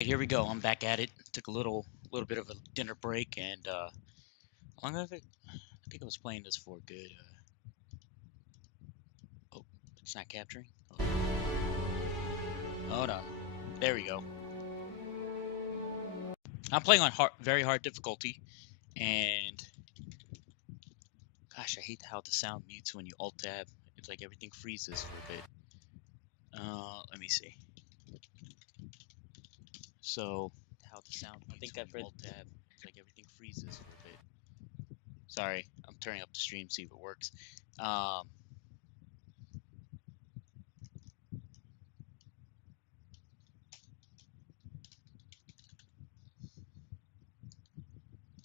Here we go. I'm back at it. Took a little bit of a dinner break, and how long have it? I think I was playing this for a good. Oh, it's not capturing. Oh, hold on. There we go. I'm playing on very hard difficulty, and gosh, I hate how the sound mutes when you alt tab. It's like everything freezes for a bit. Let me see. So how the sound mutes I think when you alt tab. It's like everything freezes for a bit. Sorry, I'm turning up the stream, see if it works.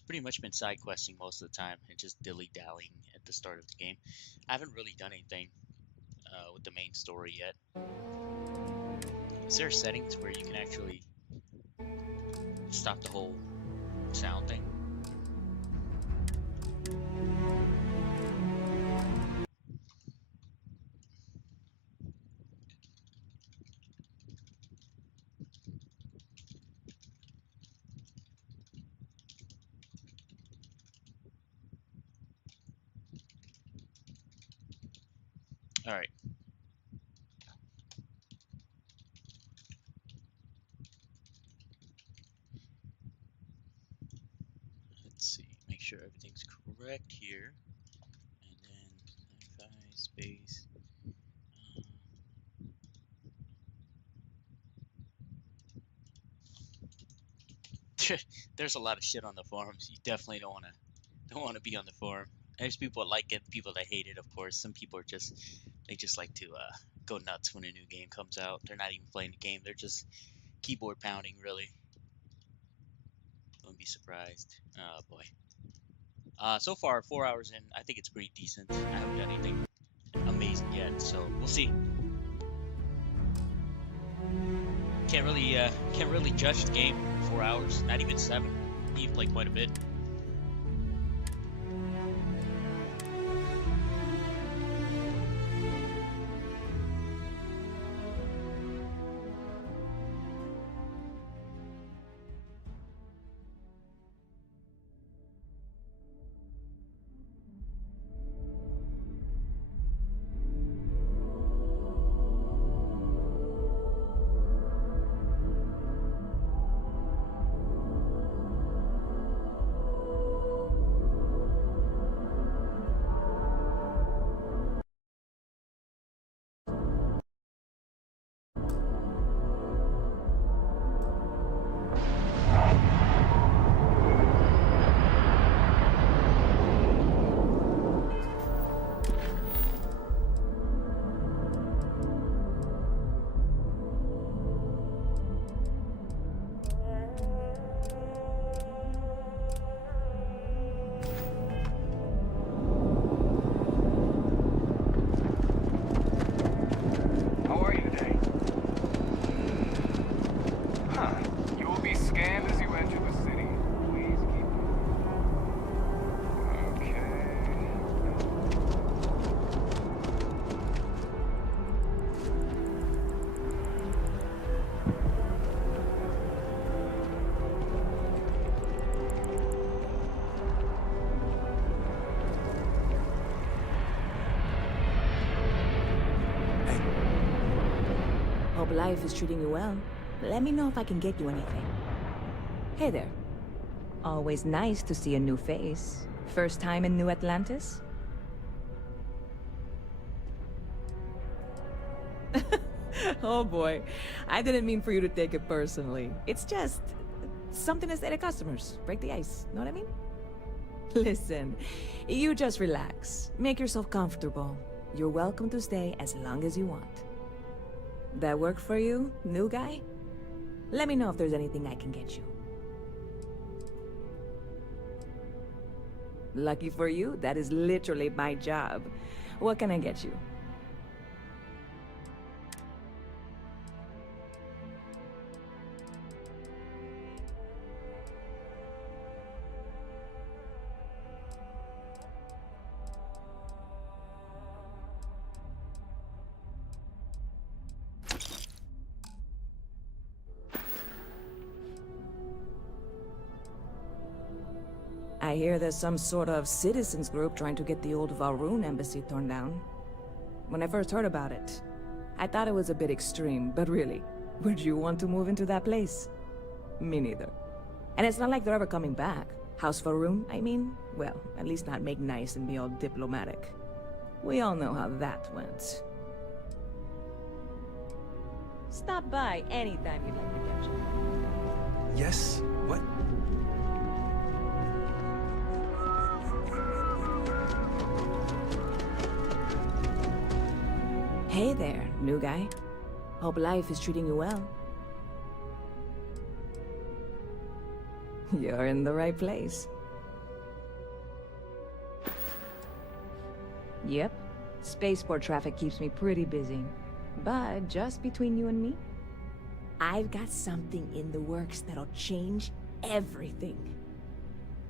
Pretty much been side questing most of the time and just dilly-dallying at the start of the game. I haven't really done anything with the main story yet. Is there settings where you can actually stop the whole sound thing? Alright. Let's see. Make sure everything's correct here. And then sci-fi space. There's a lot of shit on the forums. You definitely don't wanna be on the forum. There's people that like it, people that hate it, of course. Some people are they just like to go nuts when a new game comes out. They're not even playing the game. They're just keyboard pounding, really. Don't be surprised. Oh boy. So far, 4 hours in, I think it's pretty decent. I haven't done anything amazing yet, so we'll see. Can't really judge the game in 4 hours. Not even 7. You've played quite a bit. Hope life is treating you well. Let me know if I can get you anything. Hey there. Always nice to see a new face. First time in New Atlantis? Oh boy. I didn't mean for you to take it personally. It's just something to say to customers. Break the ice. Know what I mean? Listen, you just relax. Make yourself comfortable. You're welcome to stay as long as you want. That work for you, new guy? Let me know if there's anything I can get you. Lucky for you, that is literally my job. What can I get you? I hear there's some sort of citizens group trying to get the old Valroon embassy torn down. When I first heard about it, I thought it was a bit extreme, but really, would you want to move into that place? Me neither. And it's not like they're ever coming back. House Valroon, I mean? Well, at least not make nice and be all diplomatic. We all know how that went. Stop by anytime you'd like redemption. Yes? What? Hey there, new guy. Hope life is treating you well. You're in the right place. Yep. Spaceport traffic keeps me pretty busy. But just between you and me, I've got something in the works that'll change everything.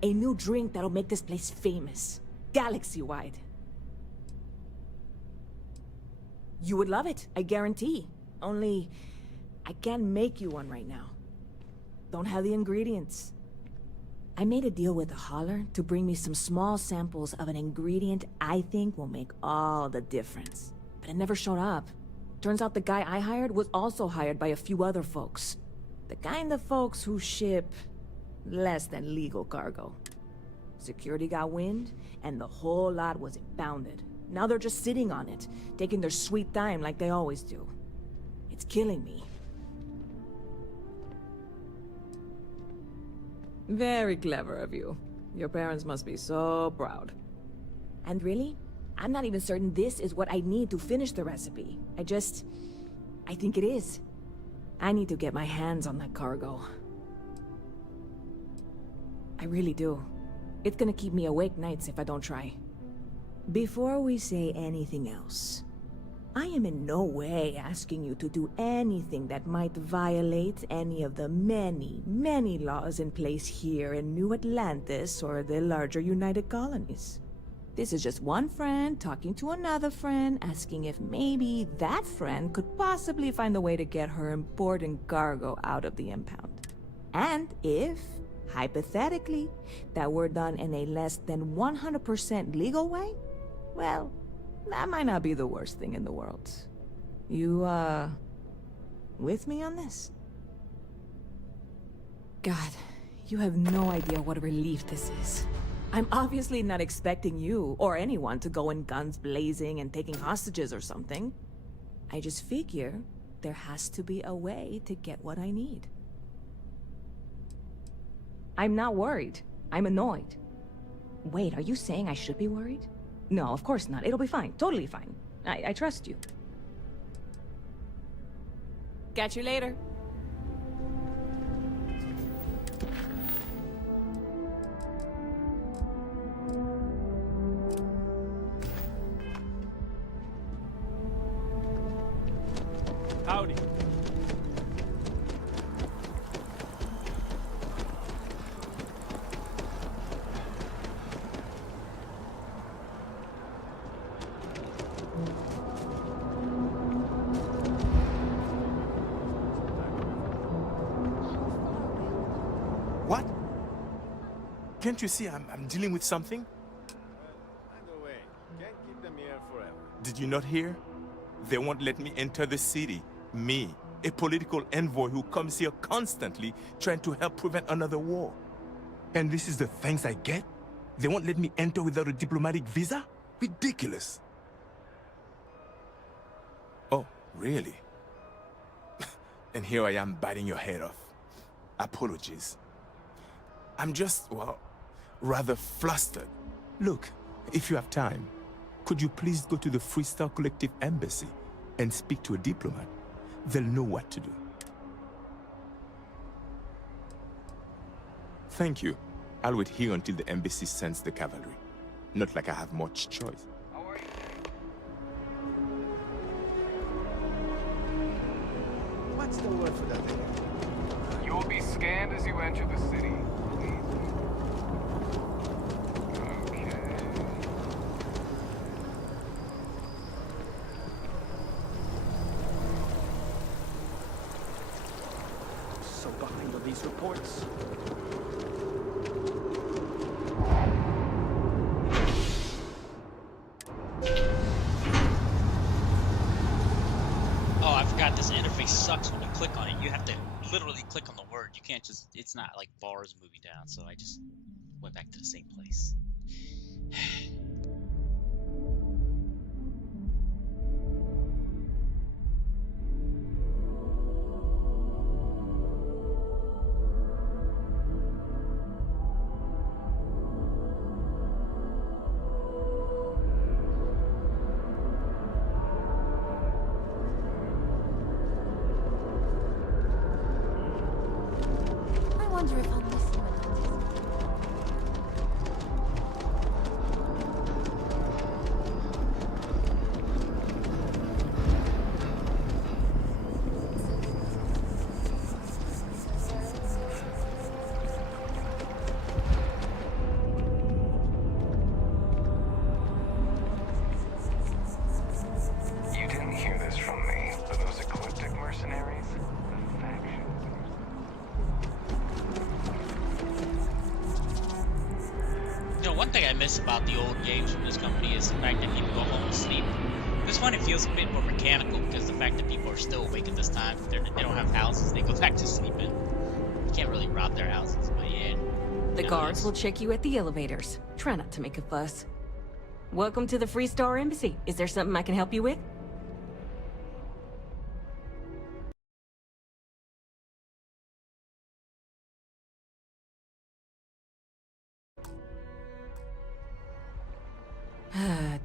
A new drink that'll make this place famous. Galaxy-wide. You would love it, I guarantee. Only, I can't make you one right now. Don't have the ingredients. I made a deal with a hauler to bring me some small samples of an ingredient I think will make all the difference. But it never showed up. Turns out the guy I hired was also hired by a few other folks. The kind of folks who ship less than legal cargo. Security got wind, and the whole lot was impounded. Now they're just sitting on it, taking their sweet time like they always do. It's killing me. Very clever of you. Your parents must be so proud. And really, I'm not even certain this is what I need to finish the recipe. I think it is. I need to get my hands on that cargo. I really do. It's gonna keep me awake nights if I don't try. Before we say anything else, I am in no way asking you to do anything that might violate any of the many, many laws in place here in New Atlantis or the larger United Colonies. This is just one friend talking to another friend, asking if maybe that friend could possibly find a way to get her important cargo out of the impound. And if, hypothetically, that were done in a less than 100% legal way, well, that might not be the worst thing in the world. You, with me on this? God, you have no idea what a relief this is. I'm obviously not expecting you, or anyone, to go in guns blazing and taking hostages or something. I just figure there has to be a way to get what I need. I'm not worried. I'm annoyed. Wait, are you saying I should be worried? No, of course not. It'll be fine. Totally fine. I trust you. Catch you later. Howdy. What? Can't you see I'm dealing with something? Either way, can't keep them here forever. Did you not hear? They won't let me enter the city. Me, a political envoy who comes here constantly trying to help prevent another war. And this is the thanks I get? They won't let me enter without a diplomatic visa? Ridiculous. Oh, really? And here I am biting your head off. Apologies. I'm just, well, rather flustered. Look, if you have time, could you please go to the Freestar Collective Embassy and speak to a diplomat? They'll know what to do. Thank you. I'll wait here until the embassy sends the cavalry. Not like I have much choice. How are you? What's the word for that thing? You will be scanned as you enter the city. Okay. So behind on these reports. interface sucks when you click on it. You have to literally click on the word. You can't just, it's not like bars moving down. So I just went back to the same place. I wonder if I'll miss him at Atlantis. You didn't hear this from me, but those ecliptic mercenaries, the faction. You know, one thing I miss about the old games from this company is the fact that people go home and sleep. This one, it feels a bit more mechanical because the fact that people are still awake at this time. They don't have houses, they go back to sleeping. You can't really rob their houses, but yeah. The guards will check you at the elevators. Try not to make a fuss. Welcome to the Free Star Embassy. Is there something I can help you with?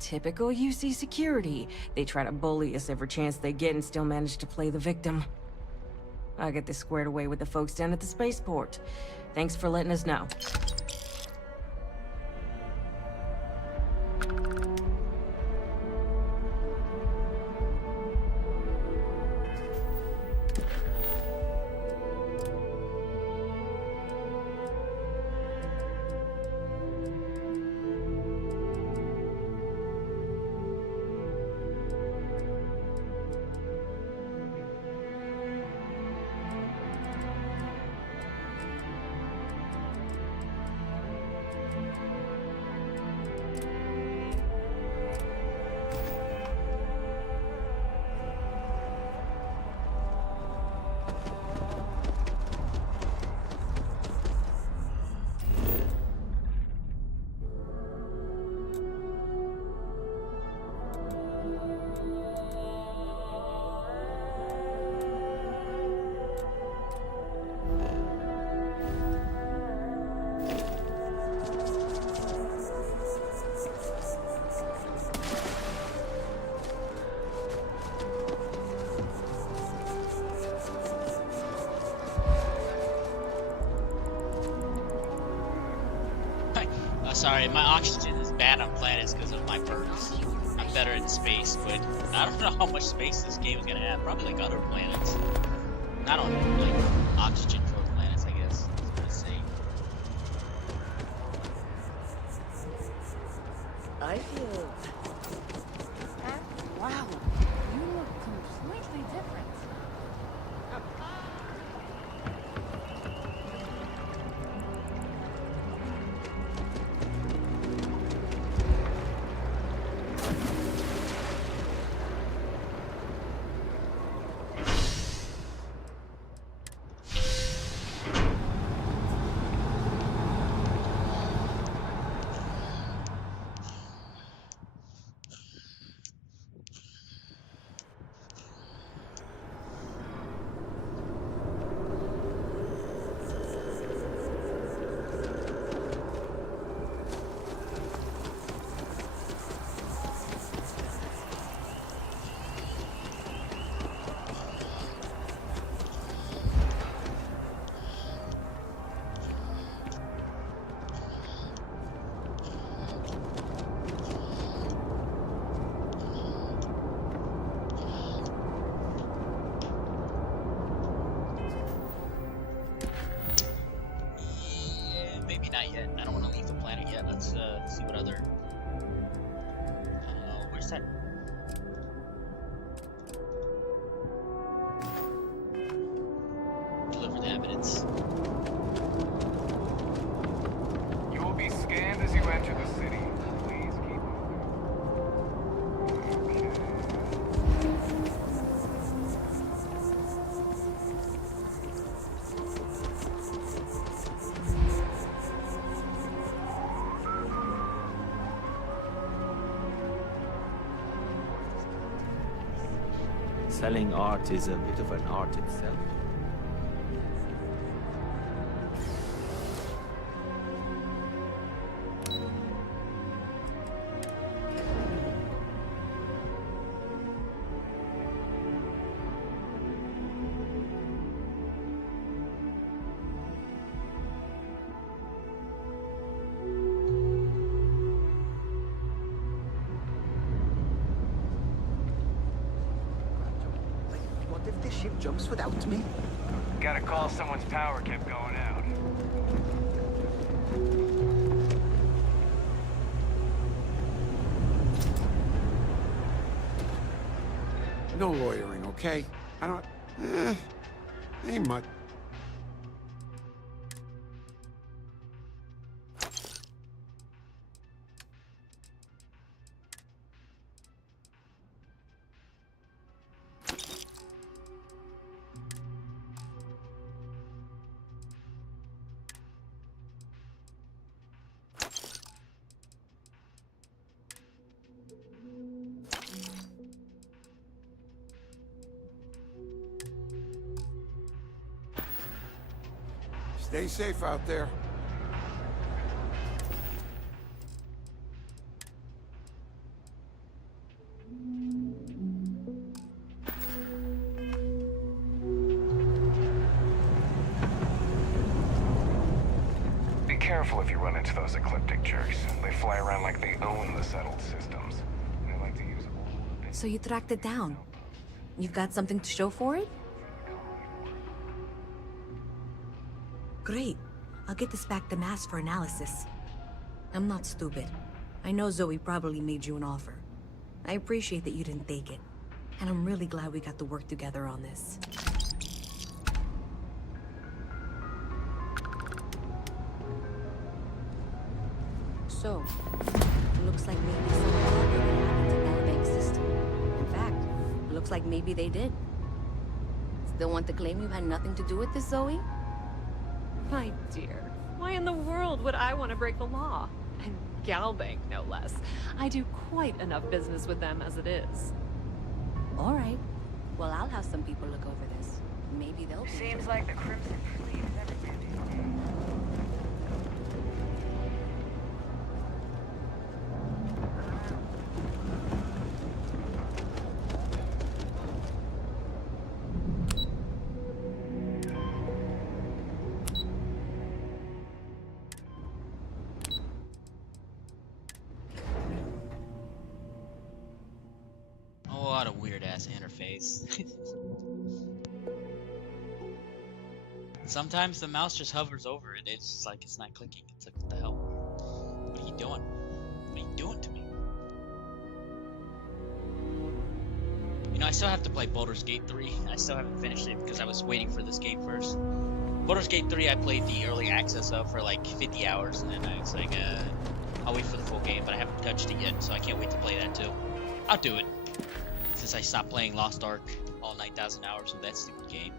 Typical UC security. They try to bully us every chance they get and still manage to play the victim. I'll get this squared away with the folks down at the spaceport. Thanks for letting us know. Sorry, my oxygen is bad on planets because of my birds. I'm better in space, but I don't know how much space this game is gonna have. Probably like other planets. Not on like oxygen filled planets, I guess. I was gonna say. I feel... Wow, you look completely different. Maybe not yet. I don't want to leave the planet yet. Let's see what other. Where's that? Deliver the evidence. You will be scanned as you enter the city. Please keep moving. Okay. Selling art is a bit of an art itself. What if the ship jumps without me? Gotta call someone's power kept going out. No lawyering, okay? I don't... ain't much. Stay safe out there. Be careful if you run into those ecliptic jerks. They fly around like they own the settled systems. And they like to use all the bits. So you tracked it down. You've got something to show for it? Great. I'll get this back to Mass for analysis. I'm not stupid. I know Zoe probably made you an offer. I appreciate that you didn't take it. And I'm really glad we got to work together on this. So, looks like maybe someone thought they would happen to that bank system. In fact, looks like maybe they did. Still want to claim you had nothing to do with this, Zoe? My dear, why in the world would I want to break the law? And Galbank, no less. I do quite enough business with them as it is. All right. Well, I'll have some people look over this. Maybe they'll be... Seems like the Crimson Fleet is everywhere these days. What a weird ass interface. Sometimes the mouse just hovers over it. It's just like it's not clicking. It's like, what the hell? What are you doing? What are you doing to me? You know, I still have to play Baldur's Gate 3. I still haven't finished it because I was waiting for this game first. Baldur's Gate 3 I played the early access of for like 50 hours, and then I was like, I'll wait for the full game, but I haven't touched it yet, so I can't wait to play that too. I'll do it. Since I stopped playing Lost Ark all 9,000 hours of that stupid game.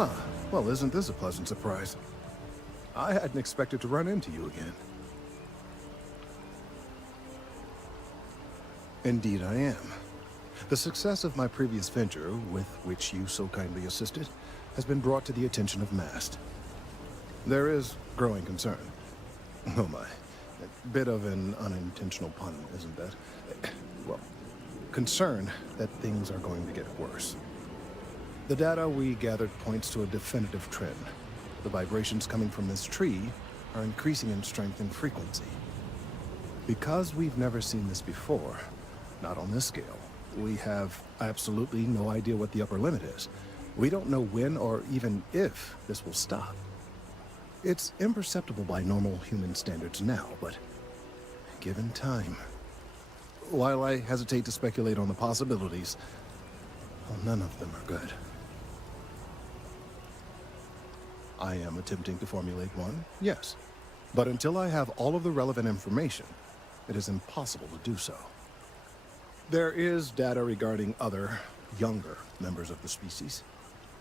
Huh. Well, isn't this a pleasant surprise? I hadn't expected to run into you again. Indeed I am. The success of my previous venture, with which you so kindly assisted, has been brought to the attention of Mast. There is growing concern. Oh my. A bit of an unintentional pun, isn't that? Well, concern that things are going to get worse. The data we gathered points to a definitive trend. The vibrations coming from this tree are increasing in strength and frequency. Because we've never seen this before, not on this scale, we have absolutely no idea what the upper limit is. We don't know when or even if this will stop. It's imperceptible by normal human standards now, but given time. While I hesitate to speculate on the possibilities, well, none of them are good. I am attempting to formulate one, yes. But until I have all of the relevant information, it is impossible to do so. There is data regarding other, younger members of the species.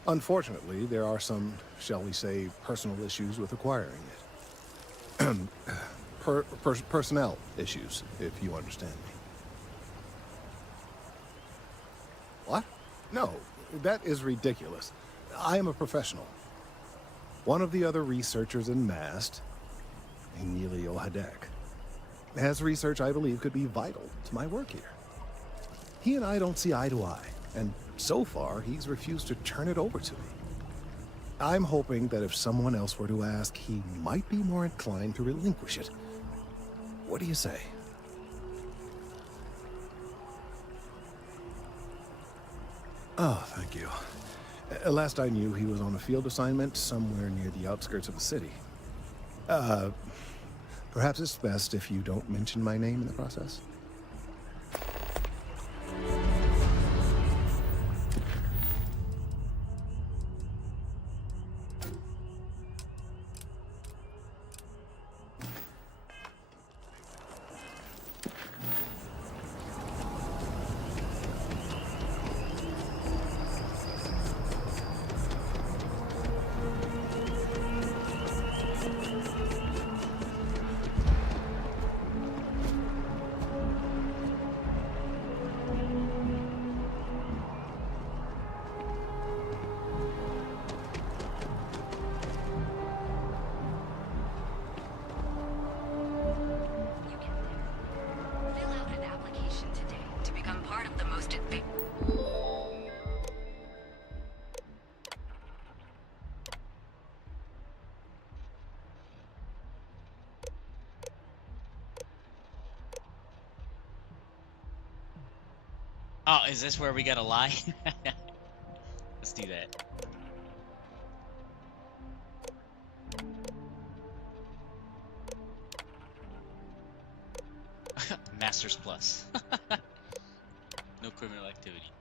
Unfortunately, there are some, shall we say, personal issues with acquiring it. Personnel issues, if you understand me. What? No, that is ridiculous. I am a professional. One of the other researchers in Mast, Emilio Hadek, has research I believe could be vital to my work here. He and I don't see eye to eye, and so far he's refused to turn it over to me. I'm hoping that if someone else were to ask, he might be more inclined to relinquish it. What do you say? Oh, thank you. Last I knew, he was on a field assignment somewhere near the outskirts of the city. Perhaps it's best if you don't mention my name in the process? Oh, is this where we gotta lie? Let's do that. Masters Plus. No criminal activity.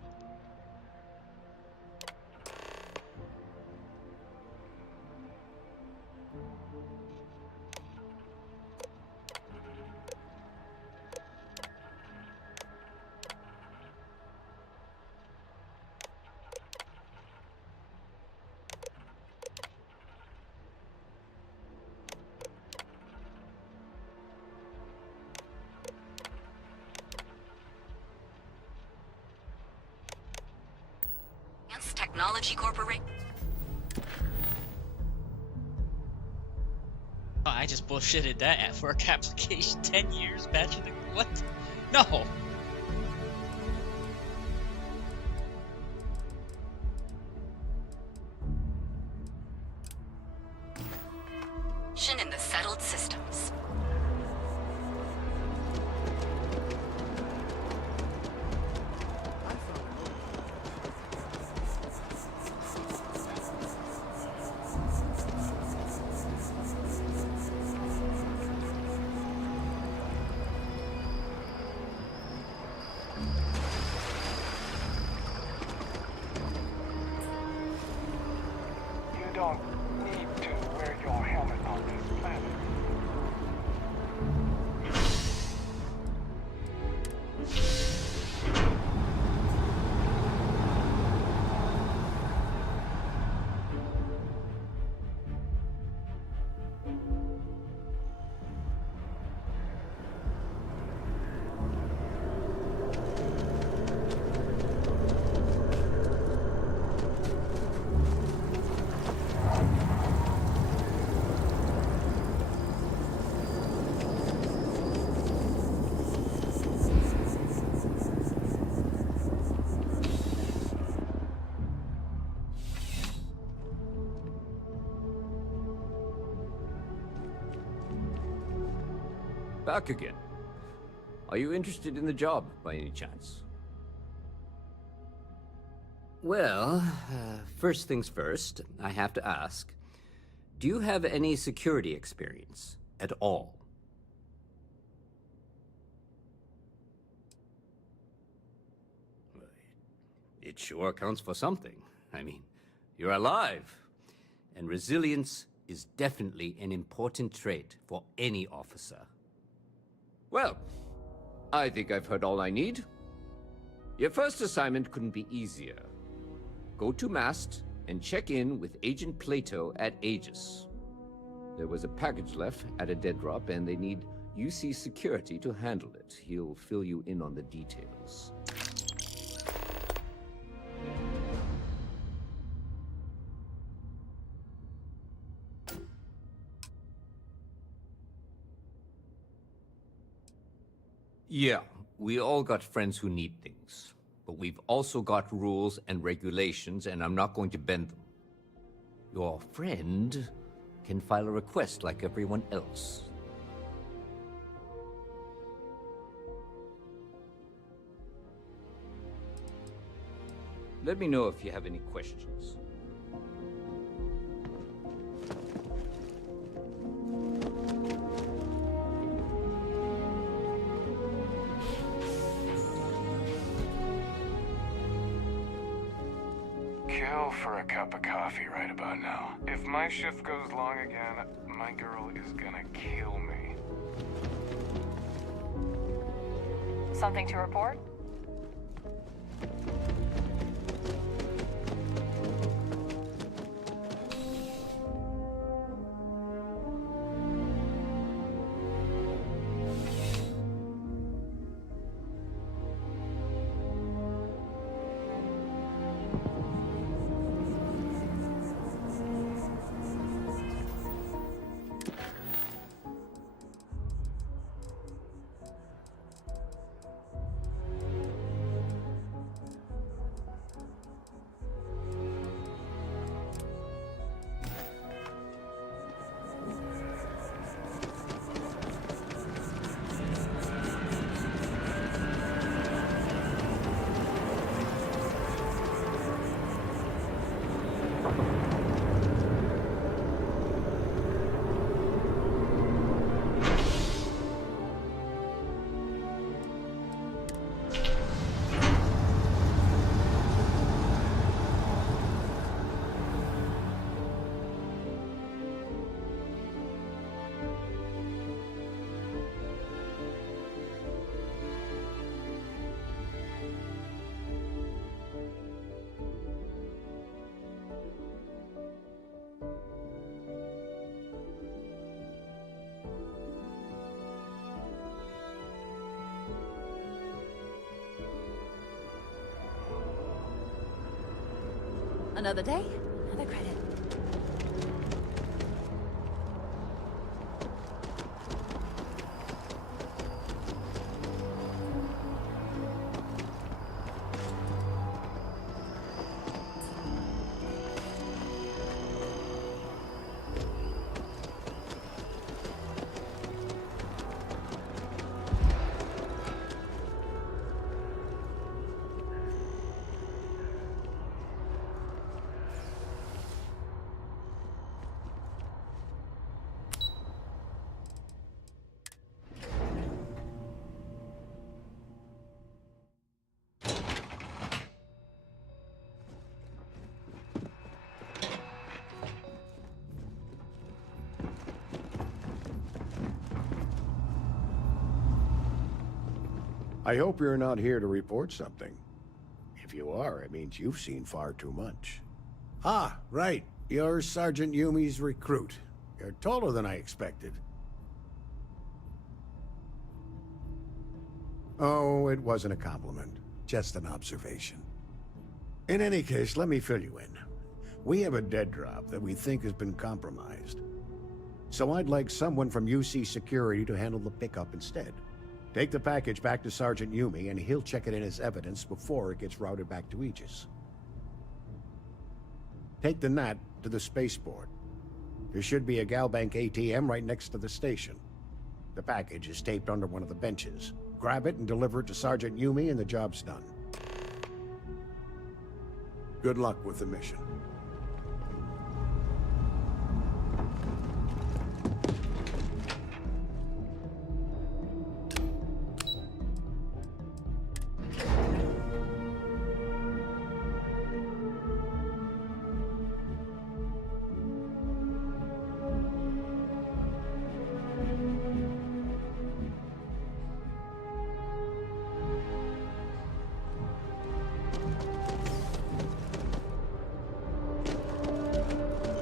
Technology Corporation. Oh, I just bullshitted that at work application. 10 years, bachelor. What? No. In the settled systems. You don't need to wear your helmet on this planet. back again. Are you interested in the job, by any chance? Well, first things first, I have to ask. Do you have any security experience at all? It sure counts for something. I mean, you're alive. And resilience is definitely an important trait for any officer. Well, I think I've heard all I need. Your first assignment couldn't be easier. Go to Mast and check in with Agent Plato at Aegis. There was a package left at a dead drop, and they need UC security to handle it. He'll fill you in on the details. Yeah, we all got friends who need things. But we've also got rules and regulations, and I'm not going to bend them. Your friend can file a request like everyone else. Let me know if you have any questions. Kill for a cup of coffee right about now. If my shift goes long again, my girl is gonna kill me. Something to report? Another day, another credit. I hope you're not here to report something. If you are, it means you've seen far too much. Ah, right. You're Sergeant Yumi's recruit. You're taller than I expected. Oh, it wasn't a compliment. Just an observation. In any case, let me fill you in. We have a dead drop that we think has been compromised. So I'd like someone from UC Security to handle the pickup instead. Take the package back to Sergeant Yumi, and he'll check it in as evidence before it gets routed back to Aegis. Take the Nat to the spaceport. There should be a Galbank ATM right next to the station. The package is taped under one of the benches. Grab it and deliver it to Sergeant Yumi and the job's done. Good luck with the mission.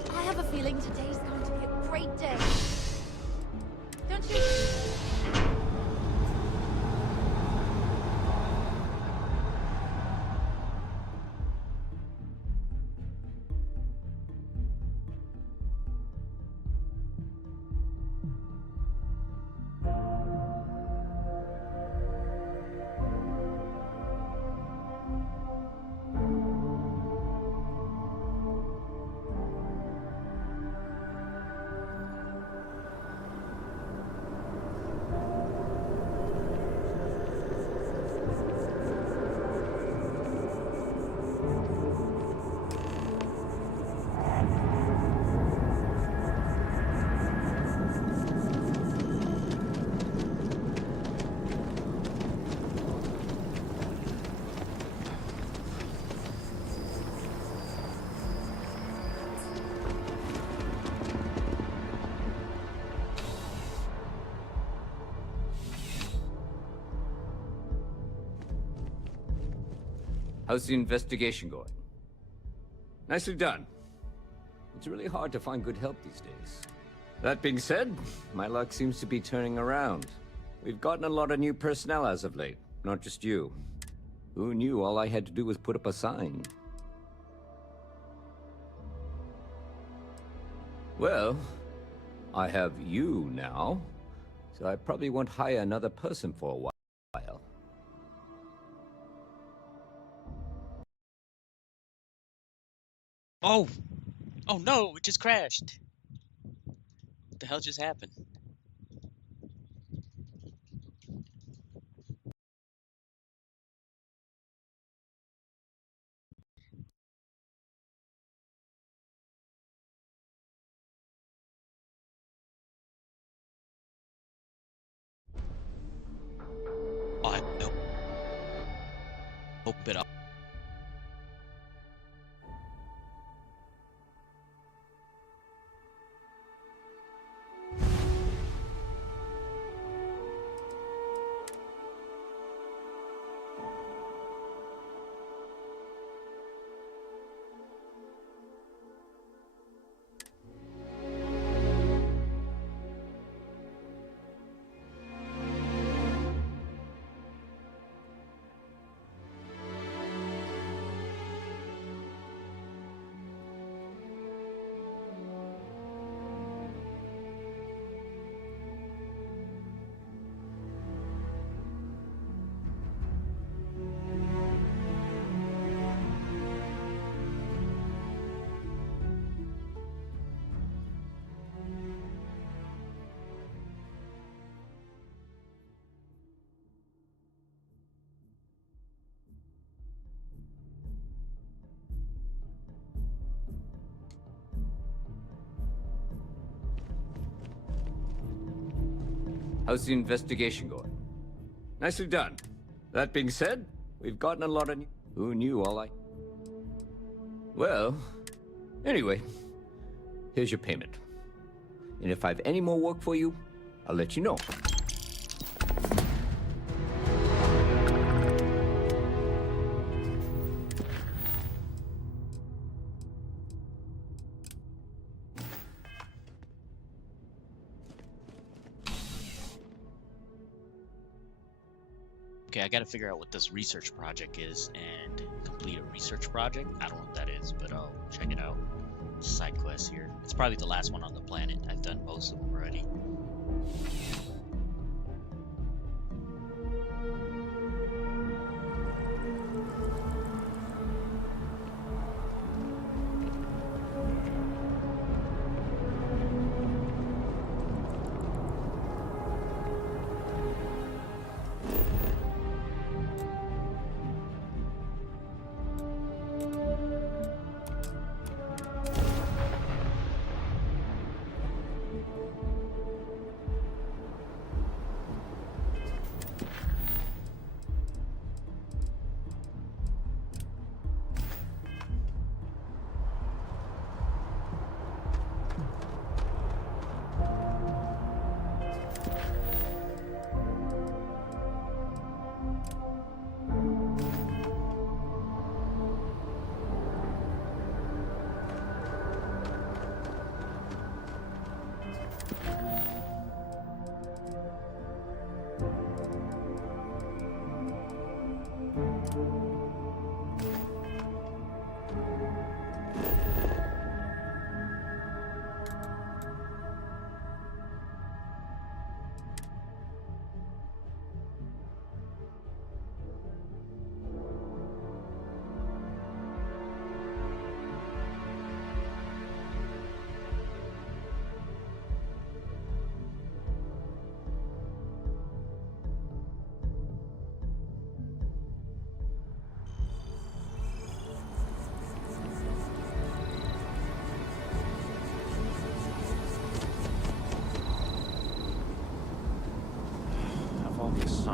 I have a feeling today's going to be a great day. Don't you? How's the investigation going? Nicely done. It's really hard to find good help these days. That being said, my luck seems to be turning around. We've gotten a lot of new personnel as of late, not just you. Who knew all I had to do was put up a sign? Well, I have you now, so I probably won't hire another person for a while. Oh! Oh no, it just crashed. What the hell just happened? Oh, I hope it up. How's the investigation going? Nicely done. That being said, we've gotten a lot of new... Who knew all I... Well, anyway, here's your payment. And if I have any more work for you, I'll let you know. Okay, I gotta figure out what this research project is and complete a research project. I don't know what that is, but I'll check it out. Side quest here. It's probably the last one on the planet. I've done most of them already.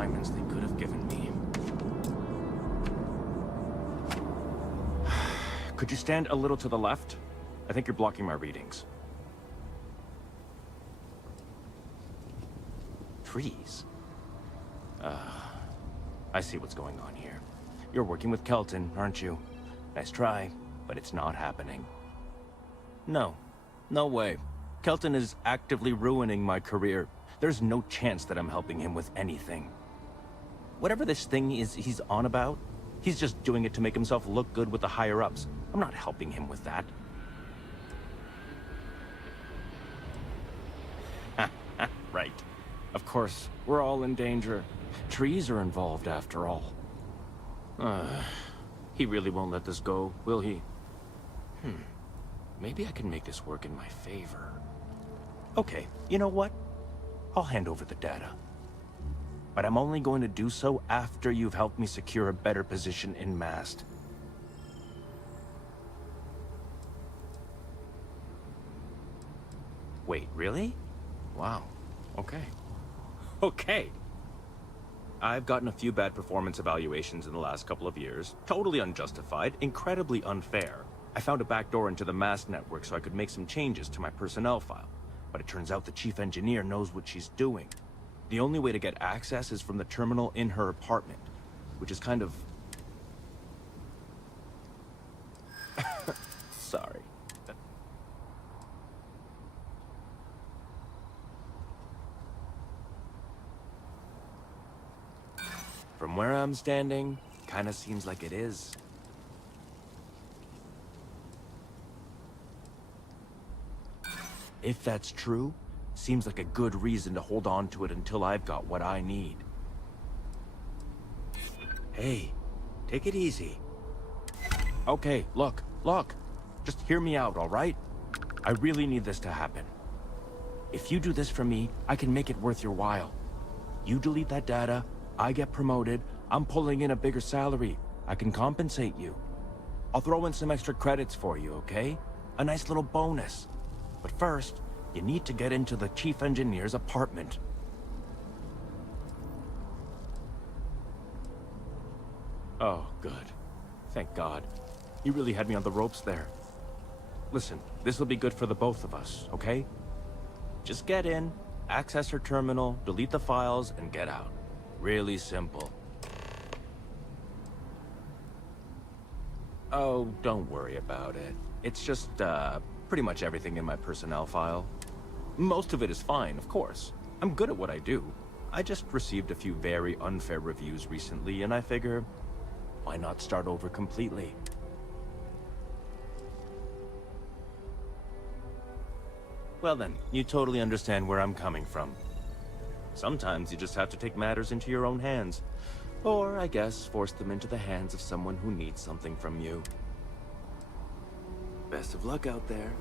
diamonds they could have given me. Could you stand a little to the left? I think you're blocking my readings. Trees? I see what's going on here. You're working with Kelton, aren't you? Nice try, but it's not happening. No. No way. Kelton is actively ruining my career. There's no chance that I'm helping him with anything. Whatever this thing is he's on about, he's just doing it to make himself look good with the higher-ups. I'm not helping him with that. Right. Of course, we're all in danger. Trees are involved after all. He really won't let this go, will he? Maybe I can make this work in my favor. Okay, you know what? I'll hand over the data. But I'm only going to do so after you've helped me secure a better position in Mast. Wait, really? Wow. Okay. Okay. I've gotten a few bad performance evaluations in the last couple of years. Totally unjustified, incredibly unfair. I found a backdoor into the Mast network so I could make some changes to my personnel file. But it turns out the chief engineer knows what she's doing. The only way to get access is from the terminal in her apartment, which is kind of... Sorry. From where I'm standing, kinda seems like it is. If that's true, seems like a good reason to hold on to it until I've got what I need. Hey, take it easy. Okay, look. Just hear me out, all right? I really need this to happen. If you do this for me, I can make it worth your while. You delete that data, I get promoted, I'm pulling in a bigger salary. I can compensate you. I'll throw in some extra credits for you, okay? A nice little bonus. But first, you need to get into the chief engineer's apartment. Oh, good. Thank God. You really had me on the ropes there. Listen, this'll be good for the both of us, okay? Just get in, access her terminal, delete the files, and get out. Really simple. Oh, don't worry about it. It's just, pretty much everything in my personnel file. Most of it is fine, of course. I'm good at what I do. I just received a few very unfair reviews recently, and I figure, why not start over completely? Well then, you totally understand where I'm coming from. Sometimes you just have to take matters into your own hands. Or, I guess, force them into the hands of someone who needs something from you. Best of luck out there.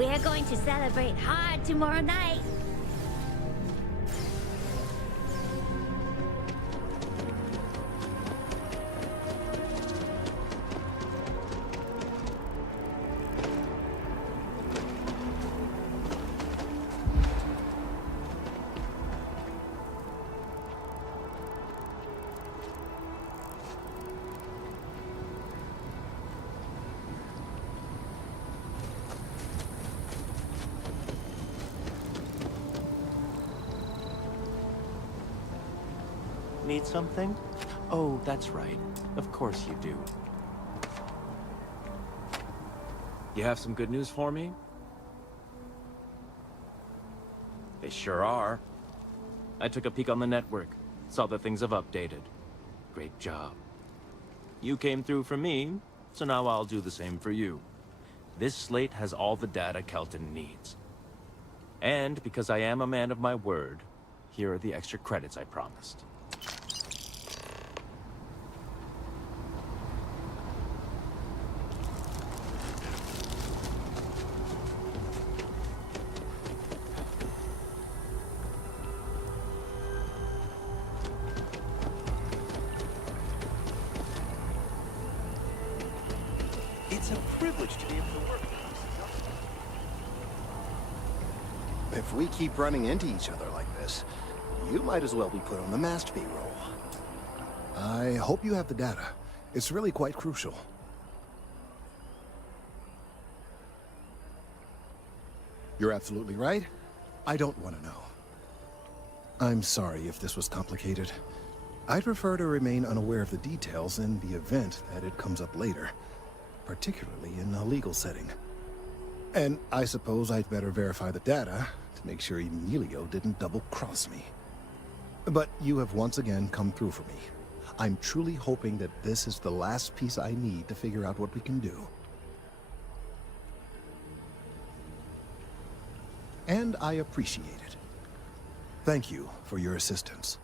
We're going to celebrate hard tomorrow night. Need something? Oh, that's right. Of course you do. You have some good news for me? They sure are. I took a peek on the network, saw that things have updated. Great job. You came through for me, so now I'll do the same for you. This slate has all the data Kelton needs. And because I am a man of my word, here are the extra credits I promised. It's a privilege to be able to work with you. If we keep running into each other like this, you might as well be put on the masked payroll. I hope you have the data. It's really quite crucial. You're absolutely right. I don't want to know. I'm sorry if this was complicated. I'd prefer to remain unaware of the details in the event that it comes up later, particularly in a legal setting. And I suppose I'd better verify the data to make sure Emilio didn't double-cross me. But you have once again come through for me. I'm truly hoping that this is the last piece I need to figure out what we can do. And I appreciate it. Thank you for your assistance.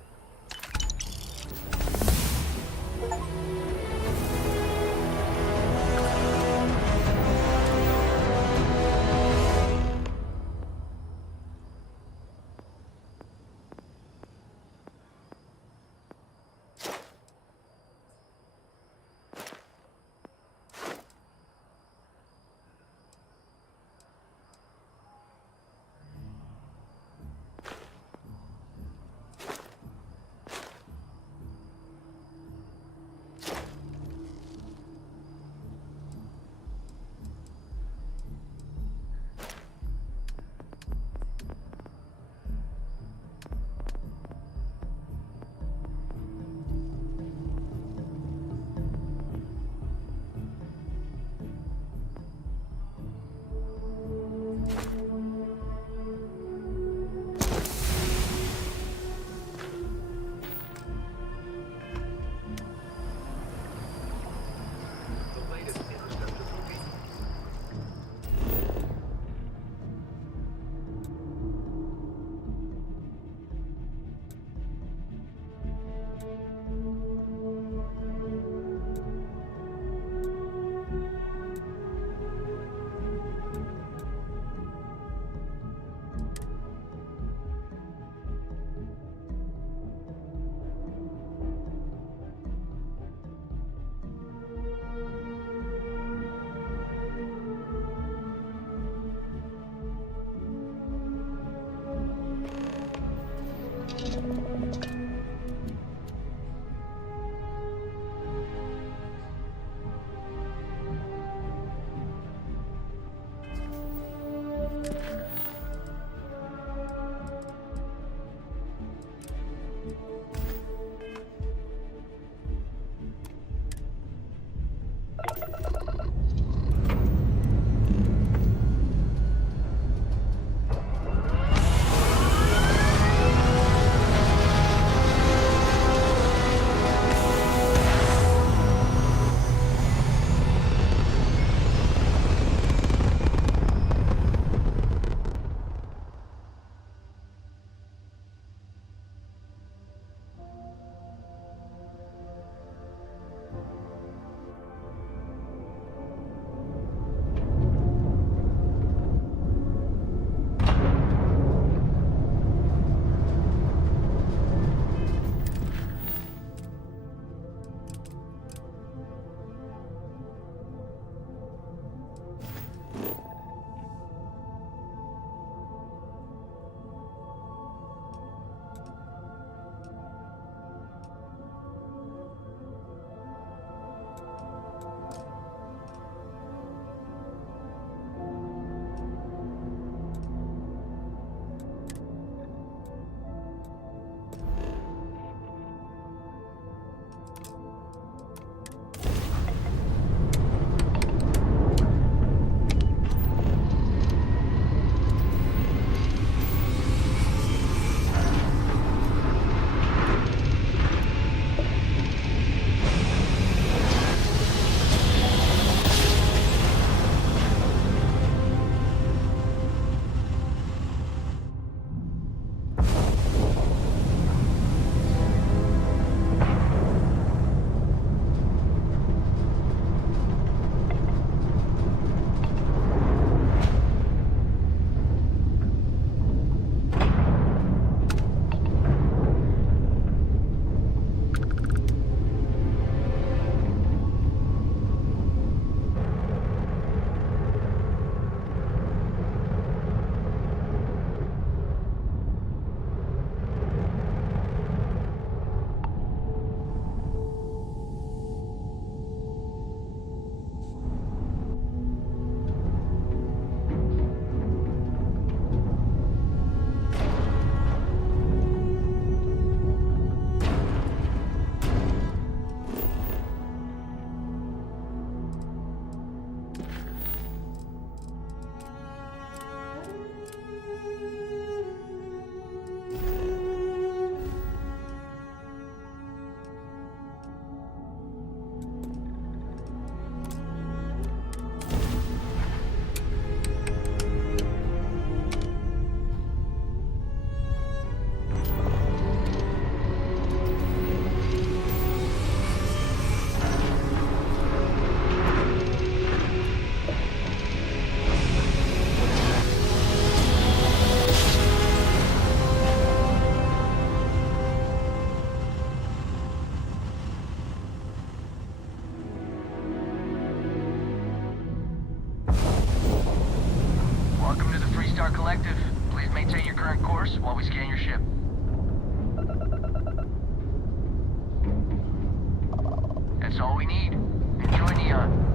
That's all we need. Enjoy, Neon.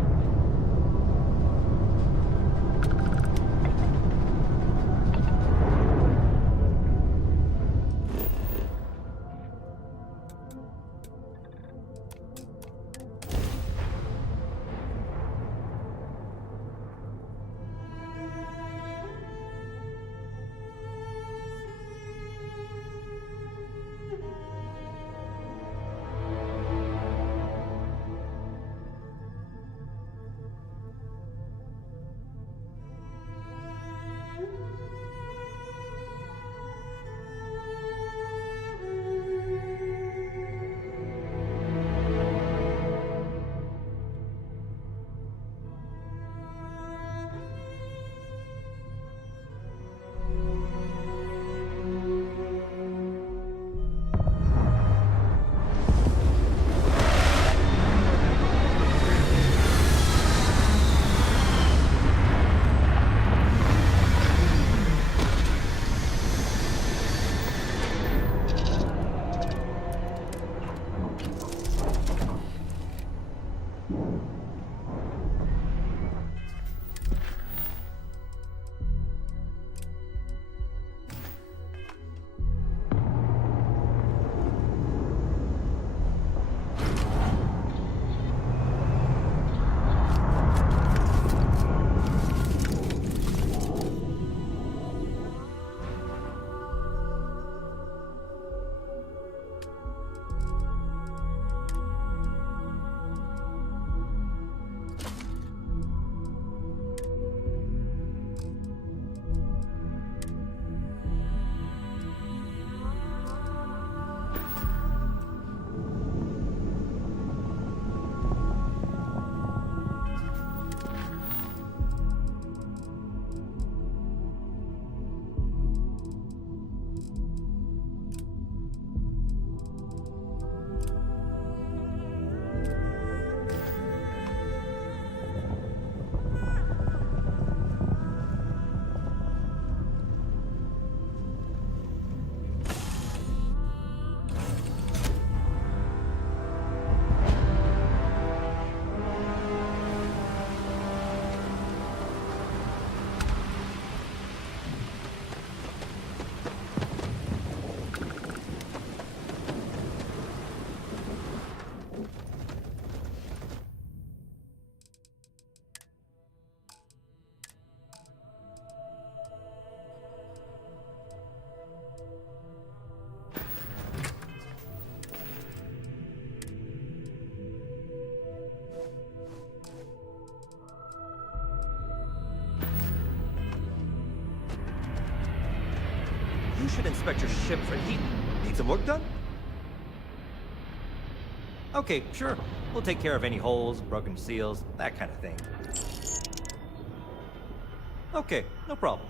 You should inspect your ship for heat. Need some work done? Okay, sure. We'll take care of any holes, broken seals, that kind of thing. Okay, no problem.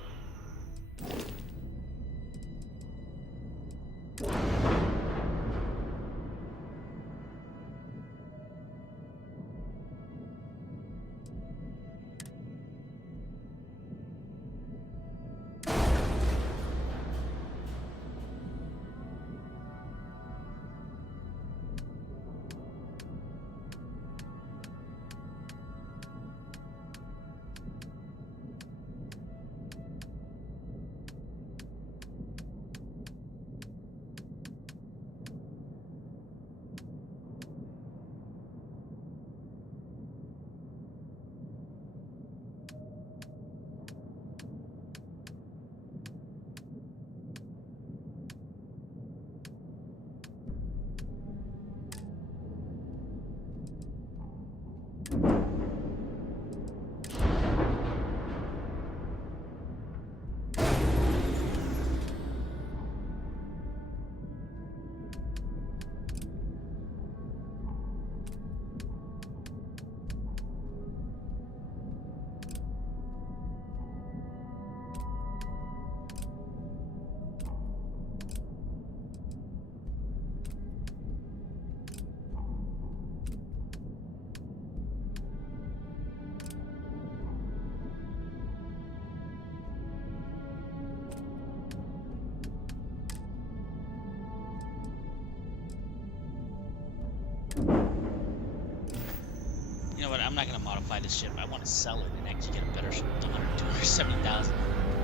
You know what? I'm not gonna modify this ship. I want to sell it and actually get a better ship with 270,000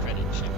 credit ship.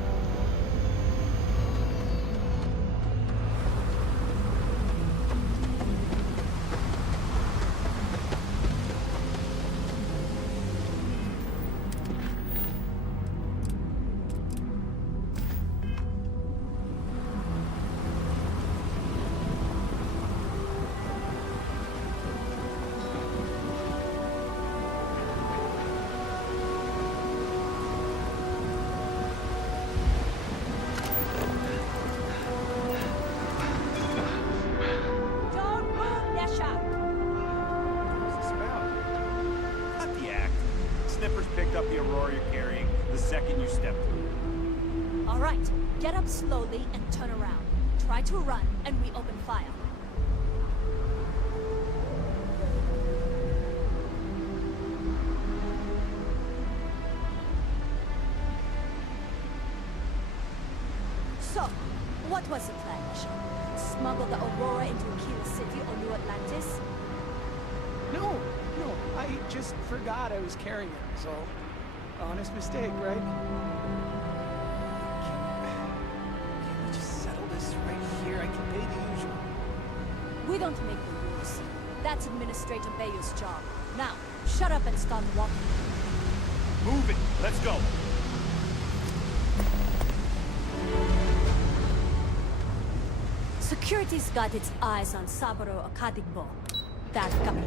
Alright, get up slowly and turn around. Try to run, and we open fire. So, what was the plan, Misha? Smuggle the Aurora into Aquila City or New Atlantis? No, I just forgot I was carrying it, so... Honest mistake, right? Can we just settle this right here? I can pay the usual. We don't make the rules. That's Administrator Bayou's job. Now, shut up and start walking. Move it! Let's go! Security's got its eyes on Saburo Akadigbo. That guy.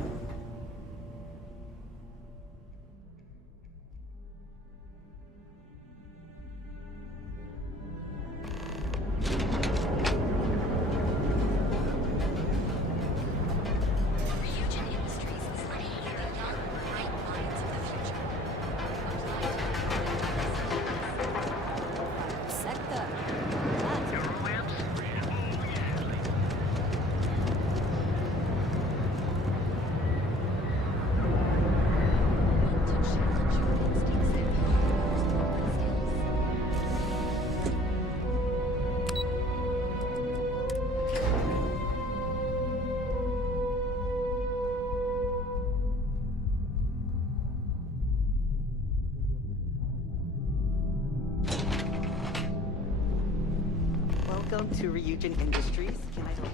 Welcome to Ryujin Industries. Can I help?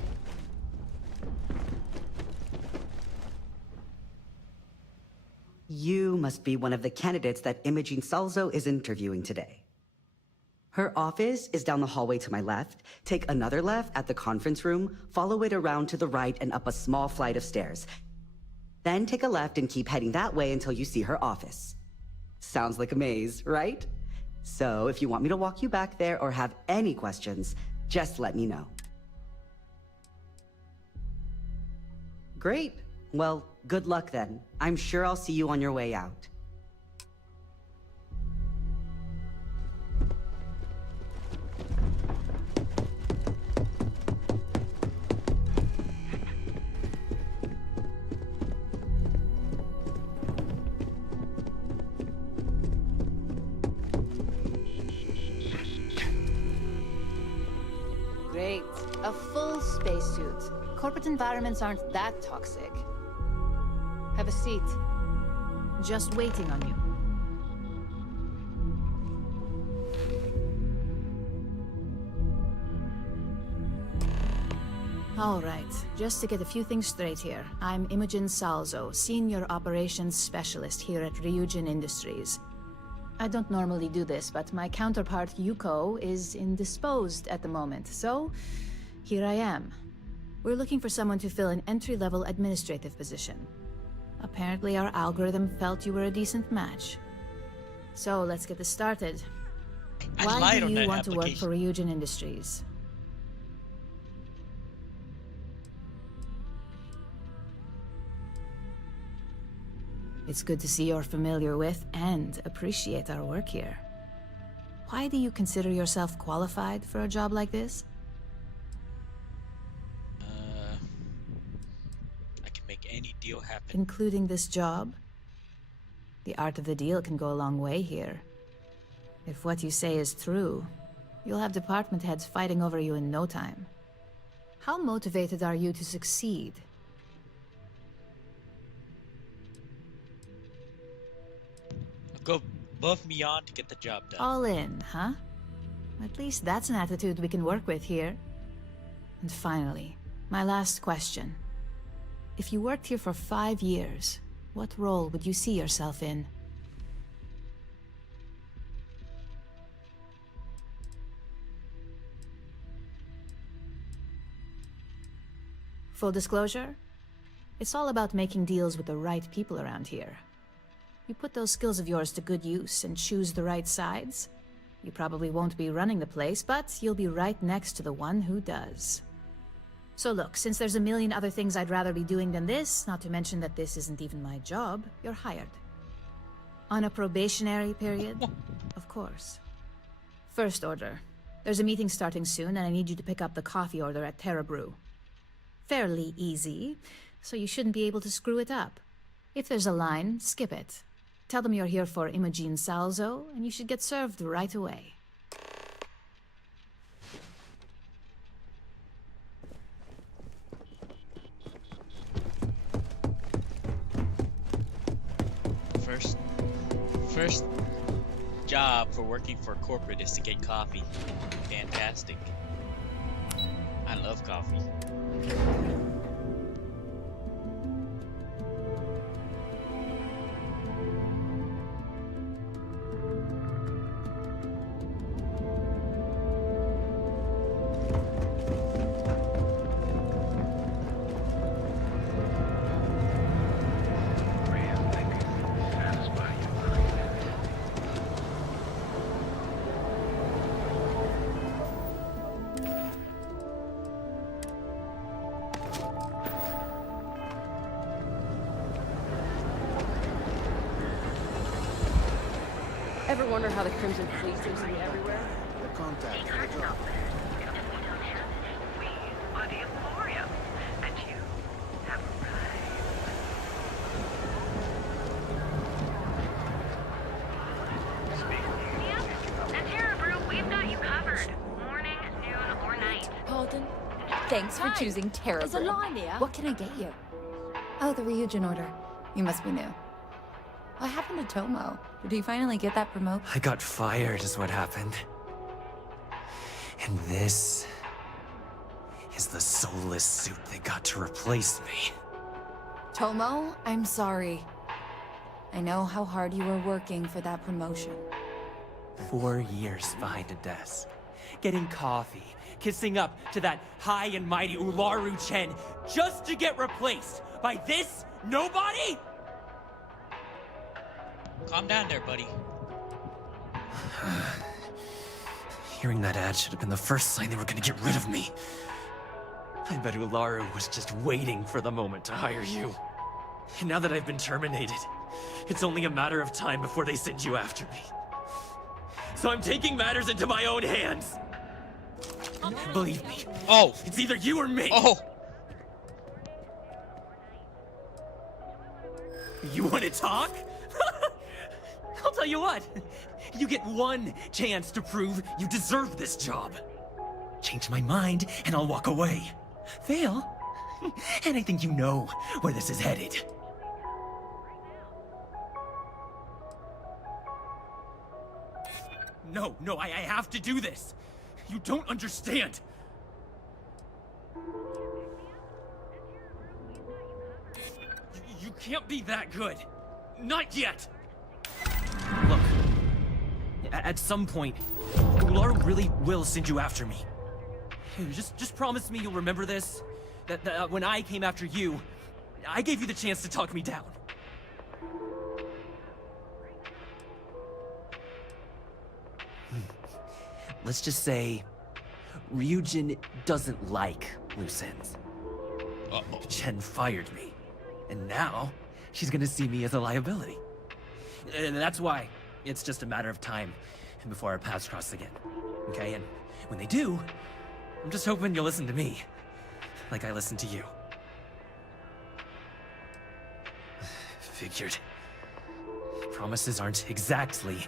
You must be one of the candidates that Imogene Salzo is interviewing today. Her office is down the hallway to my left. Take another left at the conference room, follow it around to the right and up a small flight of stairs. Then take a left and keep heading that way until you see her office. Sounds like a maze, right? So if you want me to walk you back there or have any questions, just let me know. Great. Well, good luck then. I'm sure I'll see you on your way out. Great. A full spacesuit. Corporate environments aren't that toxic. Have a seat. Just waiting on you. All right, just to get a few things straight here. I'm Imogen Salzo, Senior Operations Specialist here at Ryujin Industries. I don't normally do this, but my counterpart Yuko is indisposed at the moment, so here I am. We're looking for someone to fill an entry-level administrative position. Apparently our algorithm felt you were a decent match. So let's get this started. Why do you want to work for Ryujin Industries? It's good to see you're familiar with and appreciate our work here. Why do you consider yourself qualified for a job like this? I can make any deal happen. Including this job? The art of the deal can go a long way here. If what you say is true, you'll have department heads fighting over you in no time. How motivated are you to succeed? go above and beyond to get the job done. All in, huh? At least that's an attitude we can work with here. And finally, my last question. If you worked here for 5 years, what role would you see yourself in? Full disclosure, it's all about making deals with the right people around here. You put those skills of yours to good use and choose the right sides. You probably won't be running the place, but you'll be right next to the one who does. So look, since there's a million other things I'd rather be doing than this, not to mention that this isn't even my job, you're hired. On a probationary period, of course. First order. There's a meeting starting soon, and I need you to pick up the coffee order at Terra Brew. Fairly easy, so you shouldn't be able to screw it up. If there's a line, skip it. Tell them you're here for Imogen Salzo, and you should get served right away. First job for working for corporate is to get coffee. Fantastic. I love coffee. Ever wonder how the Crimson Fleet seems to be everywhere? The contact for the job. We are the Emporium, and you have arrived. And Terra Brew, we've got you covered. Morning, noon, or night. Pardon? Thanks for choosing Terra There's a Brew. line here. What can I get you? Oh, the Ryujin order. You must be new. What happened to Tomo? Did he finally get that promote? I got fired is what happened. And this is the soulless suit they got to replace me. Tomo, I'm sorry. I know how hard you were working for that promotion. 4 years behind a desk, getting coffee, kissing up to that high and mighty Ularu Chen, just to get replaced by this nobody? Calm down there, buddy. Hearing that ad should have been the first sign they were gonna get rid of me. I bet Ularu was just waiting for the moment to hire you. And now that I've been terminated, it's only a matter of time before they send you after me. So I'm taking matters into my own hands. Believe me. Oh! It's either you or me! Oh! You want to talk? I'll tell you what. You get one chance to prove you deserve this job. Change my mind, and I'll walk away. Fail, and I think you know where this is headed. No, I have to do this. You don't understand. You can't be that good. Not yet. Look, at some point, Ularu really will send you after me. Just promise me you'll remember this. That when I came after you, I gave you the chance to talk me down. Let's just say, Ryujin doesn't like loose ends. Uh-oh. Chen fired me, and now she's gonna see me as a liability. And that's why it's just a matter of time before our paths cross again. Okay, and when they do, I'm just hoping you'll listen to me, like I listened to you. Figured. Promises aren't exactly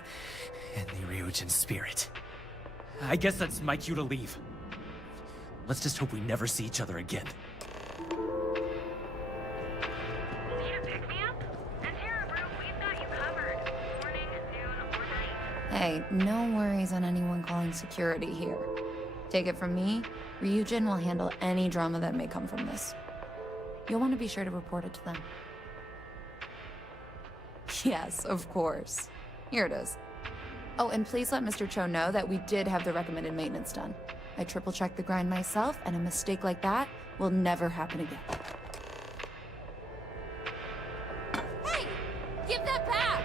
in the Ryujin spirit. I guess that's my cue to leave. Let's just hope we never see each other again. Need a pick-me-up? And Terra Brew, we've got you covered. Morning, Hey, no worries on anyone calling security here. Take it from me, Ryujin will handle any drama that may come from this. You'll want to be sure to report it to them. Yes, of course. Here it is. Oh, and please let Mr. Cho know that we did have the recommended maintenance done. I triple-checked the grind myself, and a mistake like that will never happen again. Hey! Give that back!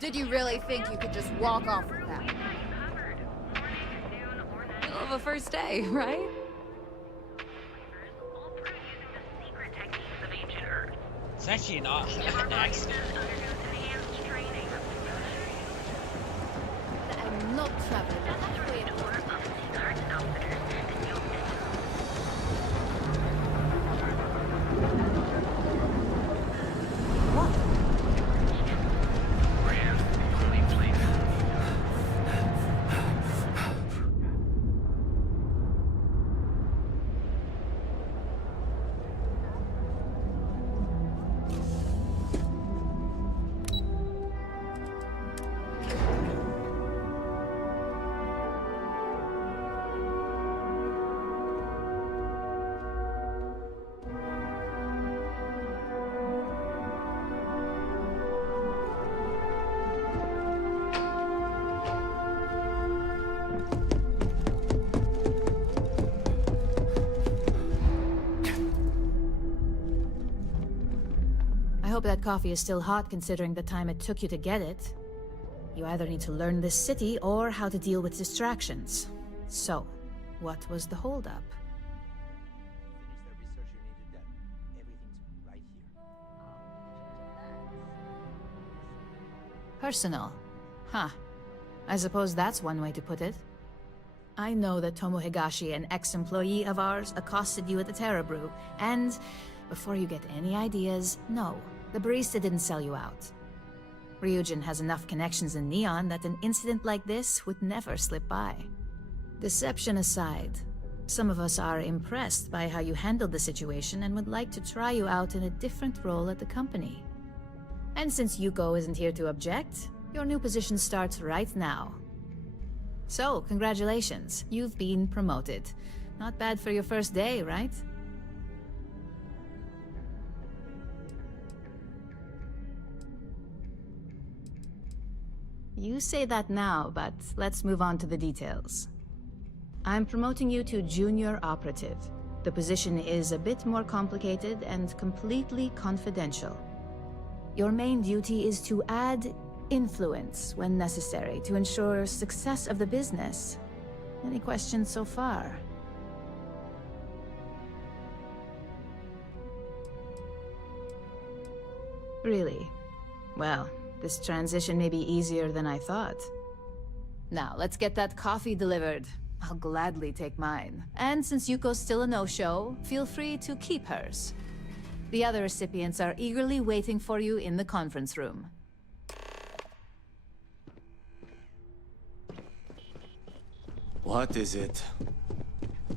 Did you really think you could just walk off with that? Middle of a first day, right? It's actually an accident. I'm not traveling halfway to work. I hope that coffee is still hot considering the time it took you to get it. You either need to learn this city or how to deal with distractions. So, what was the holdup? Personal. Huh. I suppose that's one way to put it. I know that Tomo Higashi, an ex-employee of ours, accosted you at the Terra Brew, and before you get any ideas, no, the barista didn't sell you out. Ryujin has enough connections in Neon that an incident like this would never slip by. Deception aside, some of us are impressed by how you handled the situation and would like to try you out in a different role at the company. And since Yuko isn't here to object, your new position starts right now. So, congratulations, you've been promoted. Not bad for your first day, right? You say that now, but let's move on to the details. I'm promoting you to Junior Operative. The position is a bit more complicated and completely confidential. Your main duty is to add influence when necessary to ensure success of the business. Any questions so far? Really? Well, this transition may be easier than I thought. Now, let's get that coffee delivered. I'll gladly take mine. And since Yuko's still a no-show, feel free to keep hers. The other recipients are eagerly waiting for you in the conference room. What is it?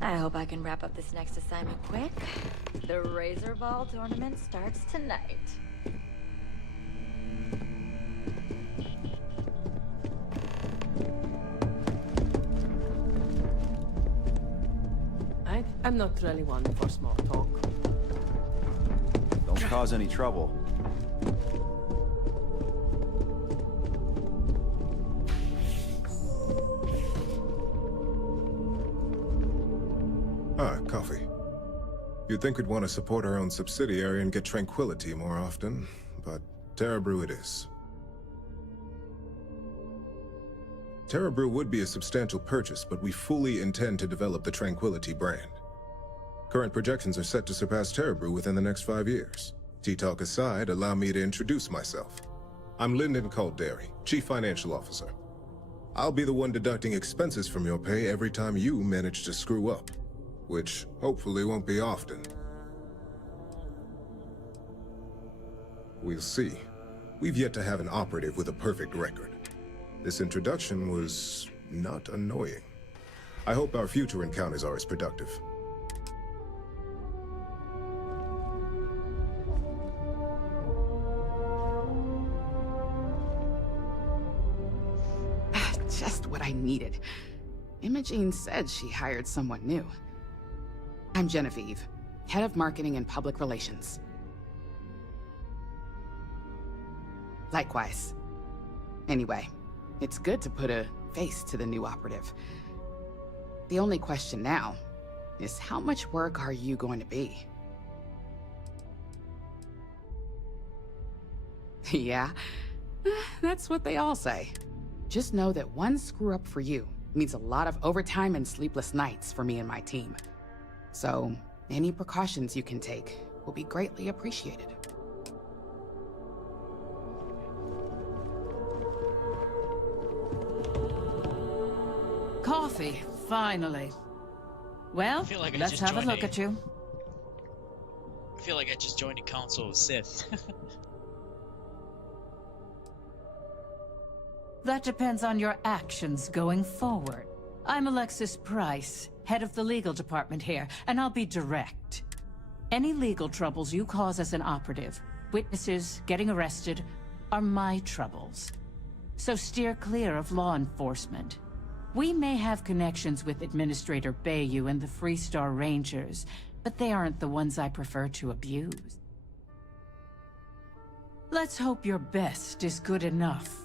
I hope I can wrap up this next assignment quick. The Razor Ball tournament starts tonight. I'm not really one for small talk. Don't cause any trouble. Ah, coffee. You'd think we'd want to support our own subsidiary and get tranquility more often, but Terra Brew it is. Terra Brew would be a substantial purchase, but we fully intend to develop the Tranquility brand. Current projections are set to surpass Terra Brew within the next 5 years. Tea-talk aside, allow me to introduce myself. I'm Lyndon Calderi, Chief Financial Officer. I'll be the one deducting expenses from your pay every time you manage to screw up, which hopefully won't be often. We'll see. We've yet to have an operative with a perfect record. This introduction was not annoying. I hope our future encounters are as productive. needed. Imogene said she hired someone new. I'm Genevieve, head of marketing and public relations. Likewise. Anyway, it's good to put a face to the new operative. The only question now is how much work are you going to be? Yeah, that's what they all say. Just know that one screw up for you means a lot of overtime and sleepless nights for me and my team. So, any precautions you can take will be greatly appreciated. Coffee, finally. Well, like let's have a look at you. I feel like I just joined a council of Sith. That depends on your actions going forward. I'm Alexis Price, head of the legal department here, and I'll be direct. Any legal troubles you cause as an operative, witnesses, getting arrested, are my troubles. So steer clear of law enforcement. We may have connections with Administrator Bayou and the Freestar Rangers, but they aren't the ones I prefer to abuse. Let's hope your best is good enough.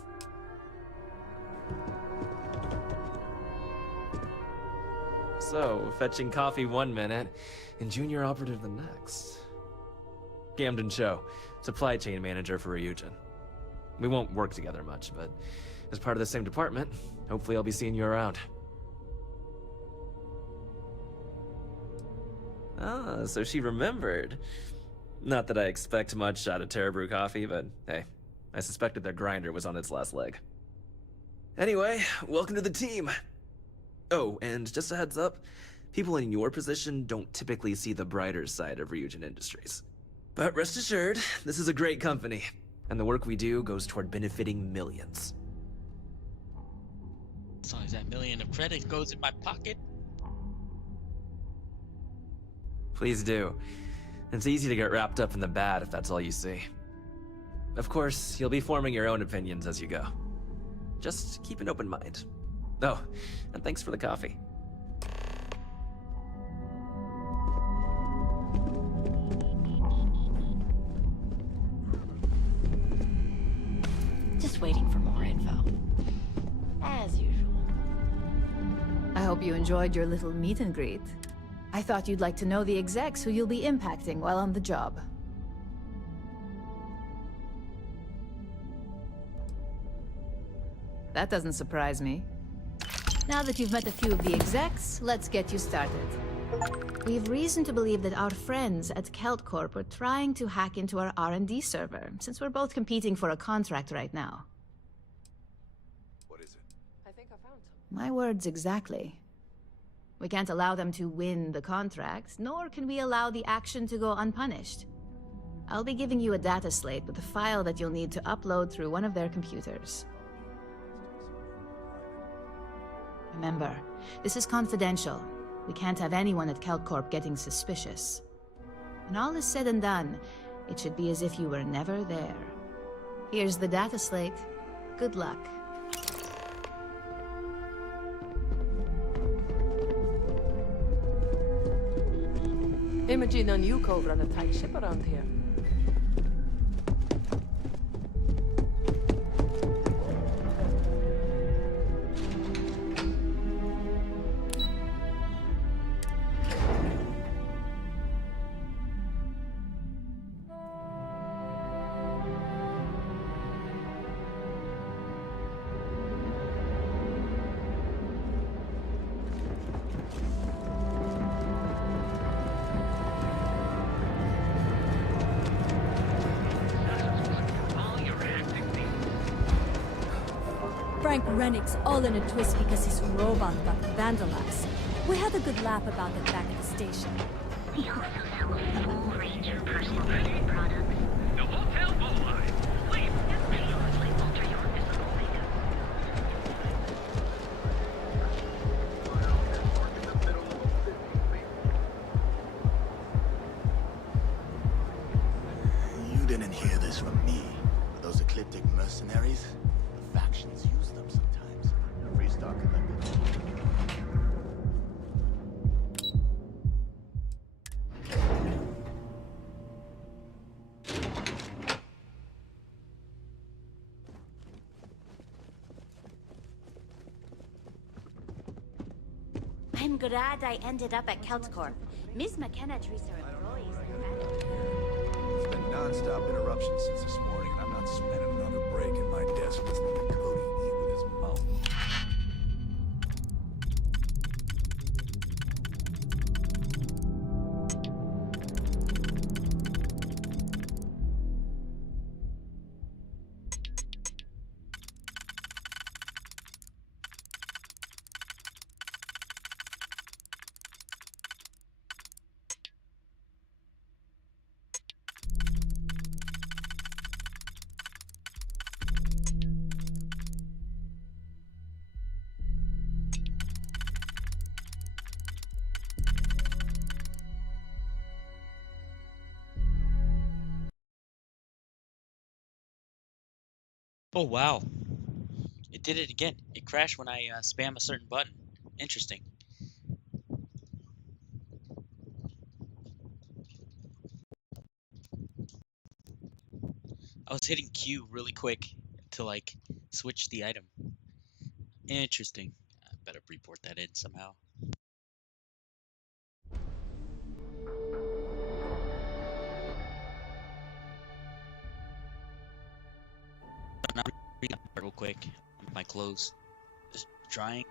So, fetching coffee one minute, and junior operative the next. Camden Cho, supply chain manager for Ryujin. We won't work together much, but as part of the same department, hopefully I'll be seeing you around. Ah, so she remembered. Not that I expect much out of Terra Brew coffee, but hey, I suspected their grinder was on its last leg. Anyway, welcome to the team. Oh, and just a heads up, people in your position don't typically see the brighter side of Ryujin Industries. But rest assured, this is a great company, and the work we do goes toward benefiting millions. As long as that million of credit goes in my pocket. Please do. It's easy to get wrapped up in the bad if that's all you see. Of course, you'll be forming your own opinions as you go. Just keep an open mind. Oh, and thanks for the coffee. Just waiting for more info. As usual. I hope you enjoyed your little meet and greet. I thought you'd like to know the execs who you'll be impacting while on the job. That doesn't surprise me. Now that you've met a few of the execs, let's get you started. We've reason to believe that our friends at Kelt Corp are trying to hack into our R&D server, since we're both competing for a contract right now. What is it? I think I found some. My words exactly. We can't allow them to win the contract, nor can we allow the action to go unpunished. I'll be giving you a data slate with a file that you'll need to upload through one of their computers. Remember, this is confidential. We can't have anyone at Kelt Corp getting suspicious. When all is said and done, it should be as if you were never there. Here's the data slate. Good luck. Imogen and Yuko run a tight ship around here. Frank Rennick's all in a twist because his robot got vandalized. We had a good laugh about it back at the station. We also sell a full range of personal hygiene products. The hotel phone line. Please, periodically alter your physical makeup. You didn't hear this from me. Those ecliptic mercenaries? The factions use them sometimes. The Freestar Collective I'm glad I ended up at KeltCorp. Miss McKenna treats her employees It's been non-stop interruptions since this morning, and I'm not spending another break at my desk listening to Cody eat with his mouth. Oh wow, it did it again. It crashed when I spam a certain button. Interesting. I was hitting Q really quick to like switch the item. Interesting. I better report that in somehow. Not real quick. My clothes just drying.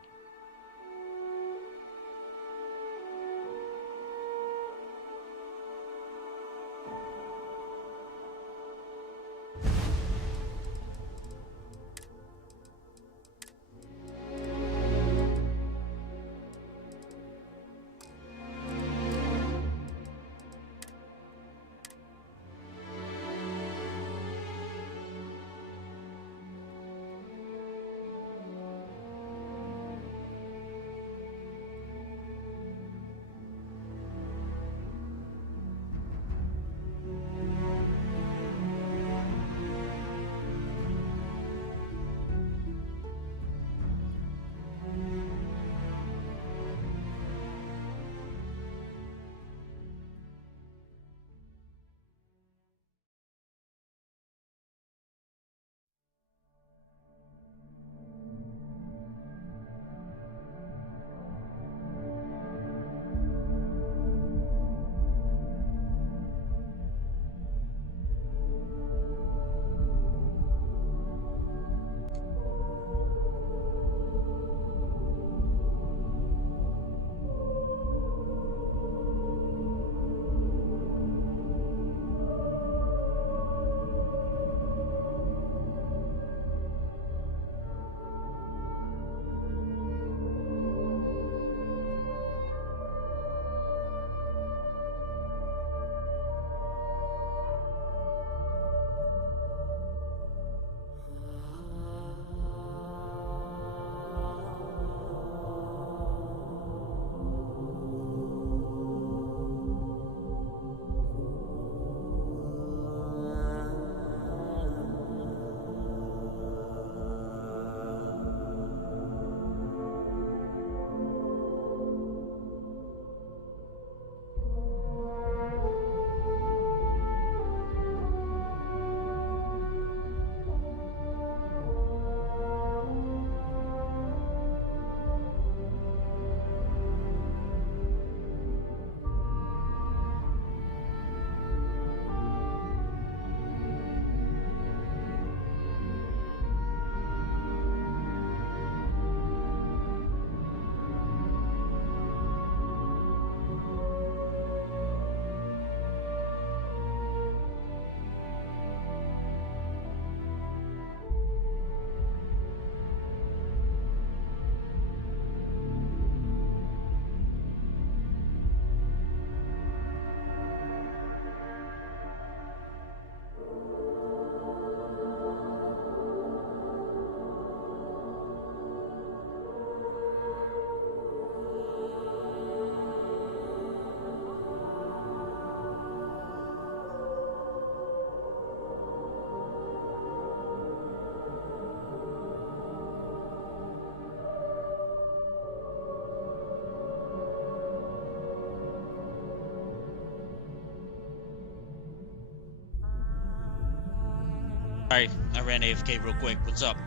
Sorry, I ran AFK real quick. What's up?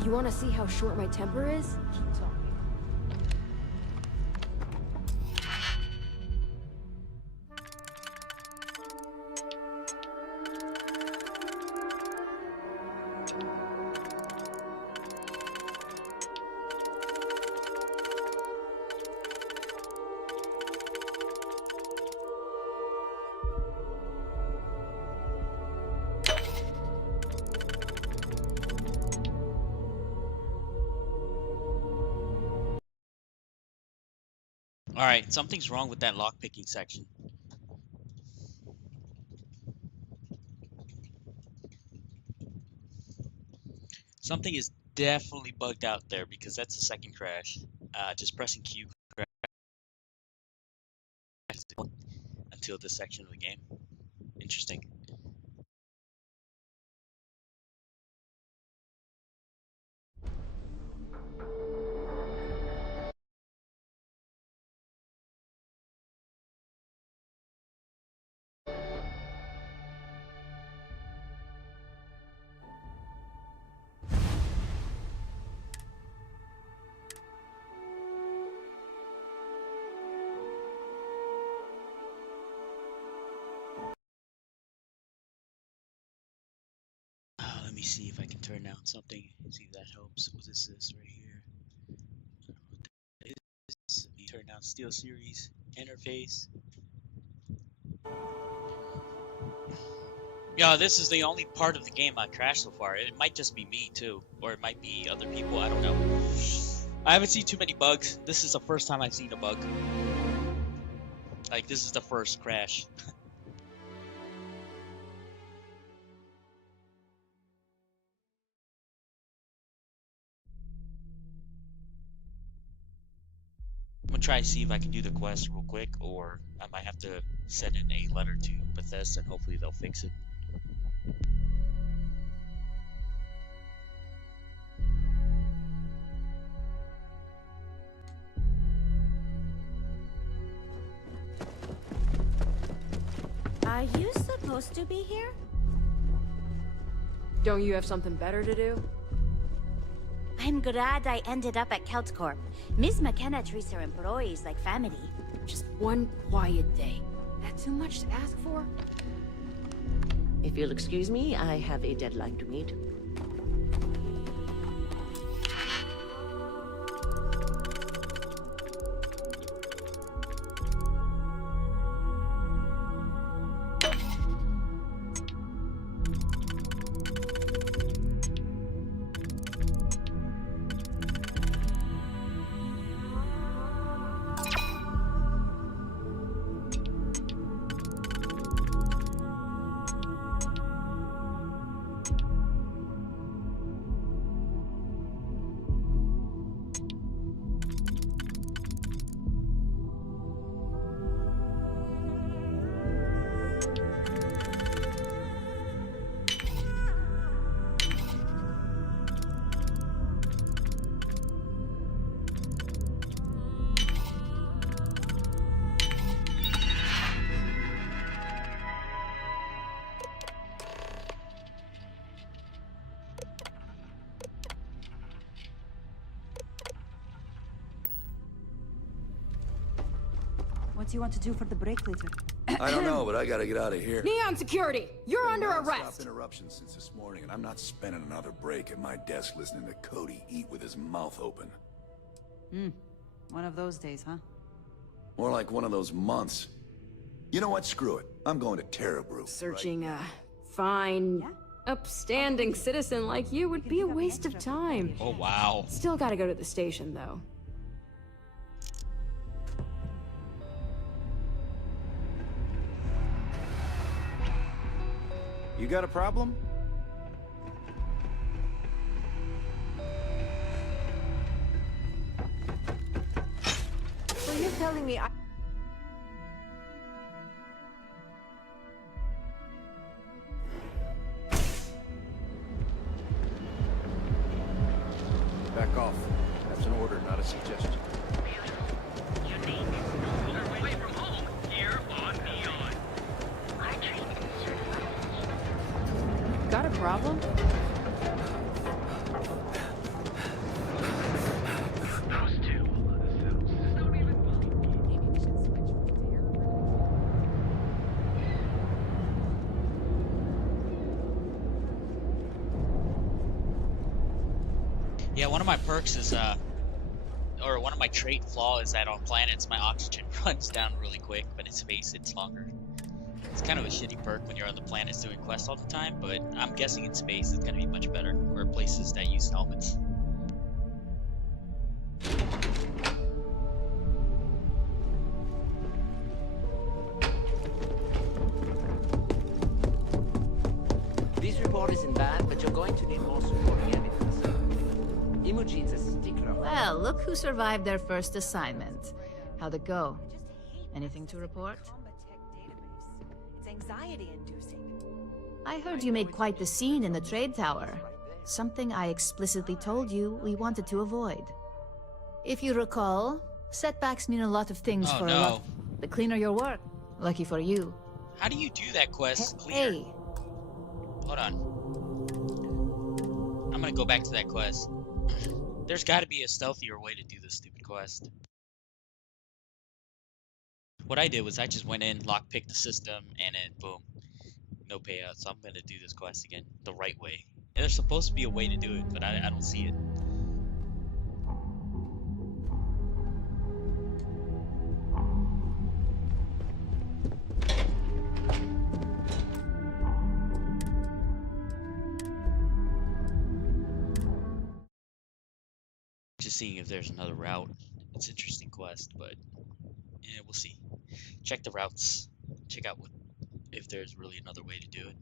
If you want to see how short my temper is, keep talking. Alright, something's wrong with that lockpicking section. Something is definitely bugged out there because that's the second crash. Just pressing Q until this section of the game. Interesting. Let me see if I can turn down something. See if that helps. What is this right here? I don't know what that is. Let me turn down Steel Series interface. Yeah, this is the only part of the game I crashed so far. It might just be me too, or it might be other people. I don't know. I haven't seen too many bugs. This is the first time I've seen a bug. Like, this is the first crash. I'm gonna try to see if I can do the quest real quick, or I might have to send in a letter to Bethesda and hopefully they'll fix it. Are you supposed to be here? Don't you have something better to do? I'm glad I ended up at KeltCorp. Miss McKenna treats her employees like family. Just one quiet day. That too much to ask for? If you'll excuse me, I have a deadline to meet. What do you want to do for the break later? I don't know, but I gotta get out of here. Neon Security, you're under arrest! Stop interruptions since this morning, and I'm not spending another break at my desk listening to Cody eat with his mouth open. One of those days, huh? More like one of those months. You know what? Screw it. I'm going to Terrabrew. Searching a fine, upstanding citizen like you would be a waste of time. Oh, wow. Still gotta go to the station, though. You got a problem? So you're telling me Back off. That's an order, not a suggestion. got a problem? Yeah, one of my perks is, or one of my trait flaw is that on planets my oxygen runs down really quick, but in space it's longer. It's kind of a shitty perk when you're on the planets doing quests all the time, but I'm guessing in space it's gonna be much better, or places that use helmets. This report isn't bad, but you're going to need more supporting evidence. Imogene's a stickler. Well, look who survived their first assignment. How'd it go? Anything to report? It's anxiety-inducing. I heard you made quite the scene in the trade tower. Something I explicitly told you we wanted to avoid. If you recall, setbacks mean a lot of things Oh, for no. a lot. The cleaner your work, lucky for you. How do you do that quest clear? Hey, Hold on. I'm gonna go back to that quest. There's gotta be a stealthier way to do this stupid quest. What I did was I just went in, lockpicked the system, and then boom. No payout, so I'm gonna do this quest again the right way. And there's supposed to be a way to do it, but I don't see it. Just seeing if there's another route. It's an interesting quest, but yeah, we'll see. Check the routes. Check out if there's really another way to do it.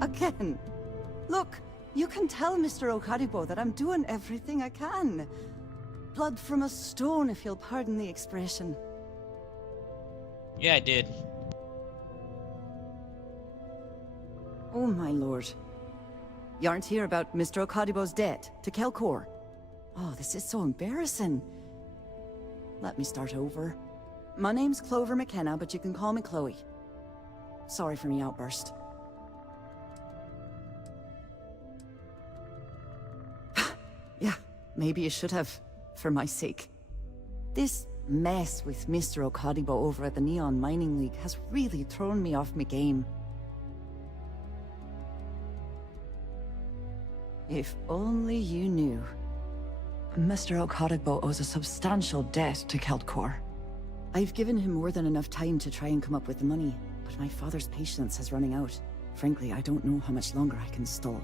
Again. Look, you can tell Mr. Okaribo that I'm doing everything I can. Blood from a stone, if you'll pardon the expression. Yeah, I did. Oh, my lord. You aren't here about Mr. Okaribo's debt to Kelkor. Oh, this is so embarrassing. Let me start over. My name's Clover McKenna, but you can call me Chloe. Sorry for me outburst. Yeah, maybe you should have, for my sake. This mess with Mr. Okaribo over at the Neon Mining League has really thrown me off my game. If only you knew. Mr. Okaribo owes a substantial debt to Keltkor. I've given him more than enough time to try and come up with the money, but my father's patience is running out. Frankly, I don't know how much longer I can stall.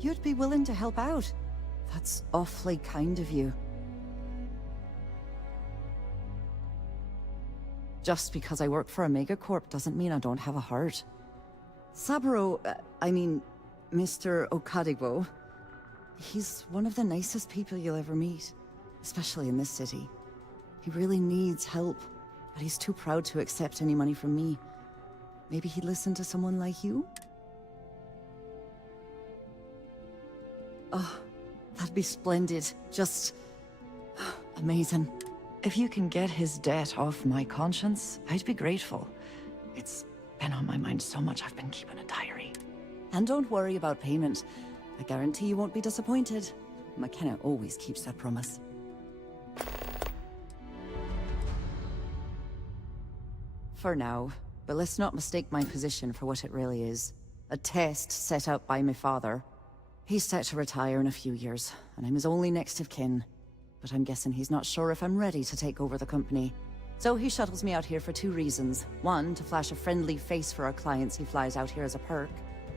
You'd be willing to help out. That's awfully kind of you. Just because I work for a megacorp doesn't mean I don't have a heart. Saburo, Mr. Okaribo, he's one of the nicest people you'll ever meet, especially in this city. He really needs help, but he's too proud to accept any money from me. Maybe he'd listen to someone like you? Oh, that'd be splendid. Just amazing. If you can get his debt off my conscience, I'd be grateful. It's been on my mind so much I've been keeping a diary. And don't worry about payment. I guarantee you won't be disappointed. McKenna always keeps that promise. For now, but let's not mistake my position for what it really is. A test set out by my father. He's set to retire in a few years, and I'm his only next of kin. But I'm guessing he's not sure if I'm ready to take over the company. So he shuttles me out here for two reasons. One, to flash a friendly face for our clients he flies out here as a perk.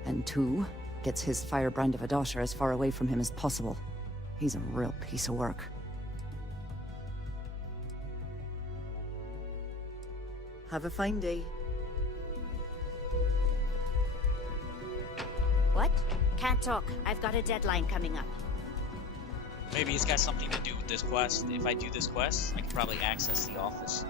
And two, gets his firebrand of a daughter as far away from him as possible. He's a real piece of work. Have a fine day. What? Can't talk. I've got a deadline coming up. Maybe it's got something to do with this quest. If I do this quest, I can probably access the office.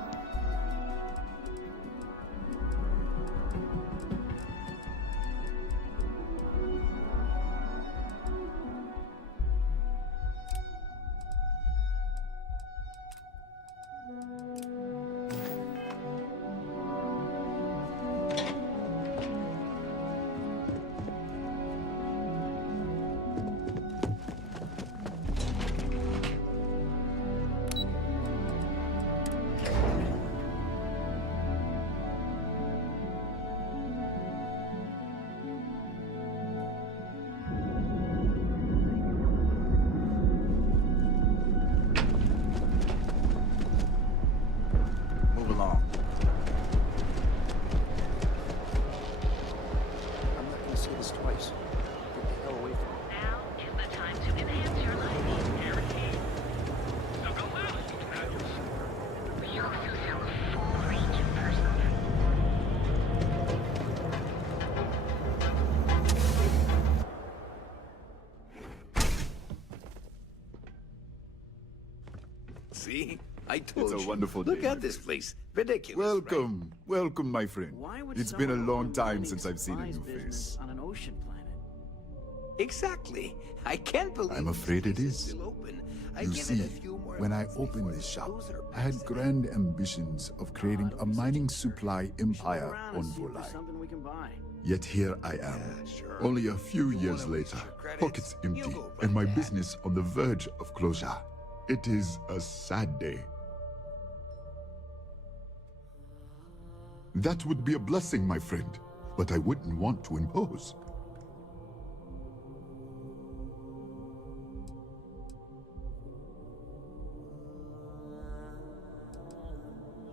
See? I told you. It's a wonderful Look day, at my this friend. place. Ridiculous, Welcome, welcome, my friend. would It's been a someone long open time mining since I've seen a supplies new business face. on an ocean planet? Exactly. I can't believe I'm this afraid it place is. still open. I You give it see, a few more when I months opened before this it shop, goes or I had passes. grand ambitions of creating a mining supply empire Around on and see if there's Volai. something we can buy. Yet here I am, only a few years later, pockets empty, and my business on the verge of closure. It is a sad day. That would be a blessing, my friend, but I wouldn't want to impose.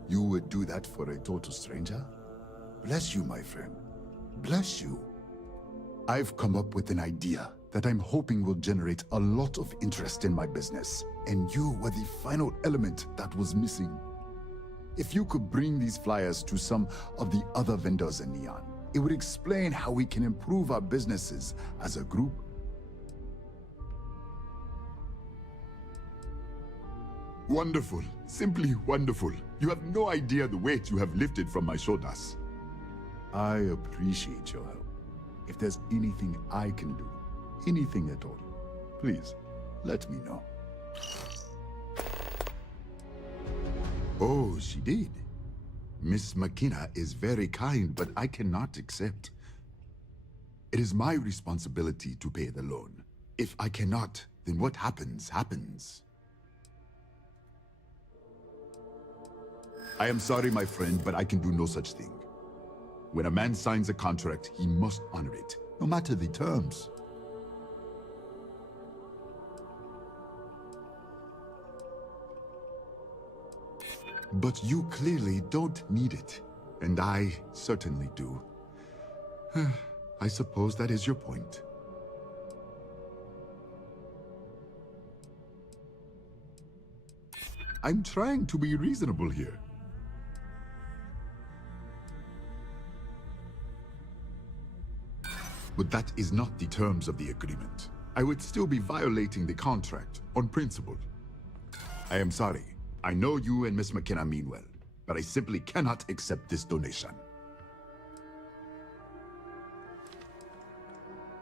You would do that for a total stranger? Bless you, my friend. Bless you. I've come up with an idea that I'm hoping will generate a lot of interest in my business, and you were the final element that was missing. If you could bring these flyers to some of the other vendors in Neon, it would explain how we can improve our businesses as a group. Wonderful. Simply wonderful. You have no idea the weight you have lifted from my shoulders. I appreciate your help. If there's anything I can do, anything at all, please, let me know. Oh, she did. Miss McKenna is very kind, but I cannot accept. It is my responsibility to pay the loan. If I cannot, then what happens, happens. I am sorry, my friend, but I can do no such thing. When a man signs a contract, he must honor it, no matter the terms. But you clearly don't need it, and I certainly do. I suppose that is your point. I'm trying to be reasonable here. But that is not the terms of the agreement. I would still be violating the contract on principle. I am sorry. I know you and Miss McKenna mean well, but I simply cannot accept this donation.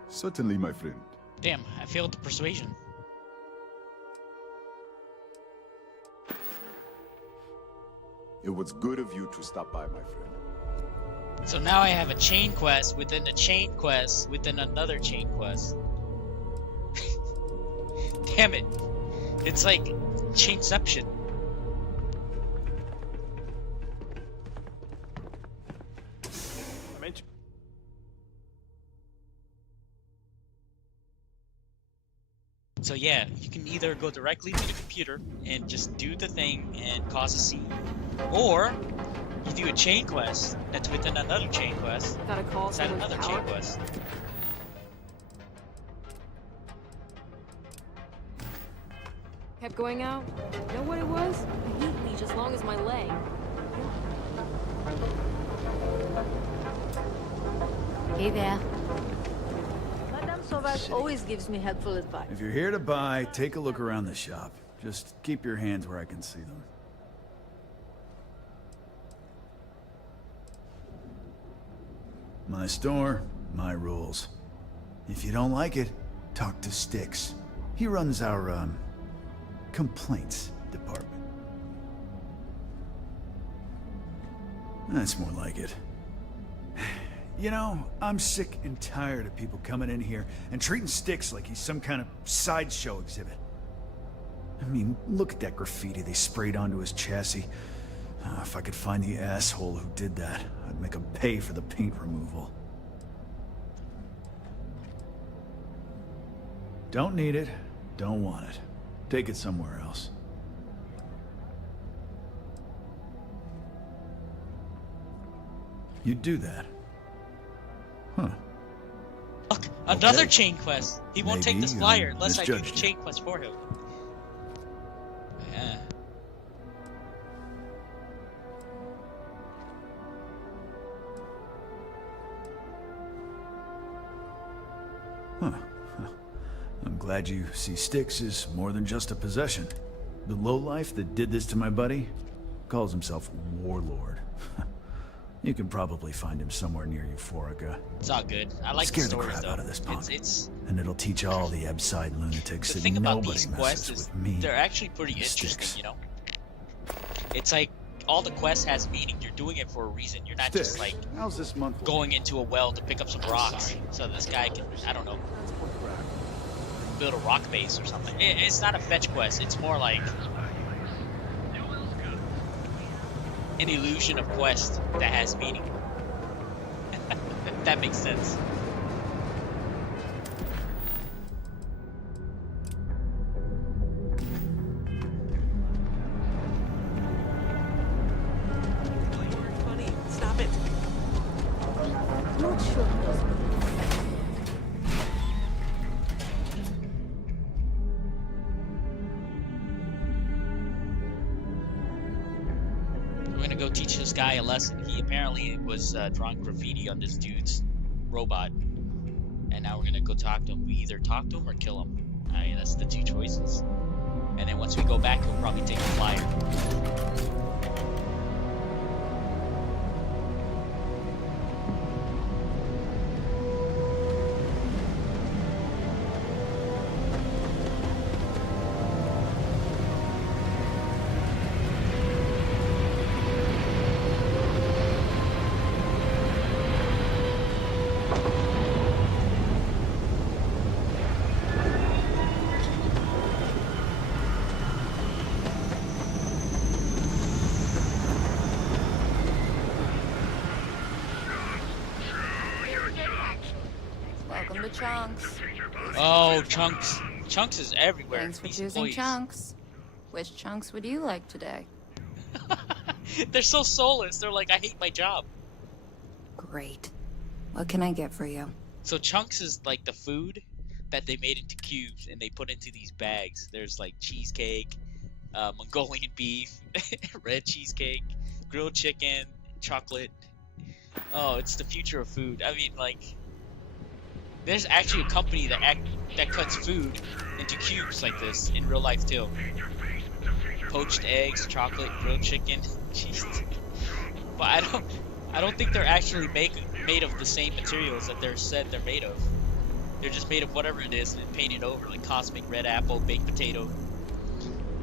Certainly, my friend. Damn, I failed the persuasion. It was good of you to stop by, my friend. So now I have a chain quest within a chain quest within another chain quest. Damn it. It's like chainception. So yeah, you can either go directly to the computer and just do the thing and cause a scene, or you do a chain quest that's within another chain quest Gotta call inside someone another power. chain quest. Kept going out. You know what it was? A heat leech as long as my leg. Hey there. Madame Sauvage always gives me helpful advice. If you're here to buy, take a look around the shop. Just keep your hands where I can see them. My store, my rules. If you don't like it, talk to Styx. He runs our, complaints department. That's more like it. You know, I'm sick and tired of people coming in here and treating Styx like he's some kind of sideshow exhibit. I mean, look at that graffiti they sprayed onto his chassis. If I could find the asshole who did that, I'd make him pay for the paint removal. Don't need it, don't want it. Take it somewhere else. You'd do that. Huh. Look, another Okay. chain quest. He won't take Maybe, this flyer unless I do the misjudged you. chain quest for him. Yeah. Huh. I'm glad you see Styx as more than just a possession. The lowlife that did this to my buddy calls himself Warlord. You can probably find him somewhere near Euphorica. It's all good. I like Scare the story, the crap though. out of this punk. It's and it'll teach all the Ebside lunatics the that thing about nobody these messes quests is with me. they're actually pretty interesting, you know? It's like all the quests has meaning. You're doing it for a reason. You're not just like How's this month? going into a well to pick up some rocks so this guy can, I don't know, build a rock base or something. It's not a fetch quest. It's more like an illusion of quest that has meaning. If that makes sense. Stop it. Not sure. We're gonna go teach this guy a lesson. He apparently was drawing graffiti on this dude's robot, and now we're gonna go talk to him. We either talk to him or kill him. I mean, that's the two choices. And then once we go back, he'll probably take a flyer. Welcome to Chunks. Oh, Chunks. Chunks is everywhere. Thanks for These choosing employees. Chunks. Which chunks would you like today? They're so soulless. They're like, I hate my job. Great. What can I get for you? So Chunks is like the food that they made into cubes and they put into these bags. There's like cheesecake, Mongolian beef, red cheesecake, grilled chicken, chocolate. Oh, it's the future of food. I mean, like, there's actually a company that cuts food into cubes like this in real life too. Poached eggs, chocolate, grilled chicken, cheese. But I don't think they're actually made of the same materials that they're said they're made of. They're just made of whatever it is and painted over, like cosmic red apple, baked potato.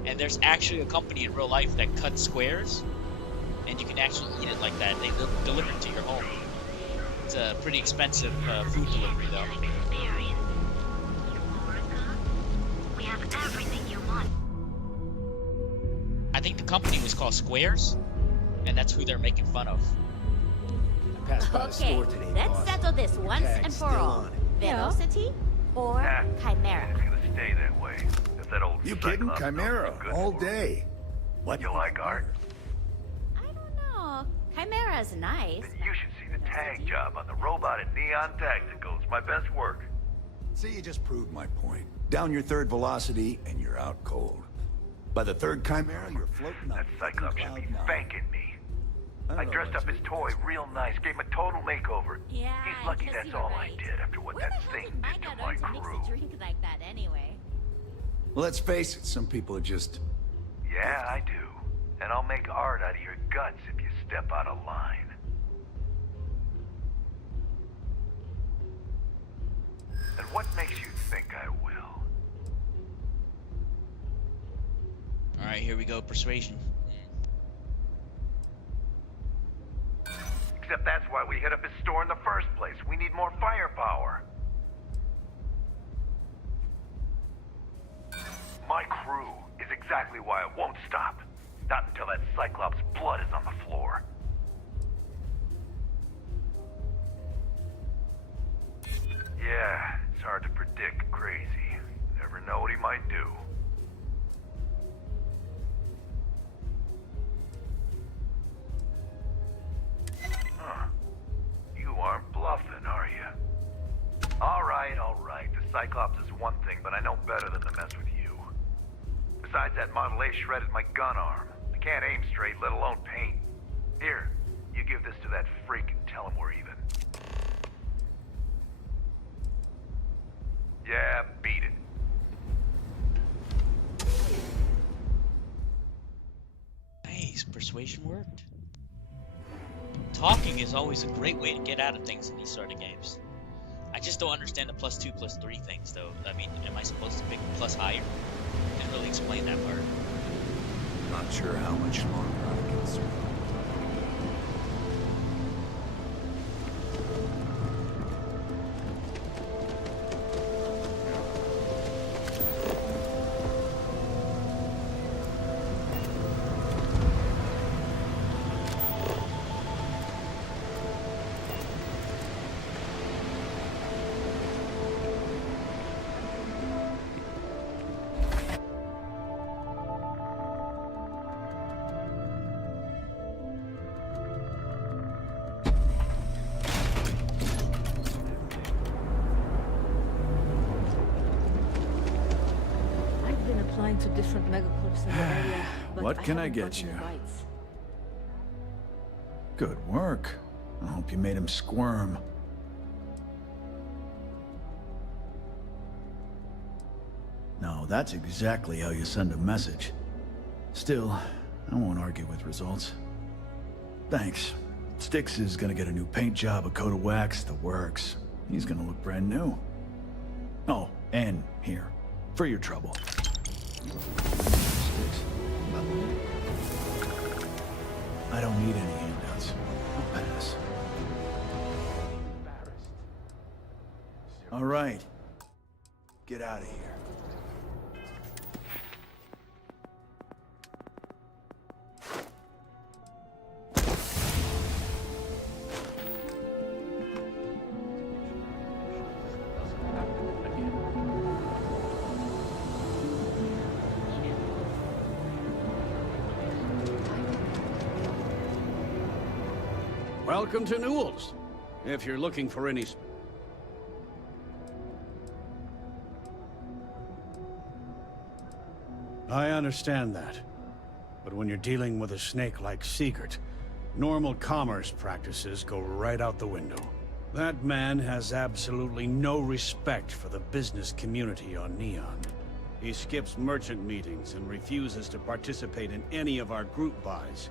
And there's actually a company in real life that cuts squares, and you can actually eat it like that. They deliver it to your home. It's a pretty expensive food delivery, though. We have everything you want. I think the company was called Squares, and that's who they're making fun of. Okay, let's settle this once and for all. Velocity or Chimera? It's gonna stay that way. If that old You kidding? Cyclops Chimera, knows good all for day. What? You like art? No, Chimera's nice. Then you should see the tag job on the robot at Neon Tactical. It's my best work. See, you just proved my point. Down your third velocity, and you're out cold. By the third Chimera, you're floating up. That Cyclops should be thanking me. I know dressed what up his toy real nice, gave him a total makeover. Yeah, He's lucky I guess that's you're all right. I did after what that thing did to my crew. Drink like that anyway. Well, let's face it, some people are just... Yeah, I do. And I'll make art out of your guts if you step out of line. And what makes you think I will? Alright, here we go, persuasion. Except that's why we hit up his store in the first place. We need more firepower. My crew is exactly why it won't stop. Not until that Cyclops' blood is on the floor. Yeah, it's hard to predict Crazy. Never know what he might do. Huh. You aren't bluffing, are you? All right, all right. The Cyclops is one thing, but I know better than to mess with you. Besides, that Model A shredded my gun arm. I can't aim straight, let alone paint. Here, you give this to that freak and tell him we're even. Yeah, beat it. persuasion worked. Talking is always a great way to get out of things in these sort of games. I just don't understand the +2/+3 things, though. I mean, am I supposed to pick plus higher? Didn't really explain that part. Not sure how much longer I can survive. To different megacorps in the area, but What can I haven't get gotten you? the bites. Good work. I hope you made him squirm. No, that's exactly how you send a message. Still, I won't argue with results. Thanks. Styx is gonna get a new paint job, a coat of wax, the works. He's gonna look brand new. Oh, and here, for your trouble. I don't need any handouts. I'll pass. All right. Get out of here. Welcome to Newell's. If you're looking for any... I understand that. But when you're dealing with a snake like Sigurd, normal commerce practices go right out the window. That man has absolutely no respect for the business community on Neon. He skips merchant meetings and refuses to participate in any of our group buys.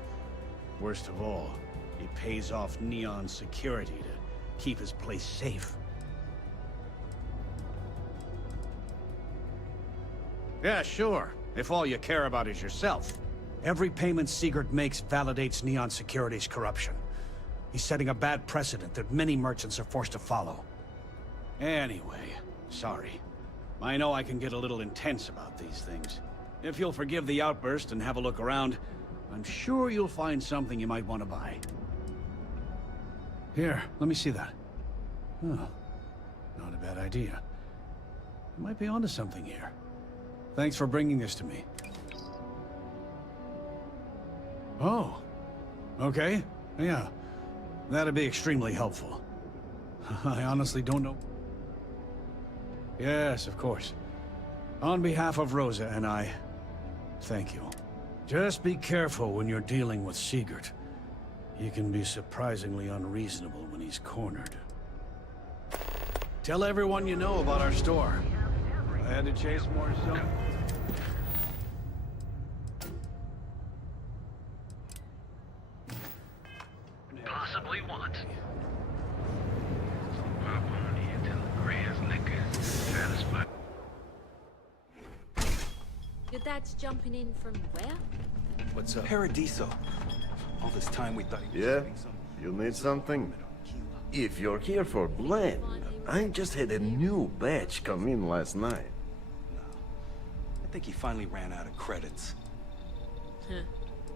Worst of all, he pays off Neon security to keep his place safe. Yeah, sure. If all you care about is yourself. Every payment Sigurd makes validates Neon Security's corruption. He's setting a bad precedent that many merchants are forced to follow. Anyway, sorry. I know I can get a little intense about these things. If you'll forgive the outburst and have a look around, I'm sure you'll find something you might want to buy. Here, let me see that. Oh, not a bad idea. You might be onto something here. Thanks for bringing this to me. Oh, okay, yeah. That'd be extremely helpful. I honestly don't know. Yes, of course. On behalf of Rosa and I, thank you. Just be careful when you're dealing with Sigurd. He can be surprisingly unreasonable when he's cornered. Tell everyone you know about our store. I had to chase more zone. Possibly want. Up on here till the grass liquor satisfied. Your dad's jumping in from where? What's up? Paradiso. All this time we thought he was Yeah? getting some... You need something? If you're here for blend, I just had a new batch come in last night. I think he finally ran out of credits. Huh.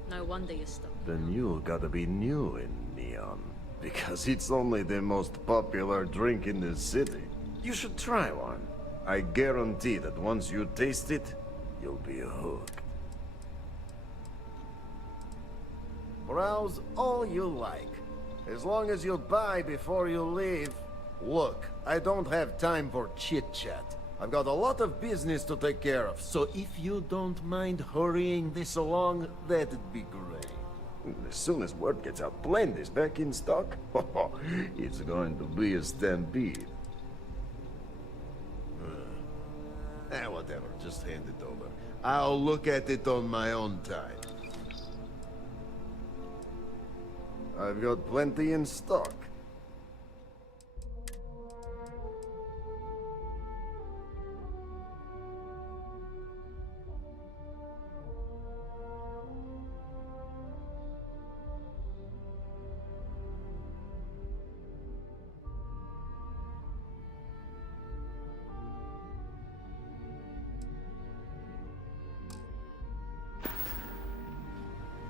No wonder you're stuck. Then you gotta be new in Neon. Because it's only the most popular drink in the city. You should try one. I guarantee that once you taste it, you'll be hooked. Browse all you like. As long as you buy before you leave. Look, I don't have time for chit-chat. I've got a lot of business to take care of, so if you don't mind hurrying this along, that'd be great. As soon as word gets out, Blend is back in stock. It's going to be a stampede. Whatever, just hand it over. I'll look at it on my own time. I've got plenty in stock.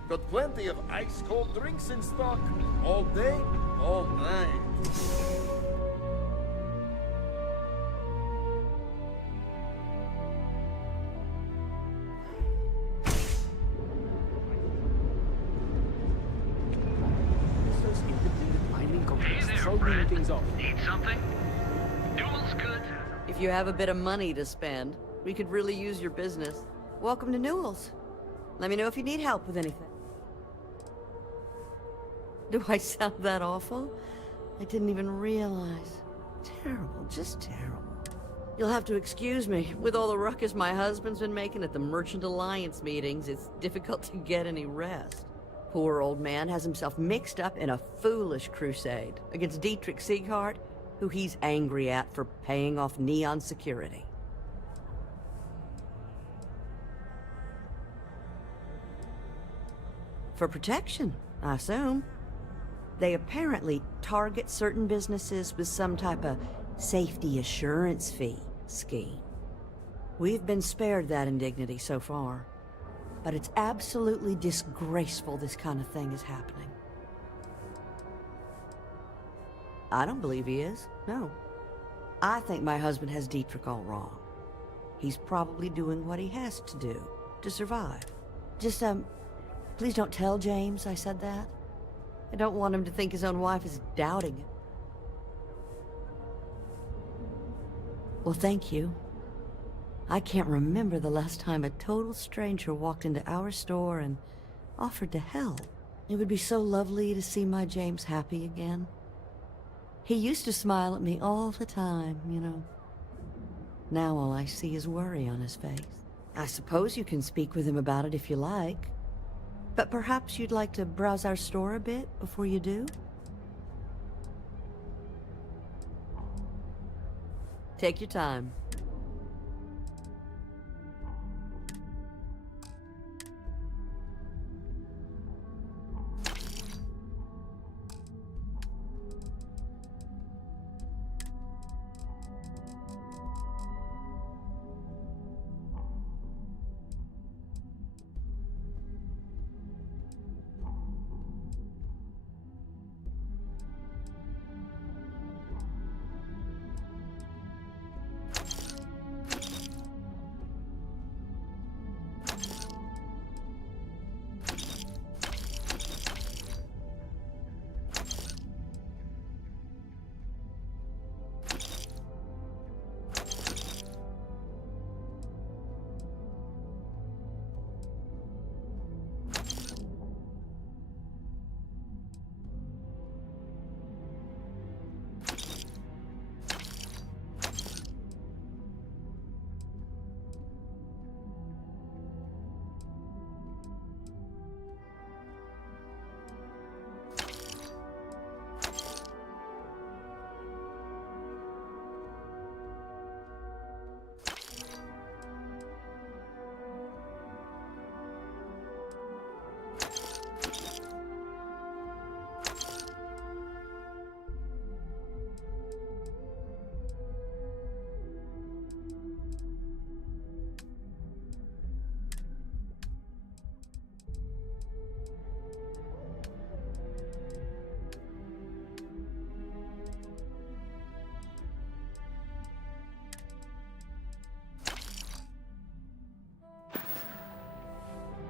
Got plenty of ice-cold drinks in stock. All day, all night. Hey there, Brett. Need something? Duel's good. If you have a bit of money to spend, we could really use your business. Welcome to Newell's. Let me know if you need help with anything. Do I sound that awful? I didn't even realize. Terrible, just terrible. You'll have to excuse me. With all the ruckus my husband's been making at the Merchant Alliance meetings, it's difficult to get any rest. Poor old man has himself mixed up in a foolish crusade against Dietrich Sieghart, who he's angry at for paying off Neon security. For protection, I assume. They apparently target certain businesses with some type of safety assurance fee scheme. We've been spared that indignity so far, but it's absolutely disgraceful this kind of thing is happening. I don't believe he is, no. I think my husband has Dietrich all wrong. He's probably doing what he has to do to survive. Just, please don't tell James I said that. I don't want him to think his own wife is doubting him. Well, thank you. I can't remember the last time a total stranger walked into our store and offered to help. It would be so lovely to see my James happy again. He used to smile at me all the time, you know. Now all I see is worry on his face. I suppose you can speak with him about it if you like. But perhaps you'd like to browse our store a bit before you do? Take your time.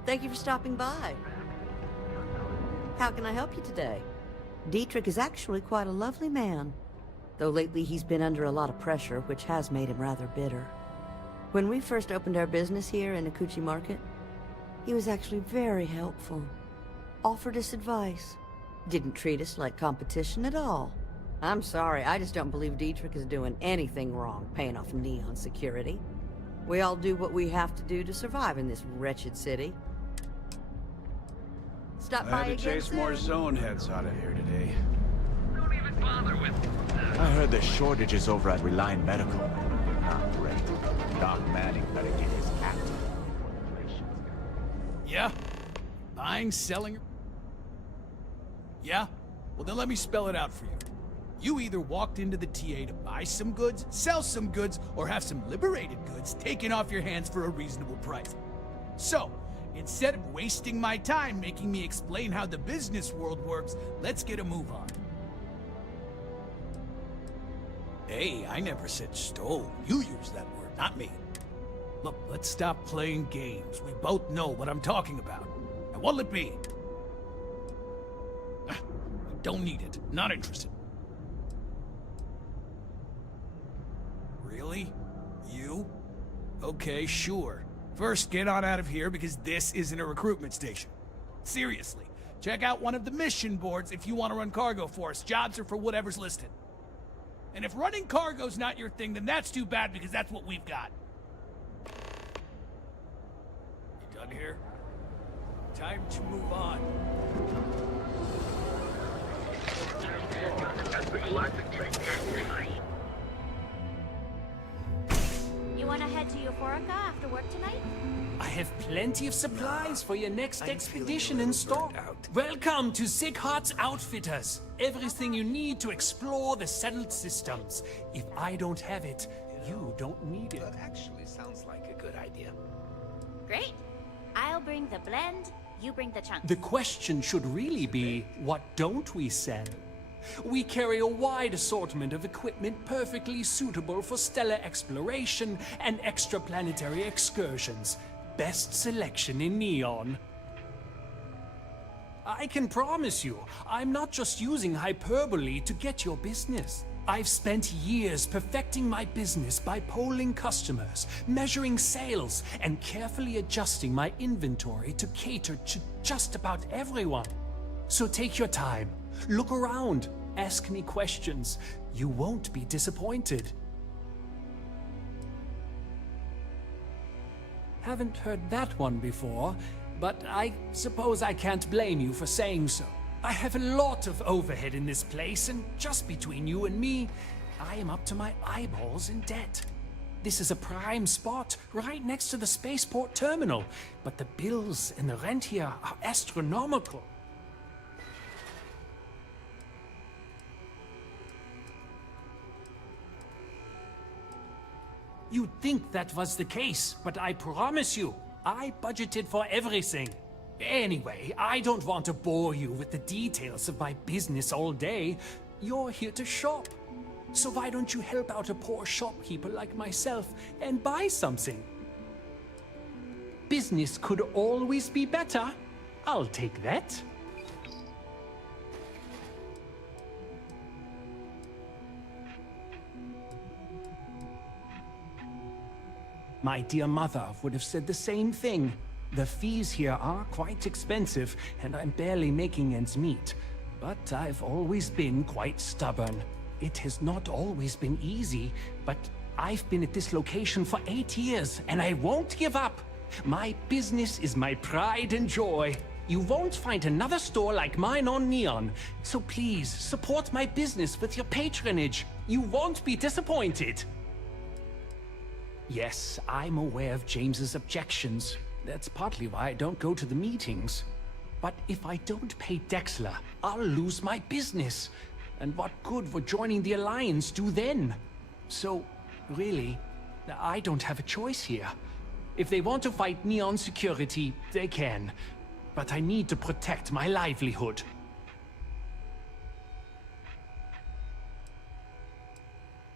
Thank you for stopping by. How can I help you today? Dietrich is actually quite a lovely man, though lately he's been under a lot of pressure, which has made him rather bitter. When we first opened our business here in Akuchi Market, he was actually very helpful. Offered us advice. Didn't treat us like competition at all. I'm sorry, I just don't believe Dietrich is doing anything wrong paying off Neon security. We all do what we have to do to survive in this wretched city. Stop I by had to again chase more soon. zone heads out of here today. Don't even bother with I heard there's shortages over at Reliant Medical. Not great. Doc Manning better get his act together. Yeah? Buying, selling... Yeah? Well, then let me spell it out for you. You either walked into the TA to buy some goods, sell some goods, or have some liberated goods taken off your hands for a reasonable price. So, instead of wasting my time making me explain how the business world works, let's get a move on. Hey, I never said stole. You used that word, not me. Look, let's stop playing games. We both know what I'm talking about. Now, what'll it be? We don't need it. Not interested. Really? You? Okay, sure. First, get on out of here because this isn't a recruitment station. Seriously, check out one of the mission boards if you want to run cargo for us. Jobs are for whatever's listed. And if running cargo's not your thing, then that's too bad because that's what we've got. You done here? Time to move on. You wanna head to Euphorica after work tonight? I have plenty of supplies for your next expedition in store. Welcome to Sick Heart's Outfitters. Everything you need to explore the settled systems. If I don't have it, you don't need it. That actually sounds like a good idea. Great. I'll bring the blend, you bring the chunks. The question should really be, what don't we sell? We carry a wide assortment of equipment perfectly suitable for stellar exploration and extraplanetary excursions. Best selection in Neon. I can promise you, I'm not just using hyperbole to get your business. I've spent years perfecting my business by polling customers, measuring sales, and carefully adjusting my inventory to cater to just about everyone. So take your time, look around, ask me questions. You won't be disappointed. Haven't heard that one before, but I suppose I can't blame you for saying so. I have a lot of overhead in this place, and just between you and me, I am up to my eyeballs in debt. This is a prime spot, right next to the spaceport terminal, but the bills and the rent here are astronomical. You'd think that was the case, but I promise you, I budgeted for everything. Anyway, I don't want to bore you with the details of my business all day. You're here to shop. So why don't you help out a poor shopkeeper like myself and buy something? Business could always be better. I'll take that. My dear mother would have said the same thing. The fees here are quite expensive, and I'm barely making ends meet. But I've always been quite stubborn. It has not always been easy, but I've been at this location for 8 years, and I won't give up. My business is my pride and joy. You won't find another store like mine on Neon. So please, support my business with your patronage. You won't be disappointed. Yes, I'm aware of James's objections. That's partly why I don't go to the meetings. But if I don't pay Dexler, I'll lose my business. And what good would joining the Alliance do then? So, really, I don't have a choice here. If they want to fight Neon security, they can. But I need to protect my livelihood.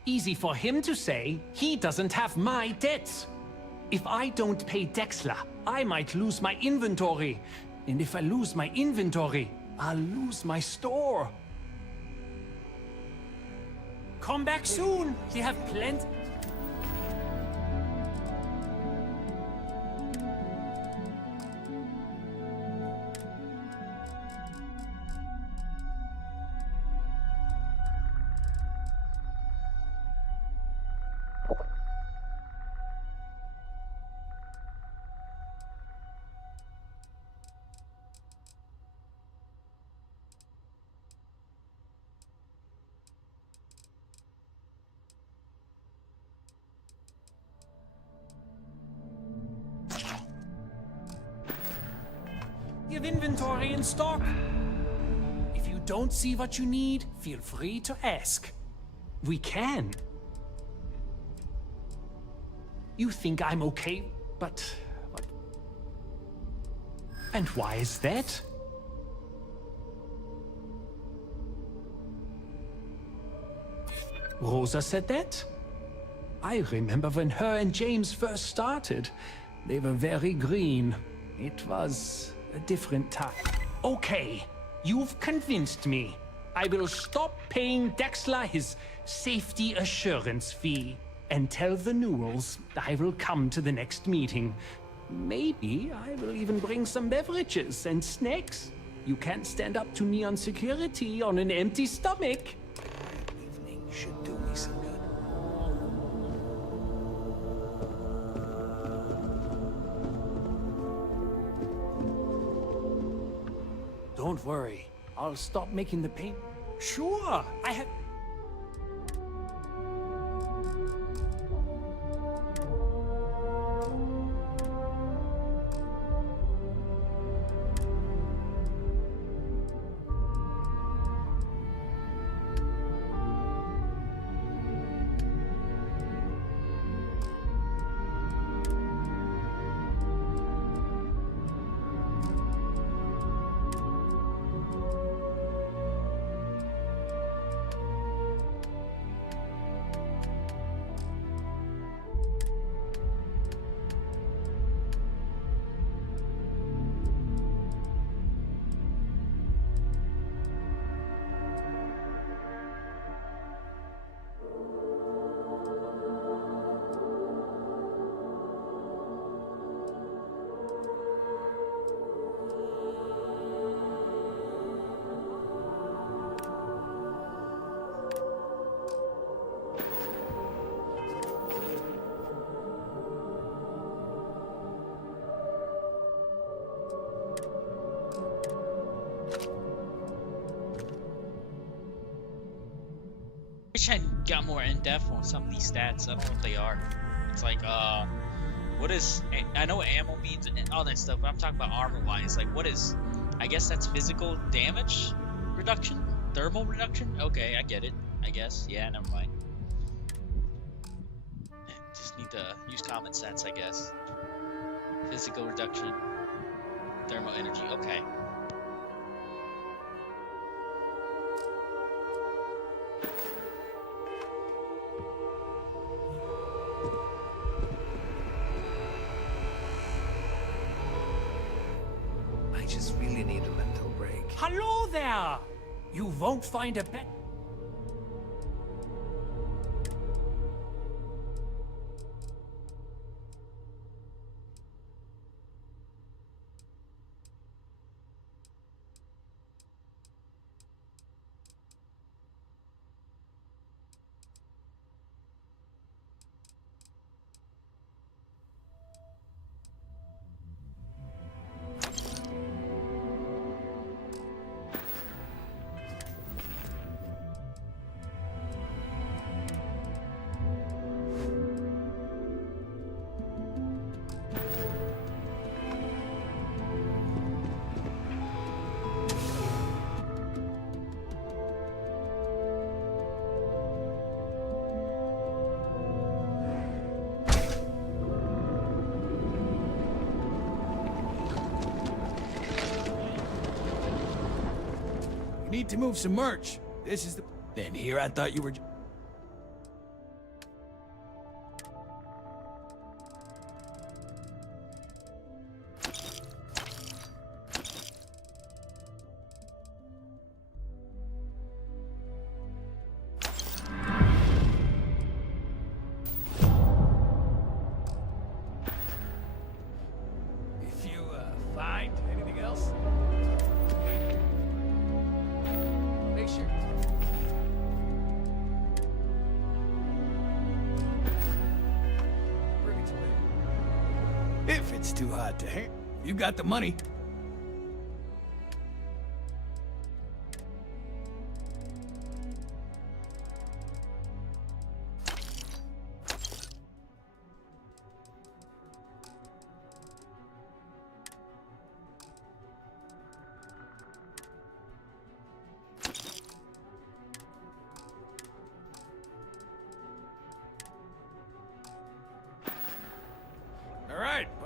Easy for him to say, he doesn't have my debts. If I don't pay Dexler, I might lose my inventory. And if I lose my inventory, I'll lose my store. Come back soon. We have plenty. plenty of inventory in stock. If you don't see what you need, feel free to ask. We can. You think I'm okay, but... And why is that? Rosa said that? I remember when her and James first started. They were very green. It was a different time. Okay, you've convinced me. I will stop paying Dexla his safety assurance fee and tell the Newells I will come to the next meeting. Maybe I will even bring some beverages and snacks. You can't stand up to Neon security on an empty stomach. Evening should do me some good. Don't worry. I'll stop making the paint. Sure, I have... Wish I got more in depth on some of these stats. I don't know what they are. It's like, what is? I know what ammo means and all that stuff, but I'm talking about armor-wise. Like, what is? I guess that's physical damage reduction, thermal reduction. Okay, I get it. I guess. Yeah, never mind. Just need to use common sense, I guess. Physical reduction, thermal energy. Okay. I just really need a mental break. Hello there! You won't find a bet. Need to move some merch. This is the... Then here I thought you were... If you, find anything else... Make sure. Bring it to me. If it's too hot to handle, you got the money.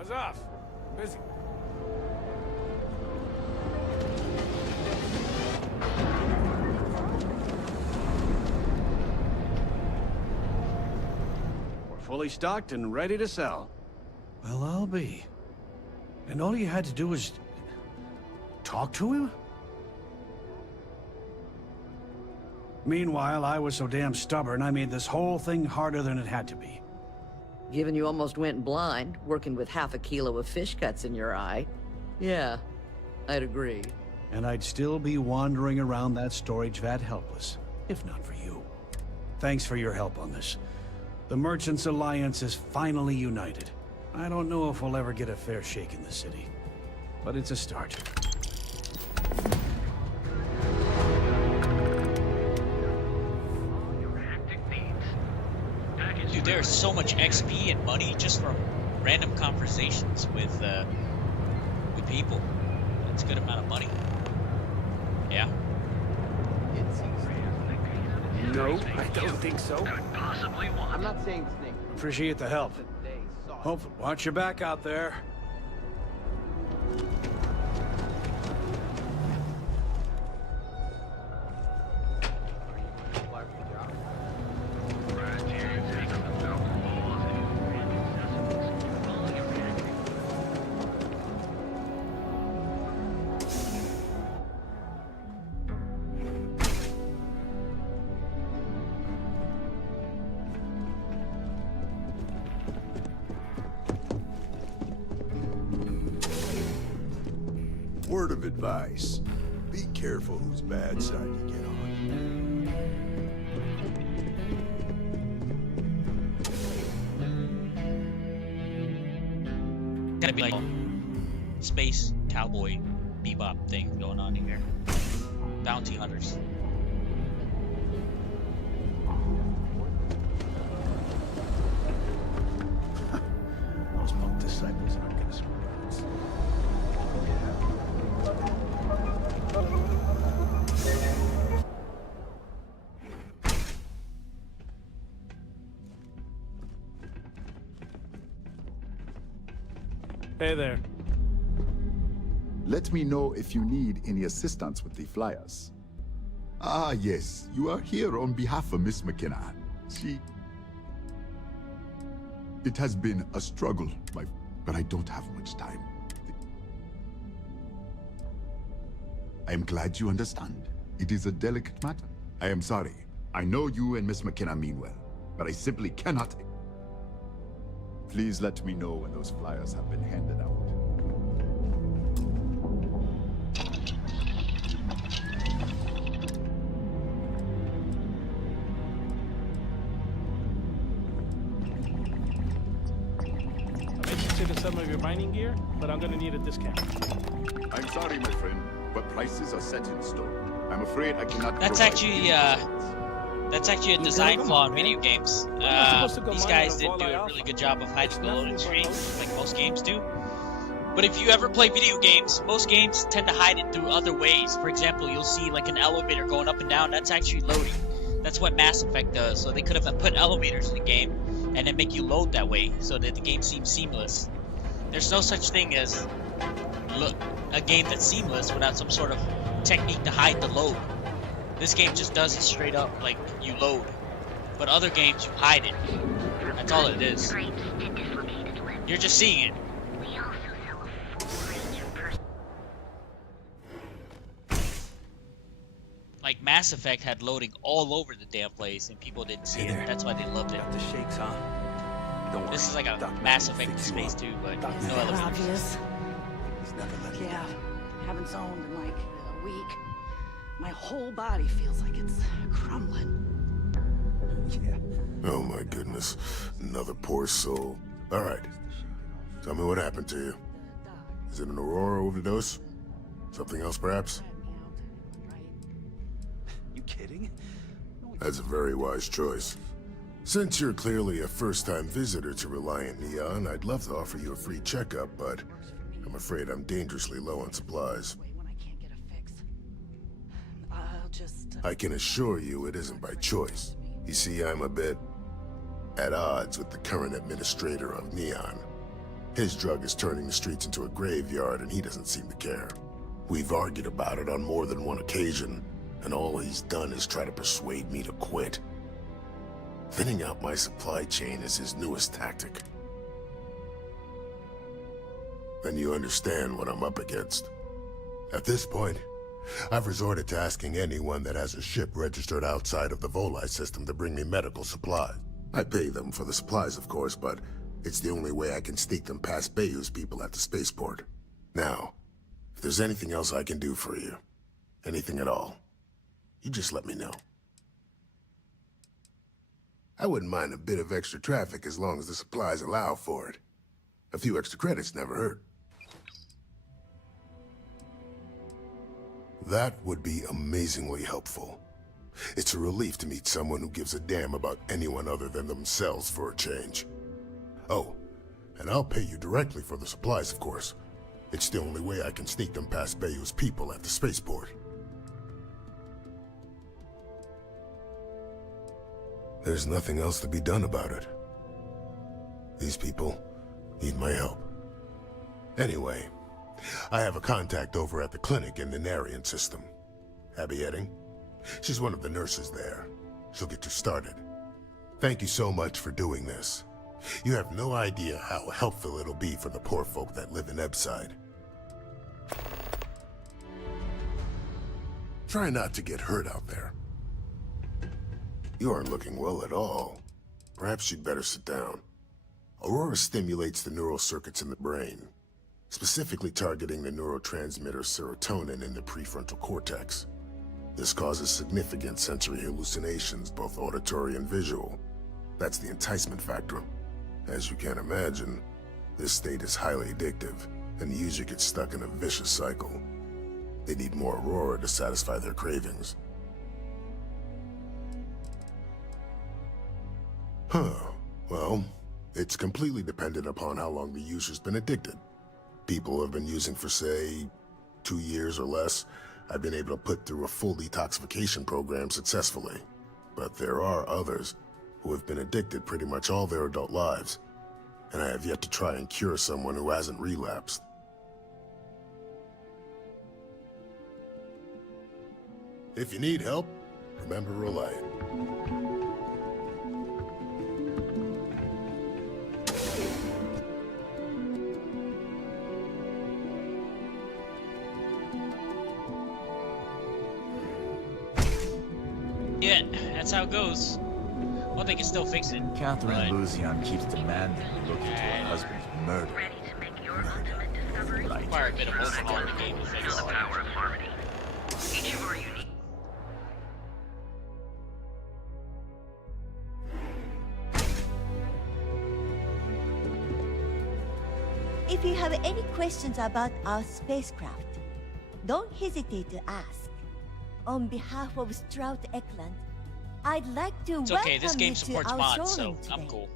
Buzz off. Busy. We're fully stocked and ready to sell. Well, I'll be. And all you had to do was talk to him? Meanwhile, I was so damn stubborn, I made this whole thing harder than it had to be. Given you almost went blind, working with half a kilo of fish guts in your eye. Yeah, I'd agree. And I'd still be wandering around that storage vat helpless, if not for you. Thanks for your help on this. The Merchants Alliance is finally united. I don't know if we'll ever get a fair shake in the city, but it's a start. Dude, there's so much XP and money just from random conversations with people. That's a good amount of money. Yeah. No, I don't think so. I'm not saying snake. Appreciate the help. Hope, watch your back out there. Word of advice. Be careful whose bad side you get on. Gotta be like space cowboy bebop thing going on here. Bounty hunters. Those punk disciples aren't gonna screw us. Hey there. Let me know if you need any assistance with the flyers. Ah, yes. You are here on behalf of Miss McKenna. It has been a struggle, but I don't have much time. I am glad you understand. It is a delicate matter. I am sorry. I know you and Miss McKenna mean well, but I simply cannot. Please let me know when those flyers have been handed out. I'm interested in some of your mining gear, but I'm gonna need a discount. I'm sorry, my friend, but prices are set in stone. I'm afraid I cannot. That's actually a design flaw in video games. These guys didn't do a really good job of hiding the loading screens like most games do. But if you ever play video games, most games tend to hide it through other ways. For example, you'll see like an elevator going up and down. That's actually loading. That's what Mass Effect does. So they could have put elevators in the game and then make you load that way so that the game seems seamless. There's no such thing as a game that's seamless without some sort of technique to hide the load. This game just does it straight up, like you load. But other games, you hide it. That's all it is. You're just seeing it. Like Mass Effect had loading all over the damn place, and people didn't see it. That's why they loved it. Got the shakes, huh? Don't worry. This is like a Mass Effect in space too, but no elevators. Obvious. He's never let Yeah, haven't zoned in like a week. My whole body feels like it's crumbling. Oh my goodness. Another poor soul. Alright. Tell me what happened to you. Is it an Aurora overdose? Something else, perhaps? You kidding? That's a very wise choice. Since you're clearly a first-time visitor to Reliant Neon, I'd love to offer you a free checkup, but I'm afraid I'm dangerously low on supplies. I can assure you it isn't by choice. You see, I'm a bit at odds with the current administrator of Neon. His drug is turning the streets into a graveyard, and he doesn't seem to care. We've argued about it on more than one occasion, and all he's done is try to persuade me to quit. Thinning out my supply chain is his newest tactic. Then you understand what I'm up against. At this point, I've resorted to asking anyone that has a ship registered outside of the Volai system to bring me medical supplies. I pay them for the supplies, of course, but it's the only way I can sneak them past Bayou's people at the spaceport. Now, if there's anything else I can do for you, anything at all, you just let me know. I wouldn't mind a bit of extra traffic as long as the supplies allow for it. A few extra credits never hurt. That would be amazingly helpful. It's a relief to meet someone who gives a damn about anyone other than themselves for a change. Oh, and I'll pay you directly for the supplies, of course. It's the only way I can sneak them past Bayou's people at the spaceport. There's nothing else to be done about it. These people need my help. Anyway, I have a contact over at the clinic in the Narian system. Abby Edding? She's one of the nurses there. She'll get you started. Thank you so much for doing this. You have no idea how helpful it'll be for the poor folk that live in Ebside. Try not to get hurt out there. You aren't looking well at all. Perhaps you'd better sit down. Aurora stimulates the neural circuits in the brain, specifically targeting the neurotransmitter serotonin in the prefrontal cortex. This causes significant sensory hallucinations, both auditory and visual. That's the enticement factor. As you can imagine, this state is highly addictive, and the user gets stuck in a vicious cycle. They need more Aurora to satisfy their cravings. Well, it's completely dependent upon how long the user's been addicted. People who have been using for, say, 2 years or less, I've been able to put through a full detoxification program successfully. But there are others who have been addicted pretty much all their adult lives, and I have yet to try and cure someone who hasn't relapsed. If you need help, remember Reliant. Yeah, that's how it goes. Well, they can still fix it. Catherine Luzian keeps demanding you look into her husband's murder. Right. Require a bit of overhaul in the game to fix it. Power of harmony. Each of our unique. If you have any questions about our spacecraft, don't hesitate to ask. On behalf of Strout Eklund, I'd like to It's welcome okay, this game you to supports our mods, so showroom today. I'm cool.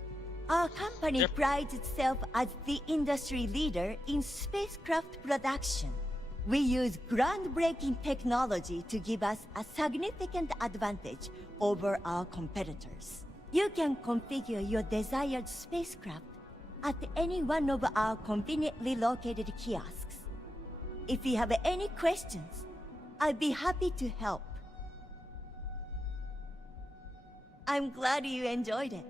Our company prides itself as the industry leader in spacecraft production. We use groundbreaking technology to give us a significant advantage over our competitors. You can configure your desired spacecraft at any one of our conveniently located kiosks. If you have any questions, I'd be happy to help. I'm glad you enjoyed it.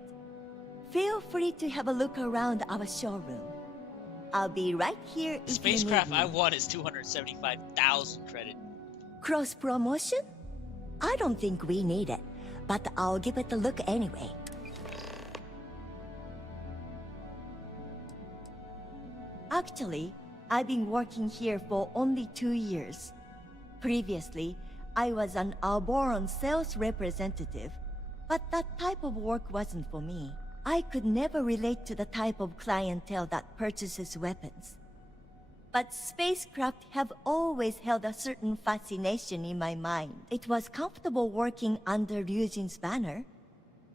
Feel free to have a look around our showroom. I'll be right here if Spacecraft you need I me. want is 275,000 credit. Cross promotion? I don't think we need it, but I'll give it a look anyway. Actually, I've been working here for only 2 years. Previously, I was an Alboron sales representative, but that type of work wasn't for me. I could never relate to the type of clientele that purchases weapons. But spacecraft have always held a certain fascination in my mind. It was comfortable working under Ryujin's banner,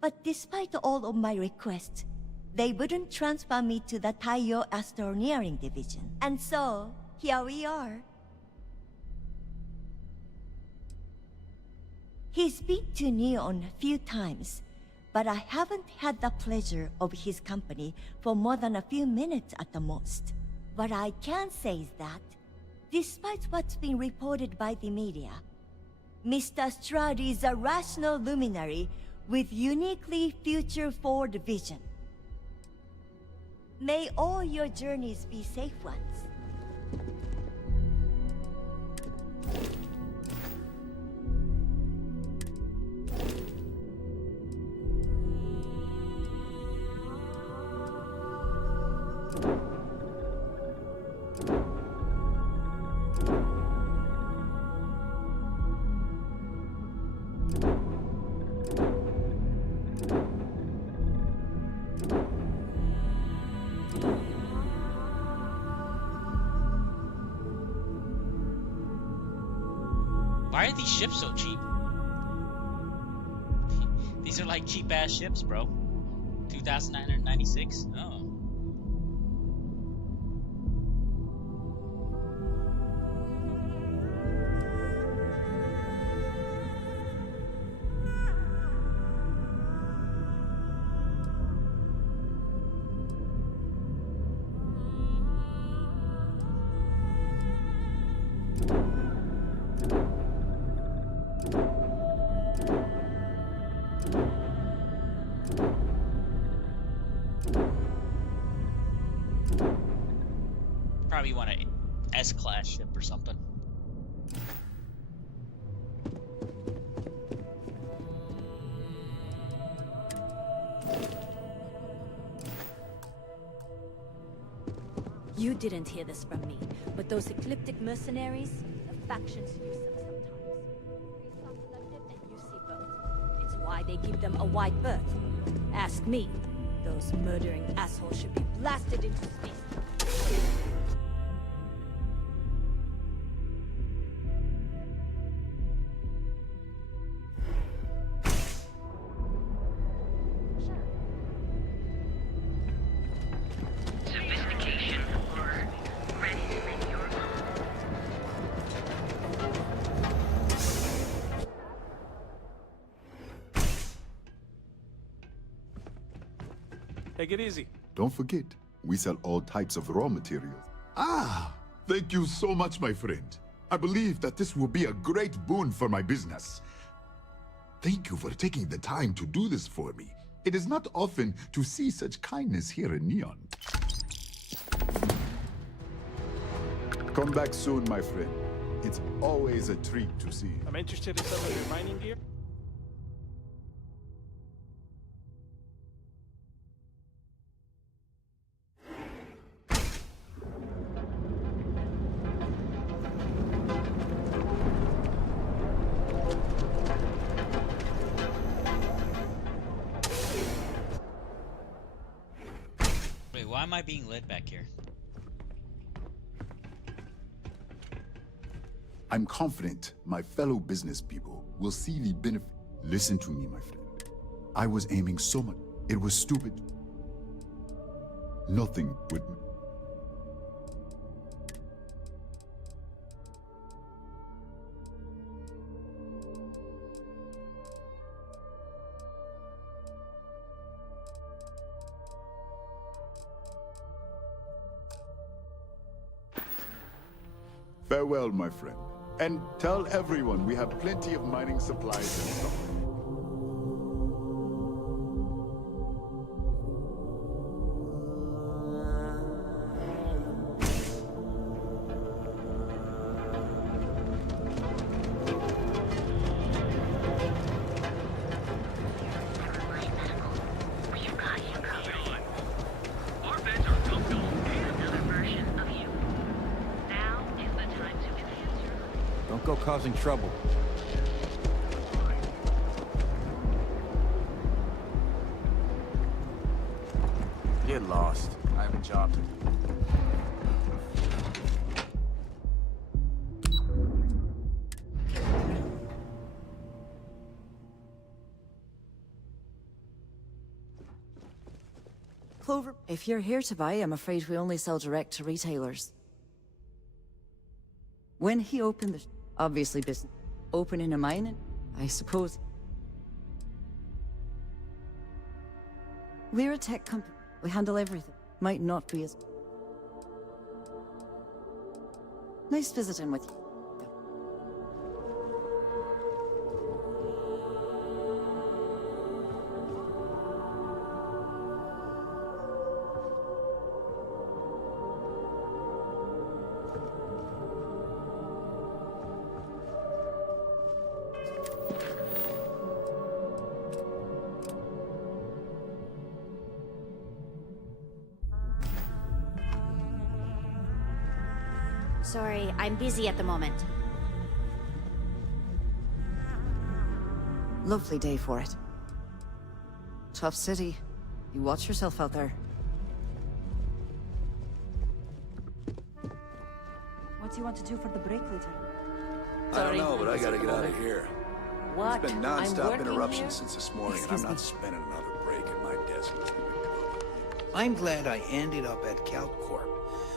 but despite all of my requests, they wouldn't transfer me to the Taiyo Astroneering Division. And so, here we are. He's been to Neon a few times, but I haven't had the pleasure of his company for more than a few minutes at the most. What I can say is that, despite what's been reported by the media, Mr. Strahd is a rational luminary with uniquely future-forward vision. May all your journeys be safe ones. Why are these ships so cheap? These are like cheap ass ships, bro. 2,996? Oh. Probably want an S-class ship or something. You didn't hear this from me, but those ecliptic mercenaries, the factions use them sometimes. Free some collective and you see both. It's why they give them a wide berth. Ask me. Those murdering assholes should be blasted into space. Sophistication or ready to make your own. Take it easy. Don't forget, we sell all types of raw materials. Ah, thank you so much, my friend. I believe that this will be a great boon for my business. Thank you for taking the time to do this for me. It is not often to see such kindness here in Neon. Come back soon, my friend. It's always a treat to see you. I'm interested in some of your mining gear. Wait, why am I being led back here? I'm confident my fellow business people will see the benefit. Listen to me, my friend. I was aiming so much. It was stupid. Nothing would... Farewell, my friend. And tell everyone we have plenty of mining supplies and stuff. Don't go causing trouble. Get lost. I have a job to do. Clover, if you're here to buy, I'm afraid we only sell direct to retailers. When he opened the... obviously business. Opening a mine, I suppose... We're a tech company. We handle everything. Might not be as... Nice visiting with you. Sorry, I'm busy at the moment. Lovely day for it. Tough city. You watch yourself out there. What do you want to do for the break later? I don't know, but I gotta get out of here. What? There's been I'm non-stop working interruptions here? since this morning, and I'm not spending another break at my desk. I'm glad I ended up at CalCorp.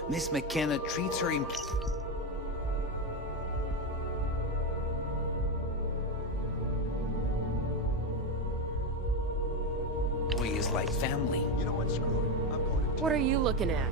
Miss McKenna treats her employees like family. You know what? Screw it. I'm going to... What are you looking at?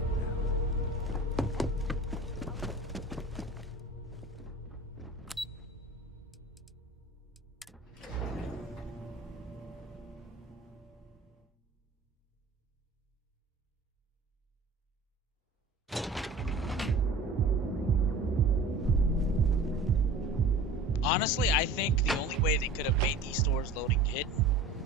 Honestly, I think the only way they could have made these stores loading hidden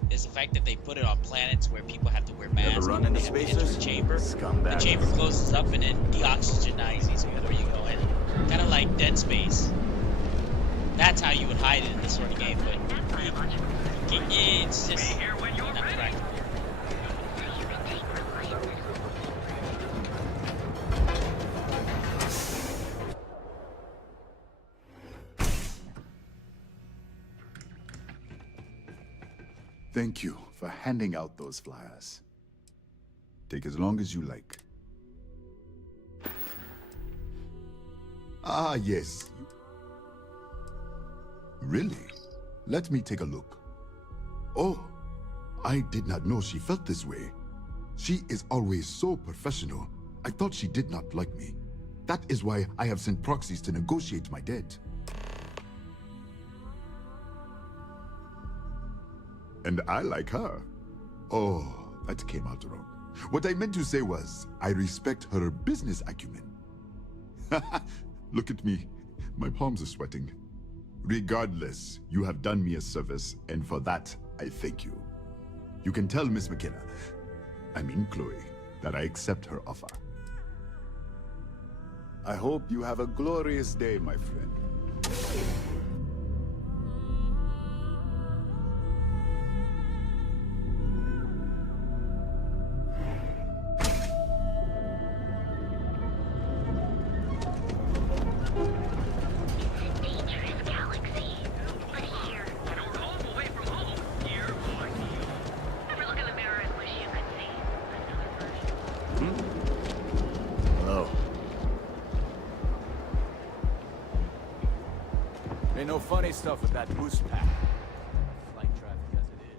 is the fact that they put it on planets where people have to wear masks. run into They have to enter spacers? the chamber. Scumbags. The chamber closes up and then deoxygenizes you where you go in. Kind of like Dead Space. That's how you would hide it in this sort of game, but it's just not practical. Thank you for handing out those flyers. Take as long as you like. Ah, yes. Really? Let me take a look. Oh, I did not know she felt this way. She is always so professional. I thought she did not like me. That is why I have sent proxies to negotiate my debt. And I like her. Oh, that came out wrong. What I meant to say was, I respect her business acumen. Look at me. My palms are sweating. Regardless, you have done me a service, and for that, I thank you. You can tell Miss McKenna, I mean Chloe, that I accept her offer. I hope you have a glorious day, my friend. Hello. Ain't no funny stuff with that boost pack. Flight traffic as it is.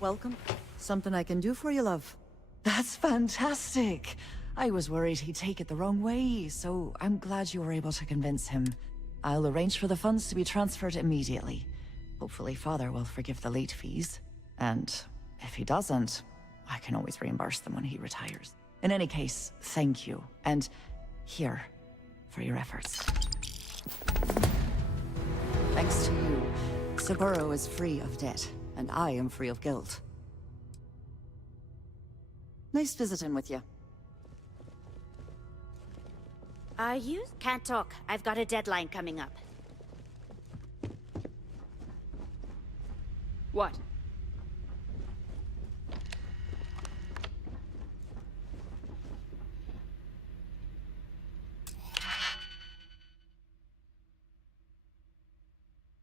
Welcome. Something I can do for you, love. That's fantastic. I was worried he'd take it the wrong way, so I'm glad you were able to convince him. I'll arrange for the funds to be transferred immediately. Hopefully Father will forgive the late fees. And if he doesn't, I can always reimburse them when he retires. In any case, thank you. And here, for your efforts. Thanks to you, Saburo is free of debt, and I am free of guilt. Nice visiting with you. You can't talk. I've got a deadline coming up. What?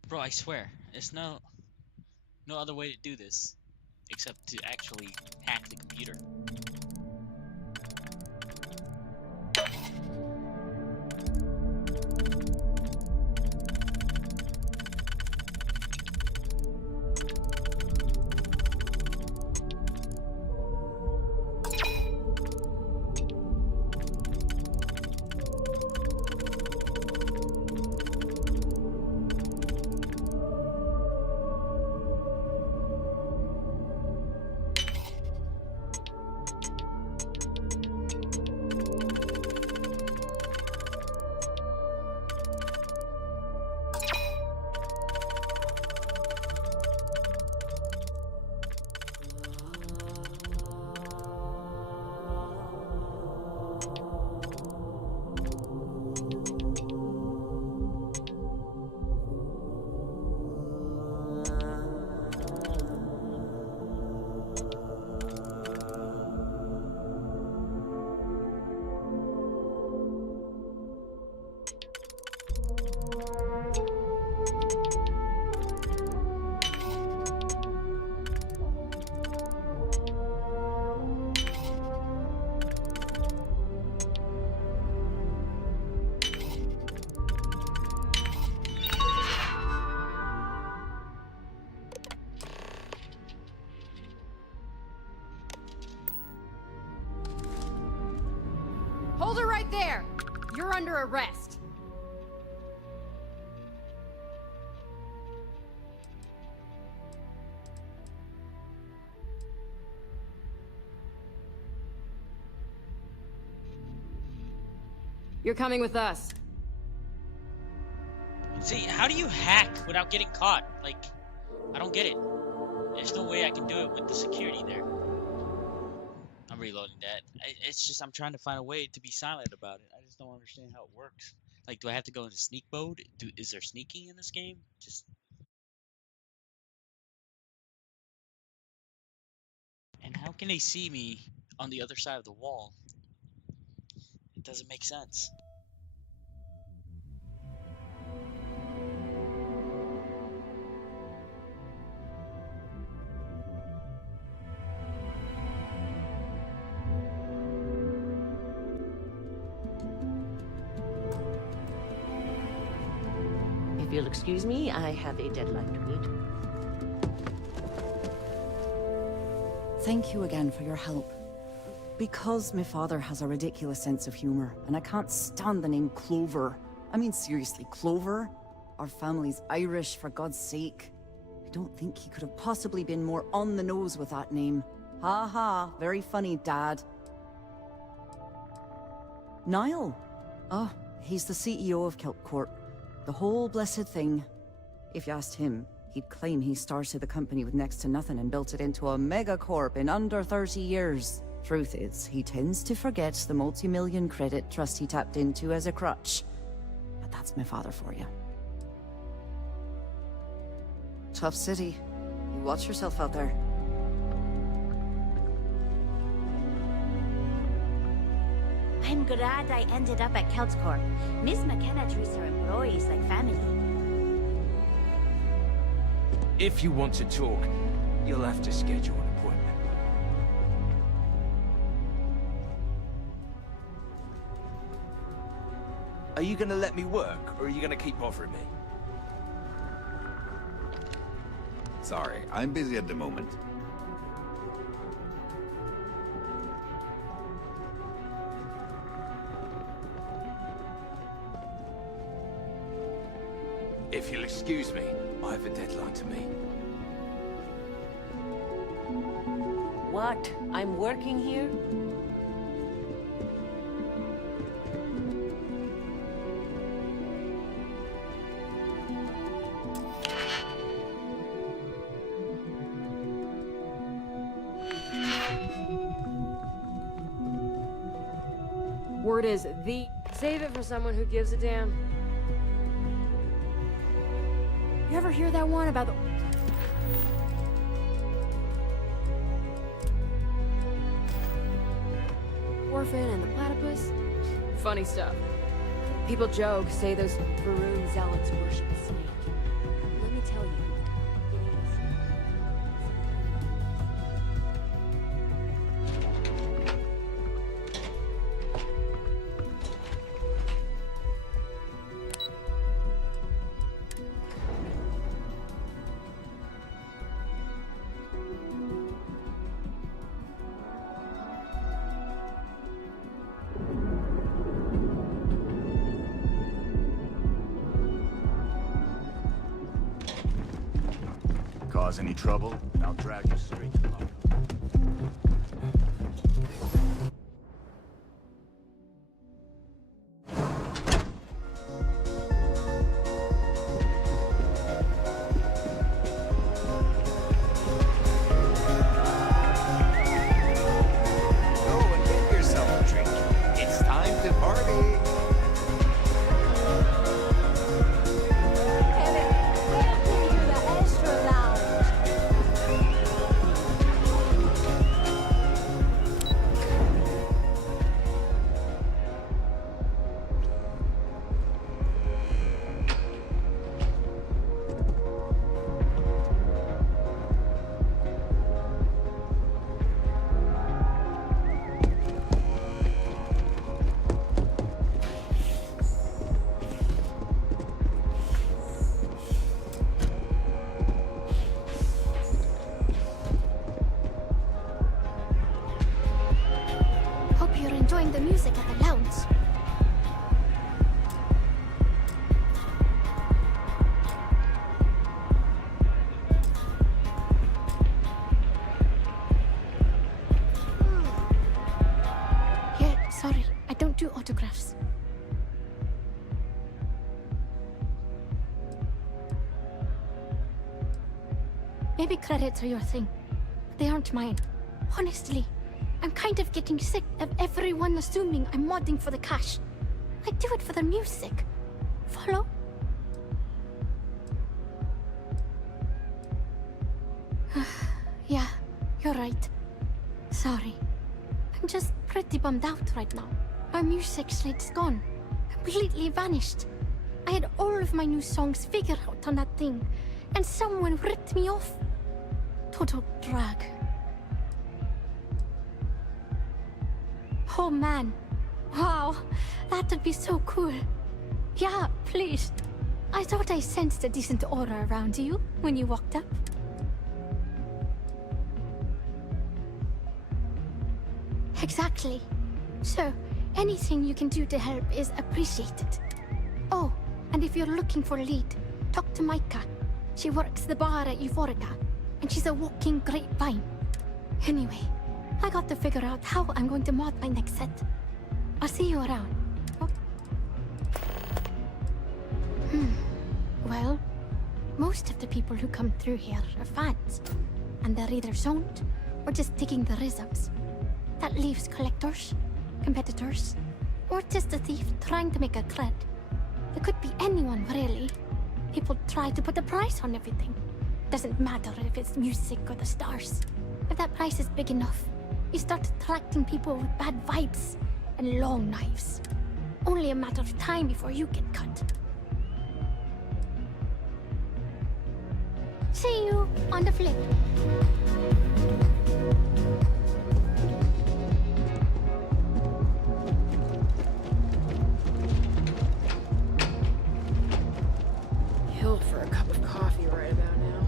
Bro, I swear, there's no other way to do this except to actually hack the computer. there! You're under arrest. You're coming with us. See, how do you hack without getting caught? Like, I don't get it. There's no way I can do it with the security there. I'm reloading that. It's just I'm trying to find a way to be silent about it. I just don't understand how it works. Like, do I have to go into sneak mode? Is there sneaking in this game? Just... And how can they see me on the other side of the wall? It doesn't make sense. If you'll excuse me, I have a deadline to meet. Thank you again for your help. Because my father has a ridiculous sense of humor, and I can't stand the name Clover. I mean, seriously, Clover? Our family's Irish, for God's sake. I don't think he could have possibly been more on the nose with that name. Ha ha, very funny, Dad. Niall? Oh, he's the CEO of Kelpcorp. The whole blessed thing. If you asked him, he'd claim he started the company with next to nothing and built it into a megacorp in under 30 years. Truth is, he tends to forget the multi-million credit trust he tapped into as a crutch. But that's my father for you. Tough city. You watch yourself out there. I'm glad I ended up at Kelpcorp. Miss McKenna treats her employees like family. If you want to talk, you'll have to schedule an appointment. Are you gonna let me work, or are you gonna keep bothering me? Sorry, I'm busy at the moment. If you'll excuse me, I have a deadline to meet. What? I'm working here? Word is the... Save it for someone who gives a damn. You ever hear that one about the... orphan and the platypus? Funny stuff. People joke, say those Varun zealots worship a snake. Let me tell you, Cause any trouble, and I'll drag you straight to the bottom. Go and get yourself a drink. It's time to party. Hope you're enjoying the music at the lounge. Sorry, I don't do autographs. Maybe credits are your thing, but they aren't mine. Honestly, I'm kind of getting sick of everyone assuming I'm modding for the cash. I do it for the music. Follow? Yeah, you're right. Sorry. I'm just pretty bummed out right now. Our music slate's gone. Completely vanished. I had all of my new songs figured out on that thing, and someone ripped me off. Total drag. Oh man. Wow, that would be so cool. Yeah, please. I thought I sensed a decent aura around you when you walked up. Exactly. So, anything you can do to help is appreciated. Oh, and if you're looking for a lead, talk to Micah. She works the bar at Euphorica, and she's a walking grapevine. Anyway, I got to figure out how I'm going to mod my next set. I'll see you around. Oh. Well, most of the people who come through here are fans, and they're either zoned or just digging the rhythms. That leaves collectors, competitors, or just a thief trying to make a cred. It could be anyone, really. People try to put a price on everything. Doesn't matter if it's music or the stars. If that price is big enough, you start attracting people with bad vibes and long knives. Only a matter of time before you get cut. See you on the flip. Hill for a cup of coffee right about now.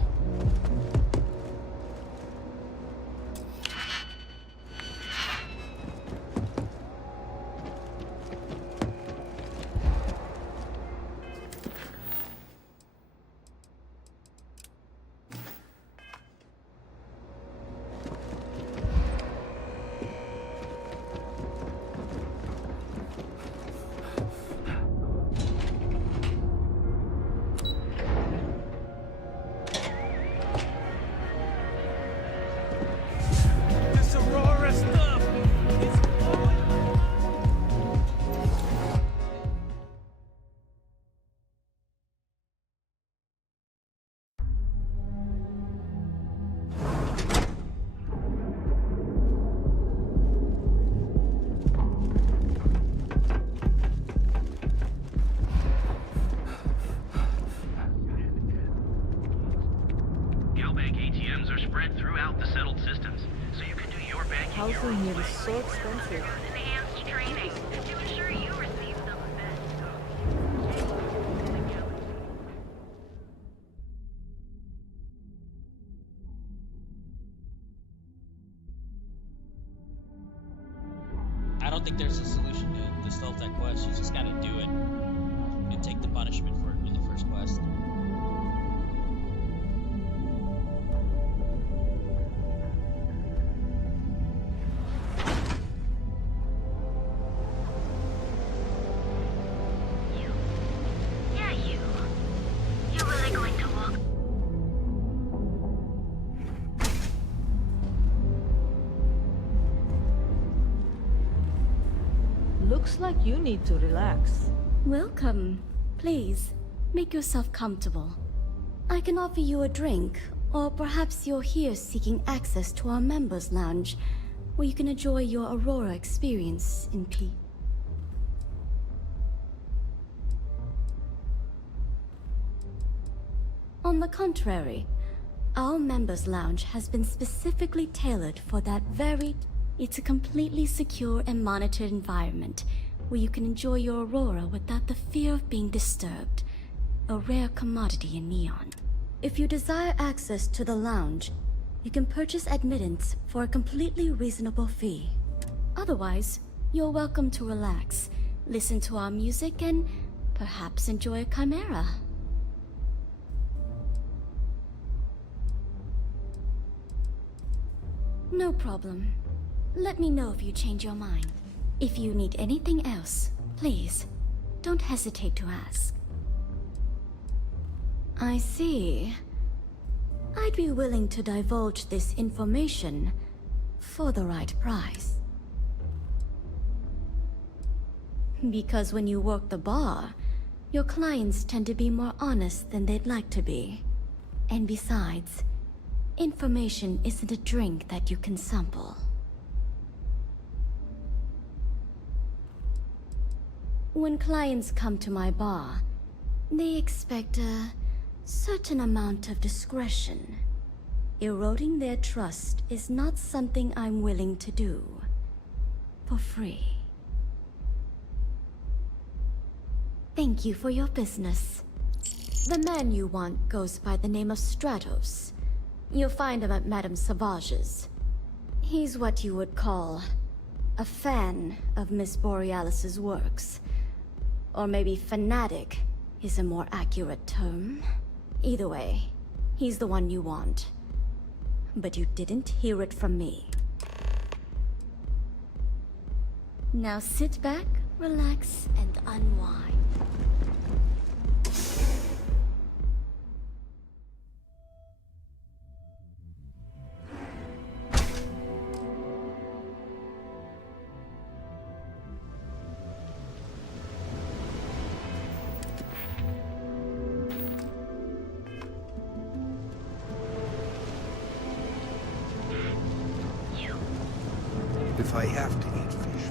Housing here is so expensive. Enhanced training to ensure you receive the best. I don't think there's a solution to solve that quest. You just gotta do it and take the punishment for it in the first quest. You're really going to walk. Looks like you need to relax. Welcome. Please, make yourself comfortable. I can offer you a drink, or perhaps you're here seeking access to our members' lounge, where you can enjoy your Aurora experience in peace. On the contrary, our members' lounge has been specifically tailored for that very... It's a completely secure and monitored environment where you can enjoy your Aurora without the fear of being disturbed. A rare commodity in Neon. If you desire access to the lounge, you can purchase admittance for a completely reasonable fee. Otherwise, you're welcome to relax, listen to our music, and perhaps enjoy a chimera. No problem. Let me know if you change your mind. If you need anything else, please, don't hesitate to ask. I see. I'd be willing to divulge this information for the right price. Because when you work the bar, your clients tend to be more honest than they'd like to be. And besides, information isn't a drink that you can sample. When clients come to my bar, they expect a certain amount of discretion. Eroding their trust is not something I'm willing to do for free. Thank you for your business. The man you want goes by the name of Stratos. You'll find him at Madame Sauvage's. He's what you would call a fan of Miss Borealis's works. Or maybe fanatic is a more accurate term. Either way, he's the one you want. But you didn't hear it from me. Now sit back, relax, and unwind. If I have to eat fish.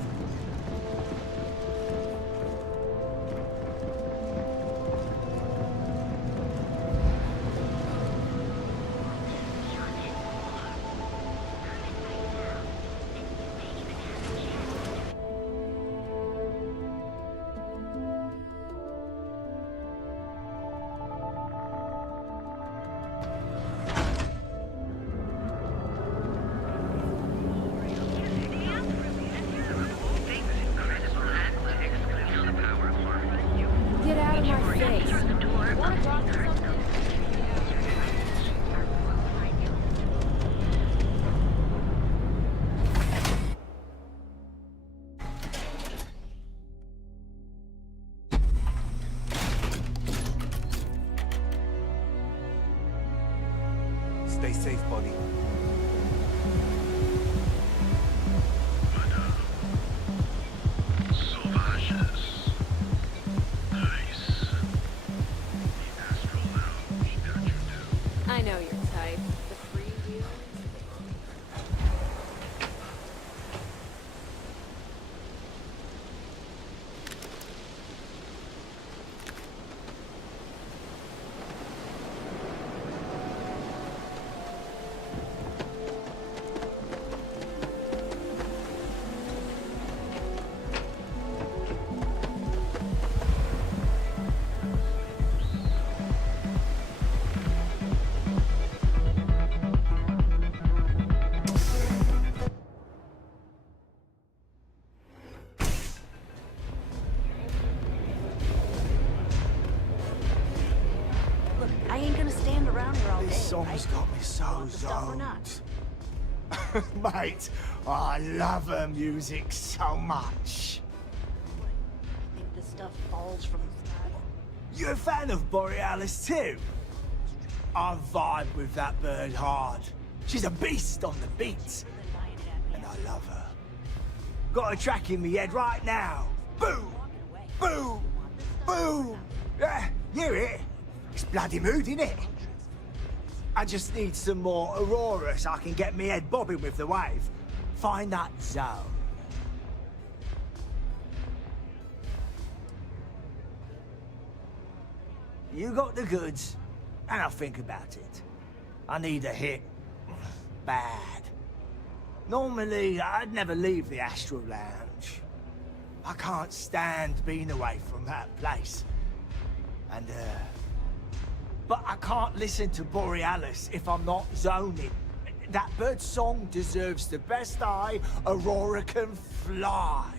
Get out of my face. Wanna talk to something? Stay safe, buddy. I know your type. The free wheel. Look, I ain't gonna stand around here all day. This song's got me so Stuff or not? zoned. Mate, I love her music so much. I think this stuff falls from the sky. You a fan of Borealis too? I vibe with that bird hard. She's a beast on the beat. And I love her. Got a track in me head right now. Boom! Boom! Boom! Yeah, hear it? It's bloody mood, innit? I just need some more Aurora so I can get me head bobbing with the wave. Find that zone. You got the goods, and I'll think about it. I need a hit. Bad. Normally, I'd never leave the Astral Lounge. I can't stand being away from that place. And, but I can't listen to Borealis if I'm not zoning. That bird's song deserves the best eye Aurora can fly.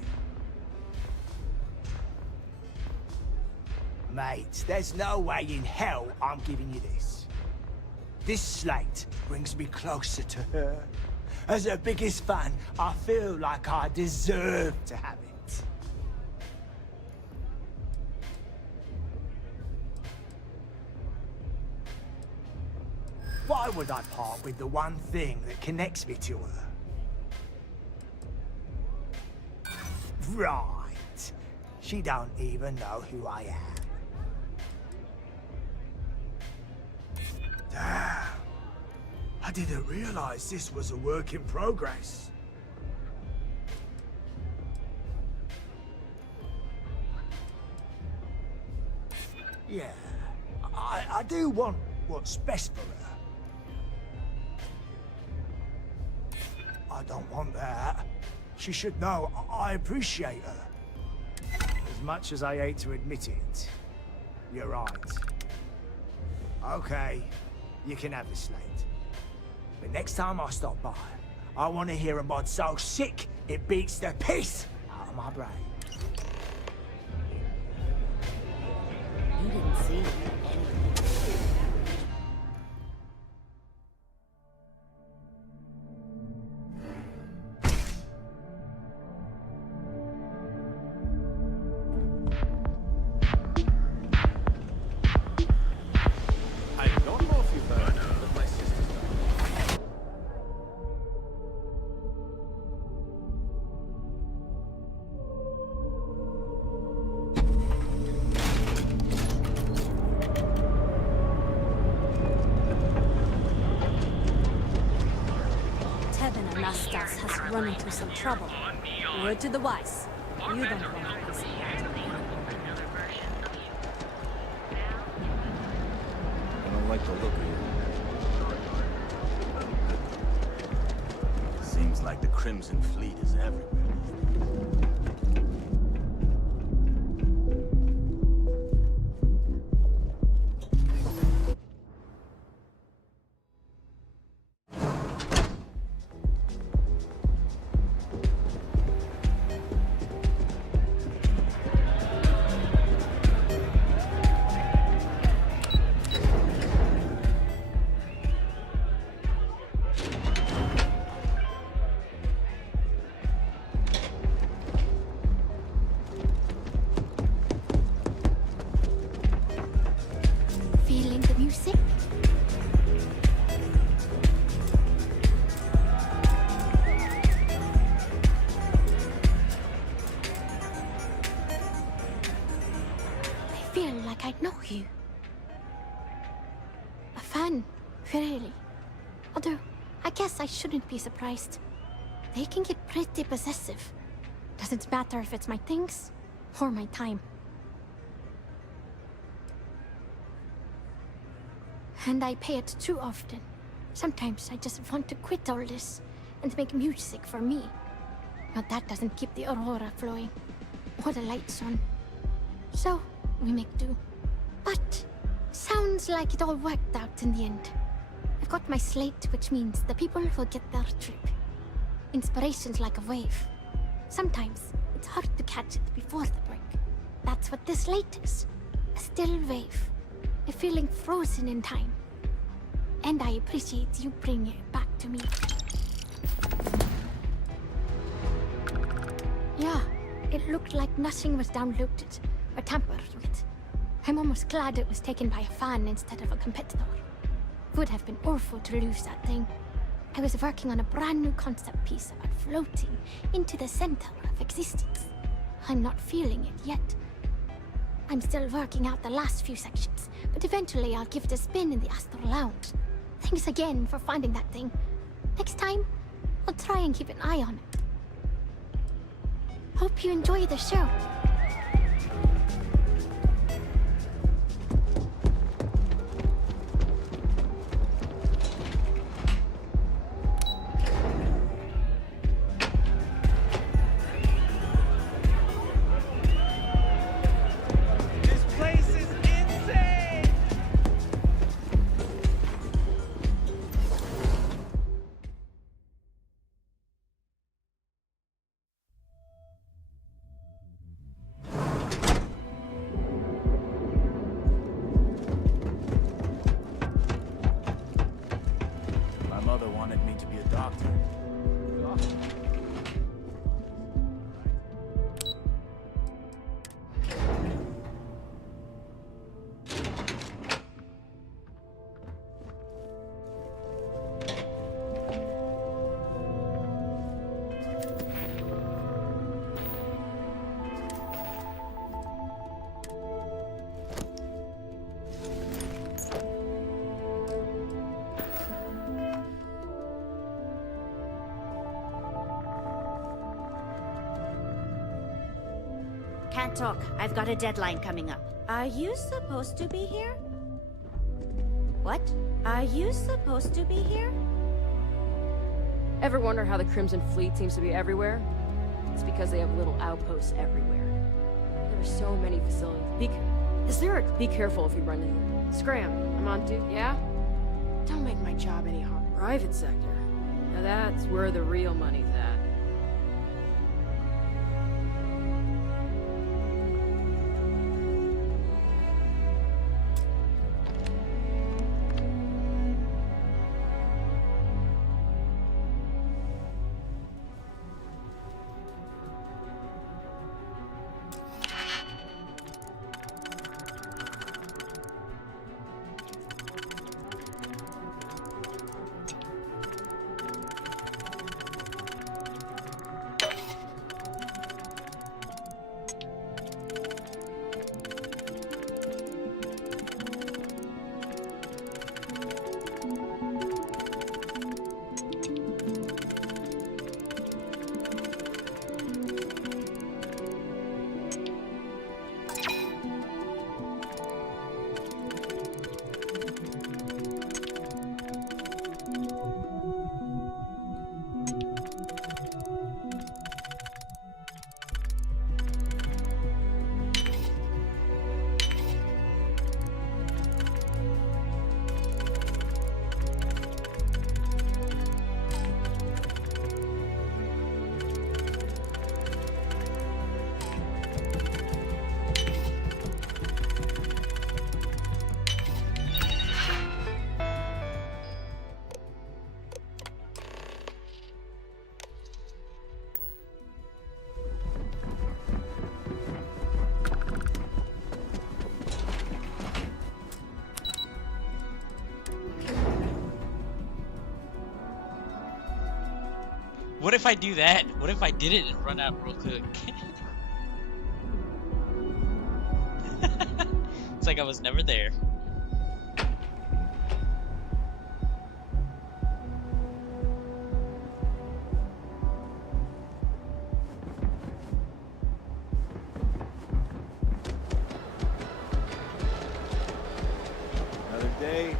Mate, there's no way in hell I'm giving you this. This slate brings me closer to her. As her biggest fan, I feel like I deserve to have it. Why would I part with the one thing that connects me to her? Right. She don't even know who I am. Damn. I didn't realize this was a work in progress. Yeah, I do want what's best for her. I don't want that. She should know I appreciate her. As much as I hate to admit it, you're right. Okay, you can have the slate. But next time I stop by, I want to hear a mod so sick it beats the piss out of my brain. You didn't see anything. I don't know if you've heard, but my sister's done. Tevin Anastas has run into some trouble. Word to the wise. You don't want to see that. I don't like the look of you. Seems like the Crimson Fleet is everywhere. Feeling the music? I feel like I know you. A fan, really. Although, I guess I shouldn't be surprised. They can get pretty possessive. Doesn't matter if it's my things or my time. And I pay it too often. Sometimes I just want to quit all this and make music for me. But that doesn't keep the aurora flowing or the lights on. So, we make do. But, sounds like it all worked out in the end. I've got my slate, which means the people will get their trip. Inspiration's like a wave. Sometimes, it's hard to catch it before the break. That's what this slate is. A still wave. A feeling frozen in time. And I appreciate you bringing it back to me. Yeah, it looked like nothing was downloaded or tampered with. I'm almost glad it was taken by a fan instead of a competitor. Would have been awful to lose that thing. I was working on a brand new concept piece about floating into the center of existence. I'm not feeling it yet. I'm still working out the last few sections, but eventually I'll give it a spin in the Astral Lounge. Thanks again for finding that thing. Next time, I'll try and keep an eye on it. Hope you enjoy the show. Can't talk. I've got a deadline coming up. Are you supposed to be here? What? Are you supposed to be here? Ever wonder how the Crimson Fleet seems to be everywhere? It's because they have little outposts everywhere. There are so many facilities. Be careful if you run into them. Scram, I'm on duty, yeah? Don't make my job any harder. Private sector. Now that's where the real money's at. What if I do that? What if I did it and run out real quick? It's like I was never there. Another day.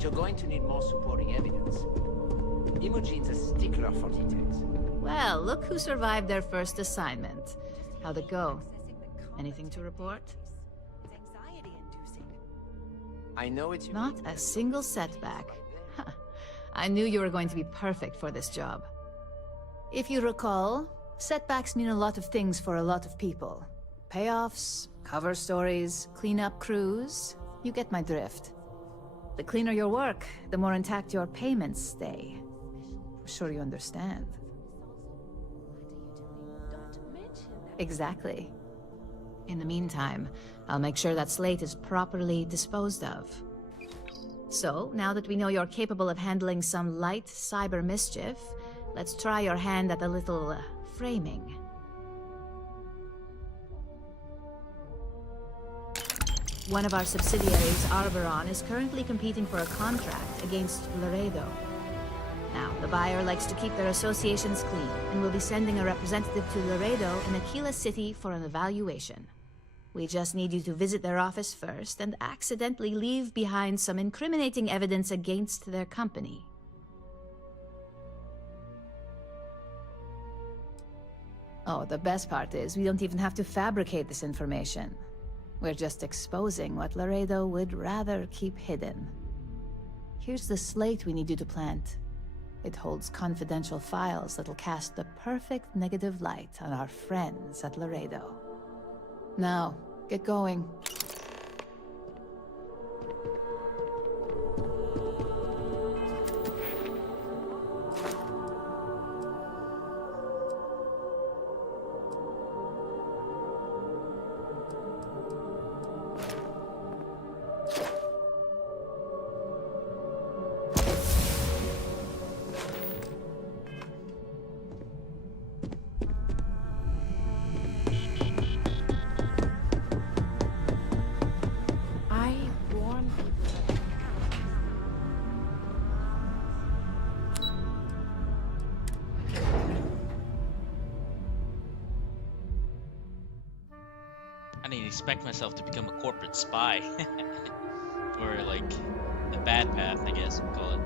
You're going to need more supporting evidence. Imogene's a stickler for details. Well, look who survived their first assignment. How'd it go? Anything to report? I know it's... Not a single setback. Huh. I knew you were going to be perfect for this job. If you recall, setbacks mean a lot of things for a lot of people. Payoffs, cover stories, cleanup crews. You get my drift. The cleaner your work, the more intact your payments stay. I'm sure you understand. Exactly. In the meantime, I'll make sure that Slate is properly disposed of. So, now that we know you're capable of handling some light cyber mischief, let's try your hand at a little framing. One of our subsidiaries, Arboron, is currently competing for a contract against Laredo. Now, the buyer likes to keep their associations clean, and will be sending a representative to Laredo in Aquila City for an evaluation. We just need you to visit their office first and accidentally leave behind some incriminating evidence against their company. Oh, the best part is we don't even have to fabricate this information. We're just exposing what Laredo would rather keep hidden. Here's the slate we need you to plant. It holds confidential files that'll cast the perfect negative light on our friends at Laredo. Now, get going. I didn't expect myself to become a corporate spy. Or like the bad path, I guess we'll call it.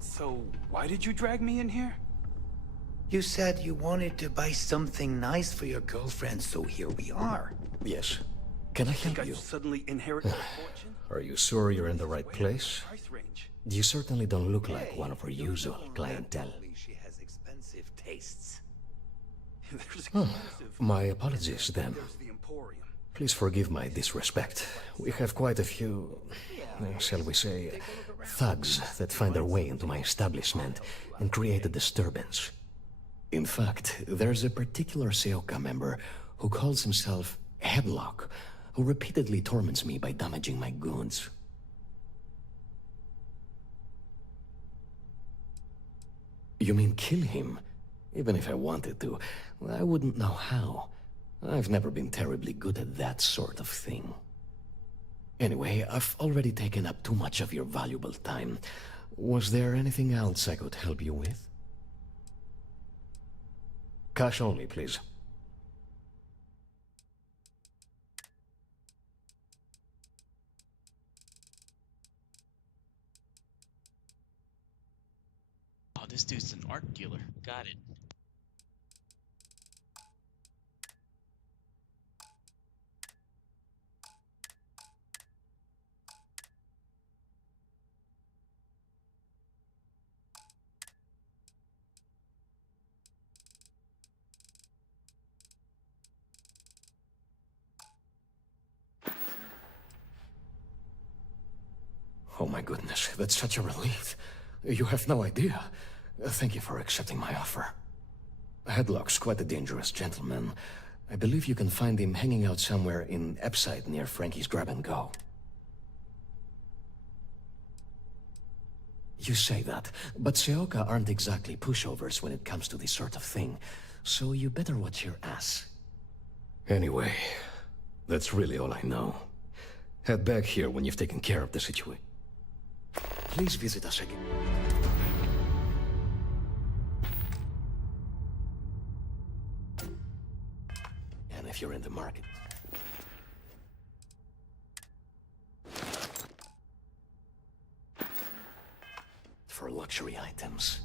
So, why did you drag me in here? You said you wanted to buy something nice for your girlfriend, so here we are. Yes. Can I help you? Suddenly inherited a fortune? Are you sure you're in the right place? You certainly don't look like one of our usual clientele. She has expensive tastes. My apologies, then. Please forgive my disrespect. We have quite a few, shall we say, thugs that find their way into my establishment and create a disturbance. In fact, there's a particular Seoka member who calls himself Headlock, who repeatedly torments me by damaging my goods. You mean kill him? Even if I wanted to, I wouldn't know how. I've never been terribly good at that sort of thing. Anyway, I've already taken up too much of your valuable time. Was there anything else I could help you with? Cash only, please. Oh, this dude's an art dealer. Got it. Oh my goodness, that's such a relief. You have no idea. Thank you for accepting my offer. Headlock's quite a dangerous gentleman. I believe you can find him hanging out somewhere in Epside near Frankie's Grab and Go. You say that, but Seoka aren't exactly pushovers when it comes to this sort of thing, so you better watch your ass. Anyway, that's really all I know. Head back here when you've taken care of the situation. Please visit us again. And if you're in the market... for luxury items.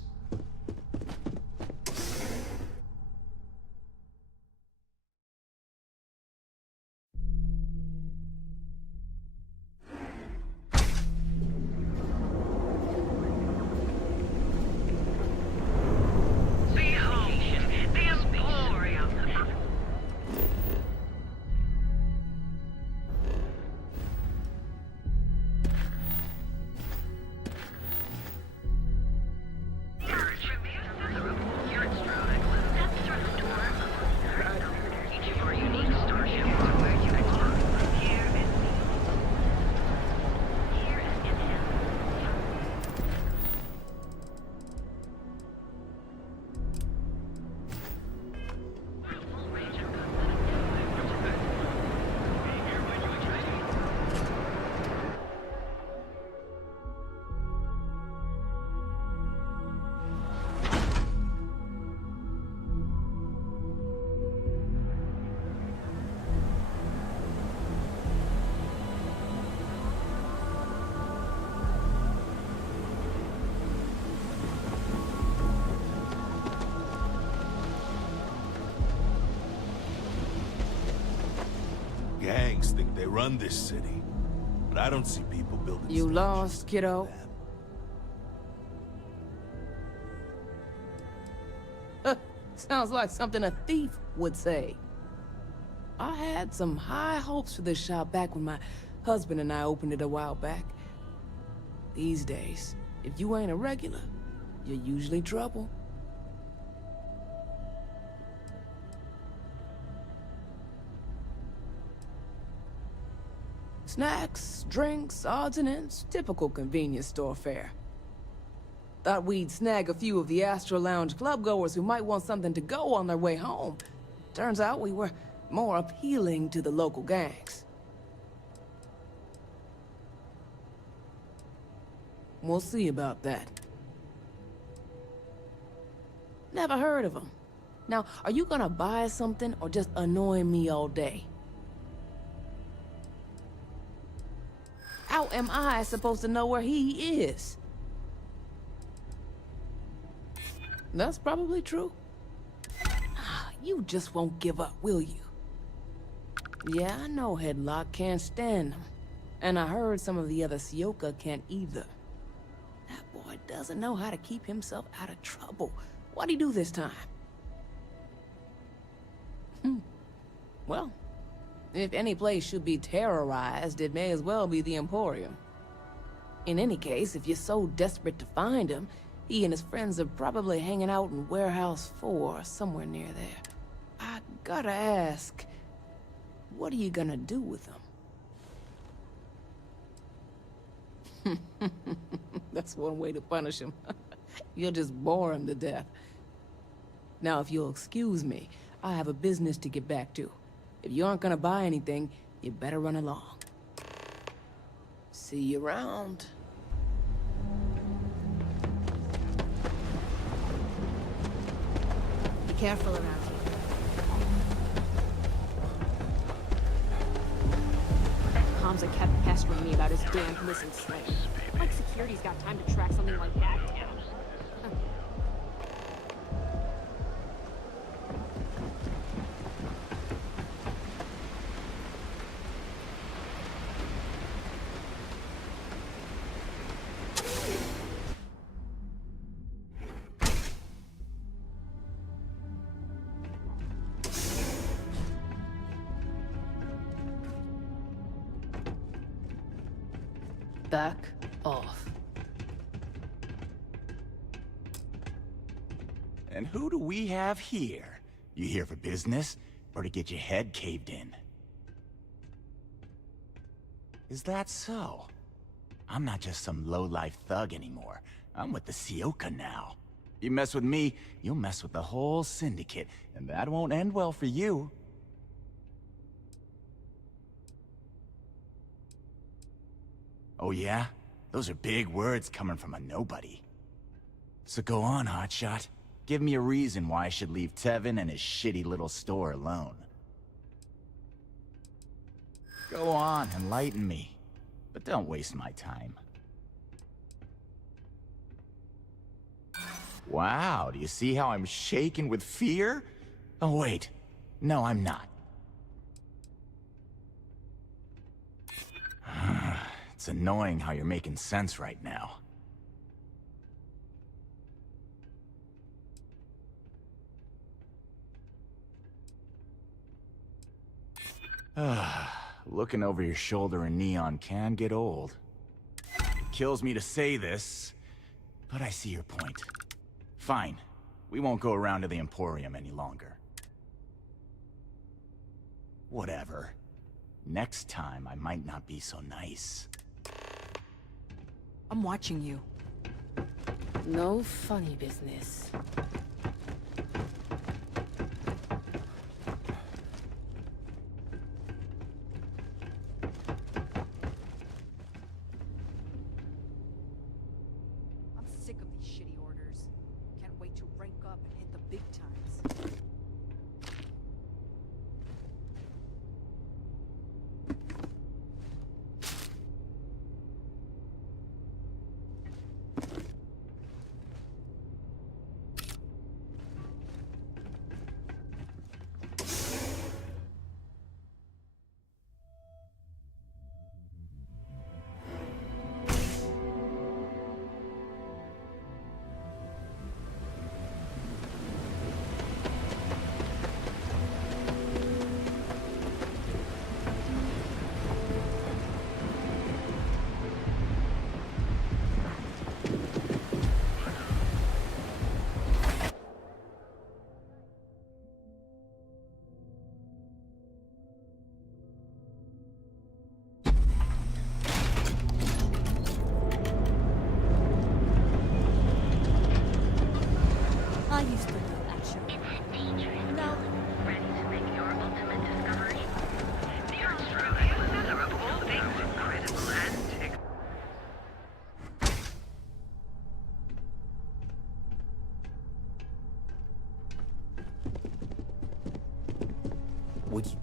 geeks think they run this city. But I don't see people building You lost, kiddo? Sounds like something a thief would say. I had some high hopes for this shop back when my husband and I opened it a while back. These days, if you ain't a regular, you're usually trouble. Snacks, drinks, odds and ends, typical convenience store fare. Thought we'd snag a few of the Astro Lounge clubgoers who might want something to go on their way home. Turns out we were more appealing to the local gangs. We'll see about that. Never heard of them. Now, are you gonna buy something or just annoy me all day? How am I supposed to know where he is? That's probably true. You just won't give up, will you? Yeah, I know Headlock can't stand him. And I heard some of the other Sioka can't either. That boy doesn't know how to keep himself out of trouble. What'd he do this time? Well, if any place should be terrorized, it may as well be the Emporium. In any case, if you're so desperate to find him, he and his friends are probably hanging out in Warehouse 4, somewhere near there. I gotta ask, what are you gonna do with him? That's one way to punish him. You'll just bore him to death. Now, if you'll excuse me, I have a business to get back to. If you aren't gonna buy anything, you better run along. See you around. Be careful around here. Hamza kept pestering me about his damn missing slave. Like security's got time to track something like that down. Back off. And who do we have here? You here for business, or to get your head caved in? Is that so? I'm not just some low-life thug anymore. I'm with the Sioka now. You mess with me, you'll mess with the whole syndicate, and that won't end well for you. Oh yeah? Those are big words coming from a nobody. So go on, hotshot. Give me a reason why I should leave Tevin and his shitty little store alone. Go on, enlighten me. But don't waste my time. Wow, do you see how I'm shaking with fear? Oh wait, no I'm not. It's annoying how you're making sense right now. Looking over your shoulder in neon can get old. It kills me to say this, but I see your point. Fine. We won't go around to the Emporium any longer. Whatever. Next time, I might not be so nice. I'm watching you. No funny business. I'm sick of these shitty orders. Can't wait to rank up and hit the big times.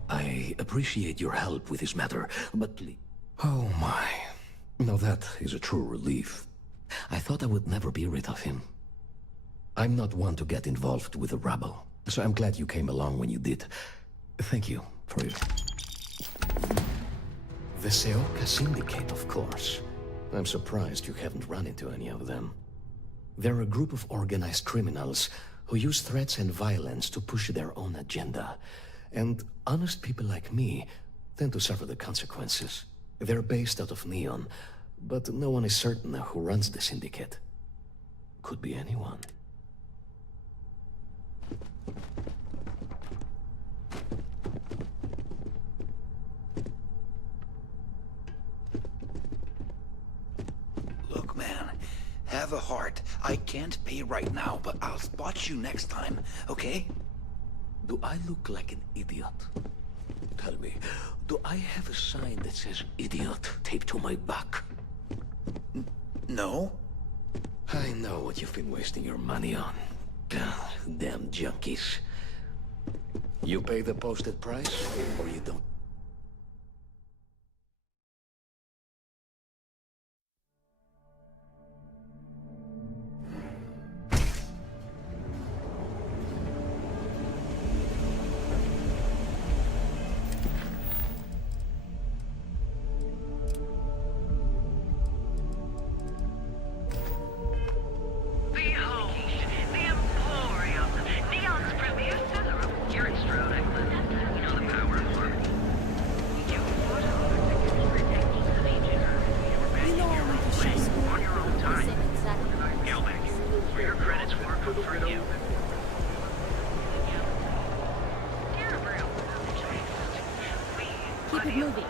I appreciate your help with this matter, but please... Oh my. Now that is a true relief. I thought I would never be rid of him. I'm not one to get involved with the rabble, so I'm glad you came along when you did. Thank you for your... The Seoka Syndicate, of course. I'm surprised you haven't run into any of them. They're a group of organized criminals who use threats and violence to push their own agenda. And honest people like me tend to suffer the consequences. They're based out of Neon, but no one is certain who runs the syndicate. Could be anyone. Look, man, have a heart. I can't pay right now, but I'll spot you next time, okay? Do I look like an idiot? Tell me, do I have a sign that says idiot taped to my back? No? I know what you've been wasting your money on. Damn junkies. You pay the posted price, or you don't? Keep it moving.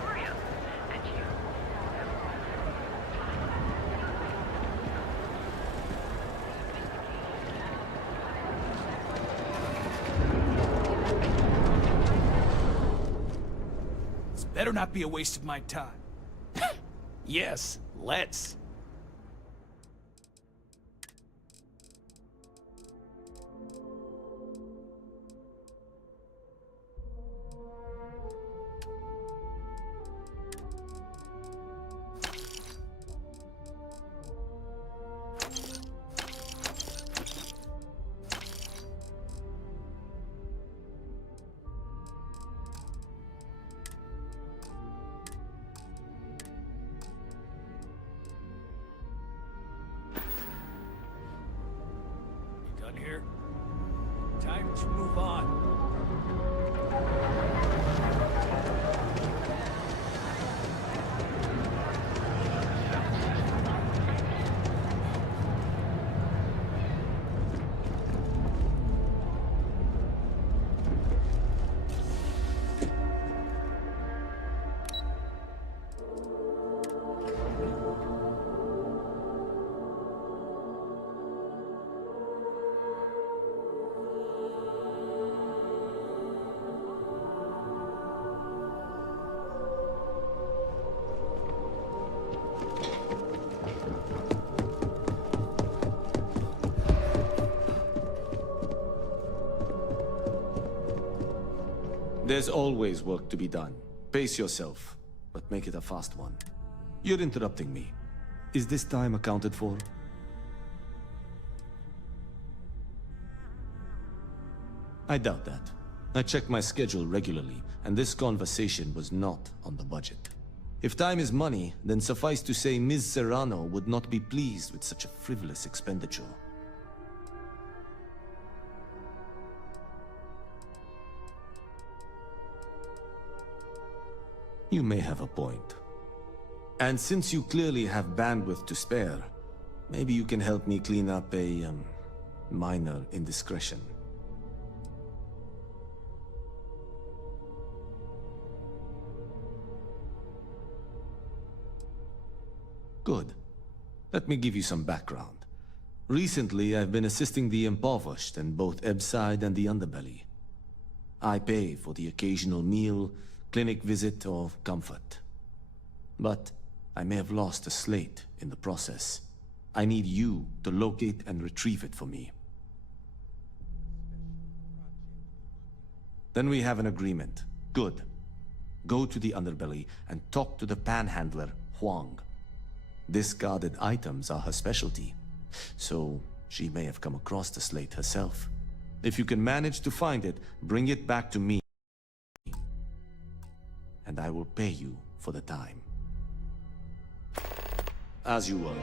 This better not be a waste of my time. Yes, let's. Here. Time to move on. There's always work to be done. Pace yourself, but make it a fast one. You're interrupting me. Is this time accounted for? I doubt that. I check my schedule regularly, and this conversation was not on the budget. If time is money, then suffice to say Ms. Serrano would not be pleased with such a frivolous expenditure. You may have a point. And since you clearly have bandwidth to spare, maybe you can help me clean up a, minor indiscretion. Good. Let me give you some background. Recently, I've been assisting the impoverished in both Ebbside and the Underbelly. I pay for the occasional meal, clinic visit, or comfort. But I may have lost a slate in the process. I need you to locate and retrieve it for me. Then we have an agreement. Good. Go to the underbelly and talk to the panhandler, Huang. Discarded items are her specialty, so she may have come across the slate herself. If you can manage to find it, bring it back to me, and I will pay you for the time. As you were.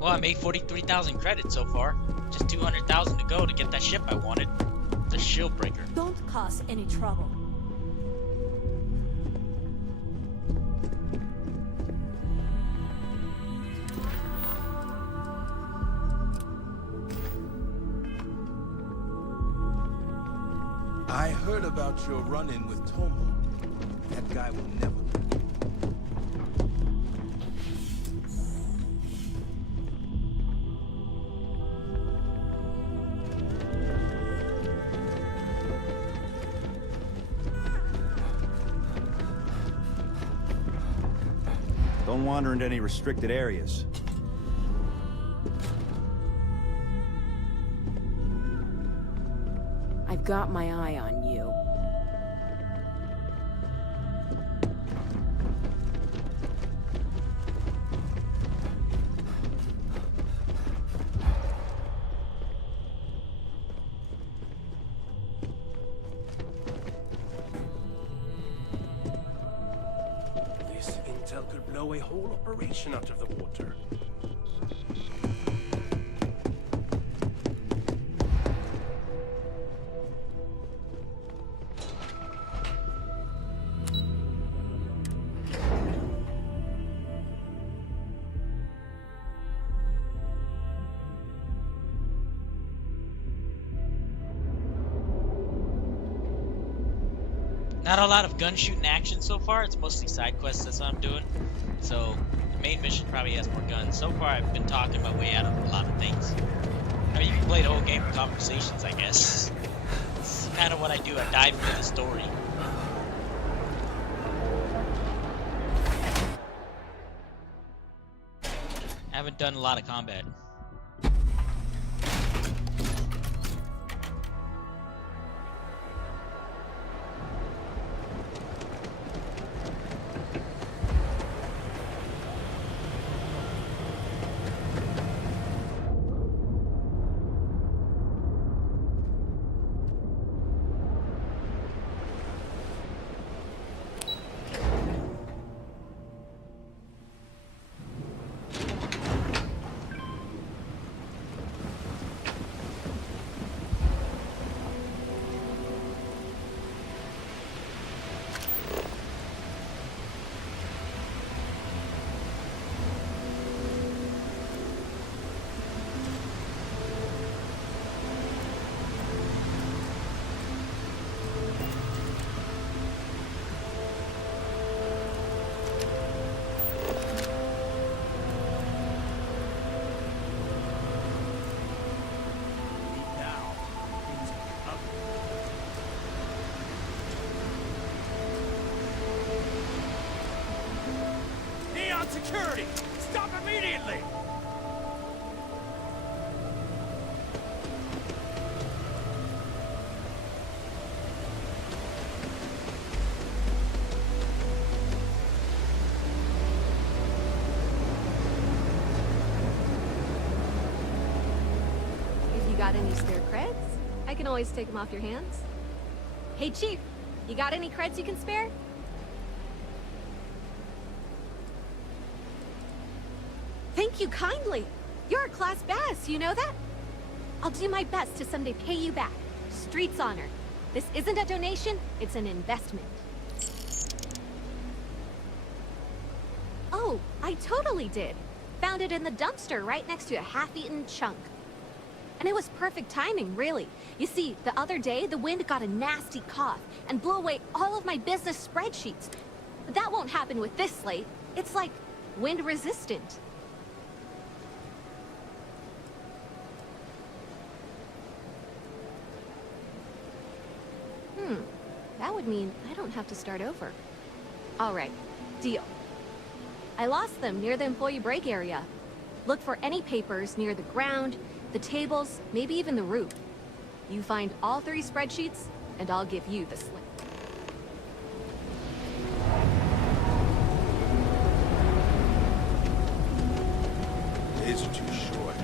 Well, I made 43,000 credits so far. Just 200,000 to go to get that ship I wanted. The shield breaker. Don't cause any trouble. I heard about your run-in with Tomo. That guy will never leave. Don't wander into any restricted areas. I've got my eye on you. This intel could blow a whole operation out of the water. Not a lot of gun shooting action so far. It's mostly side quests. That's what I'm doing. So the main mission probably has more guns. So far, I've been talking my way out of a lot of things. I mean, you can play the whole game with conversations, I guess. It's kind of what I do. I dive into the story. I haven't done a lot of combat. Security! Stop immediately! If you got any spare creds, I can always take them off your hands. Hey, Chief, you got any creds you can spare? Thank you kindly. You're a class bass, you know that? I'll do my best to someday pay you back. Street's honor. This isn't a donation, it's an investment. Oh, I totally did. Found it in the dumpster right next to a half-eaten chunk. And it was perfect timing, really. You see, the other day, the wind got a nasty cough and blew away all of my business spreadsheets. But that won't happen with this slate. It's like wind-resistant. That would mean I don't have to start over. All right, deal. I lost them near the employee break area. Look for any papers near the ground, the tables, maybe even the roof. You find all 3 spreadsheets, and I'll give you the slip. Days are too short.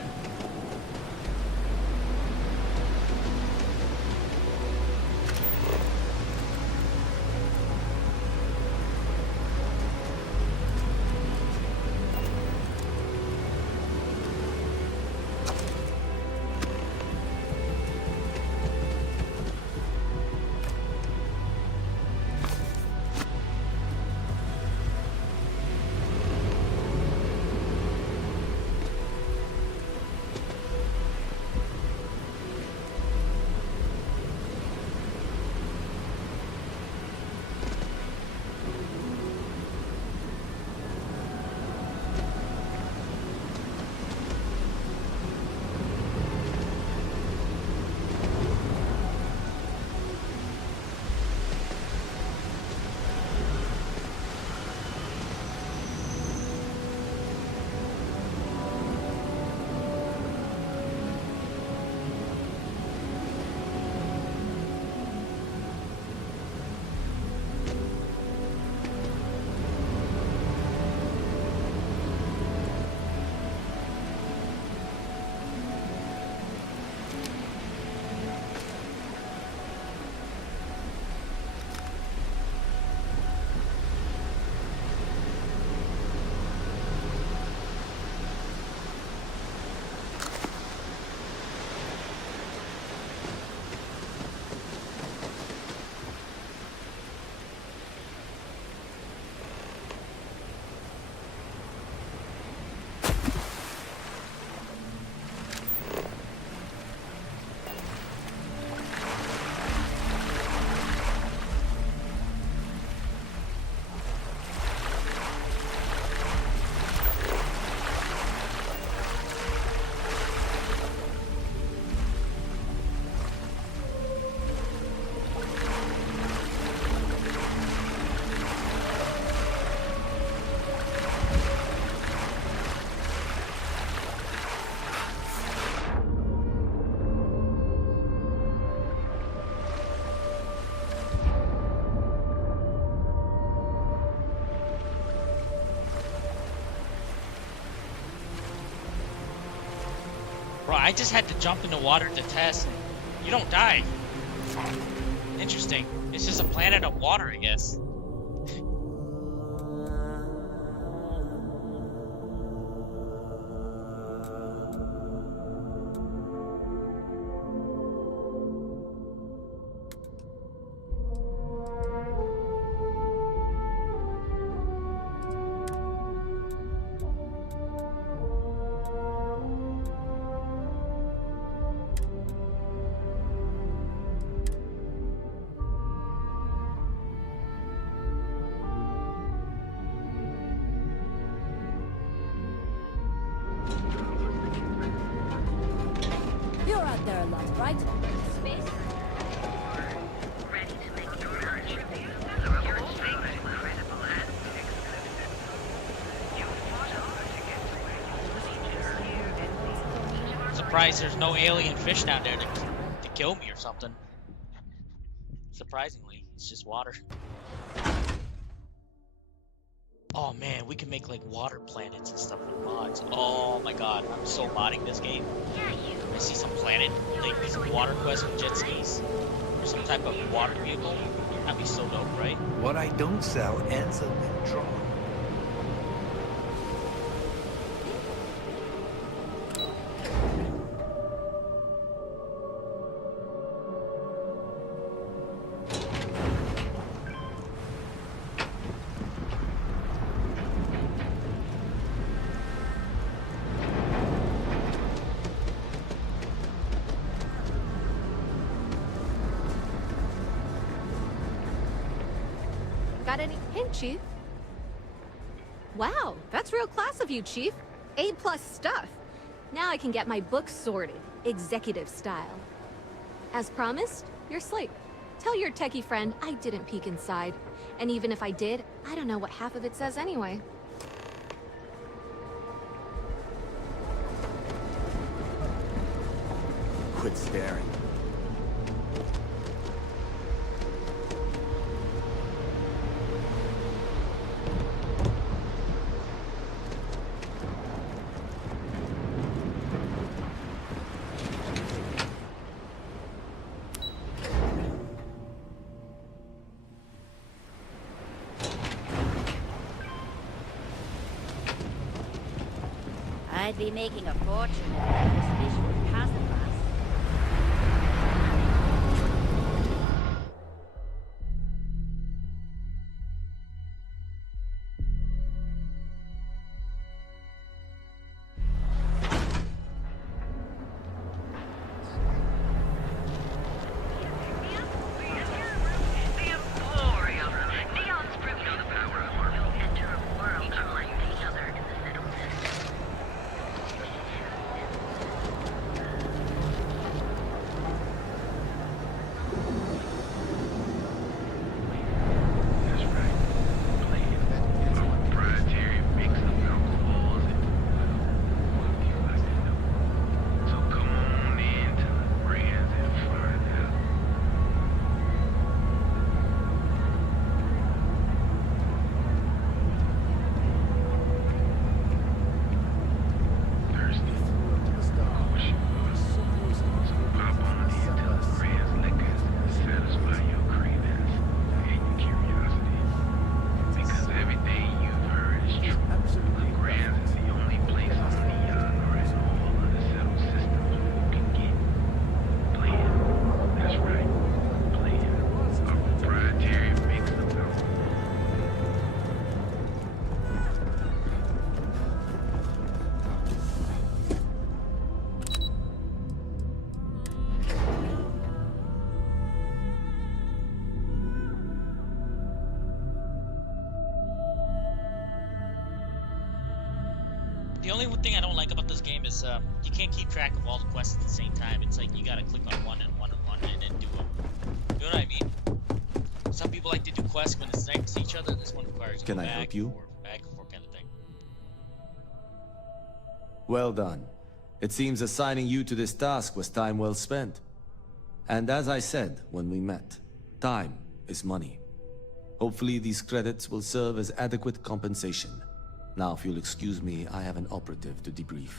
Bro, I just had to jump in the water to test. You don't die. Interesting. It's just a planet of water, I guess. You're out there a lot, right? Space? Ready to make your lunch. Your things incredible and you fought hard to get to where you are. I'm surprised there's no alien fish down there to kill me or something. Surprisingly, it's just water. Oh man, we can make like water planets and stuff with mods. Oh my god, I'm so modding this game. I see some planet, like some water quest with jet skis, or some type of water vehicle. That'd be so dope, right? What I don't sell ends up in trouble. Got any hint, Chief? Wow, that's real class of you, Chief. A+ stuff. Now I can get my books sorted, executive style. As promised, your slate. Tell your techie friend I didn't peek inside. And even if I did, I don't know what half of it says anyway. Quit staring. I'd be making a fortune if this fish would pass us. The only thing I don't like about this game is you can't keep track of all the quests at the same time. It's like you gotta click on one and one and one and then do them. You know what I mean? Some people like to do quests when it's next to each other. This one requires Can I help you? Back and forth kind of thing. Well done. It seems assigning you to this task was time well spent. And as I said when we met, time is money. Hopefully these credits will serve as adequate compensation. Now, if you'll excuse me, I have an operative to debrief.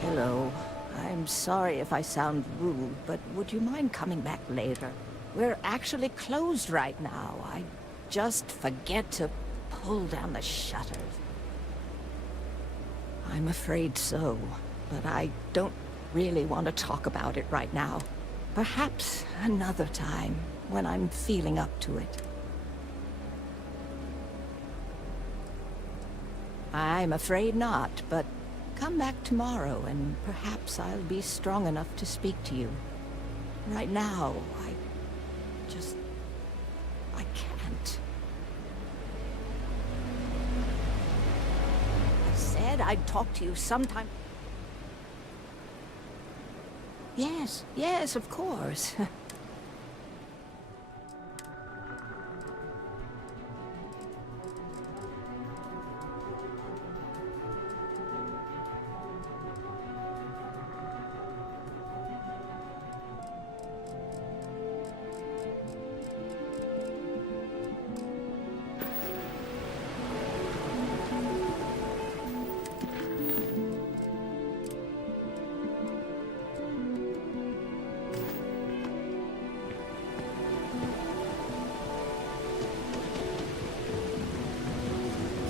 Hello. I'm sorry if I sound rude, but would you mind coming back later? We're actually closed right now. I just forget to pull down the shutters. I'm afraid so, but I don't really want to talk about it right now. Perhaps another time, when I'm feeling up to it. I'm afraid not, but come back tomorrow and perhaps I'll be strong enough to speak to you. Right now, I can't. I said I'd talk to you sometime. Yes, of course.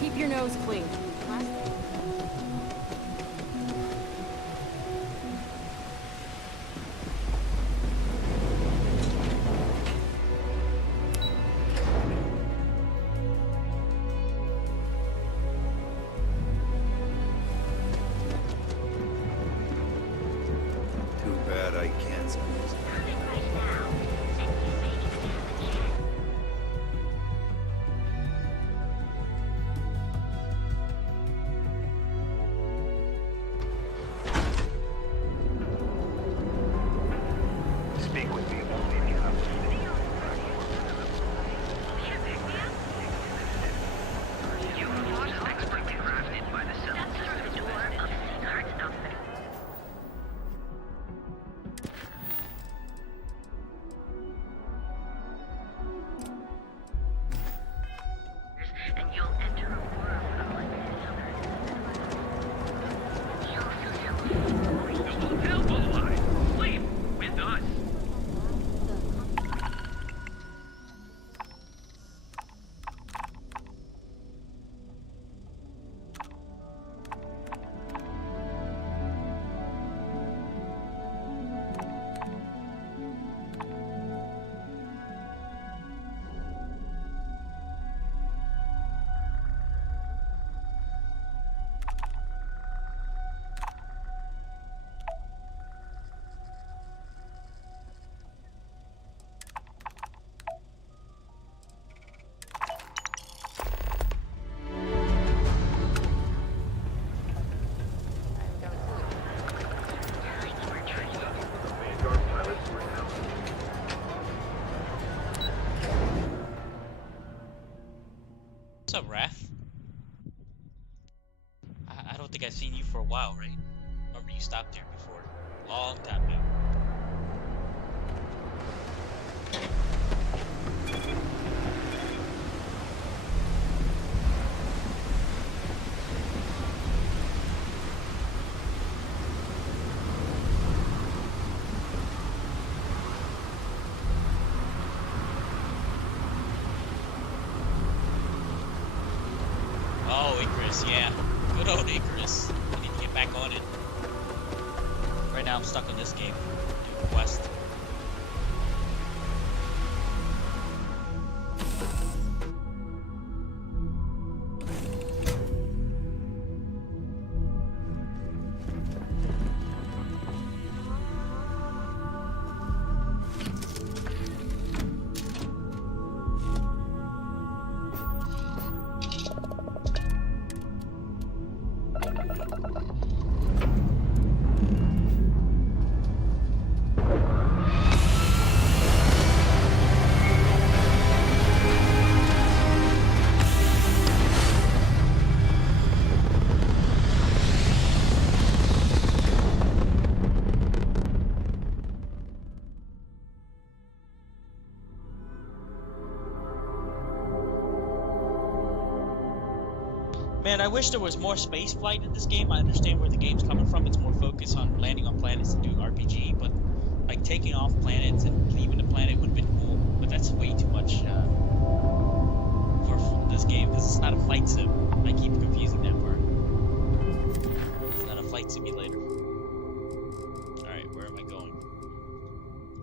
Keep your nose clean. Too bad I can't suppose. Speak with me only if you have to. You want expertly crafted by the cells through the door of Heart Outfit. And you'll enter a world of the hotel Bullseye. Sleep with us. What's up, Raph? I don't think I've seen you for a while, right? Remember you stopped here before. Long time ago. Oh, Icarus, yeah. Good old Icarus. I need to get back on it. Right now I'm stuck on this game. Quest. Man, I wish there was more space flight in this game. I understand where the game's coming from. It's more focused on landing on planets and doing RPG, but like taking off planets and leaving the planet would have been cool. But that's way too much for this game because it's not a flight sim. I keep confusing that part. It's not a flight simulator. Alright, where am I going?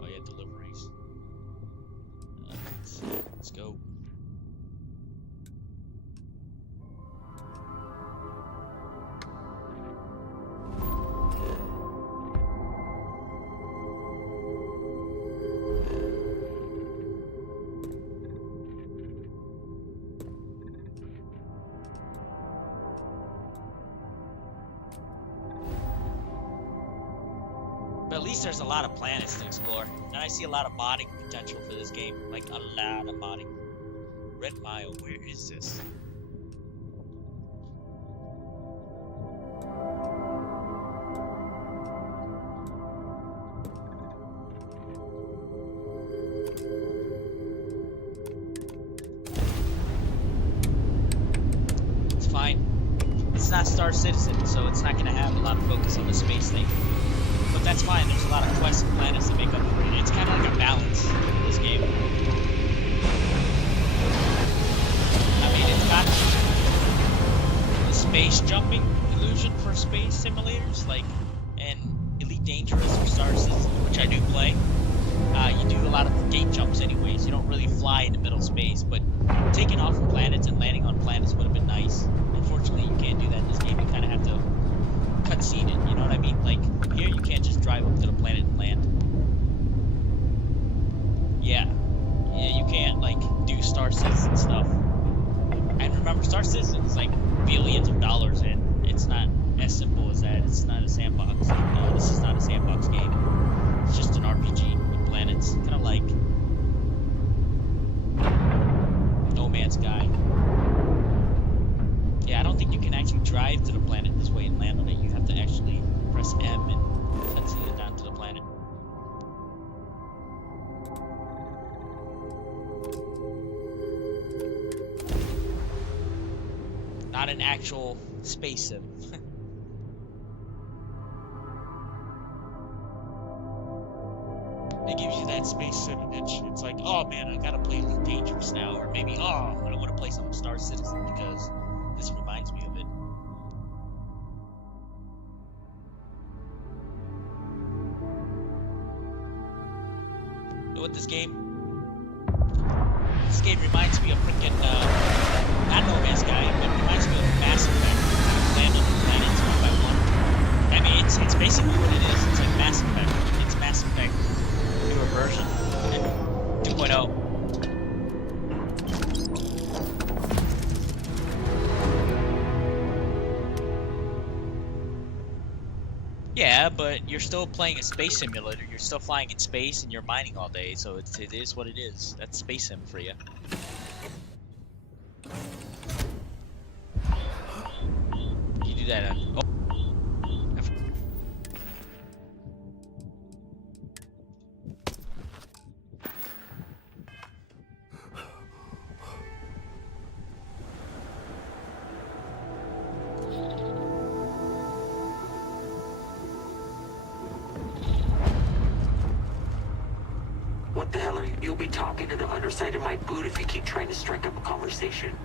Oh least there's a lot of planets to explore. And I see a lot of modding potential for this game. Like, a lot of modding. Red Mile, where is this? It's fine. It's not Star Citizen, so it's not going to have a lot of focus on the space thing. But that's fine, there's a lot of quests and planets that make up for it. It's kind of like a balance in this game. I mean, it's got the space jumping illusion for space simulators, like, and Elite Dangerous or Star Citizen, which I do play. You do a lot of gate jumps anyways. You don't really fly in the middle space, but taking off from planets and landing on planets would have been nice. Unfortunately, you can't do that in this game. You kind of have to cutscene it, you know what I mean? Like, here you can't just drive up to the planet and land. Yeah, you can't, like, do Star Citizen stuff. And remember, Star Citizen is like billions of dollars in. It's not as simple as that. It's not a sandbox. No, this is not a sandbox game. It's just an RPG with planets. Kind of like No Man's Sky. Yeah, I don't think you can actually drive to the planet this way and land on it. You have to actually press M and cutscene it down to the planet. Not an actual space sim. It gives you that space sim itch. It's like, oh man, I gotta play Elite Dangerous now. Or maybe, oh, I want to play some Star Citizen because this reminds me of it. You know what this game? This game reminds me of freaking, not No Man's Sky, but it reminds me of Mass Effect. You land on the planets one by one. I mean, it's basically what it is. It's like Mass Effect. It's Mass Effect newer version. 2.0. Yeah, but you're still playing a space simulator. You're still flying in space and you're mining all day, so it is what it is. That's space sim for you. You do that on... Oh. What the hell are you? You'll be talking to the underside of my boot if you keep trying to strike up a conversation.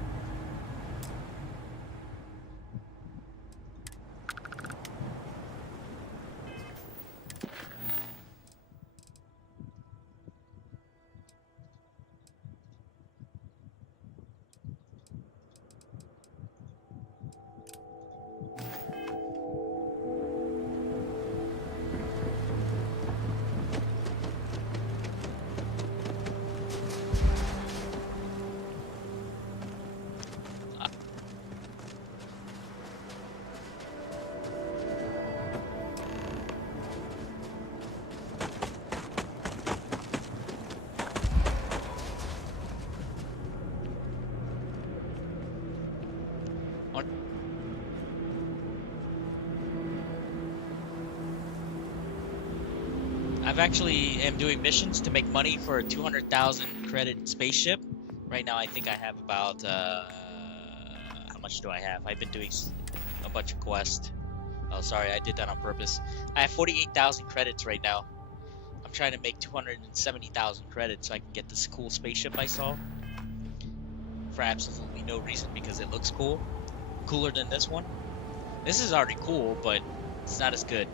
I've actually am doing missions to make money for a 200,000 credit spaceship. Right now I think I have about, how much do I have? I've been doing a bunch of quests. Oh, sorry, I did that on purpose. I have 48,000 credits right now. I'm trying to make 270,000 credits so I can get this cool spaceship I saw. For absolutely no reason, because it looks cool. Cooler than this one. This is already cool, but it's not as good.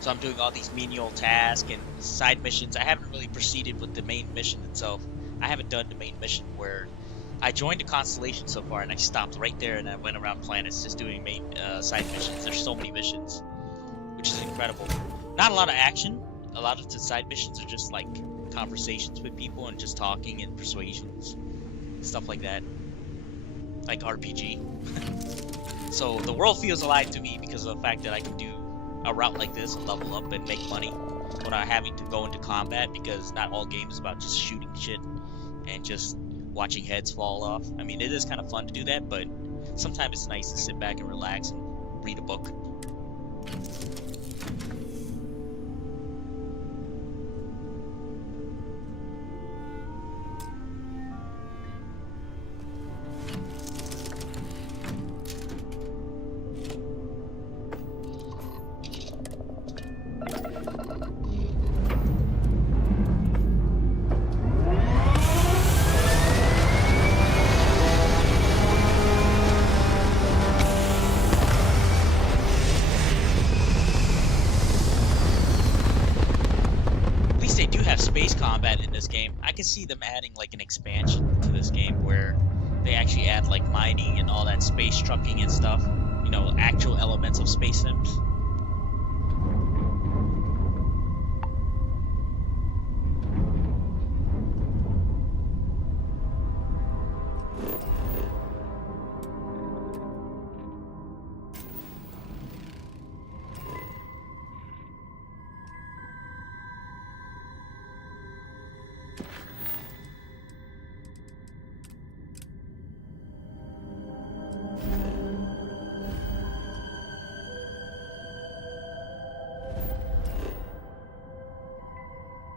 So I'm doing all these menial tasks and side missions. I haven't really proceeded with the main mission itself. I haven't done the main mission where I joined a constellation so far and I stopped right there and I went around planets just doing main side missions. There's so many missions, which is incredible. Not a lot of action. A lot of the side missions are just like conversations with people and just talking and persuasions, stuff like that, like RPG. So the world feels alive to me because of the fact that I can do a route like this and level up and make money without having to go into combat, because not all games is about just shooting shit and just watching heads fall off. I mean, it is kind of fun to do that, but sometimes it's nice to sit back and relax and read a book. Space combat in this game. I can see them adding like an expansion to this game where they actually add like mining and all that space trucking and stuff, you know, actual elements of Space Sims.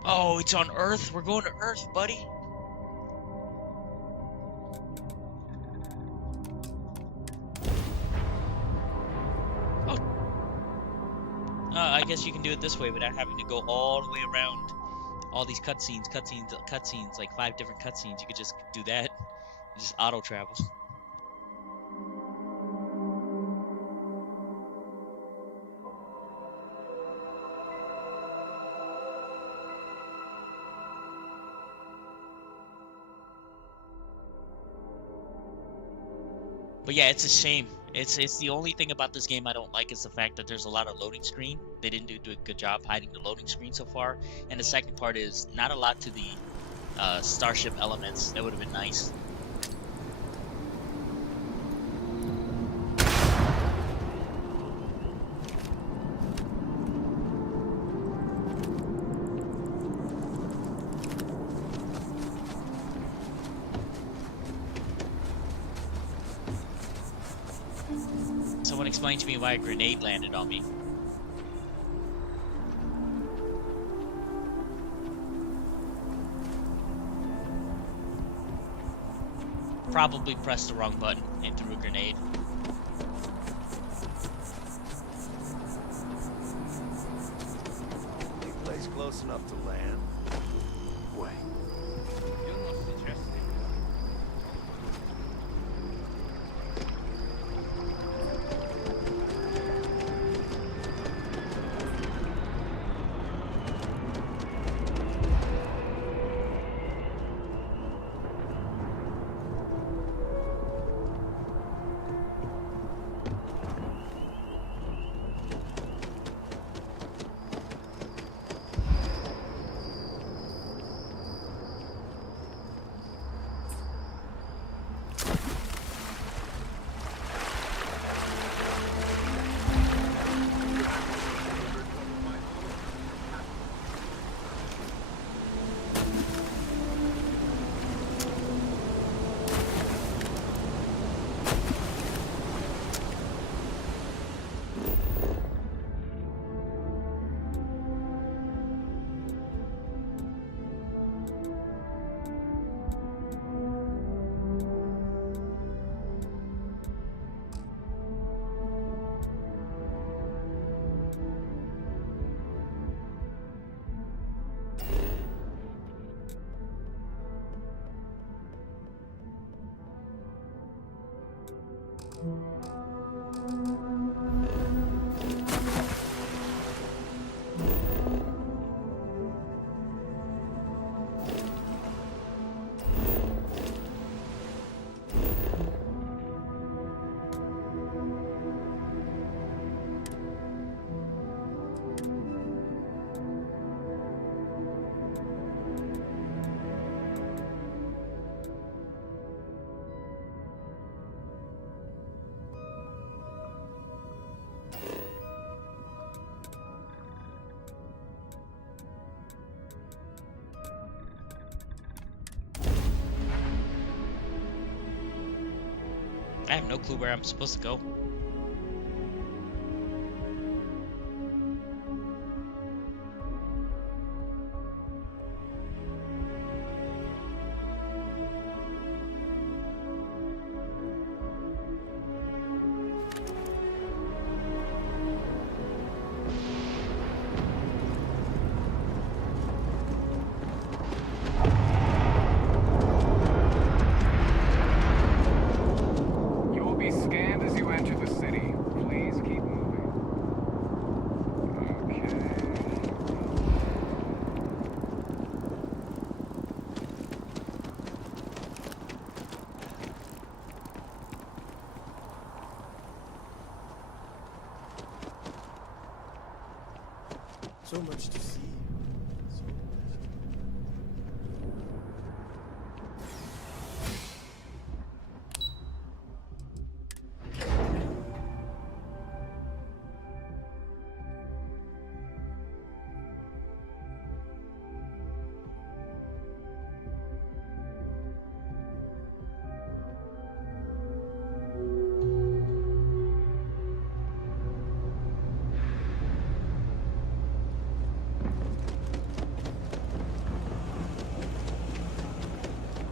Oh, it's on Earth? We're going to Earth, buddy. Oh. I guess you can do it this way without having to go all the way around all these cutscenes, like 5 different cutscenes. You could just do that and just auto travel. But yeah, it's a shame. It's the only thing about this game I don't like is the fact that there's a lot of loading screen. They didn't do a good job hiding the loading screen so far. And the second part is not a lot to the starship elements. That would have been nice. Someone explain to me why a grenade landed on me. Probably pressed the wrong button and threw a grenade. Any place close enough to land? Wait. I have no clue where I'm supposed to go. So much to see.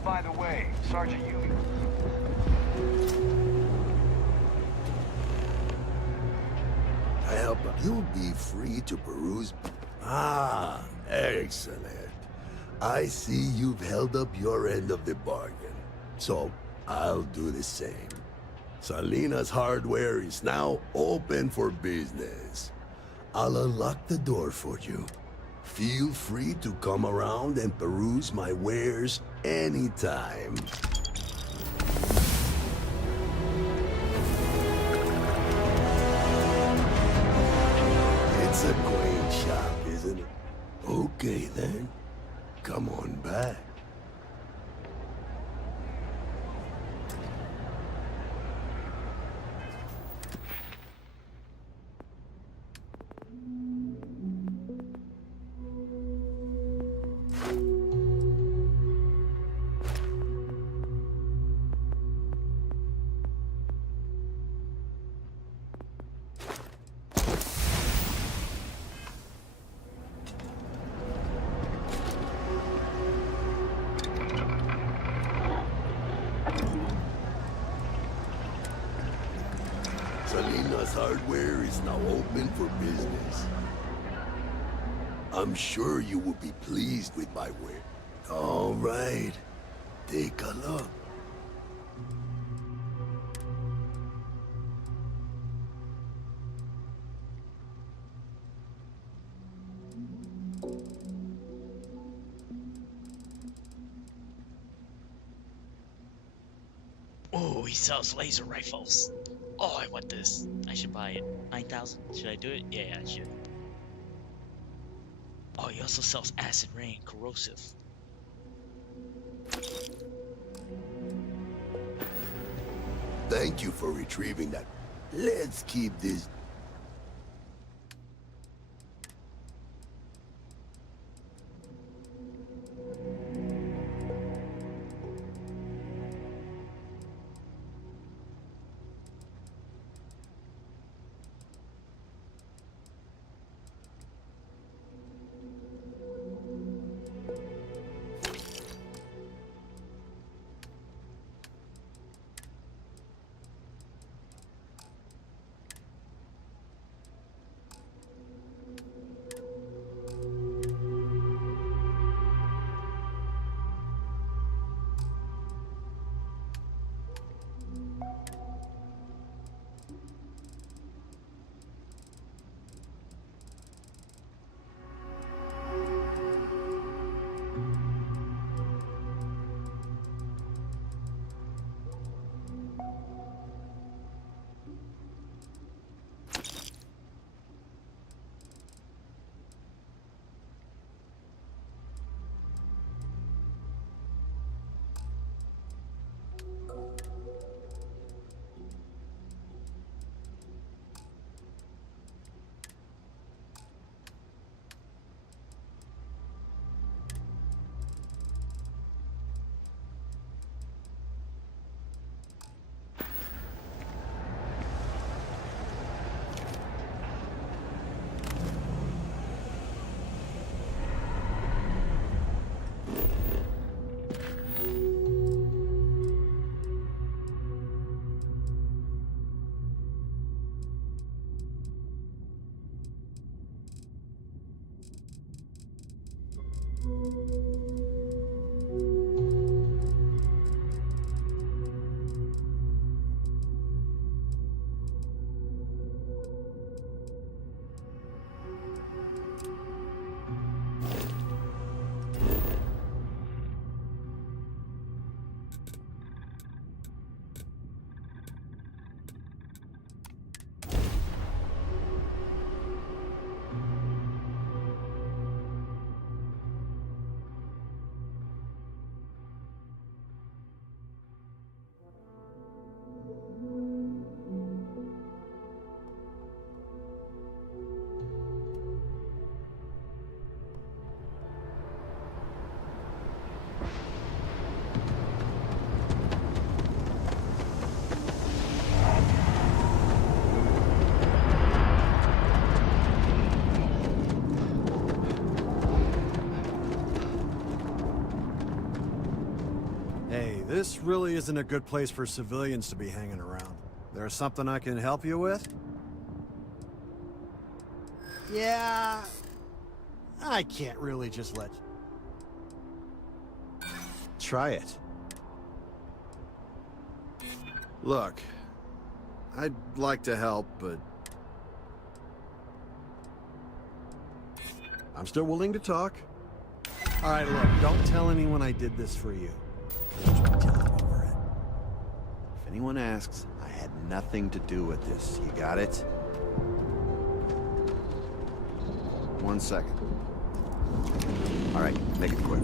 By the way, Sergeant Yumi. I hope you'll be free to peruse. Ah, excellent. I see you've held up your end of the bargain. So, I'll do the same. Salina's Hardware is now open for business. I'll unlock the door for you. Feel free to come around and peruse my wares anytime. It's a quaint shop, isn't it? Okay then. Come on back. Salina's Hardware is now open for business. I'm sure you will be pleased with my ware. All right, take a look. Oh, he sells laser rifles. Oh, I want this. I should buy it. 9,000. Should I do it? Yeah, I should. Oh, he also sells acid rain, corrosive. Thank you for retrieving that. Let's keep this. Hey, this really isn't a good place for civilians to be hanging around. There's something I can help you with? Yeah... I can't really just let you... Try it. Look, I'd like to help, but... I'm still willing to talk. Alright, look, don't tell anyone I did this for you. I'll just be telling over it. If anyone asks, I had nothing to do with this. You got it? 1 second. Alright, make it quick.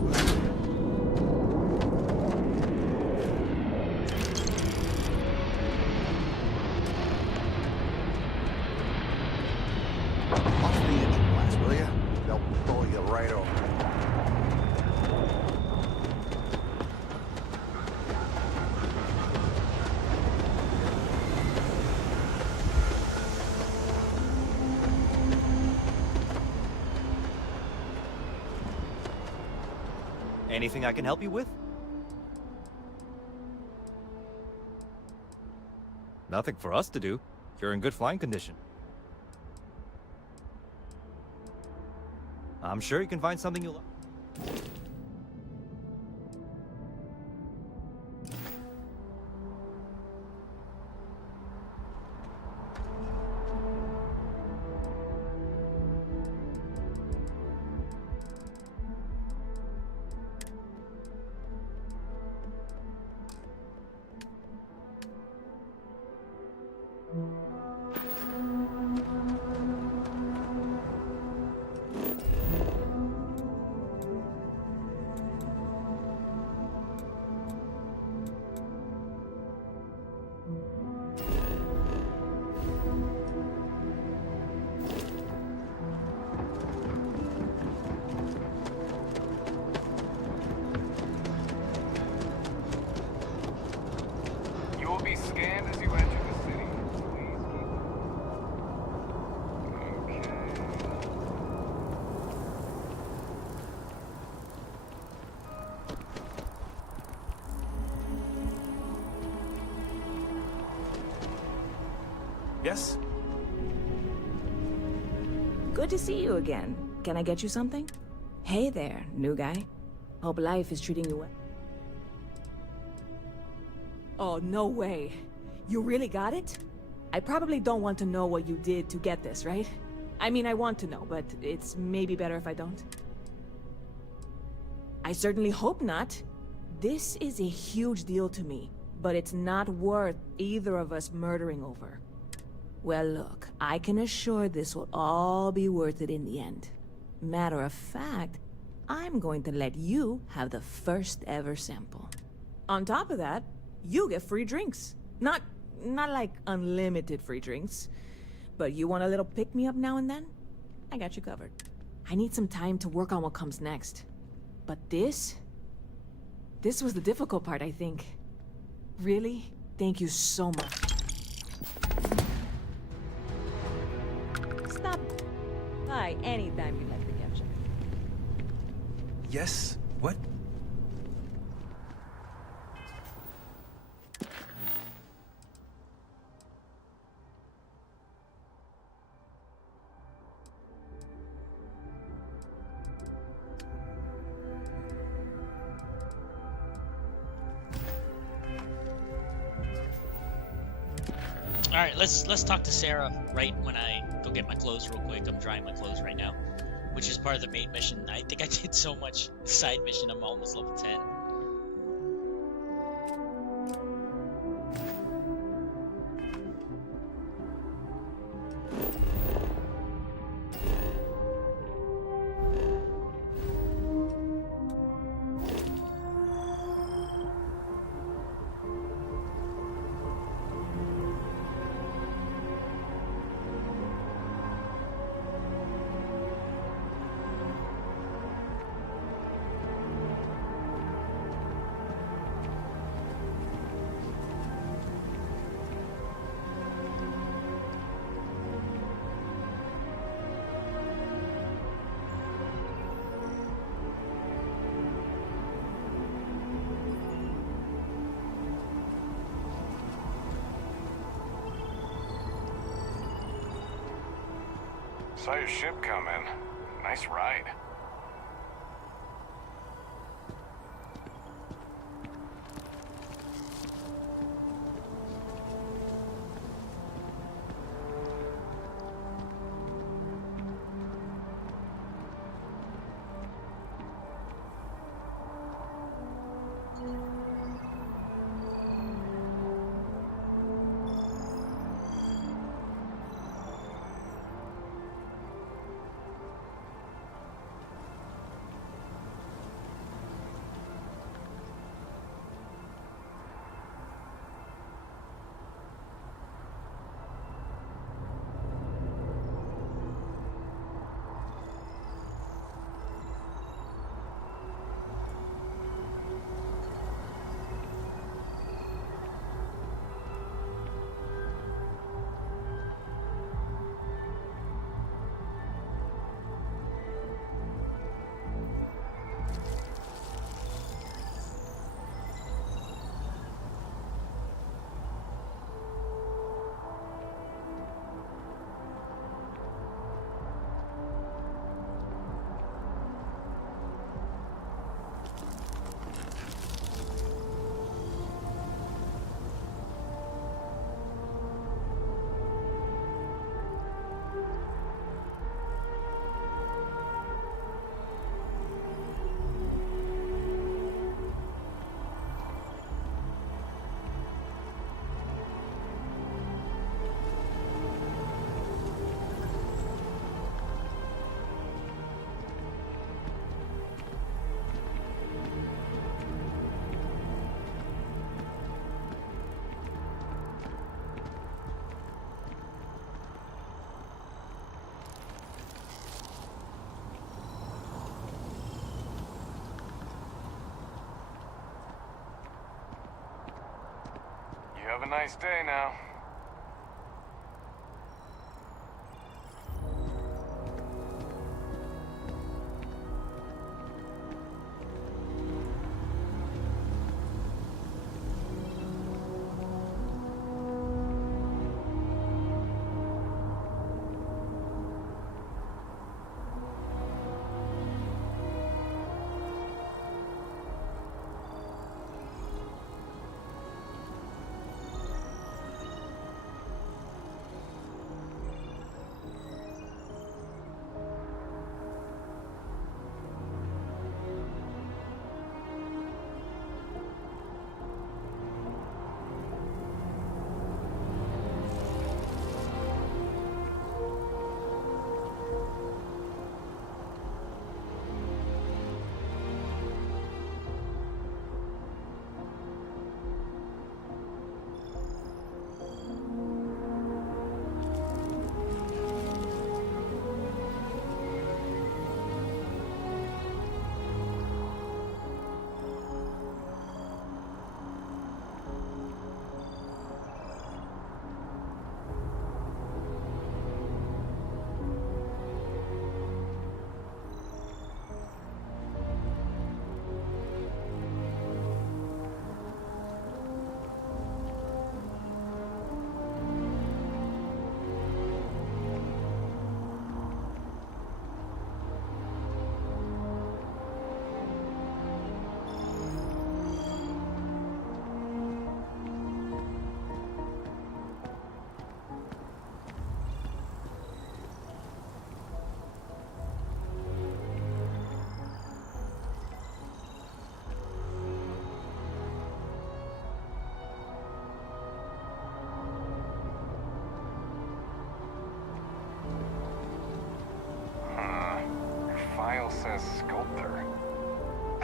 Off the engine blast, will ya? They'll pull you right over. Anything I can help you with? Nothing for us to do. You're in good flying condition. I'm sure you can find something you'll like. You will be scanned as you enter the city. Yes? Good to see you again. Can I get you something? Hey there, new guy. Hope life is treating you well. Oh, no way. You really got it? I probably don't want to know what you did to get this, right? I mean, I want to know, but it's maybe better if I don't. I certainly hope not. This is a huge deal to me, but it's not worth either of us murdering over. Well, look, I can assure this will all be worth it in the end. Matter of fact, I'm going to let you have the first ever sample. On top of that, you get free drinks. Not like unlimited free drinks, but you want a little pick-me-up now and then? I got you covered. I need some time to work on what comes next. But this was the difficult part, I think. Really? Thank you so much. Stop by anytime you'd like to capture. Yes? What? All right, let's talk to Sarah right when I go get my clothes real quick. I'm drying my clothes right now, which is part of the main mission. I think I did so much side mission. I'm almost level 10. Saw your ship come in. Nice ride. You have a nice day now.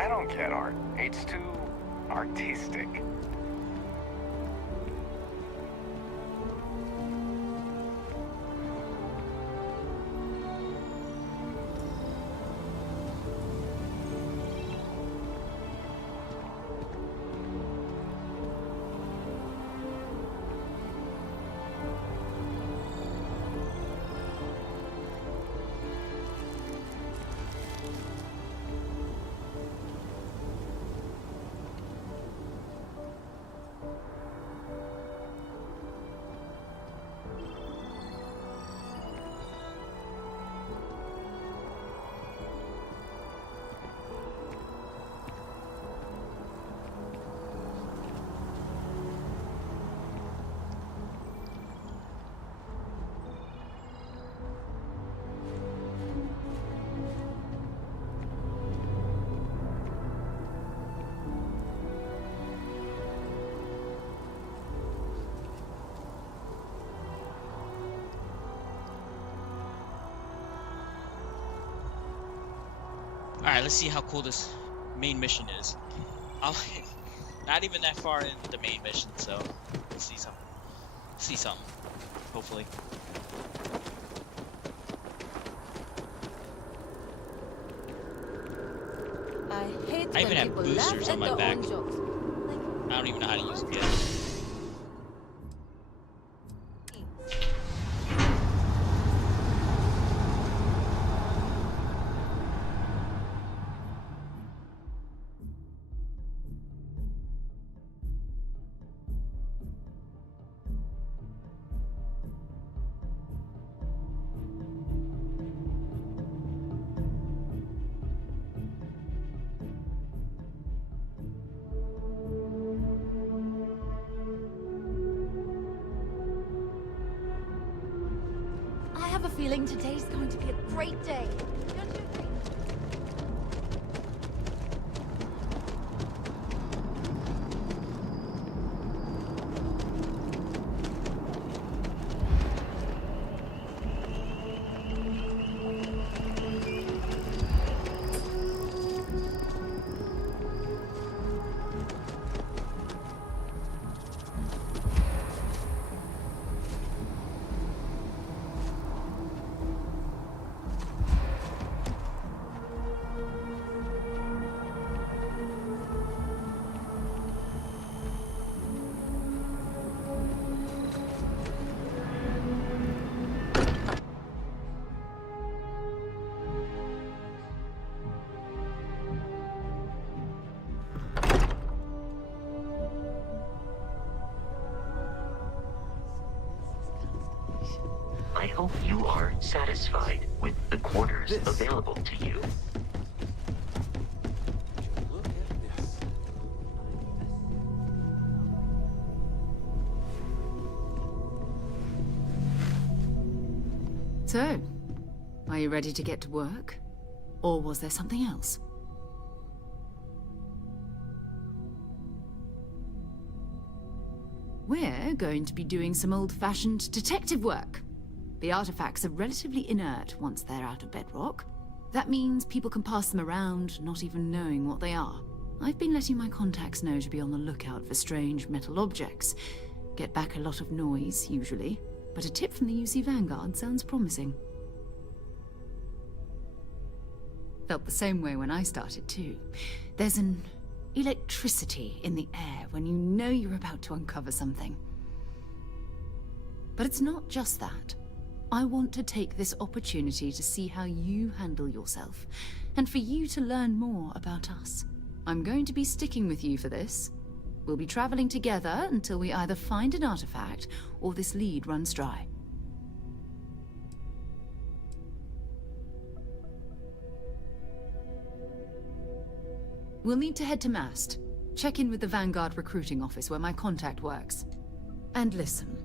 I don't get art. It's too artistic. Alright, let's see how cool this main mission is. Not even that far in the main mission, so we'll see something. See something, hopefully. I hate I when even have people boosters laugh on my at their back. own jokes. I don't even know how to use them yet. I have a feeling today's going to be a great day. Don't you agree? I hope you are satisfied with the quarters available to you. So, are you ready to get to work? Or was there something else? We're going to be doing some old-fashioned detective work. The artifacts are relatively inert once they're out of bedrock. That means people can pass them around, not even knowing what they are. I've been letting my contacts know to be on the lookout for strange metal objects. Get back a lot of noise, usually. But a tip from the UC Vanguard sounds promising. Felt the same way when I started, too. There's an electricity in the air when you know you're about to uncover something. But it's not just that. I want to take this opportunity to see how you handle yourself, and for you to learn more about us. I'm going to be sticking with you for this. We'll be traveling together until we either find an artifact or this lead runs dry. We'll need to head to Mast. Check in with the Vanguard recruiting office where my contact works. And listen,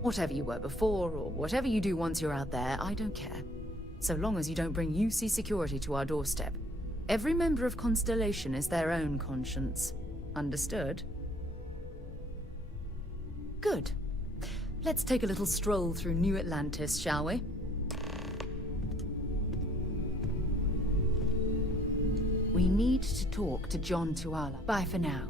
whatever you were before or whatever you do once you're out there, I don't care. So long as you don't bring UC security to our doorstep. Every member of Constellation is their own conscience. Understood? Good. Let's take a little stroll through New Atlantis, shall we? We need to talk to John Tuala. Bye for now.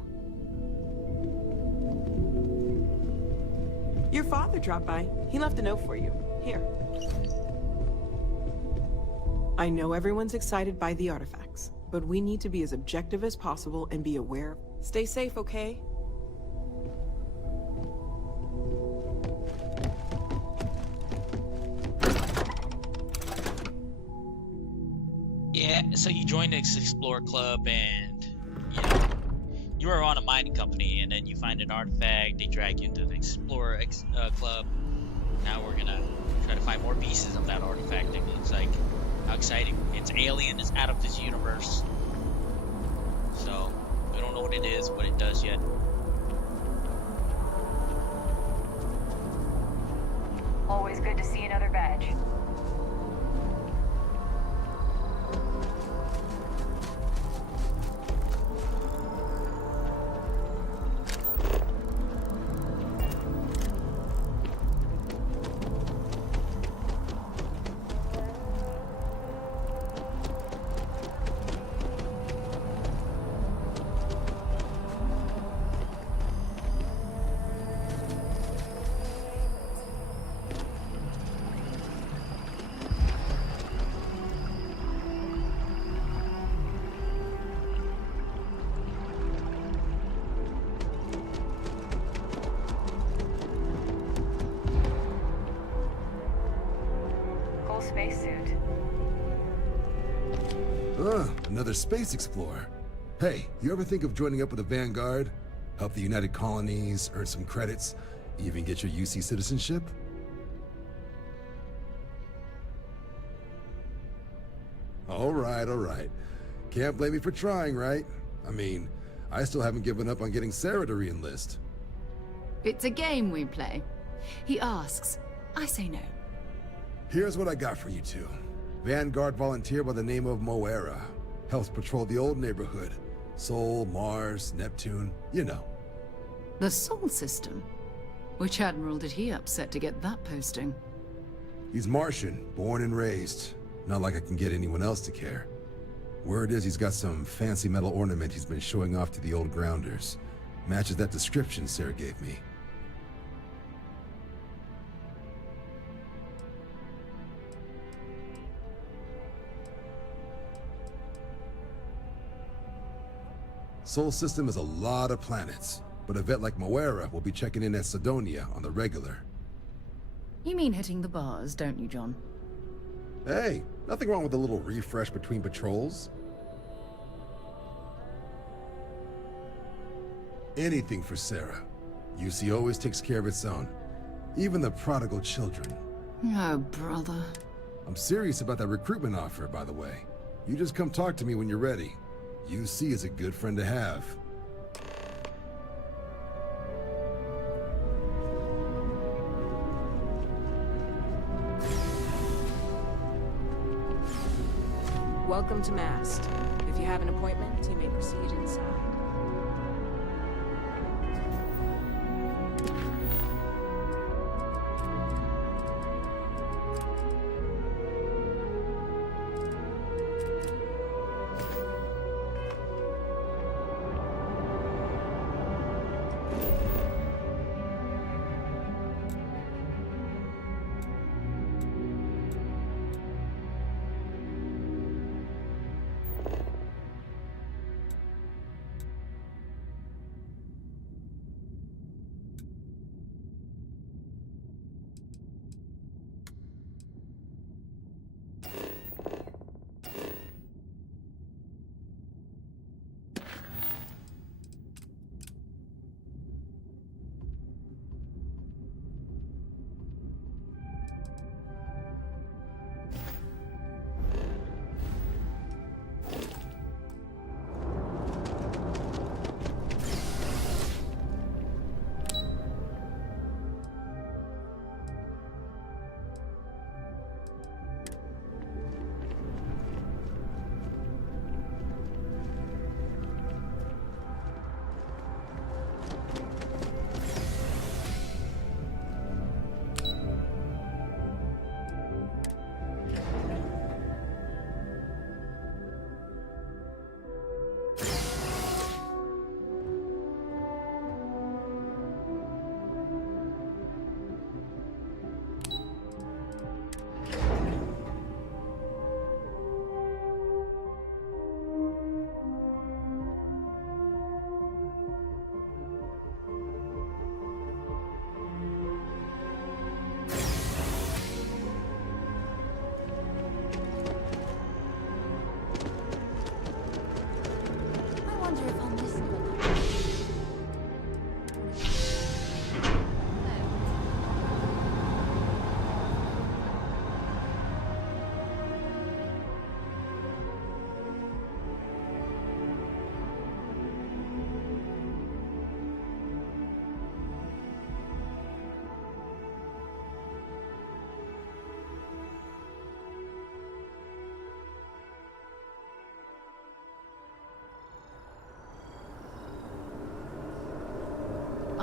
Your father dropped by. He left a note for you. Here. I know everyone's excited by the artifacts, but we need to be as objective as possible and be aware. Stay safe, okay? Yeah, so you join the Explorer Club and, you know, you are on a mining company and then you find an artifact, they drag you into the Explorer Club. Now we're gonna try to find more pieces of that artifact. It looks like, how exciting. It's alien, it's out of this universe. So, we don't know what it is, what it does yet. Always good to see another badge. Spacesuit. Another space explorer. Hey, you ever think of joining up with the Vanguard? Help the United Colonies, earn some credits, even get your UC citizenship? All right. Can't blame me for trying, right? I mean, I still haven't given up on getting Sarah to re-enlist. It's a game we play. He asks, I say no. Here's what I got for you two. Vanguard volunteer by the name of Moera. Helps patrol the old neighborhood. Sol, Mars, Neptune, you know. The Sol system? Which admiral did he upset to get that posting? He's Martian, born and raised. Not like I can get anyone else to care. Word is he's got some fancy metal ornament he's been showing off to the old grounders. Matches that description Sarah gave me. Sol system is a lot of planets, but a vet like Moera will be checking in at Sidonia on the regular. You mean hitting the bars, don't you, John? Hey, nothing wrong with a little refresh between patrols. Anything for Sarah. UC always takes care of its own. Even the prodigal children. Oh, brother. I'm serious about that recruitment offer, by the way. You just come talk to me when you're ready. UC is a good friend to have. Welcome to Mast. If you have an appointment, you may proceed inside.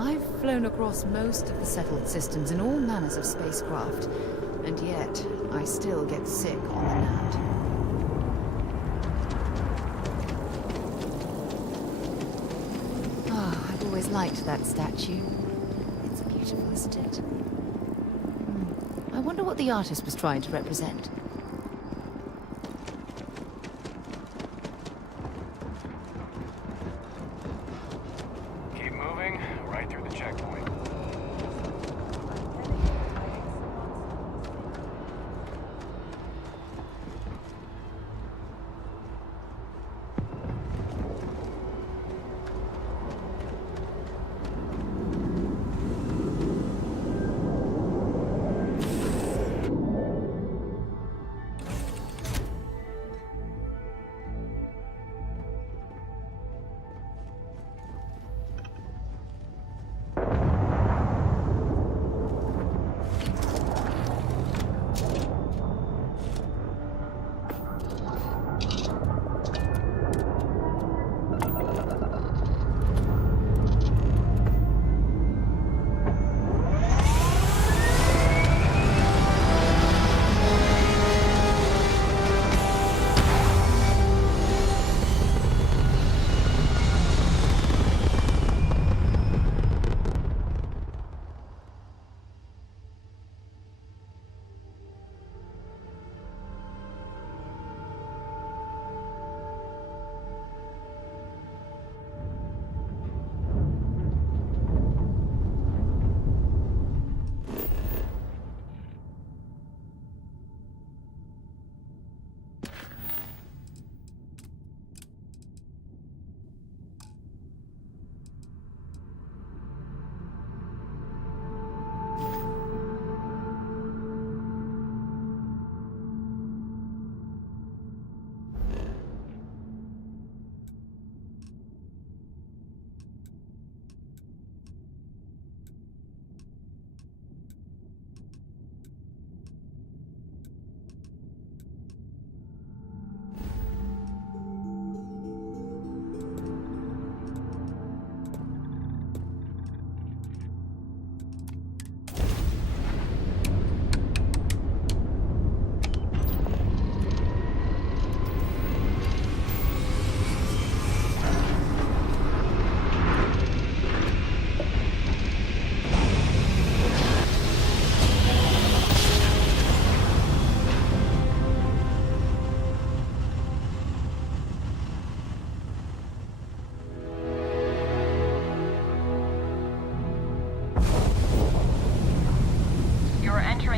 I've flown across most of the settled systems in all manners of spacecraft, and yet I still get sick on the land. Ah, I've always liked that statue. It's beautiful, isn't it? I wonder what the artist was trying to represent. Keep moving, right through the checkpoint.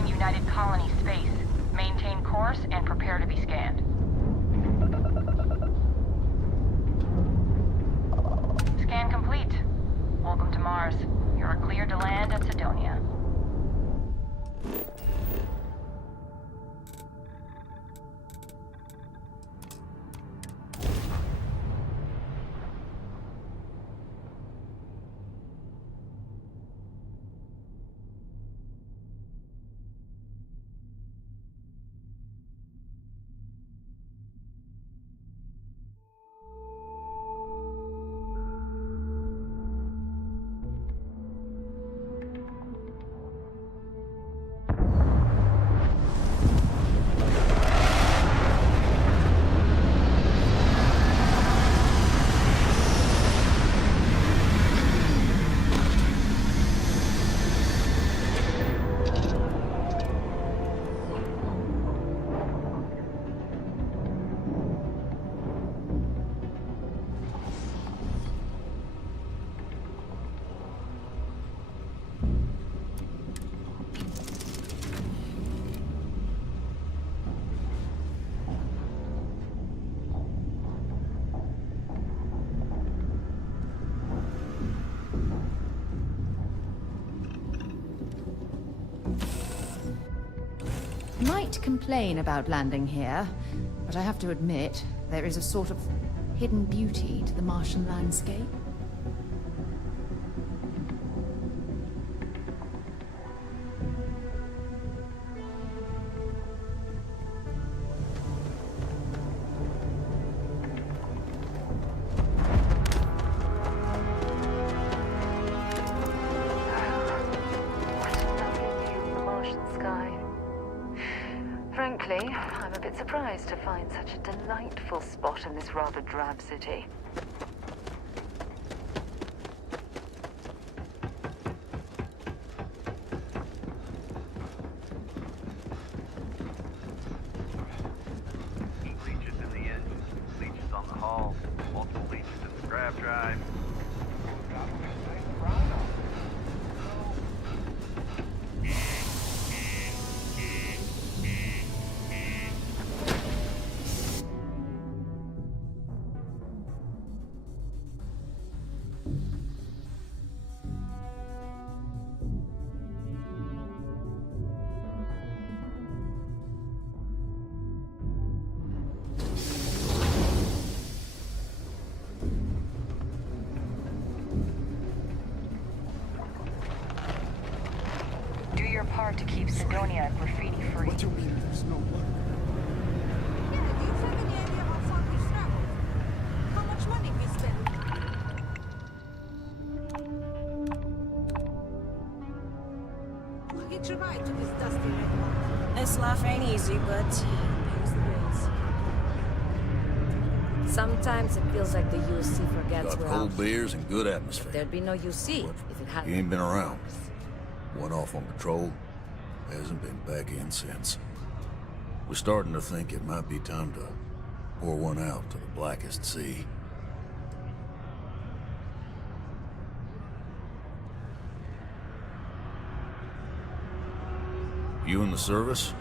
United Colony space. Maintain course and prepare to be scanned. Scan complete. Welcome to Mars. You're cleared to land at Sidonia. Might complain about landing here, but I have to admit, there is a sort of hidden beauty to the Martian landscape. bit surprised to find such a delightful spot in this rather drab city. Leeches in the engine, leeches on the hull, multiple leeches in the grab drive. Do your part to keep Sidonia graffiti-free. What do you mean there's no luck? How much money we spent? Hitch a ride to this dusty red. This life ain't easy, but there's the ways. Sometimes it feels like the UC forgets Got we're cold out. beers and good atmosphere. There'd be no UC if it hadn't. You ain't been around. Went off on patrol. Hasn't been back in since. We're starting to think it might be time to pour one out to the blackest sea. You in the service?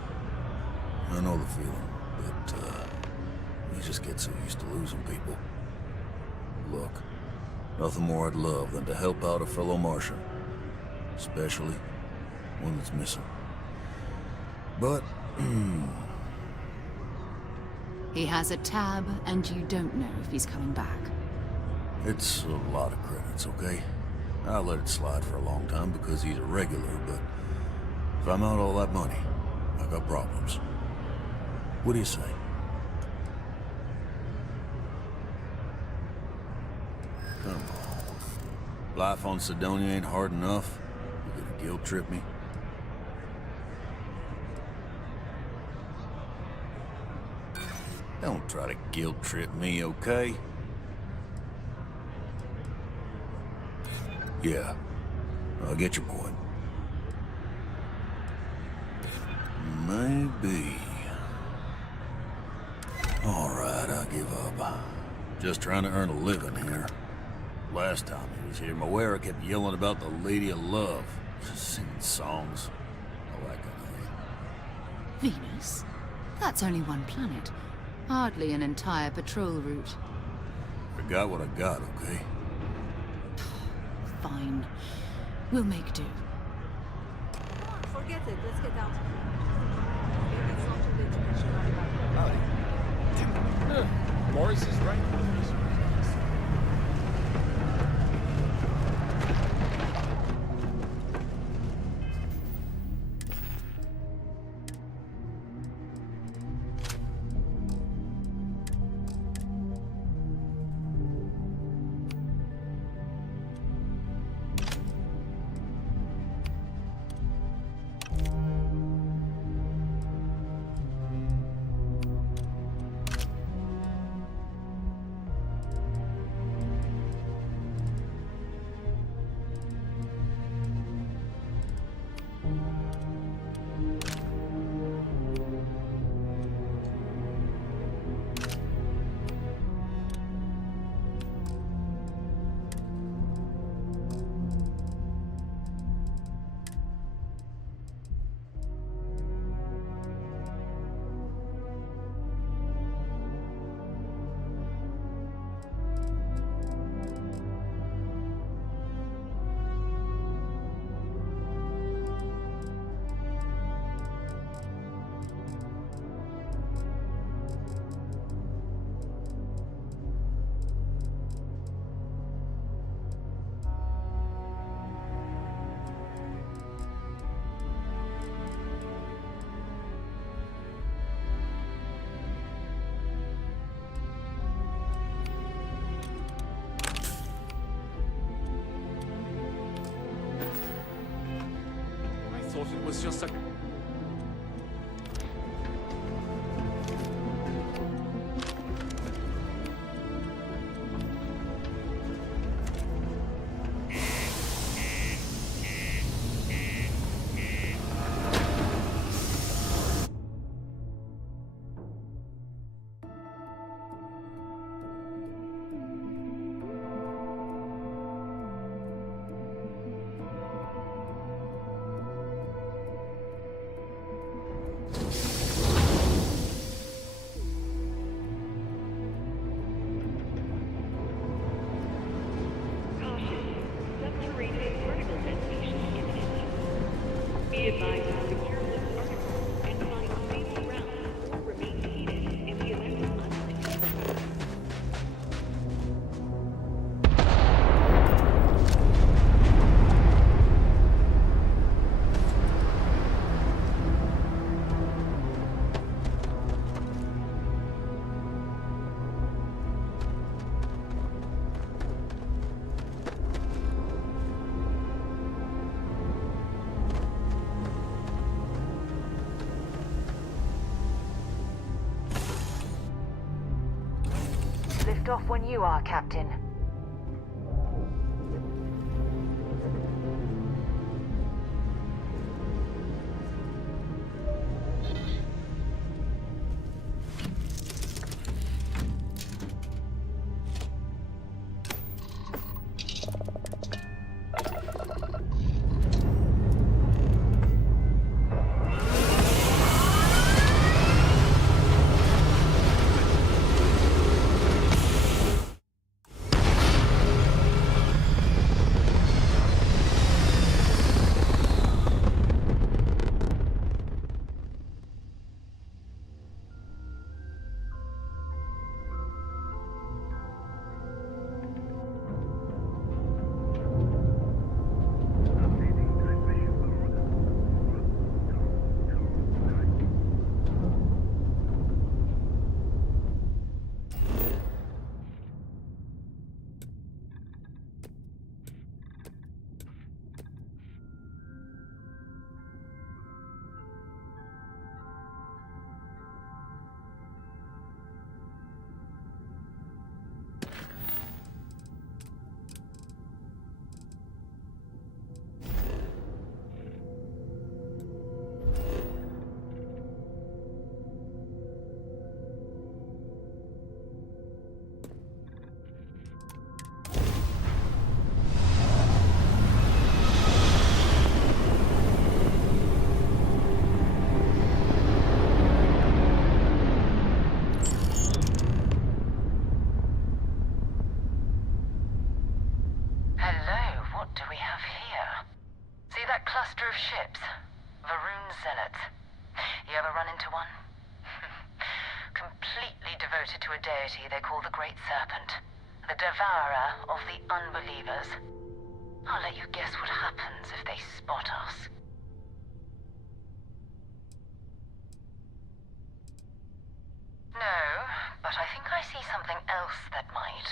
I know the feeling, but you just get so used to losing people. Look, nothing more I'd love than to help out a fellow Martian. Especially one that's missing. But, He has a tab, and you don't know if he's coming back. it's a lot of credits, okay? I let it slide for a long time because he's a regular, but if I'm out all that money, I got problems. What do you say? Come on. Life on Sidonia ain't hard enough. You gonna guilt trip me? Don't try to guilt trip me, okay? Yeah, I get your point. Maybe. All right, I'll give up. Just trying to earn a living here. Last time he was here, Moera kept yelling about the Lady of Love. Singing songs. All that kind of thing. Venus? That's only one planet. Hardly an entire patrol route. I got what I got, okay? Fine. We'll make do. Forget it. Let's get out. Maybe it's not too late to catch a ride back. Morris is right. Thought it was just a... advised to secure this article and find safe ground or remain seated in the event of unexpected recovery. Lift off when you are, Captain. To a deity they call the Great Serpent, the devourer of the unbelievers. I'll let you guess what happens if they spot us. No, but I think I see something else that might.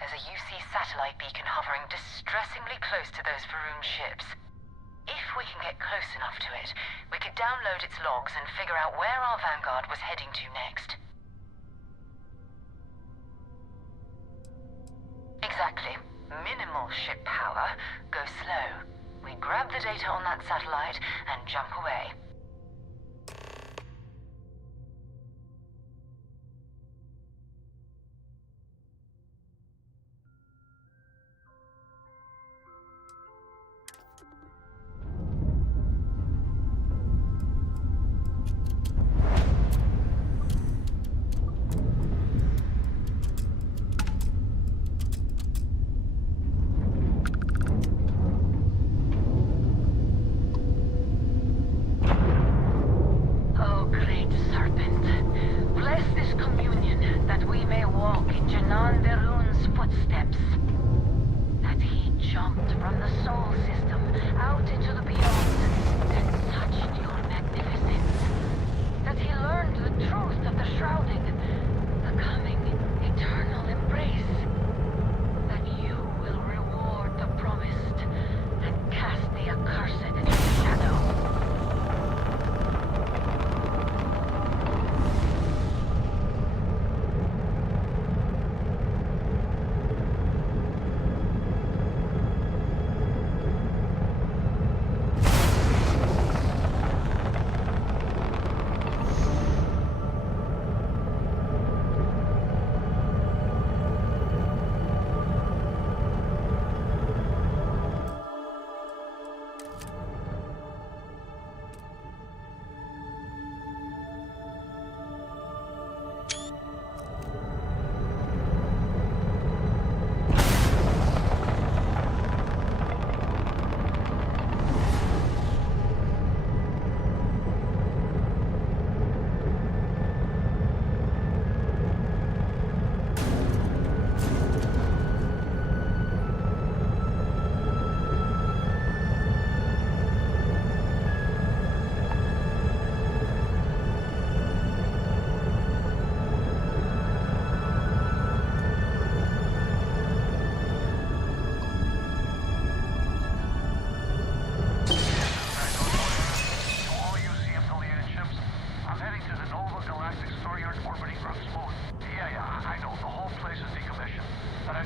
There's a UC satellite beacon hovering distressingly close to those Faroon ships. If we can get close enough to it, we could download its logs and figure out where our vanguard was heading to next. Exactly. Minimal ship power. Go slow. We grab the data on that satellite and jump away.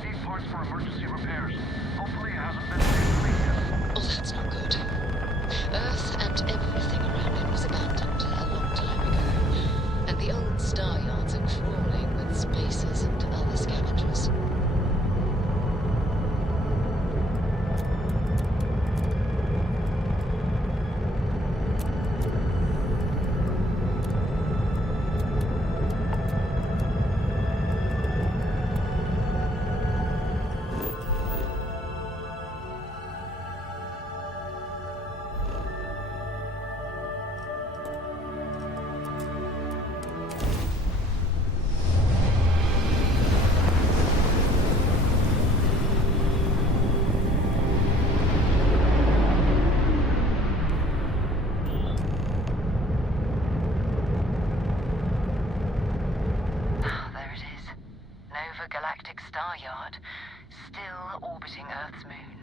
need parts for emergency repairs. Hopefully it hasn't been depleted yet. Oh, that's not good. Earth and everything around it was abandoned a long time ago, and the old star yards are crawling with spacers and other scavengers. Galactic Star Yard, still orbiting Earth's moon.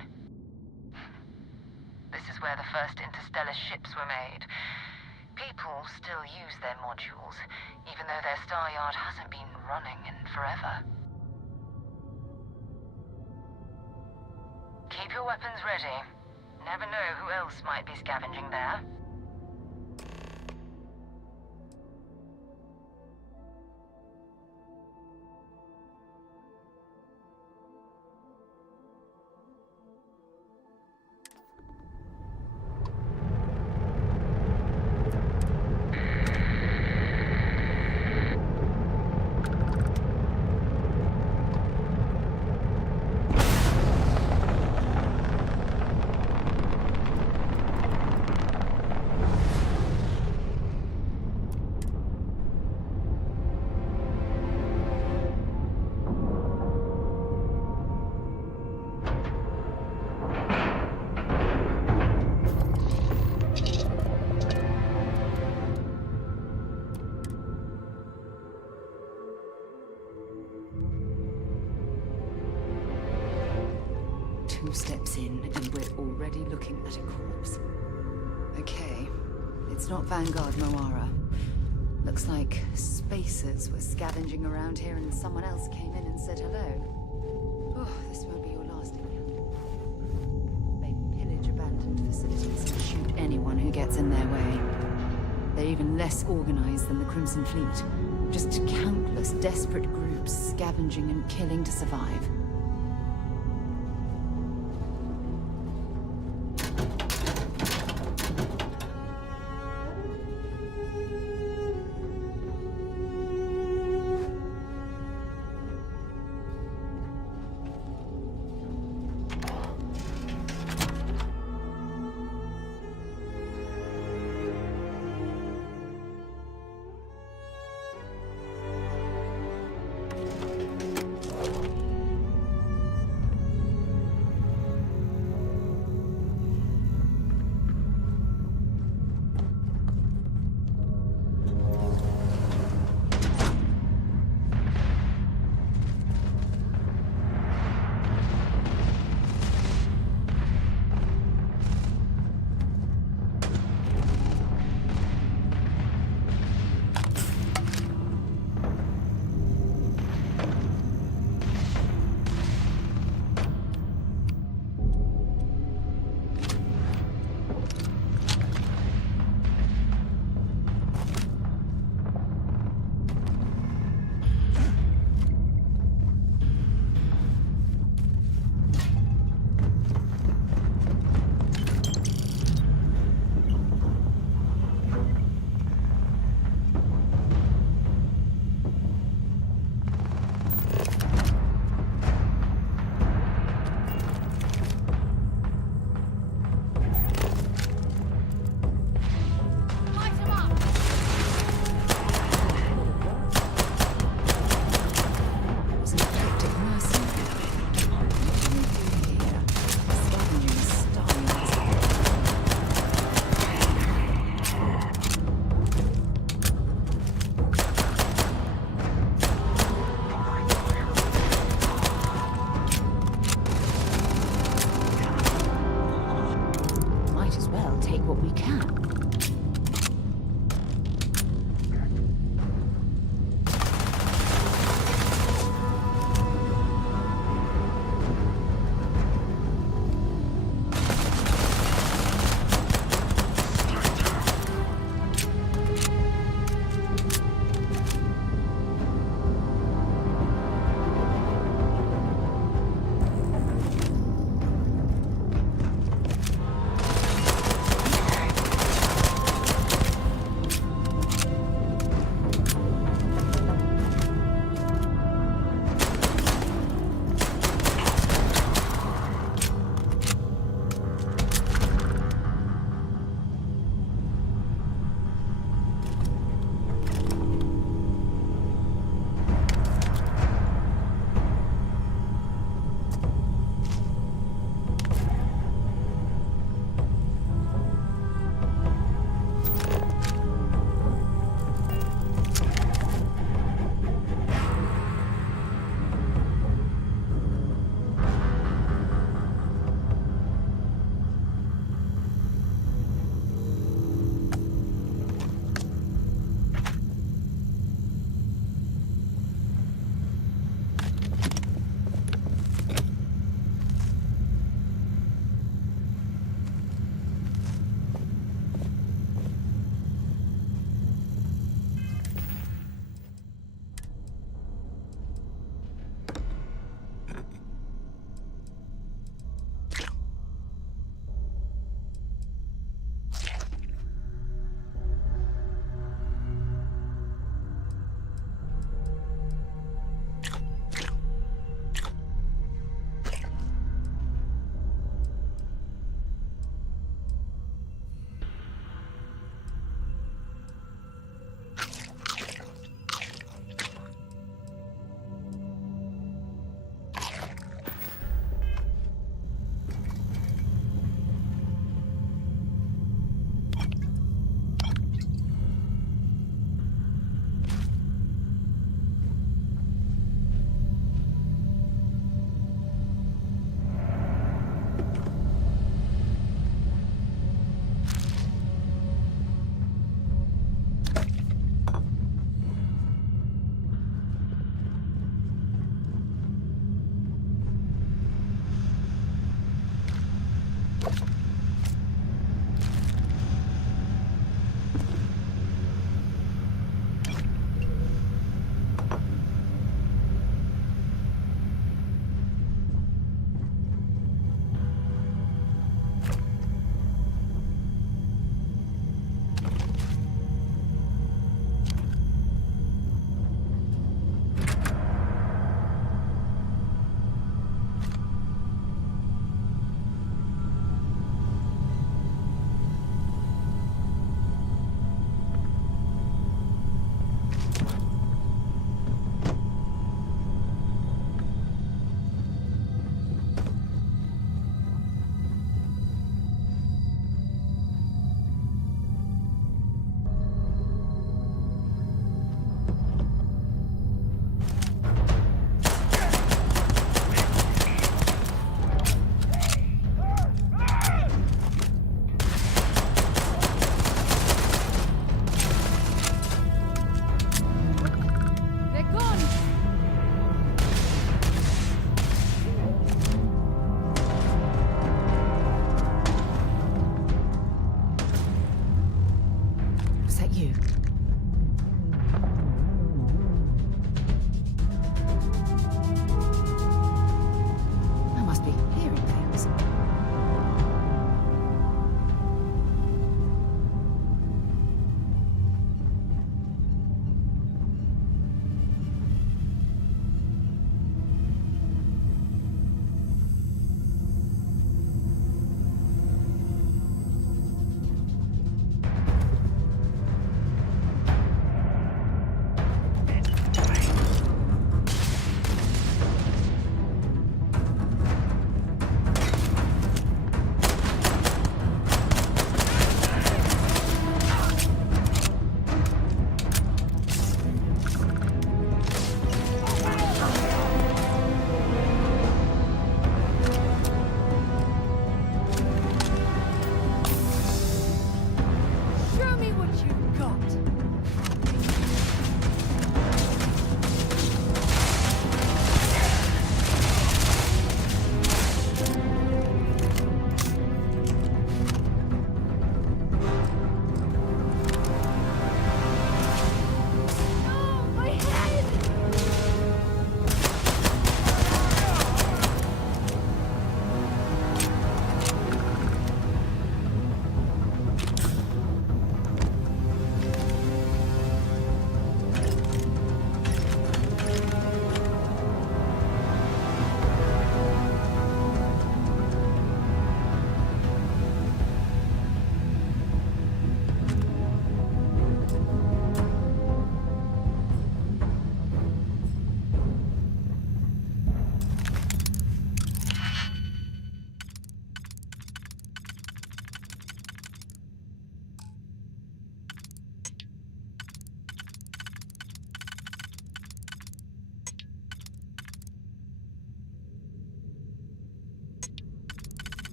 This is where the first interstellar ships were made. People still use their modules, even though their star yard hasn't been running in forever. Keep your weapons ready. Never know who else might be scavenging there. Two steps in, and we're already looking at a corpse. Okay, it's not Vanguard Moara. Looks like spacers were scavenging around here and someone else came in and said hello. Oh, this won't be your last encounter. They pillage abandoned facilities and shoot anyone who gets in their way. They're even less organized than the Crimson Fleet. Just countless desperate groups scavenging and killing to survive.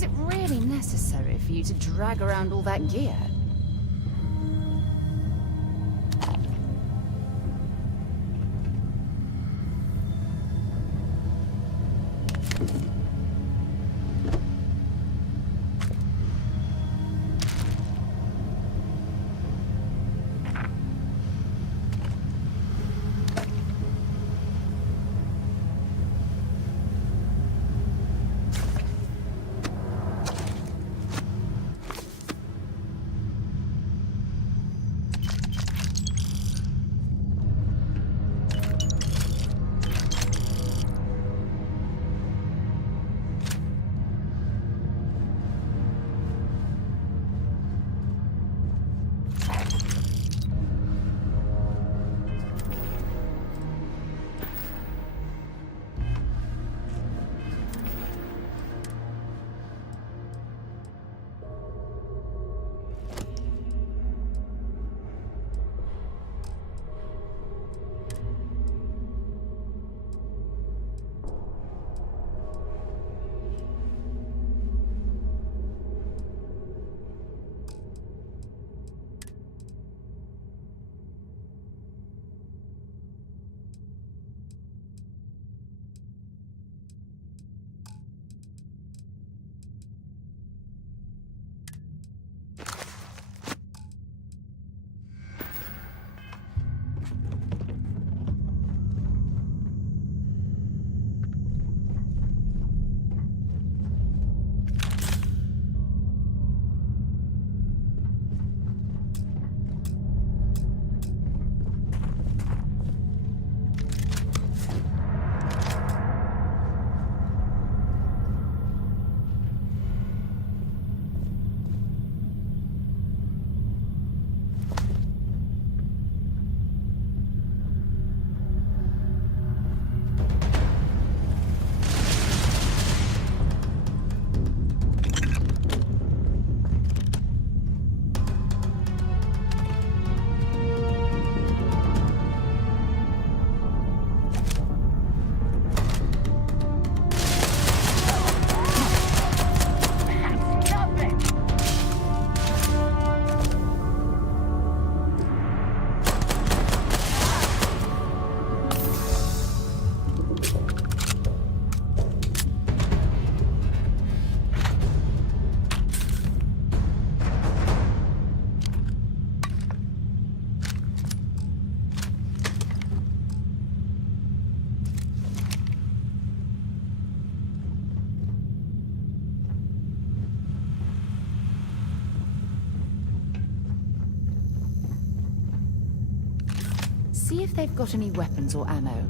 Is it really necessary for you to drag around all that gear? See if they've got any weapons or ammo.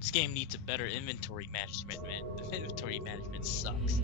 This game needs a better inventory management, man. The inventory management sucks.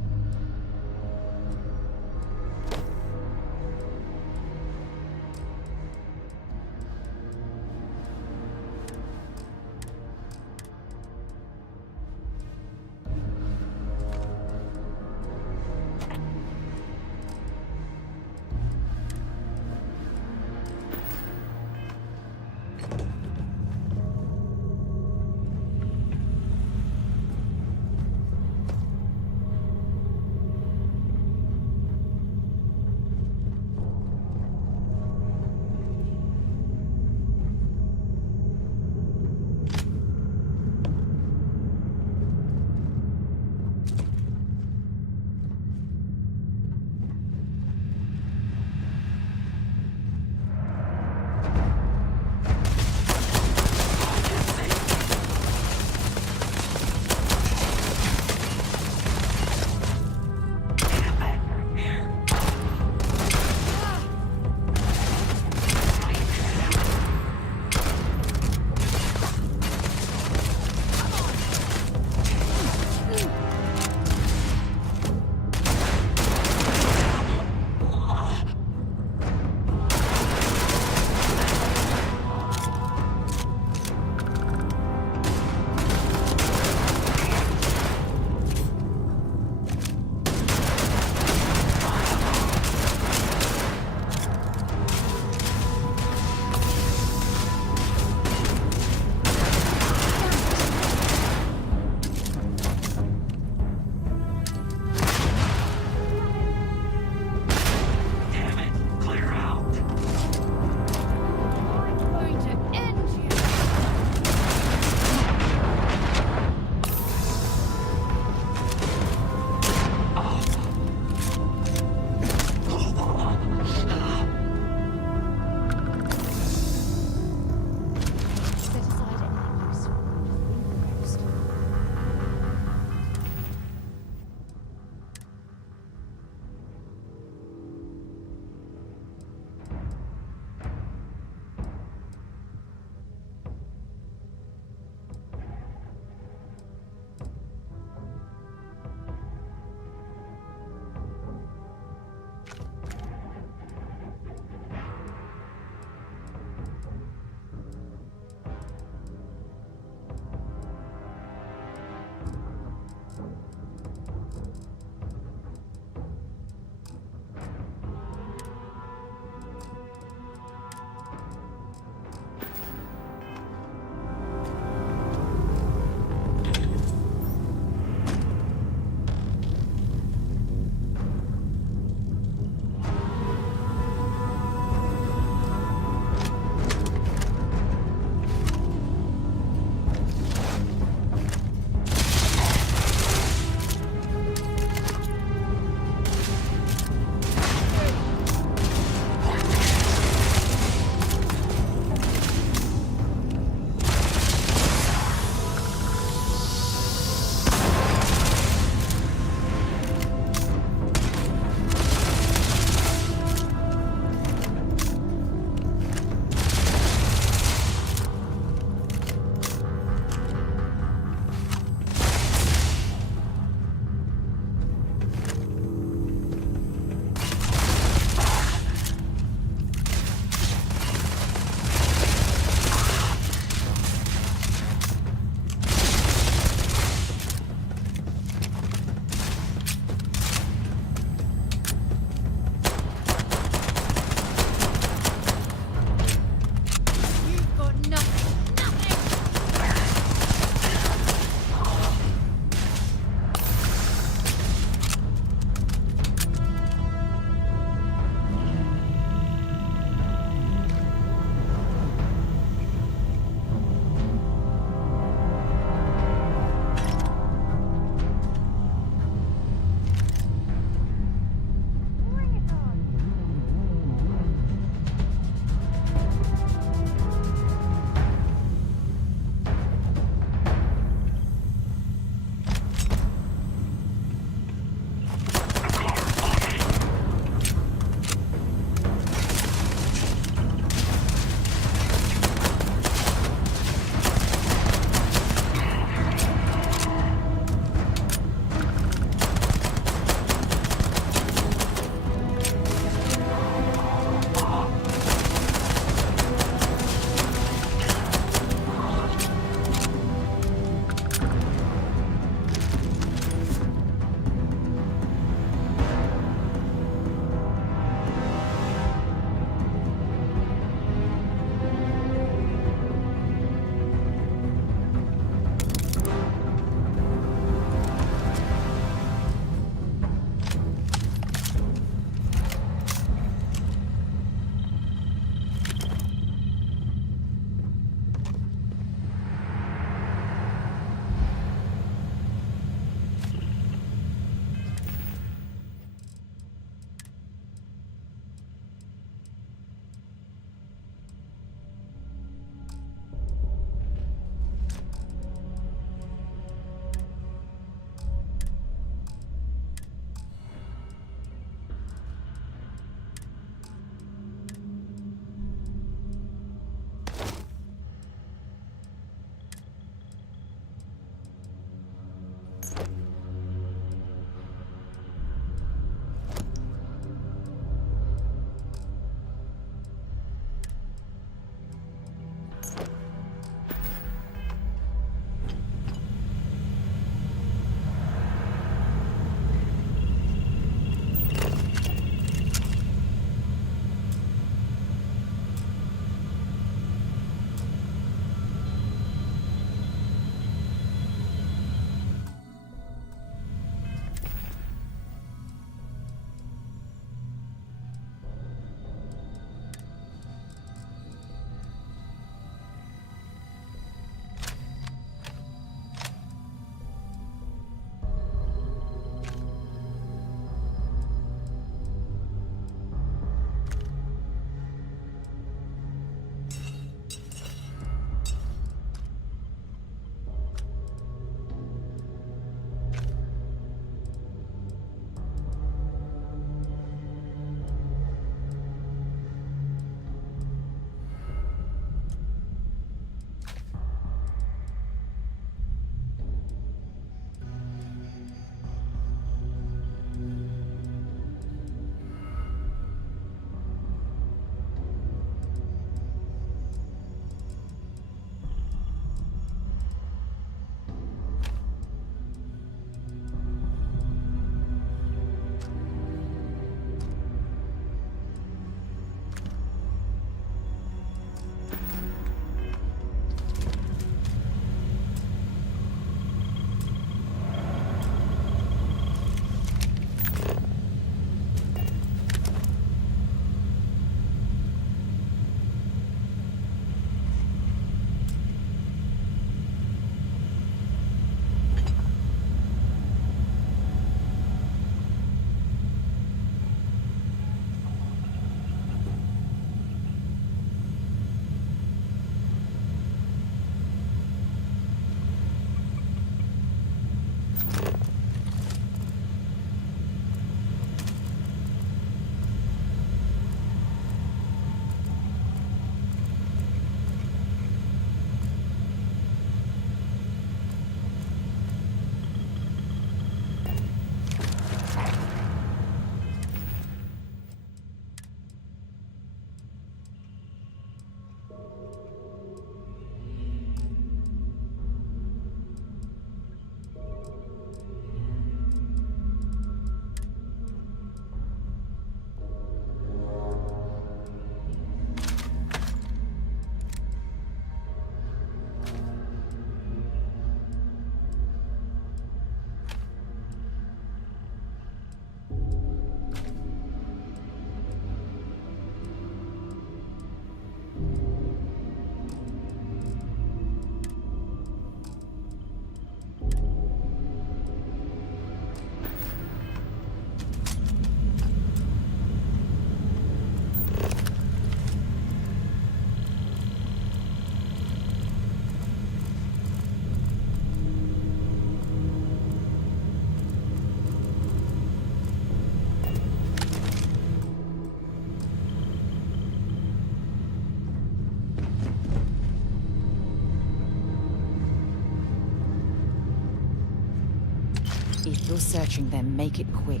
If you're searching them, make it quick.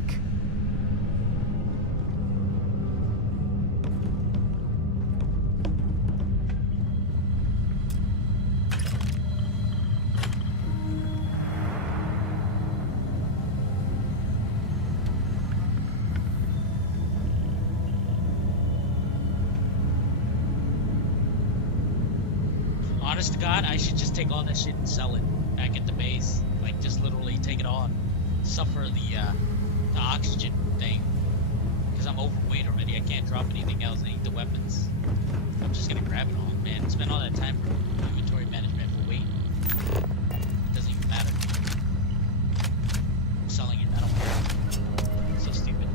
Honest to God, I should just take all that shit and sell it back at the base. Like, just literally take it all. Suffer the oxygen thing. Because I'm overweight already. I can't drop anything else. I need the weapons. I'm just gonna grab it all, man. Spend all that time for inventory management for weight. It doesn't even matter. I'm selling it. I don't care. So stupid.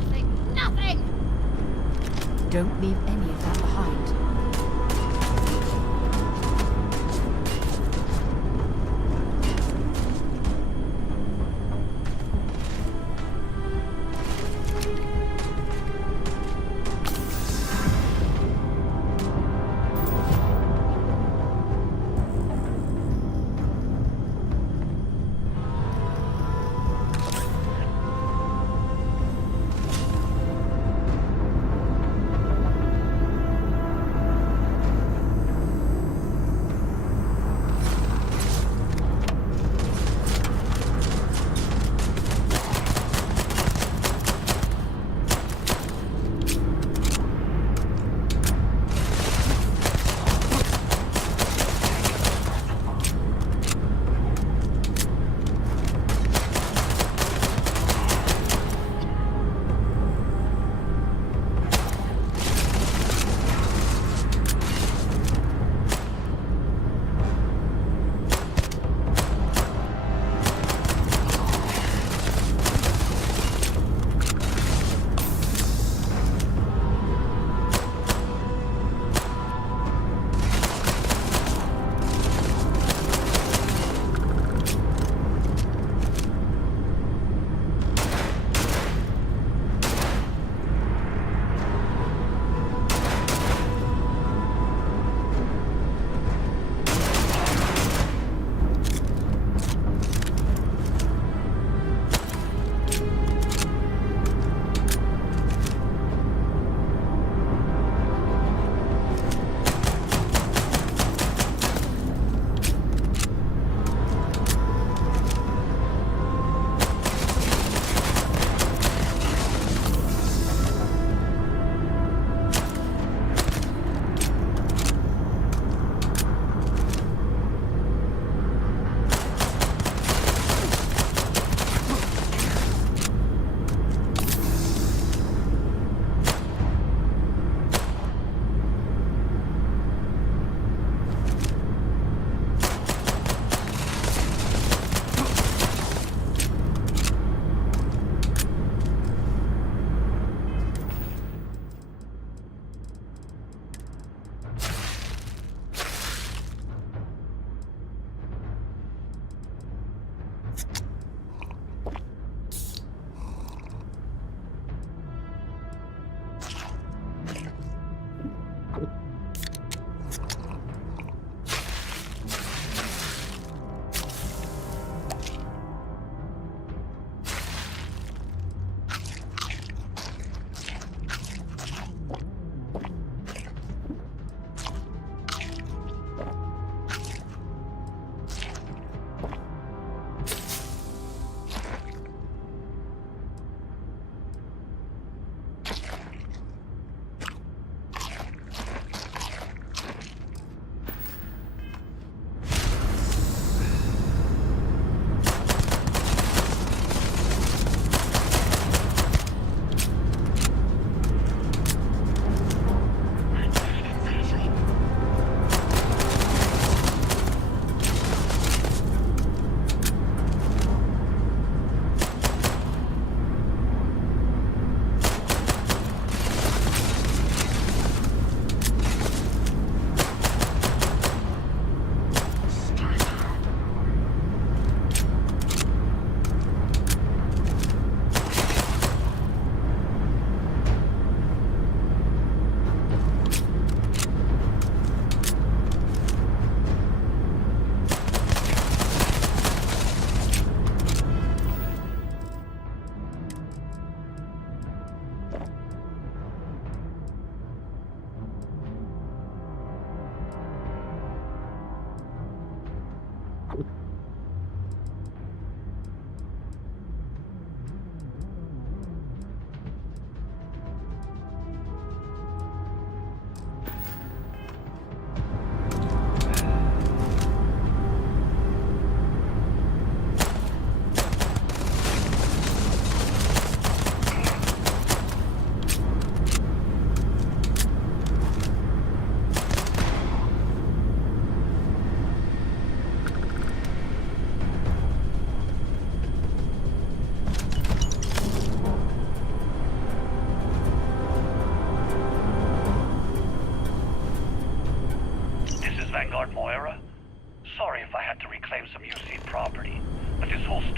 Nothing! Nothing! Don't leave any of that behind.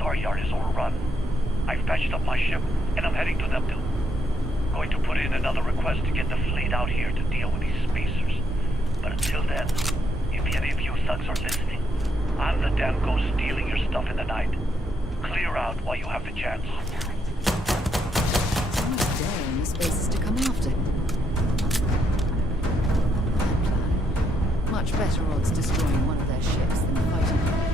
star yard is overrun. I've patched up my ship, and I'm heading to them too. Going to put in another request to get the fleet out here to deal with these spacers. But until then, if any of you thugs are listening, I'm the damn ghost stealing your stuff in the night. Clear out while you have the chance. So much daring the spacers to come after him. Much better odds destroying one of their ships than fighting them.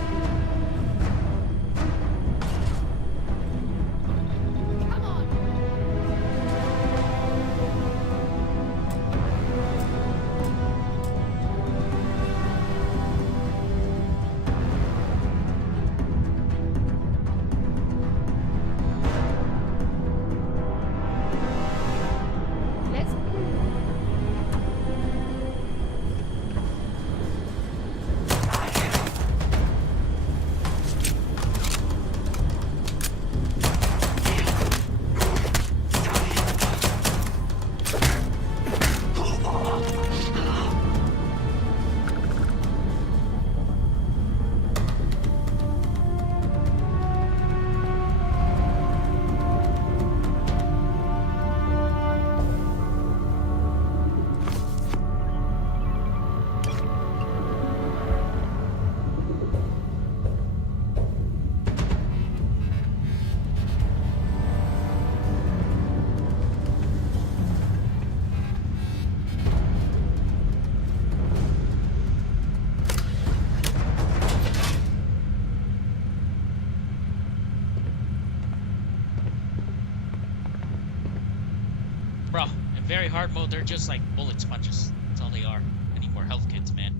Bro, in very hard mode, they're just like bullet sponges. That's all they are. I need more health kits, man.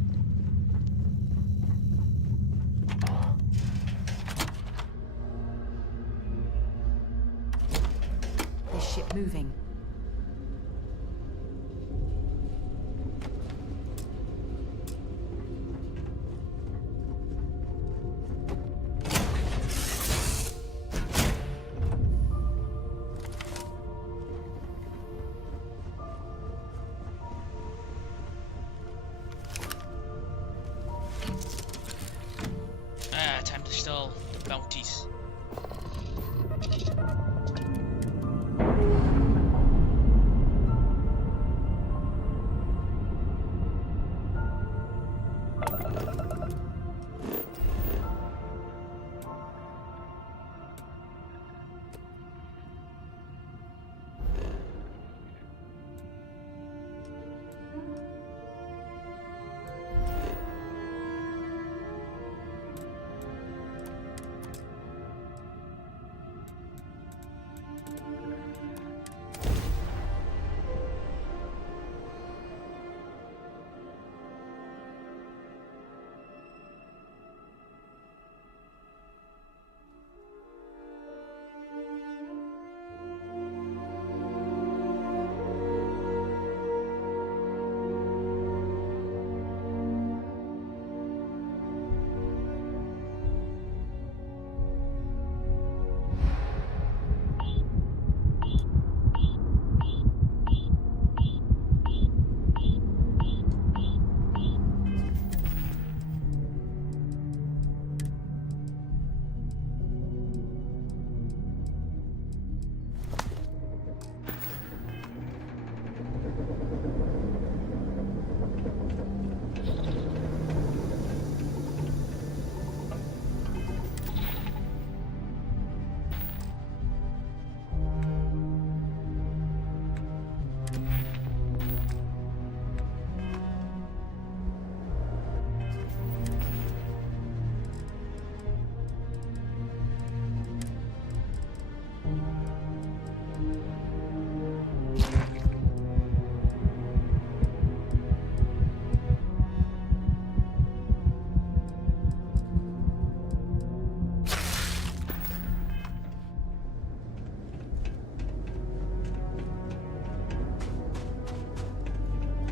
This ship moving. Time to steal the bounties.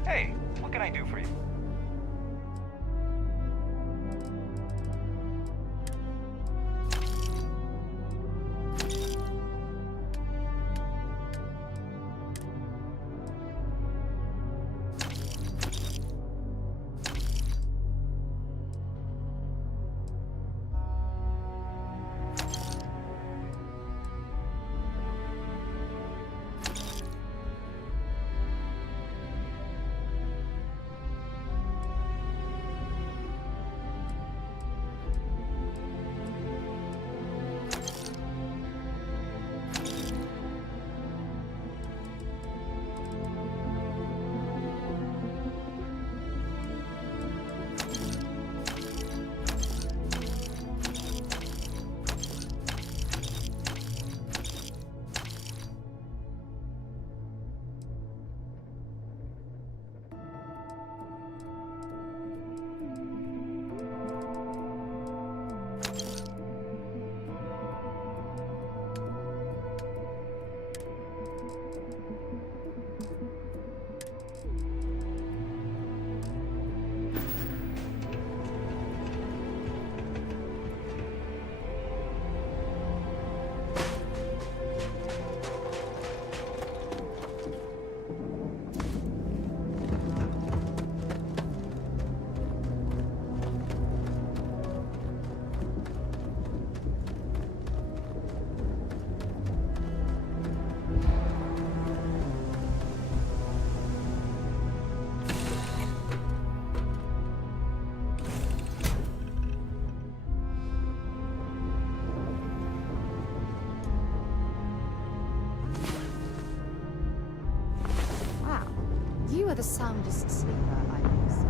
Hey, what can I do for you? the soundest sleeper I've ever seen.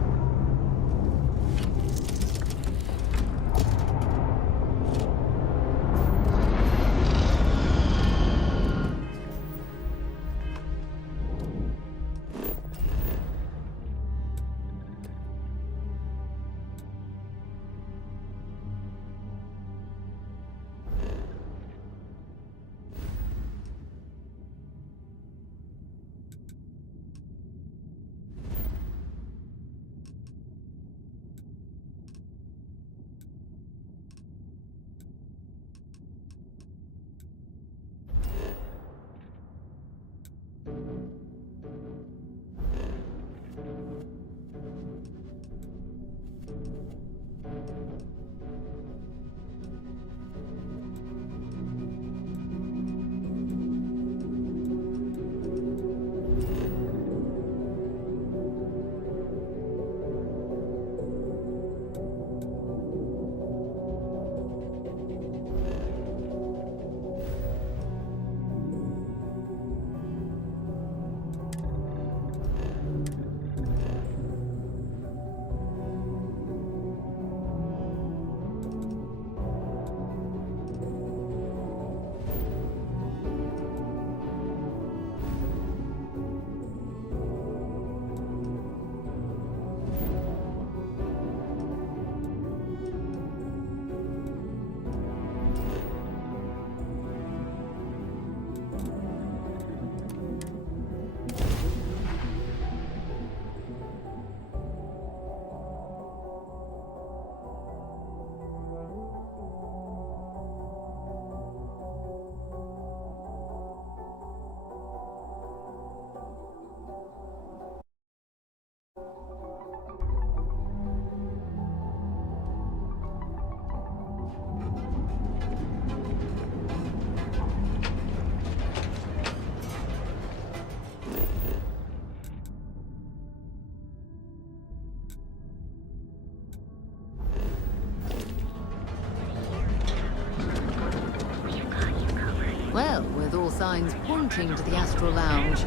Well, with all signs pointing to the Astral Lounge,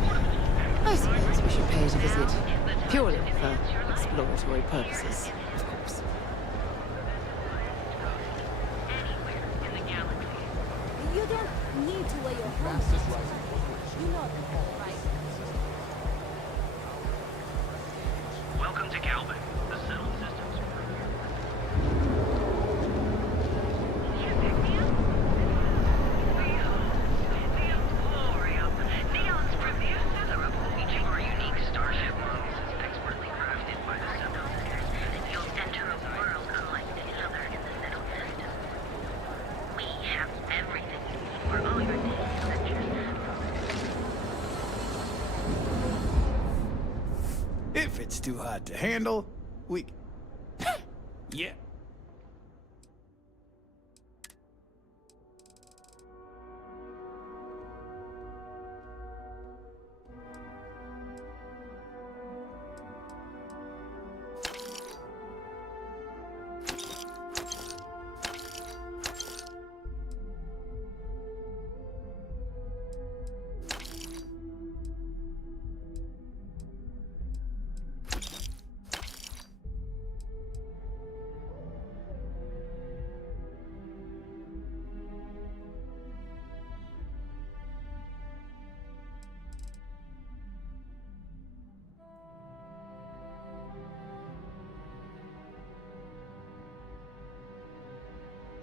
I suppose we should pay it a visit. Purely for exploratory purposes, of course. You don't need to wear your helmet. You know that, right? Welcome to Calvin, the settled systems. Neon's producers are up each of our unique starship models is expertly crafted by the settled sisters, and you'll enter a world unlike any other in the settled system. We have everything you need for all your daily adventures. If it's too hot to handle, we... yeah.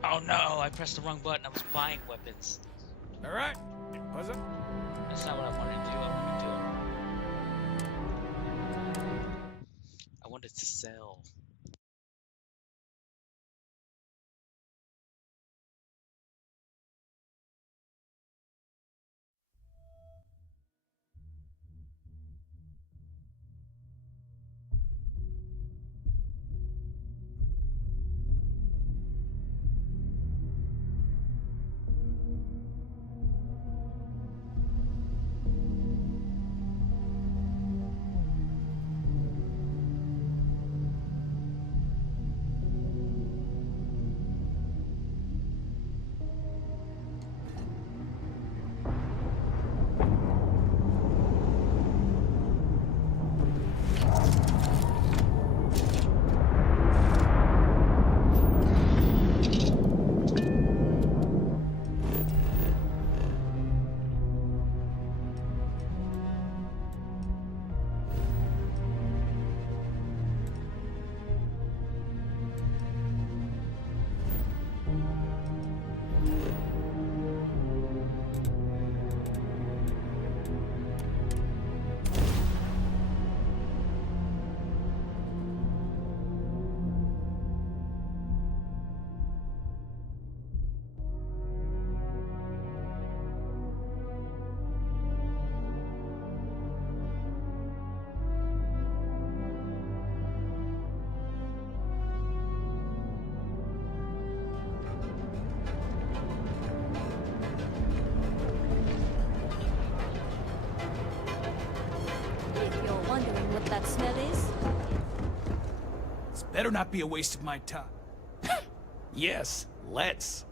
Oh no, I pressed the wrong button. I was buying weapons. Alright, what's up? That's not what I wanted to do. I wanted to sell. wondering what that smell is? This better not be a waste of my time. Yes, let's.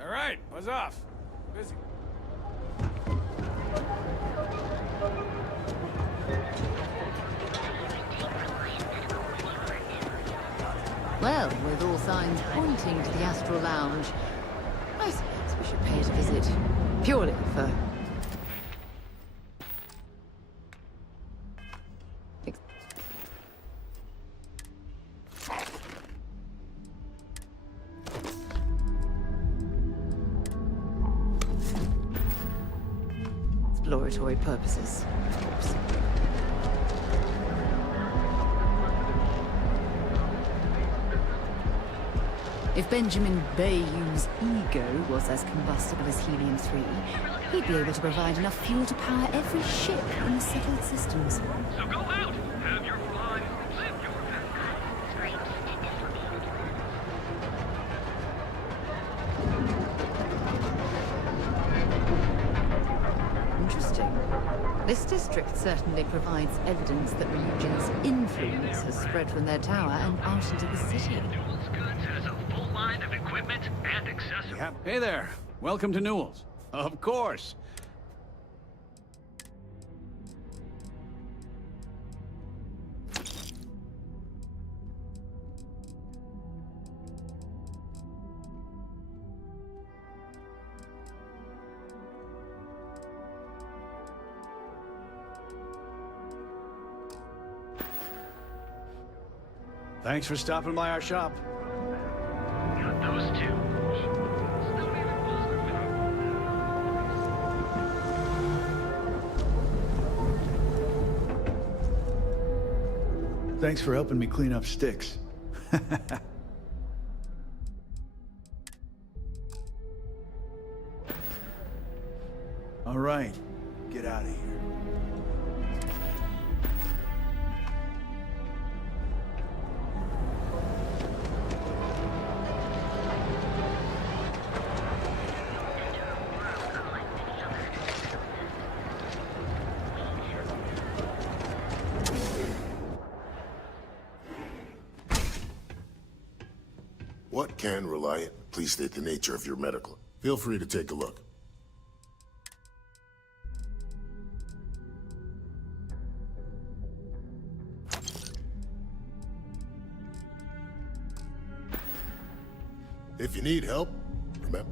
All right, buzz off. Busy. Well, with all signs pointing to the Astral Lounge, I suppose we should pay it a visit. Purely for... exploratory purposes. If Benjamin Bayou's ego was as combustible as helium-3, he'd be able to provide enough fuel to power every ship in the settled systems. So go out, have your fun, live your Interesting. This district certainly provides evidence that religion's influence has spread from their tower and out into the city. has a full line of equipment and accessories. Hey there. Welcome to Newell's. Of course. Thanks for stopping by our shop. Got those two. Thanks for helping me clean up sticks. All right, get out of here. What can Reliant? Please state the nature of your medical. Feel free to take a look. If you need help, remember.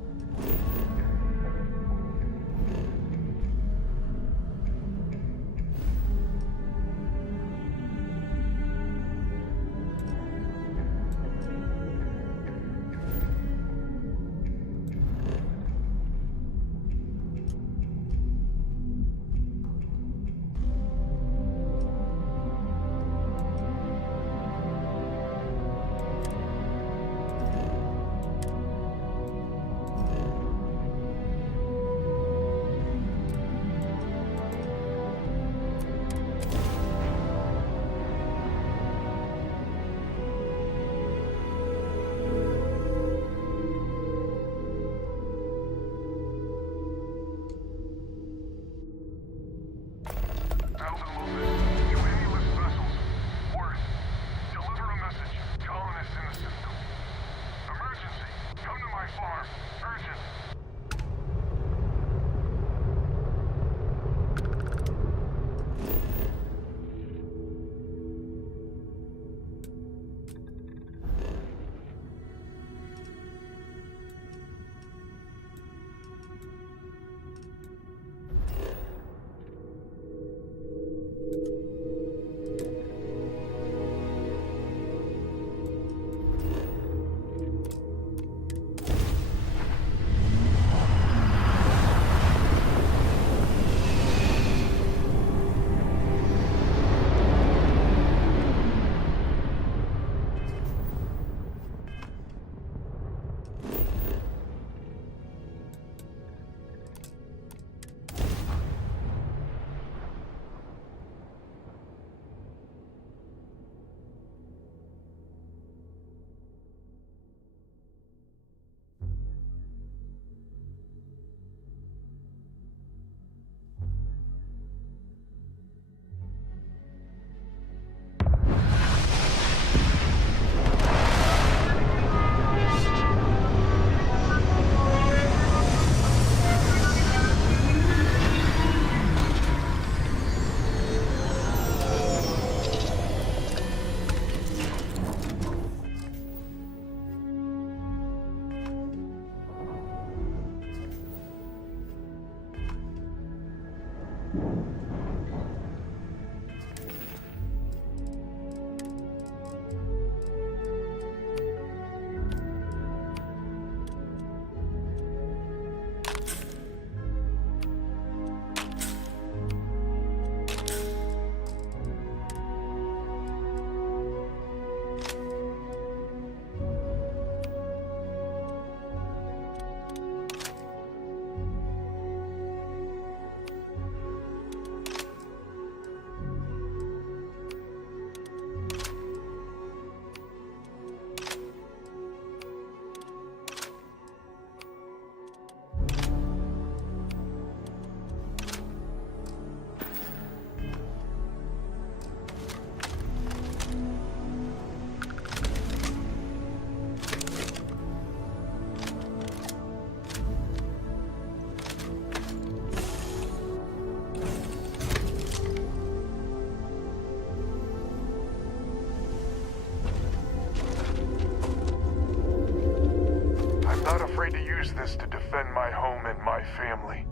this to defend my home and my family.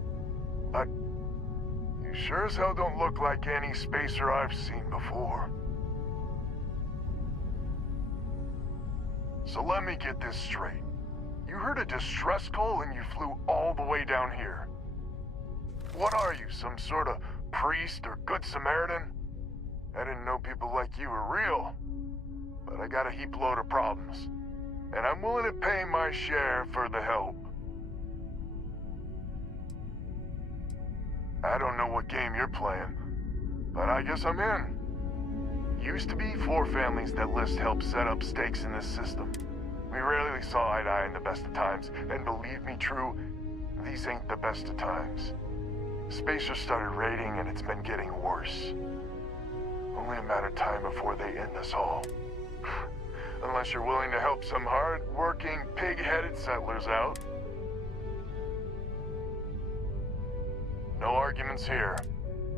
But you sure as hell don't look like any spacer I've seen before. So let me get this straight. You heard a distress call and you flew all the way down here. What are you, some sort of priest or good Samaritan? I didn't know people like you were real. But I got a heap load of problems. And I'm willing to pay my share for the help. I don't know what game you're playing, but I guess I'm in. Used to be 4 families that List helped set up stakes in this system. We rarely saw eye to eye in the best of times, and believe me, True, these ain't the best of times. Spacers started raiding, and it's been getting worse. Only a matter of time before they end us all. Unless you're willing to help some hard-working, pig-headed settlers out. No arguments here.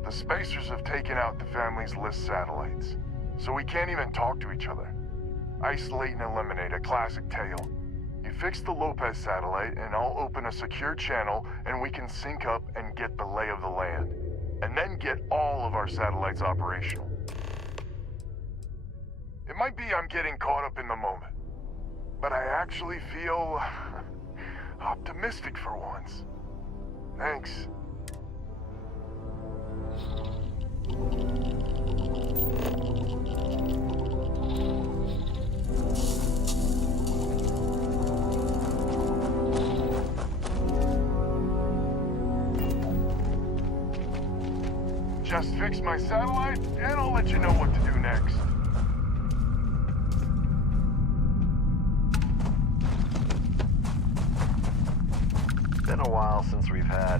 The Spacers have taken out the family's List satellites, so we can't even talk to each other. Isolate and eliminate, a classic tale. You fix the Lopez satellite, and I'll open a secure channel, and we can sync up and get the lay of the land. And then get all of our satellites operational. It might be I'm getting caught up in the moment, but I actually feel optimistic for once. Thanks. Just fix my satellite, and I'll let you know what to do next. Been a while since we've had...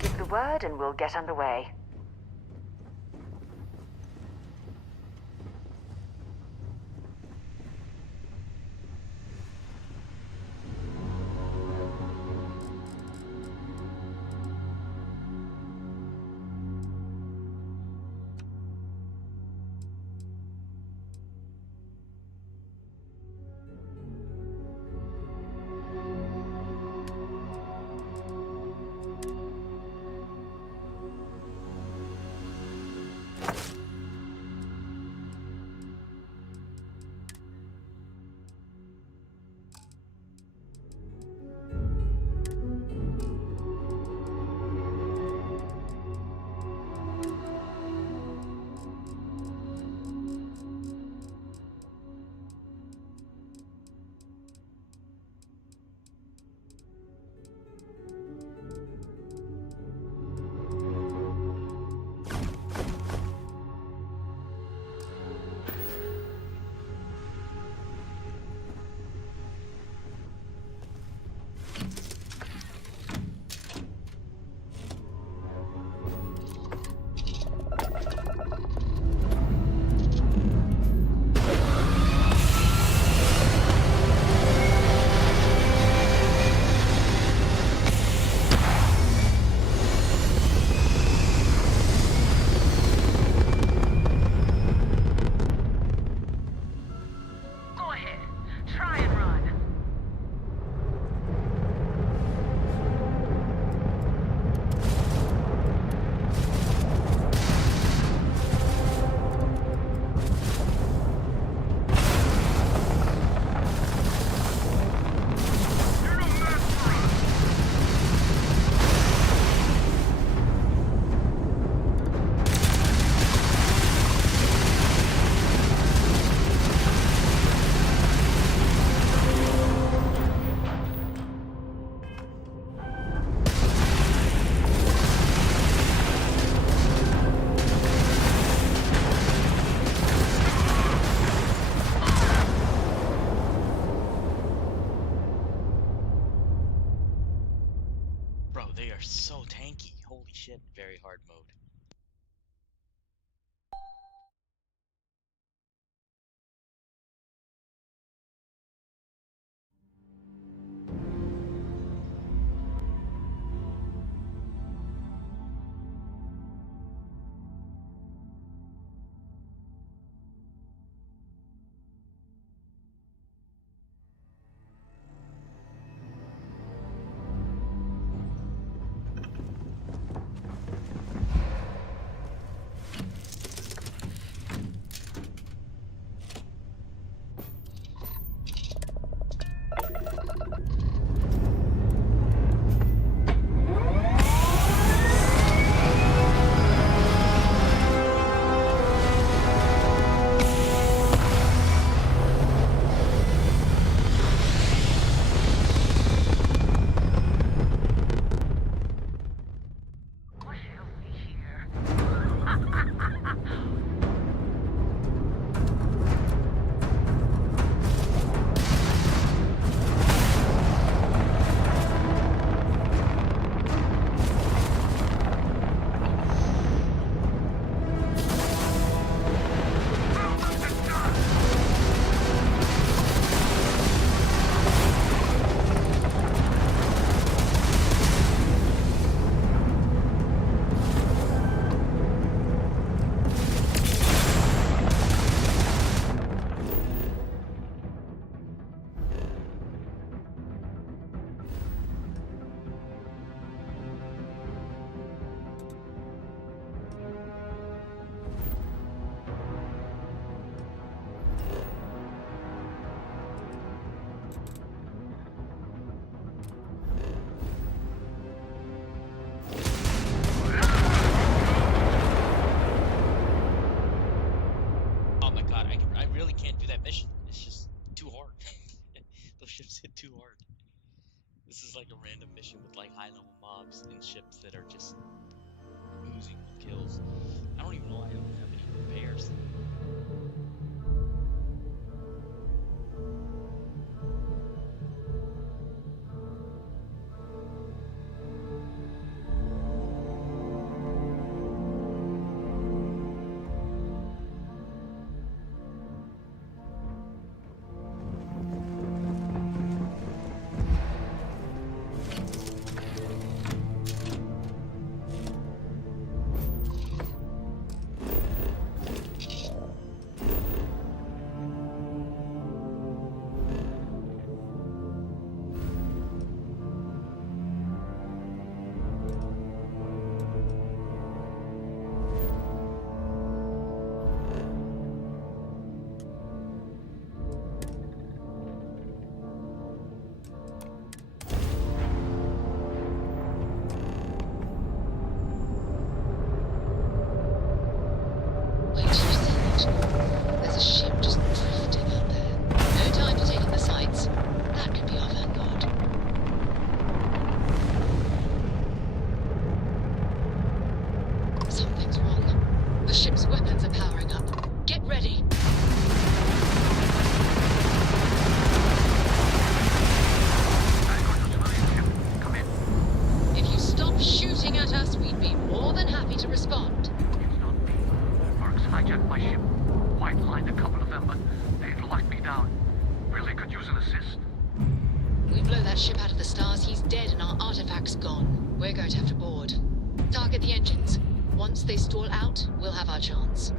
Give the word and we'll get underway. They are so tanky. Holy shit, very hard mode. can't do that mission. It's just too hard. Those ships hit too hard. This is like a random mission with like high-level mobs and ships that are just oozing with kills. I don't even know why I don't have any repairs. There's a ship just drifting out there. No time to take in the sights. That could be our vanguard. Something's wrong. The ship's weapons are powering up. Get ready. If you stop shooting at us, we'd be more than happy to respond. Hijacked my ship. White lined a couple of them, but they'd locked me down. Really could use an assist. We blow that ship out of the stars, he's dead and our artifact's gone. We're going to have to board. Target the engines. Once they stall out, we'll have our chance.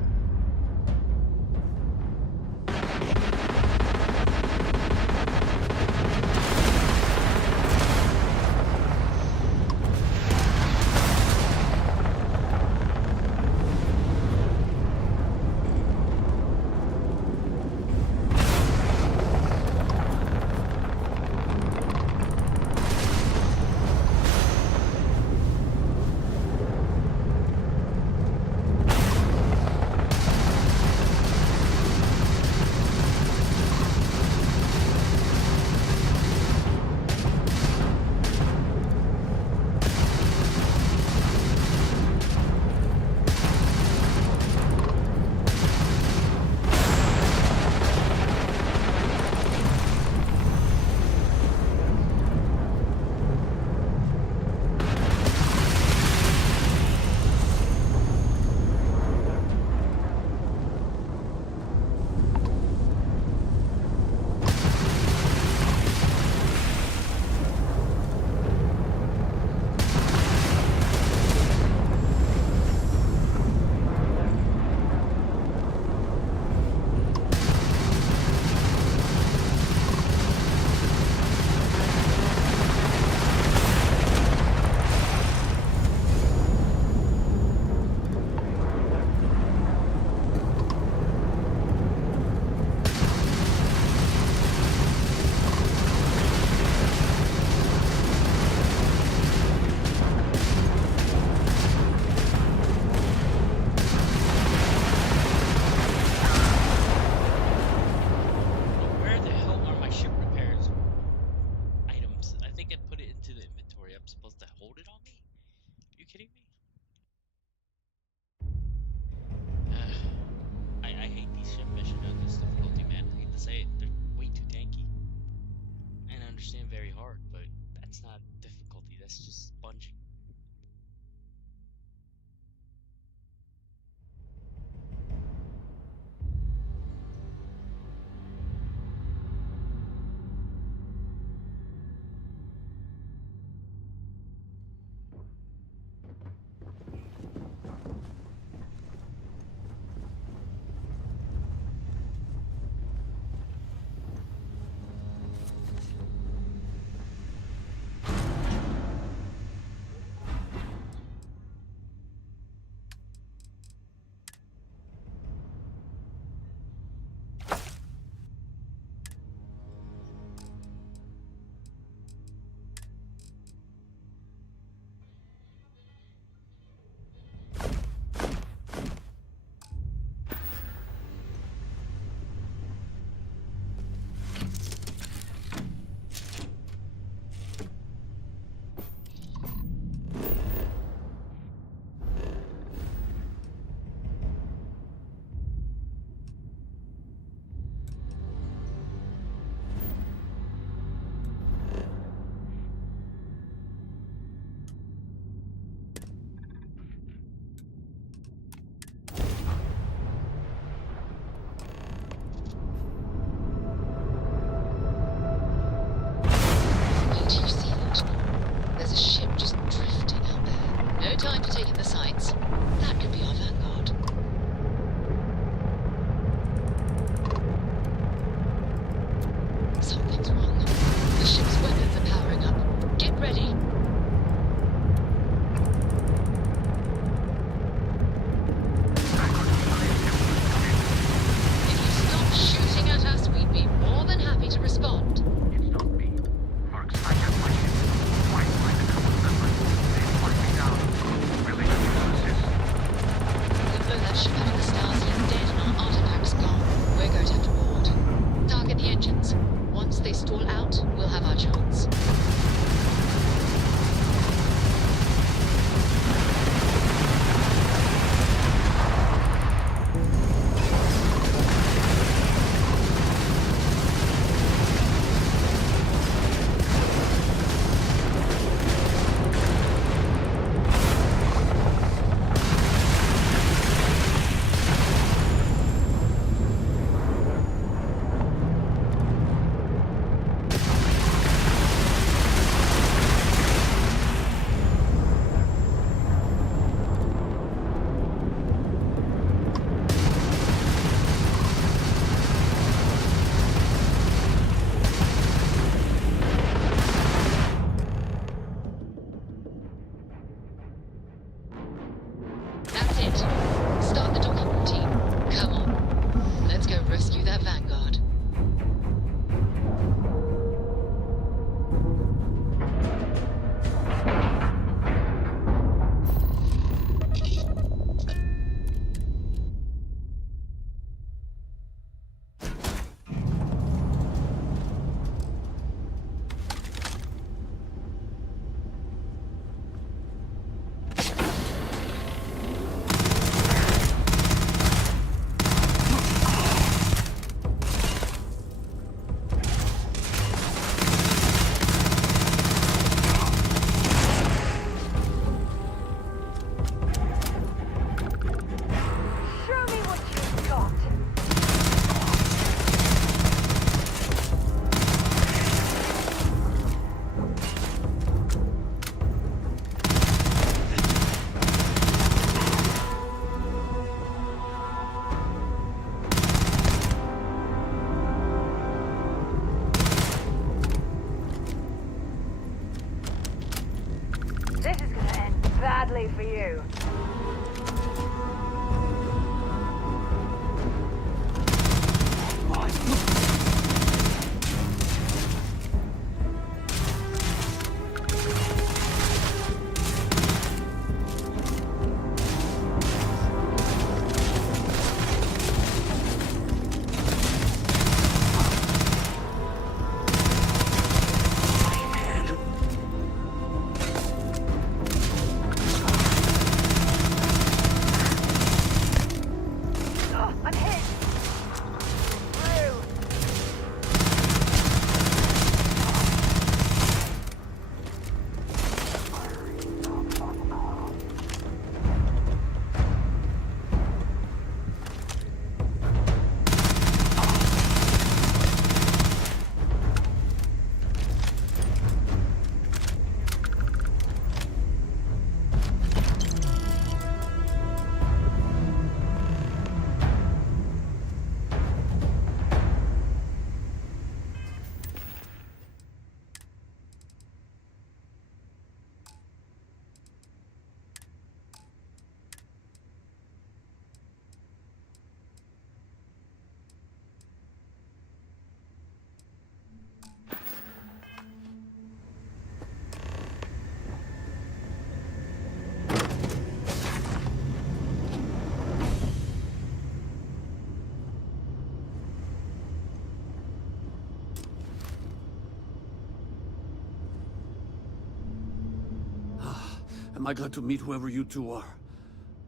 Am I glad to meet whoever you two are.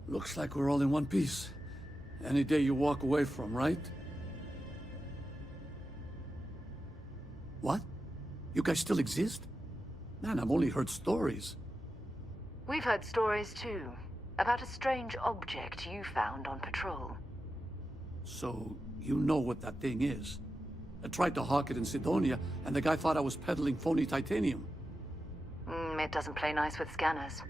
Looks like we're all in one piece. Any day you walk away from, right? What? You guys still exist? Man, I've only heard stories. We've heard stories too, about a strange object you found on patrol. So, you know what that thing is. I tried to hawk it in Sidonia, and the guy thought I was peddling phony titanium. It doesn't play nice with scanners.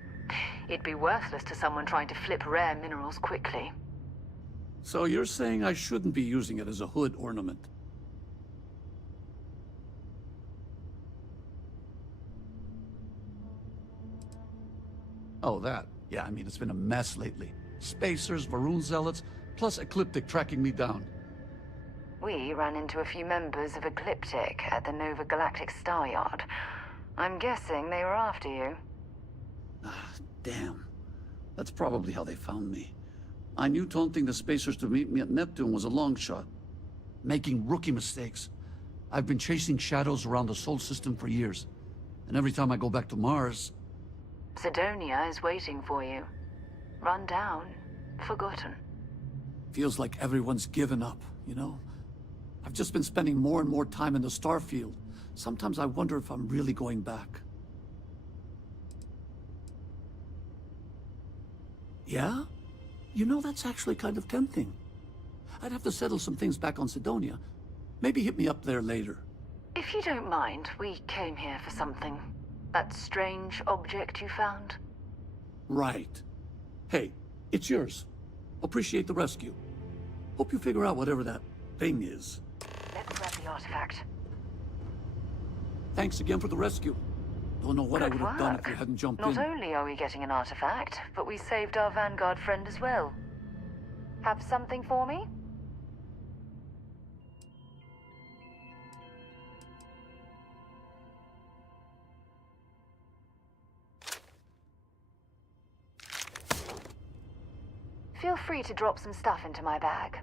It'd be worthless to someone trying to flip rare minerals quickly. So you're saying I shouldn't be using it as a hood ornament? Oh, that. Yeah, I mean, it's been a mess lately. Spacers, Varun zealots, plus Ecliptic tracking me down. We ran into a few members of Ecliptic at the Nova Galactic Star Yard. I'm guessing they were after you. Ah, damn. That's probably how they found me. I knew taunting the Spacers to meet me at Neptune was a long shot. Making rookie mistakes. I've been chasing shadows around the Sol system for years. And every time I go back to Mars... Sidonia is waiting for you. Run down. Forgotten. Feels like everyone's given up, you know? I've just been spending more and more time in the Starfield. Sometimes I wonder if I'm really going back. Yeah? You know, that's actually kind of tempting. I'd have to settle some things back on Sidonia. Maybe hit me up there later. If you don't mind, we came here for something. That strange object you found? Right. Hey, it's yours. Appreciate the rescue. Hope you figure out whatever that thing is. Let's grab the artifact. Thanks again for the rescue. Don't know what I would have done if you hadn't jumped in. Not only are we getting an artifact, but we saved our Vanguard friend as well. Have something for me? Feel free to drop some stuff into my bag.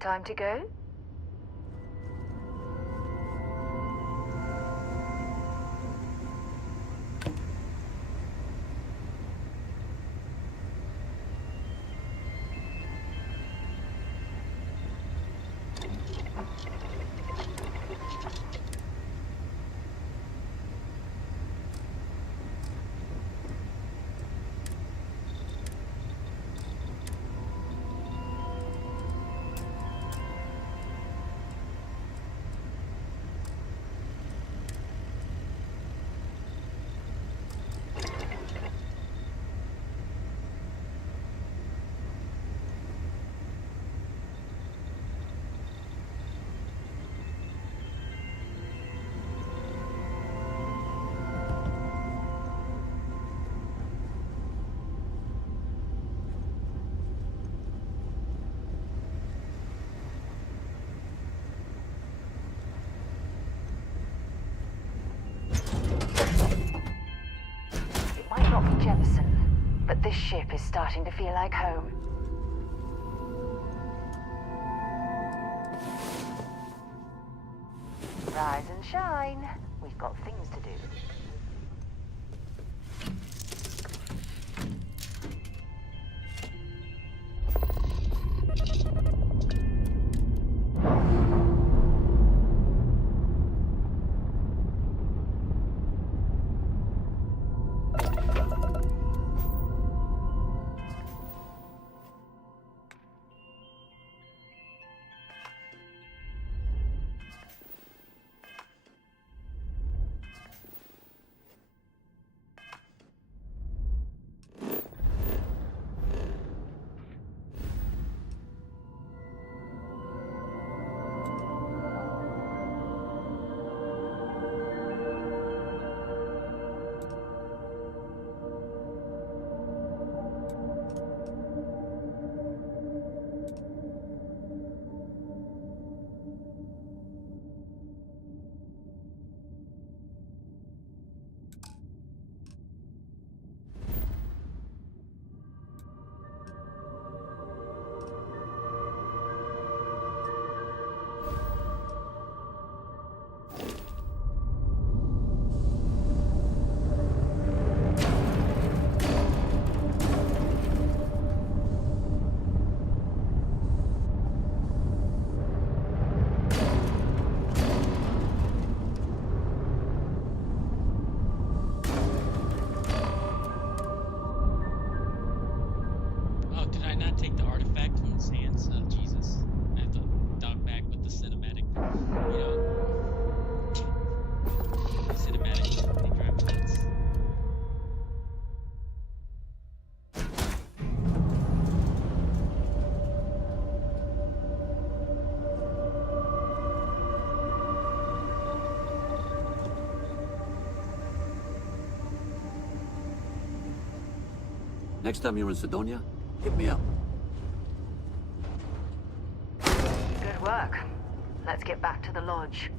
Time to go? But this ship is starting to feel like home. Rise and shine. We've got things to do. Next time you're in Sidonia, hit me up. Good work. Let's get back to the lodge.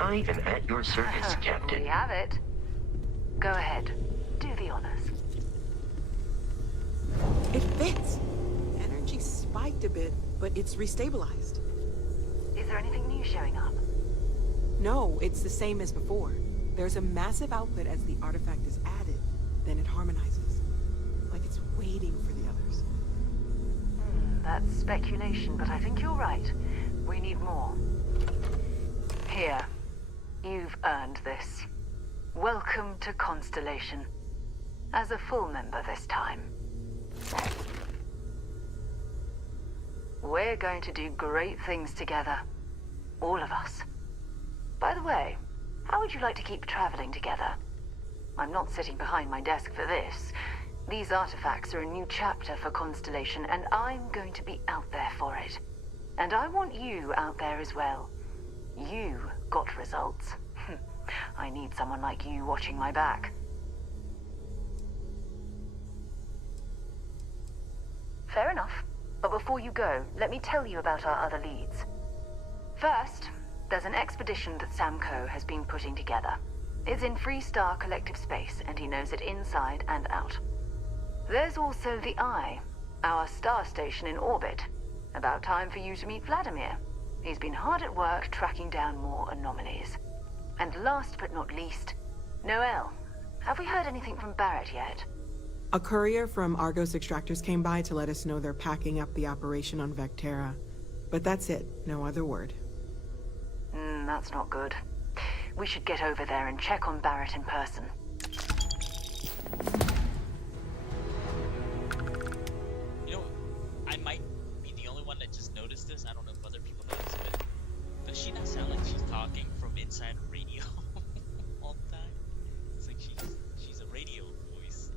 I am at your service, Captain. We have it. Go ahead. Do the honors. It fits. Energy spiked a bit, but it's restabilized. Is there anything new showing up? No, it's the same as before. There's a massive output as the artifact is added, then it harmonizes. Like it's waiting for the others. That's speculation, but I think you're right. We need more. Here. You've earned this. Welcome to Constellation. As a full member this time. We're going to do great things together. All of us. By the way, how would you like to keep traveling together? I'm not sitting behind my desk for this. These artifacts are a new chapter for Constellation, and I'm going to be out there for it. And I want you out there as well. You got results. I need someone like you watching my back. Fair enough. But before you go, let me tell you about our other leads. First, there's an expedition that Samco has been putting together. It's in Freestar Collective Space, and he knows it inside and out. There's also the Eye, our star station in orbit. About time for you to meet Vladimir. He's been hard at work tracking down more anomalies. And last but not least, Noel. Have we heard anything from Barrett yet? A courier from Argos Extractors came by to let us know they're packing up the operation on Vectera. But that's it, no other word. That's not good. We should get over there and check on Barrett in person. You know, I might be the only one that just noticed this. I don't know if other people noticed, but does she not sound like she's talking from inside a radio all the time? It's like she's a radio voice.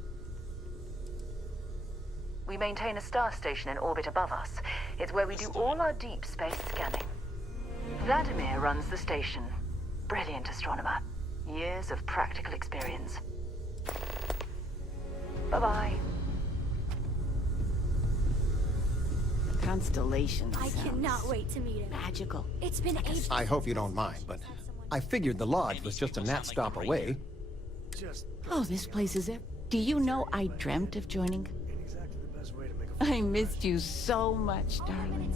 We maintain a star station in orbit above us. It's where we do all our deep space scanning. Vladimir runs the station. Brilliant astronomer. Years of practical experience. Bye-bye. Constellation I sounds cannot wait to meet him. magical. It's been ages. I hope you don't mind, but I figured the lodge was just a gnat stop away. Oh, this place is it. Do you know I dreamt of joining? I missed you so much, darling.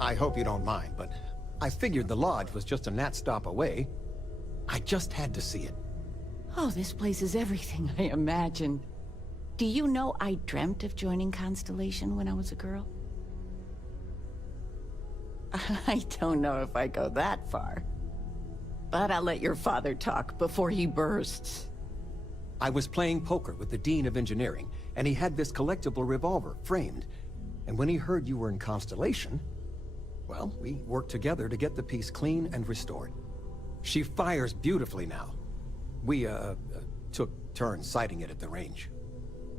I hope you don't mind, but I figured the lodge was just a gnat stop away. I just had to see it. Oh, this place is everything I imagined. Do you know I dreamt of joining Constellation when I was a girl? I don't know if I go that far. But I'll let your father talk before he bursts. I was playing poker with the Dean of Engineering, and he had this collectible revolver framed. And when he heard you were in Constellation, well, we worked together to get the piece clean and restored. She fires beautifully now. We, took turns sighting it at the range.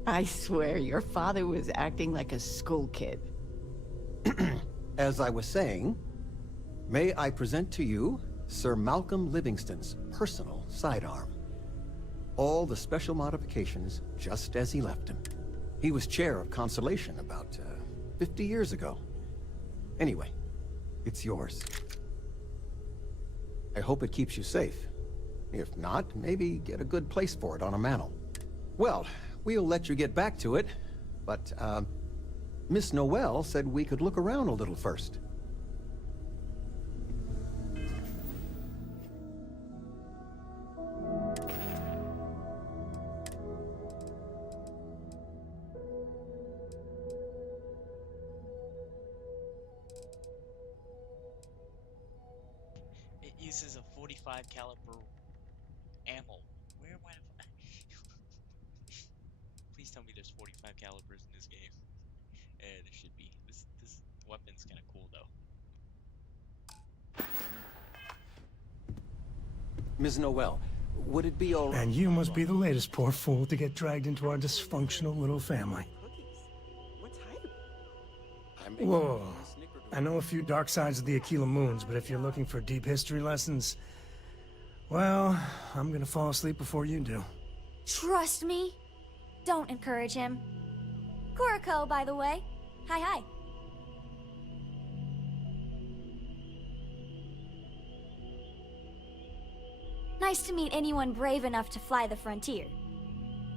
I swear, your father was acting like a school kid. As I was saying, may I present to you Sir Malcolm Livingston's personal sidearm. All the special modifications just as he left him. He was chair of Constellation about 50 years ago. Anyway, it's yours. I hope it keeps you safe. If not, maybe get a good place for it on a mantle. Well, we'll let you get back to it, but Miss Noel said we could look around a little first. It uses a 45 caliber ammo. Where am I? Please tell me there's 45 calibers in this game. There should be. This weapon's kind of cool though. Ms. Noel, would it be all right? And you must be the latest poor fool to get dragged into our dysfunctional little family. Whoa. I know a few dark sides of the Aquila Moons, but if you're looking for deep history lessons, well, I'm gonna fall asleep before you do. Trust me. Don't encourage him. Kuriko, by the way. Hi. Nice to meet anyone brave enough to fly the frontier.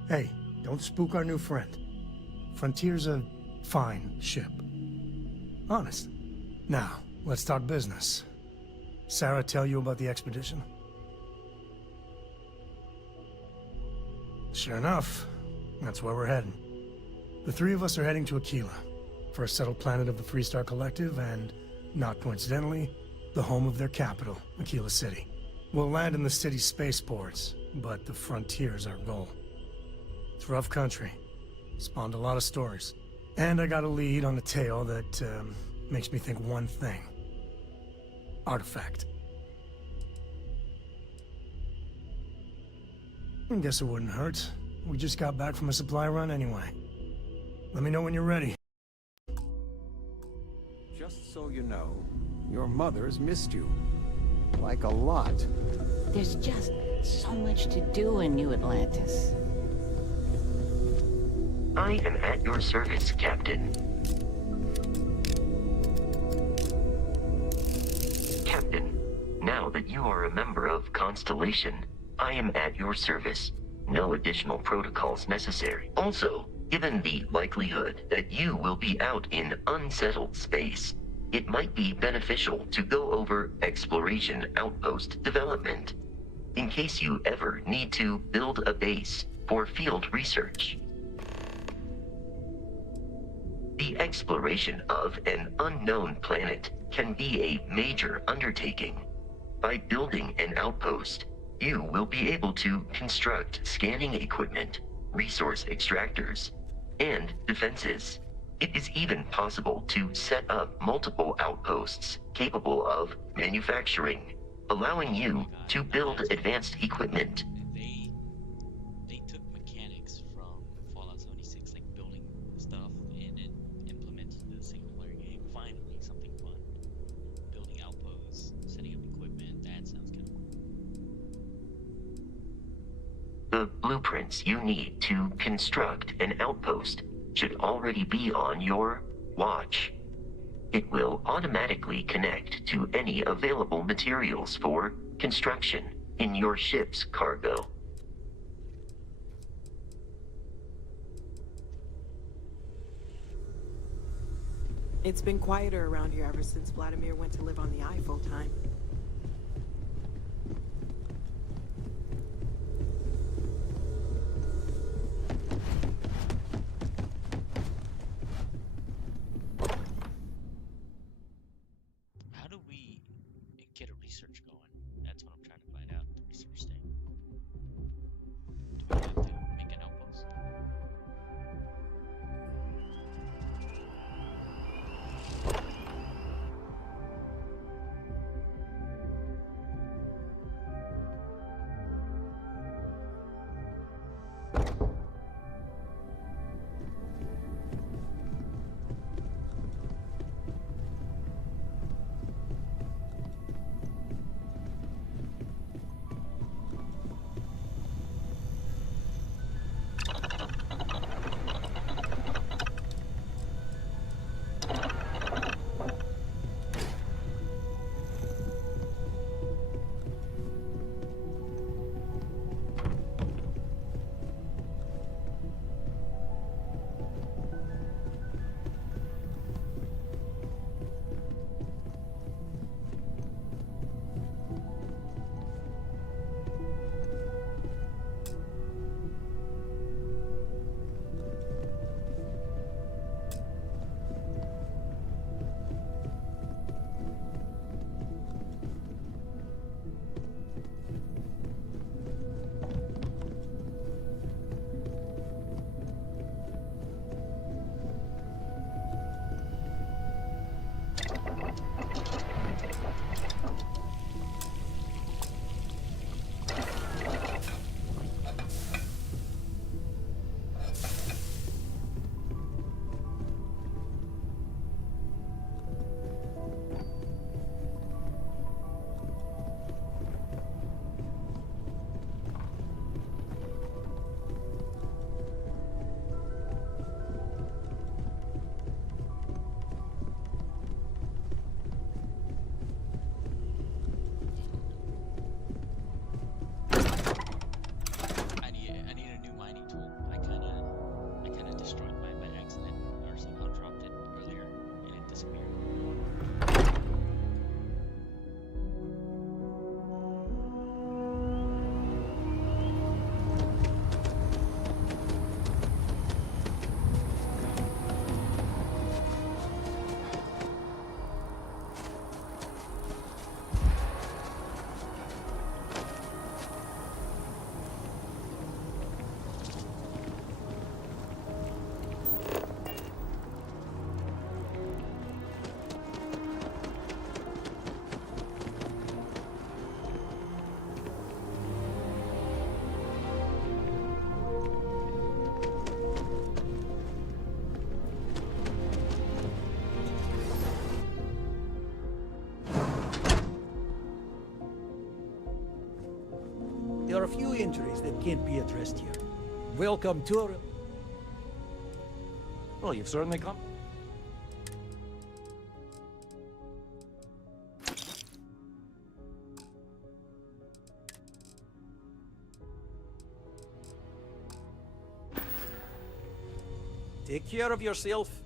Hey, don't spook our new friend. Frontier's a fine ship. Honest. Now, let's talk business. Sarah tell you about the expedition? Sure enough, that's where we're heading. The three of us are heading to Aquila, first settled planet of the Freestar Collective and, not coincidentally, the home of their capital, Aquila City. We'll land in the city's spaceports, but the frontier's our goal. It's rough country. Spawned a lot of stories. And I got a lead on a tale that makes me think one thing. Artifact. I guess it wouldn't hurt. We just got back from a supply run anyway. Let me know when you're ready. Just so you know, your mother's missed you. Like a lot. There's just so much to do in New Atlantis. I am at your service, Captain. Captain, now that you are a member of Constellation, I am at your service. No additional protocols necessary. Also, given the likelihood that you will be out in unsettled space, it might be beneficial to go over exploration outpost development, in case you ever need to build a base for field research. The exploration of an unknown planet can be a major undertaking. By building an outpost, you will be able to construct scanning equipment, resource extractors, and defenses. It is even possible to set up multiple outposts capable of manufacturing, allowing you to build advanced equipment. They took mechanics from Fallout 76, like building stuff, and then implemented the single player game. Finally, something fun. Building outposts, setting up equipment, that sounds kind of cool. The blueprints you need to construct an outpost should already be on your watch. It will automatically connect to any available materials for construction in your ship's cargo. It's been quieter around here ever since Vladimir went to live on the Eye full-time. How do we get a research going? That's what I'm trying to find out. The research thing. Do we have to make an outpost? There are a few injuries that can't be addressed here. Welcome to our... Well, you've certainly come. Take care of yourself.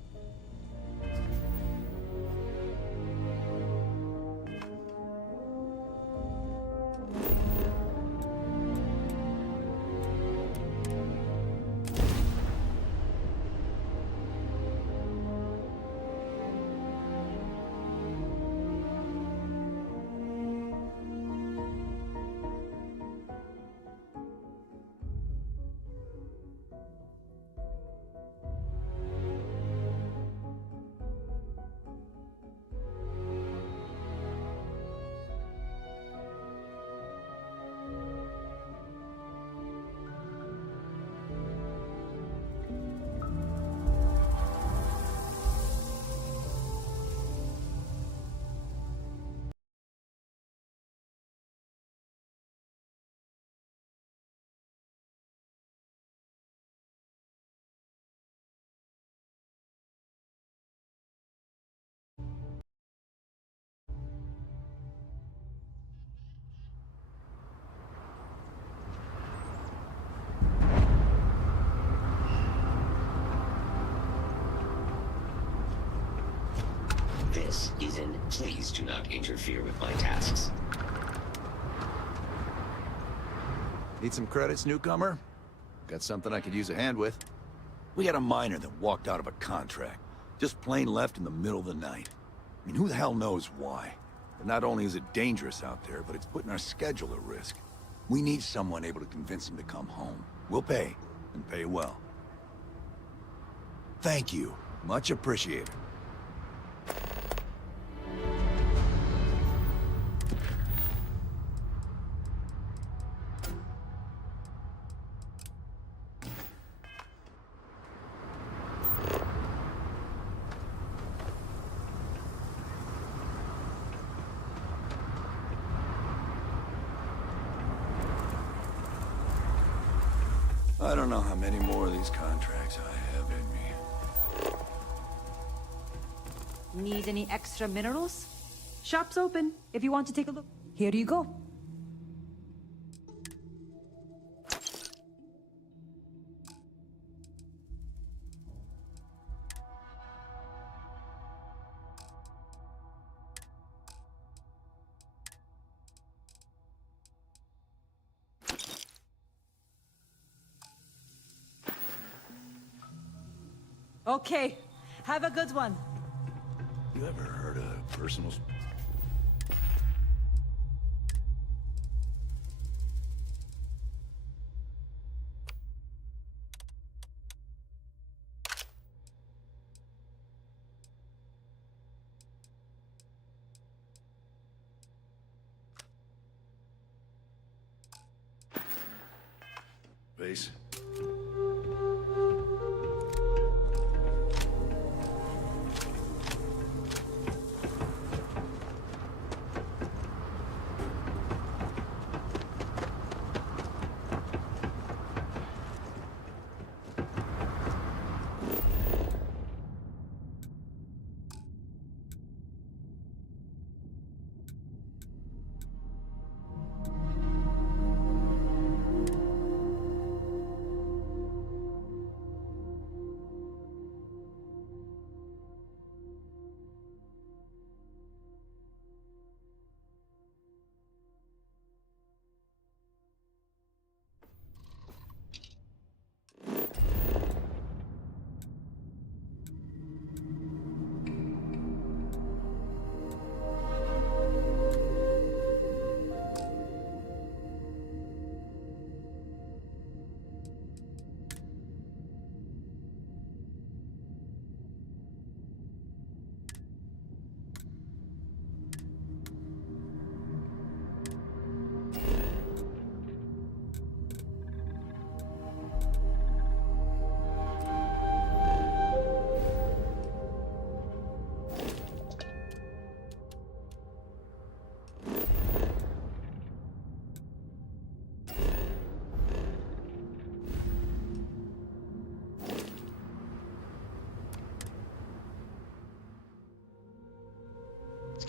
This is an please do not interfere with my tasks. Need some credits, newcomer? Got something I could use a hand with. We had a miner that walked out of a contract. Just plain left in the middle of the night. I mean, who the hell knows why? But not only is it dangerous out there, but it's putting our schedule at risk. We need someone able to convince him to come home. We'll pay, and pay well. Thank you. Much appreciated. I don't know how many more of these contracts I have in me. Need any extra minerals? Shop's open, if you want to take a look. Here you go. Okay, have a good one. You ever heard of personal... Base?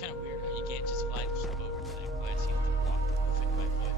kind of weird how you can't just fly the ship over to that quest. You have to walk foot by foot.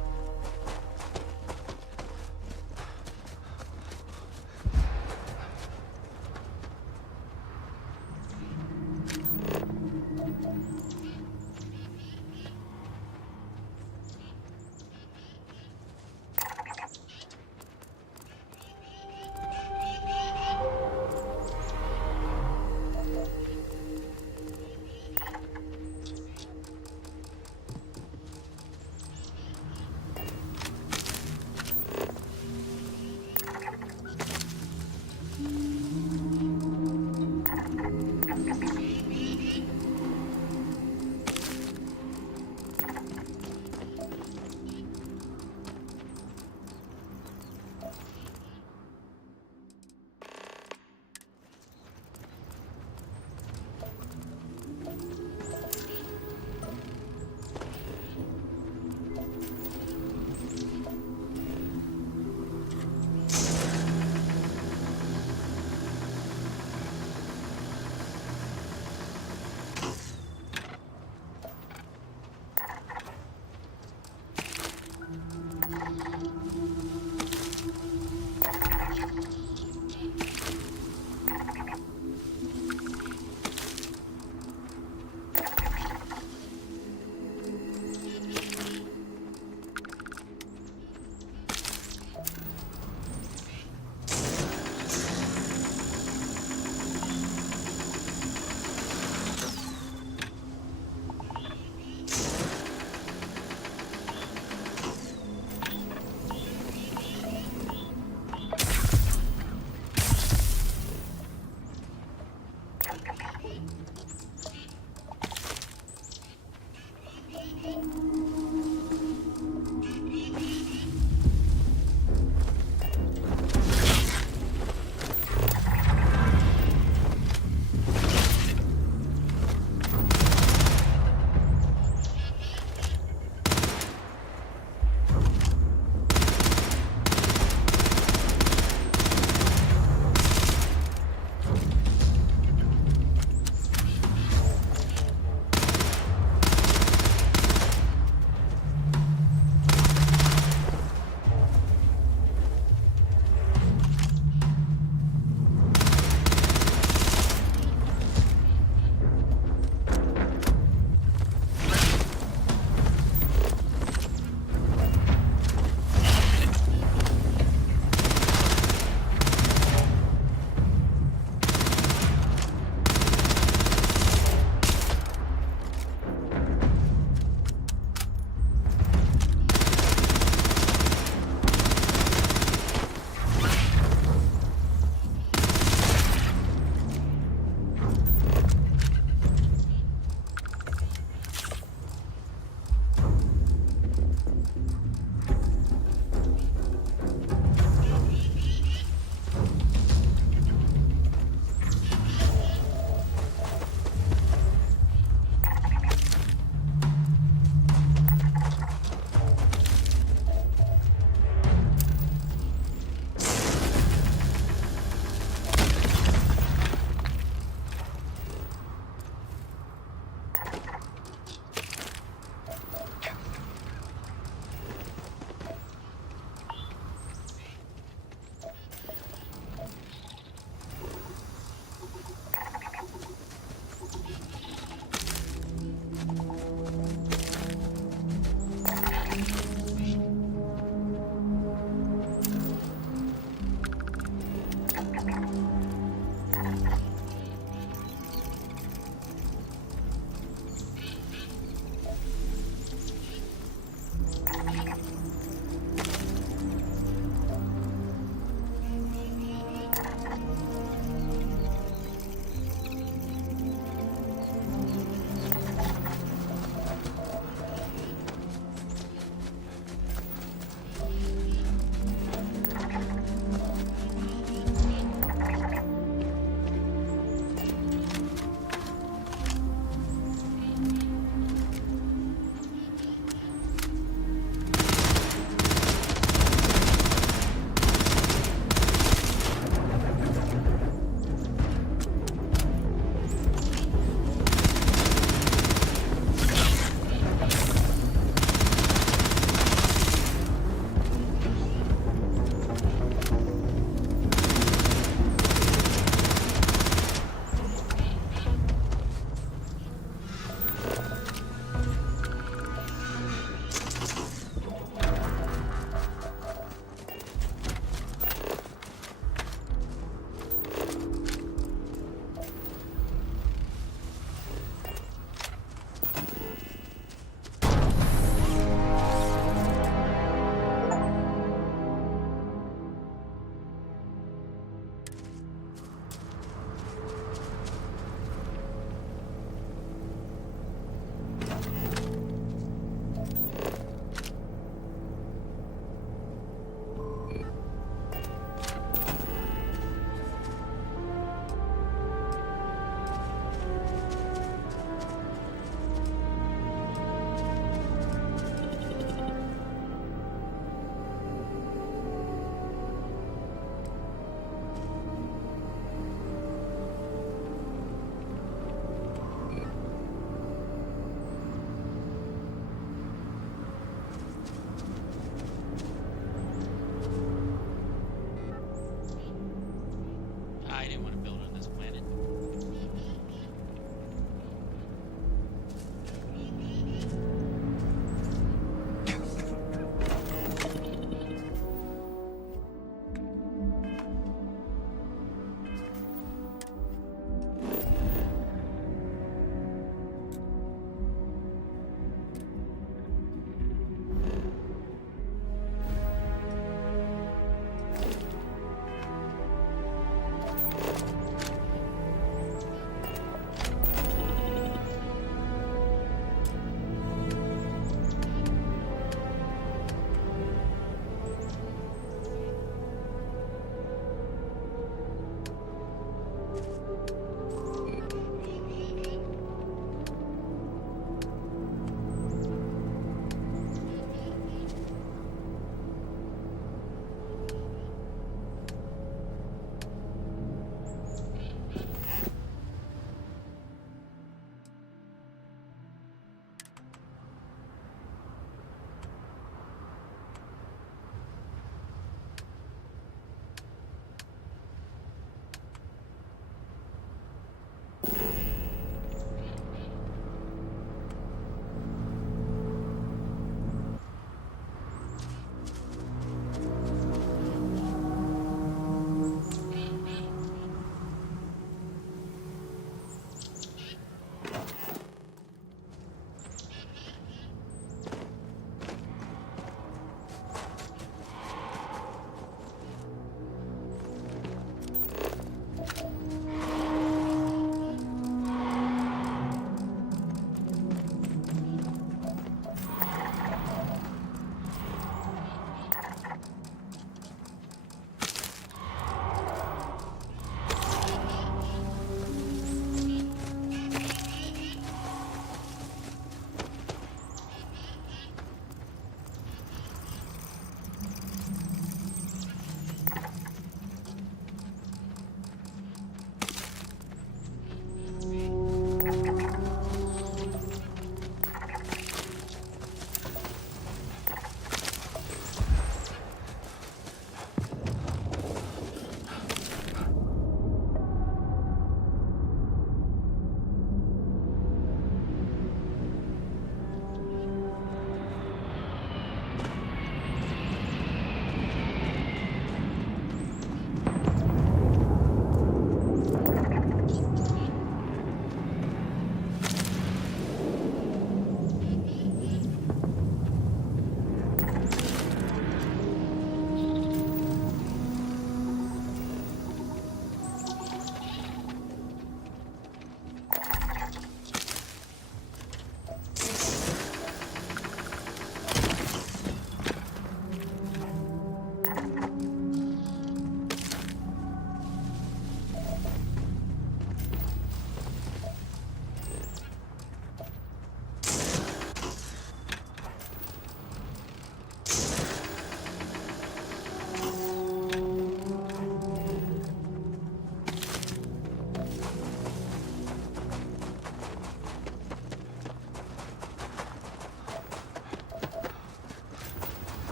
I didn't want to build on this planet.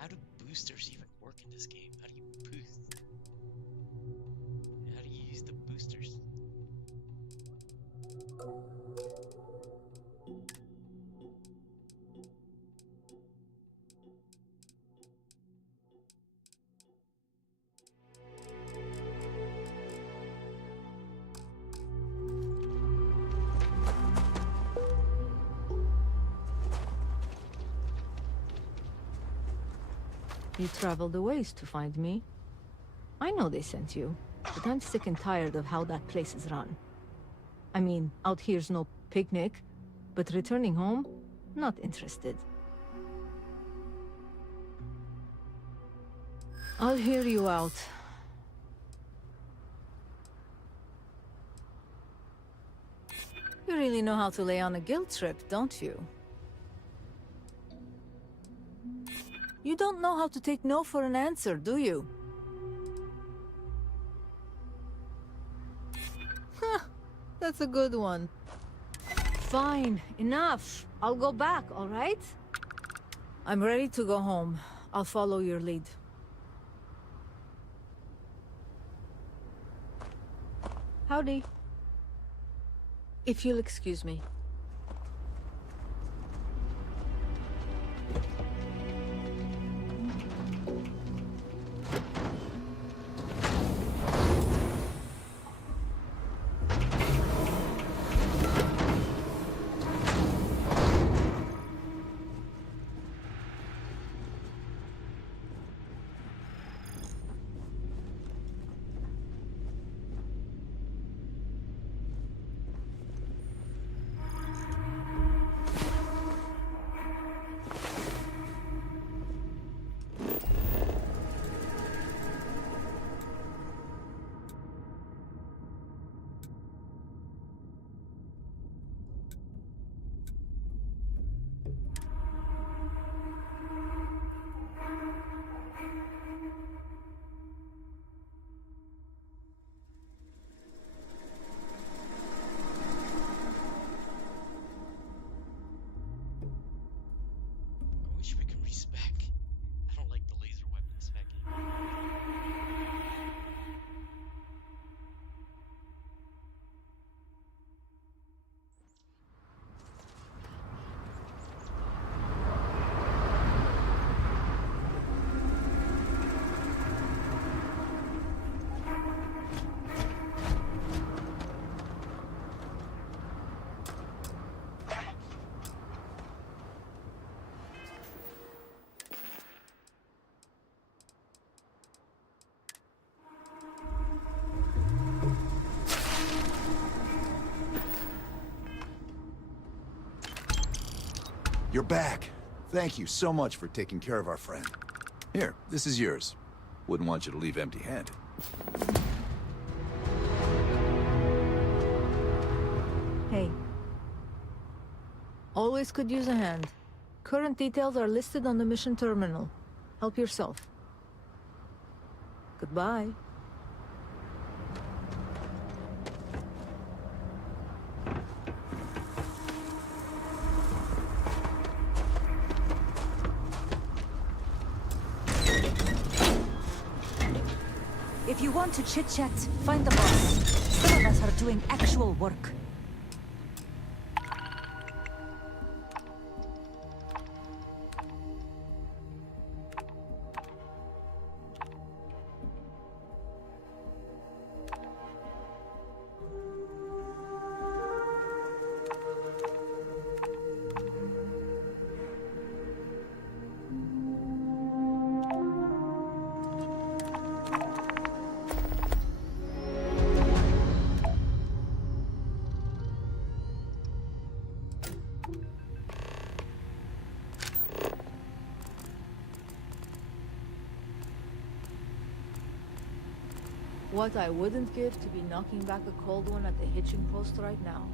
How do boosters even work in this game? How do you boost? How do you use the boosters? You traveled a ways to find me. I know they sent you, but I'm sick and tired of how that place is run. I mean, out here's no picnic. but returning home, not interested. I'll hear you out. You really know how to lay on a guilt trip, don't you? You don't know how to take no for an answer, do you? Huh, that's a good one. Fine, enough. I'll go back, all right? I'm ready to go home. I'll follow your lead. Howdy. If you'll excuse me. wish we could respec. I don't like the laser weapon specking. You're back. Thank you so much for taking care of our friend. Here, this is yours. Wouldn't want you to leave empty-handed. Hey. Always could use a hand. Current details are listed on the mission terminal. Help yourself. Goodbye. If you want to chit-chat, find the boss. Some of us are doing actual work. What I wouldn't give to be knocking back a cold one at the hitching post right now.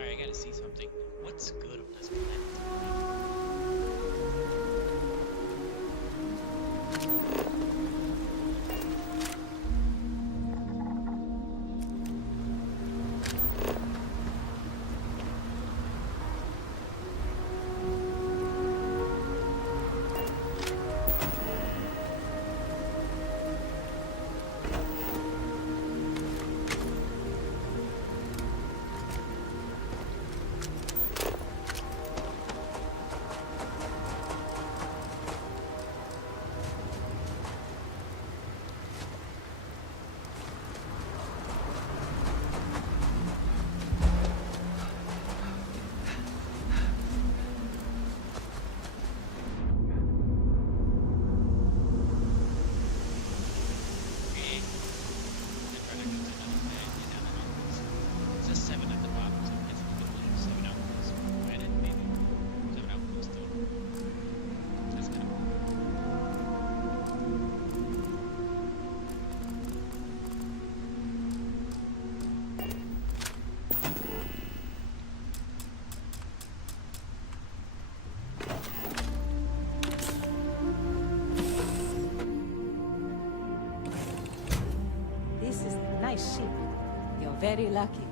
Alright, I gotta see something. What's good on this planet? very lucky.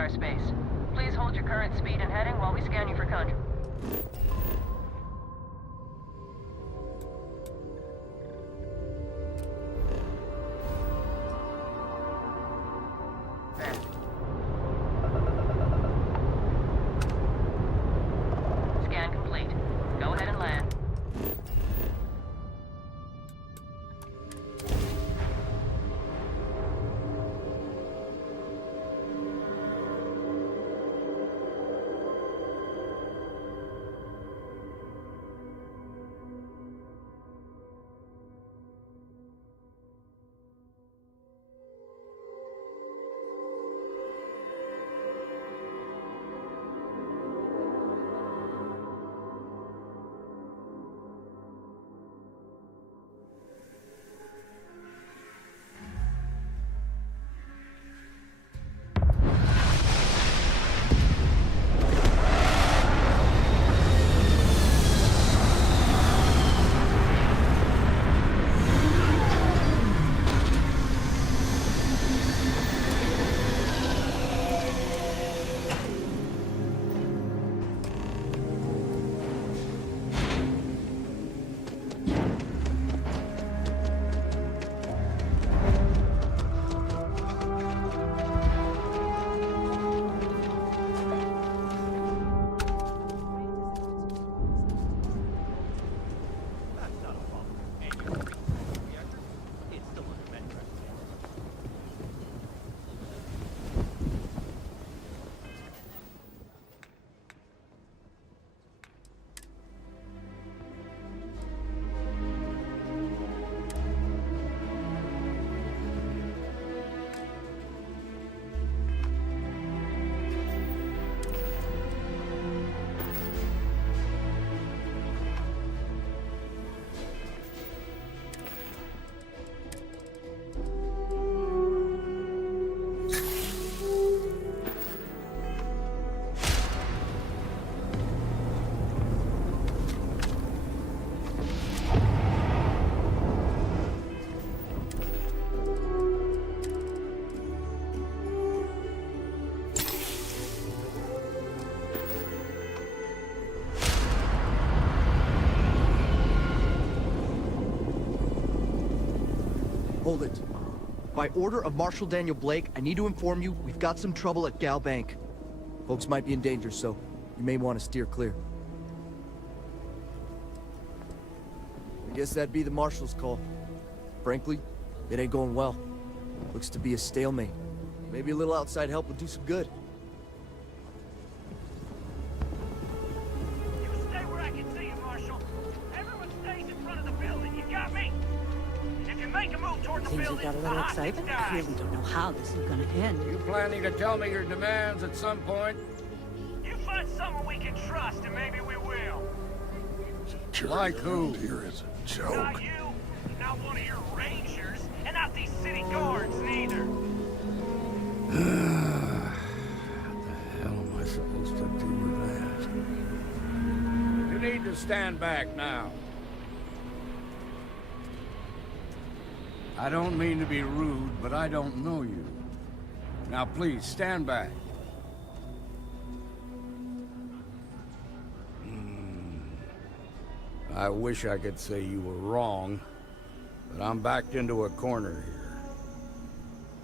Pulsar space. Please hold your current speed and heading while we scan you for contact. Scan complete. Go ahead and land. Hold it. By order of Marshal Daniel Blake, I need to inform you we've got some trouble at Gal Bank. Folks might be in danger, so you may want to steer clear. I guess that'd be the Marshal's call. Frankly, it ain't going well. Looks to be a stalemate. Maybe a little outside help would do some good. You stay where I can see you, Marshal. Everyone stays in front of the building. You got me? If you make a move toward the Things building, got a little excitement. I really don't know how this is gonna end. You planning to tell me your demands at some point? you find someone we can trust, and maybe we will. Like who? Here is a joke. Not you, not one of your rangers, and not these city guards neither. What the hell am I supposed to do with that? You need to stand back now. I don't mean to be rude, but I don't know you. Now please, stand back. I wish I could say you were wrong, but I'm backed into a corner here.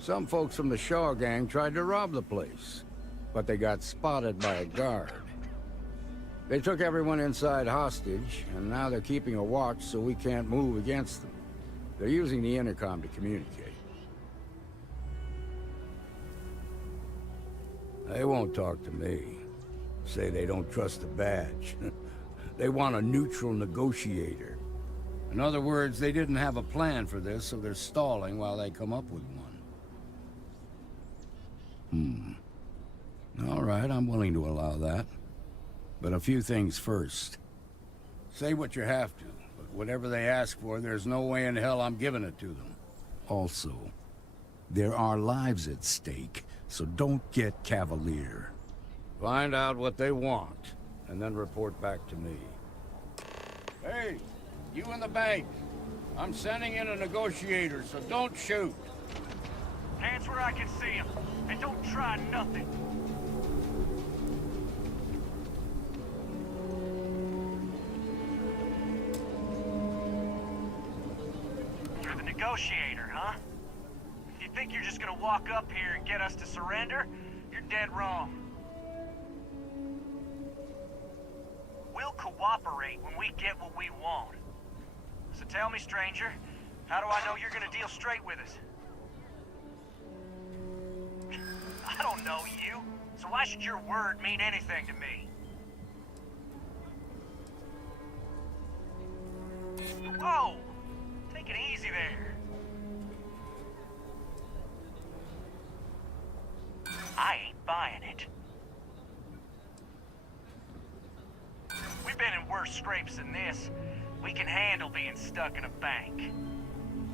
Some folks from the Shaw gang tried to rob the place, but they got spotted by a guard. They took everyone inside hostage, and now they're keeping a watch so we can't move against them. They're using the intercom to communicate. They won't talk to me. Say they don't trust the badge. They want a neutral negotiator. In other words, they didn't have a plan for this, so they're stalling while they come up with one. All right, I'm willing to allow that. But a few things first. Say what you have to, but whatever they ask for, there's no way in hell I'm giving it to them. Also, there are lives at stake, so don't get cavalier. Find out what they want, and then report back to me. Hey, you in the bank. I'm sending in a negotiator, so don't shoot. Hands where I can see him, and don't try nothing. negotiator, huh? If you think you're just gonna walk up here and get us to surrender, you're dead wrong. We'll cooperate when we get what we want. So tell me, stranger, how do I know you're gonna deal straight with us? I don't know you, so why should your word mean anything to me? Whoa! Take it easy there. I ain't buying it. We've been in worse scrapes than this. We can handle being stuck in a bank.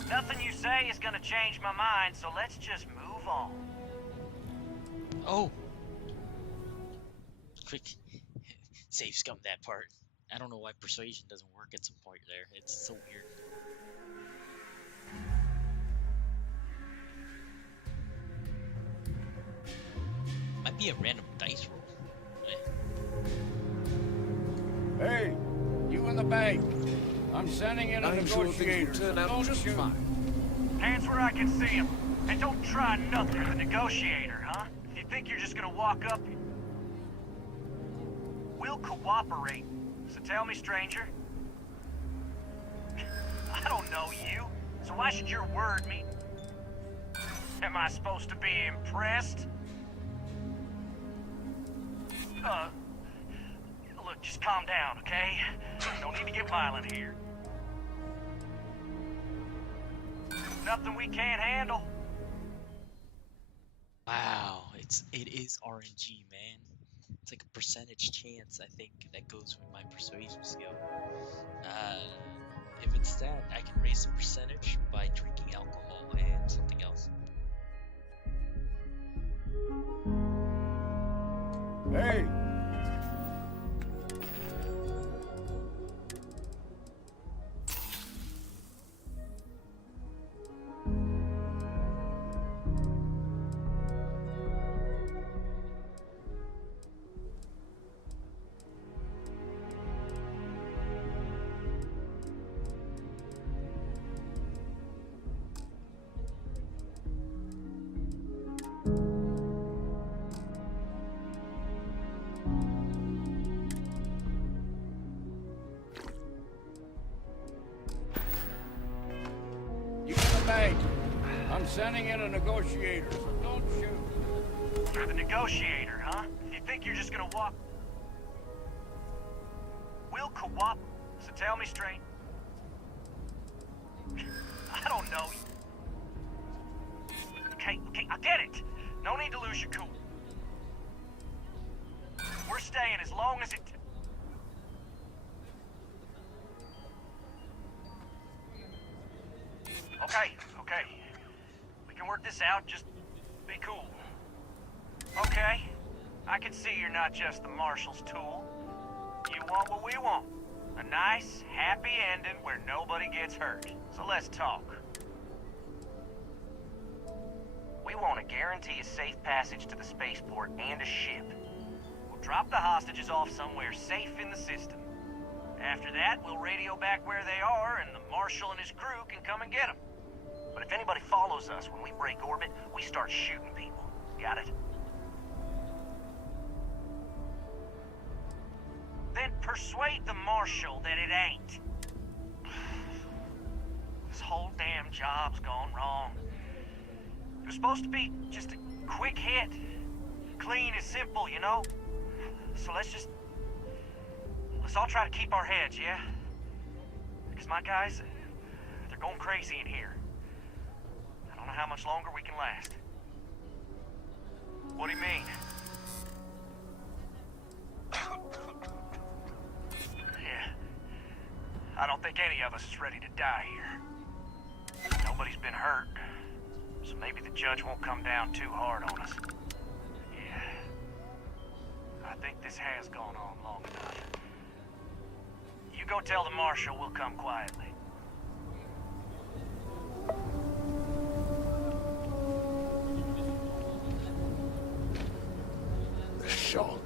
Nothing you say is gonna change my mind, so let's just move on. Oh! Quick. Save scum that part. I don't know why persuasion doesn't work at some point there. It's so weird. Might be a random dice roll. Hey, you in the bank. I'm sending in a negotiator. Turn out just fine. Hands where I can see him. And don't try nothing with a negotiator, huh? If you think you're just gonna walk up... We'll cooperate. So tell me, stranger. I don't know you, so why should your word mean... Am I supposed to be impressed? Look, just calm down, okay? Don't need to get violent here. Nothing we can't handle. Wow, it is RNG, man. It's like a percentage chance, I think, that goes with my persuasion skill. If it's that, I can raise the percentage by drinking alcohol and something else. Hey! I'm sending in a negotiator, so don't shoot. You're the negotiator, huh? You think you're just gonna walk... We'll co-op, so tell me straight. I don't know. Okay, I get it. No need to lose your cool. We're staying as long as it... Okay. We can work this out, just be cool. Okay, I can see you're not just the Marshal's tool. You want what we want. A nice, happy ending where nobody gets hurt. So let's talk. We want to guarantee a safe passage to the spaceport and a ship. We'll drop the hostages off somewhere safe in the system. After that, we'll radio back where they are, and the Marshal and his crew can come and get them. But if anybody follows us when we break orbit, we start shooting people. Got it? Then persuade the Marshal that it ain't. This whole damn job's gone wrong. It was supposed to be just a quick hit. Clean and simple, you know? So let's all try to keep our heads, yeah? Because my guys, they're going crazy in here. I don't know how much longer we can last. What do you mean? Yeah. I don't think any of us is ready to die here. Nobody's been hurt. So maybe the judge won't come down too hard on us. Yeah. I think this has gone on long enough. You go tell the Marshal we'll come quietly.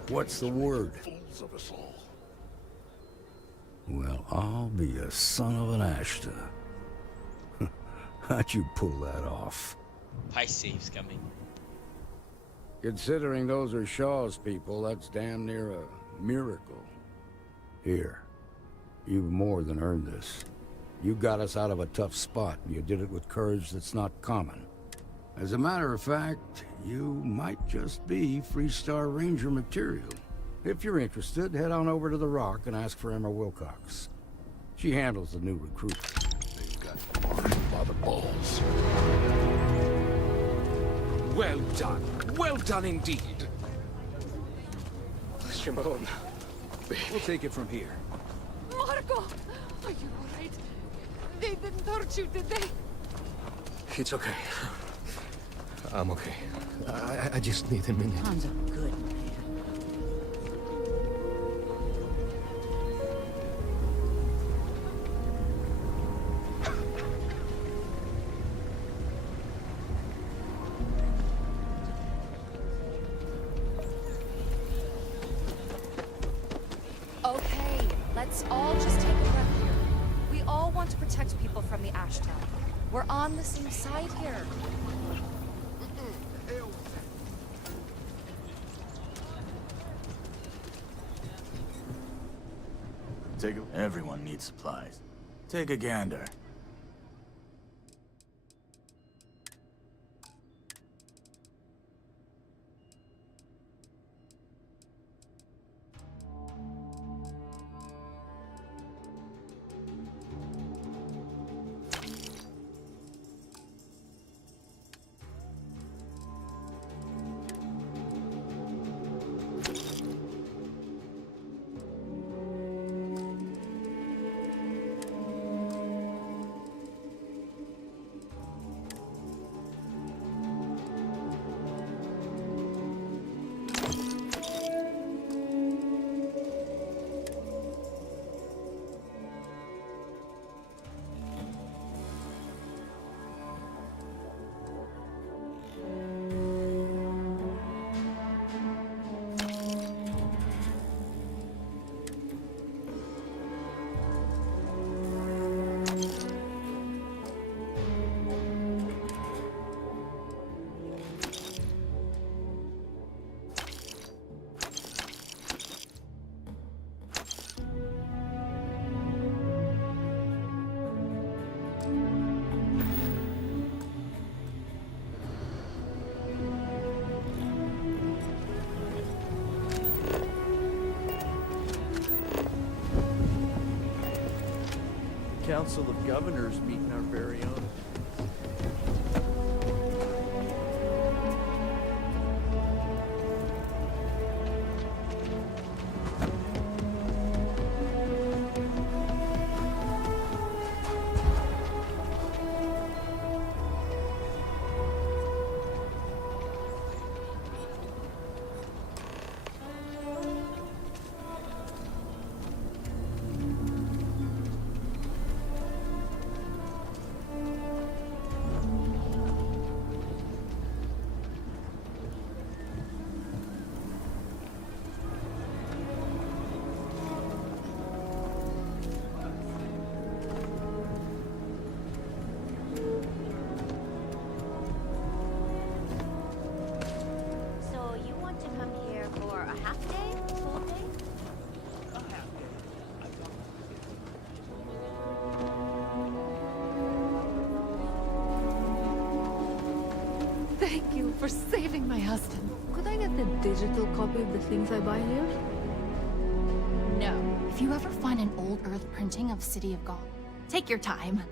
What's the word? Fools of us all. Well, I'll be a son of an Ashta. How'd you pull that off? Pie safe's coming. Considering those are Shaw's people, that's damn near a miracle. Here, you've more than earned this. You got us out of a tough spot, and you did it with courage that's not common. As a matter of fact, you might just be Freestar Ranger material. If you're interested, head on over to the Rock and ask for Emma Wilcox. She handles the new recruits. They've got marked by the balls. Well done. Well done indeed. Shimon, we'll take it from here. Marco! Are you alright? They didn't hurt you, did they? It's okay. I'm okay. I just need a minute. Hanzo, good. Okay, let's all just take a breath here. We all want to protect people from the Ash Town. We're on the same side here. Everyone needs supplies. Take a gander. Council of Governors meeting our very own. Thank you for saving my husband. Could I get the digital copy of the things I buy here? No. If you ever find an old Earth printing of City of God, take your time.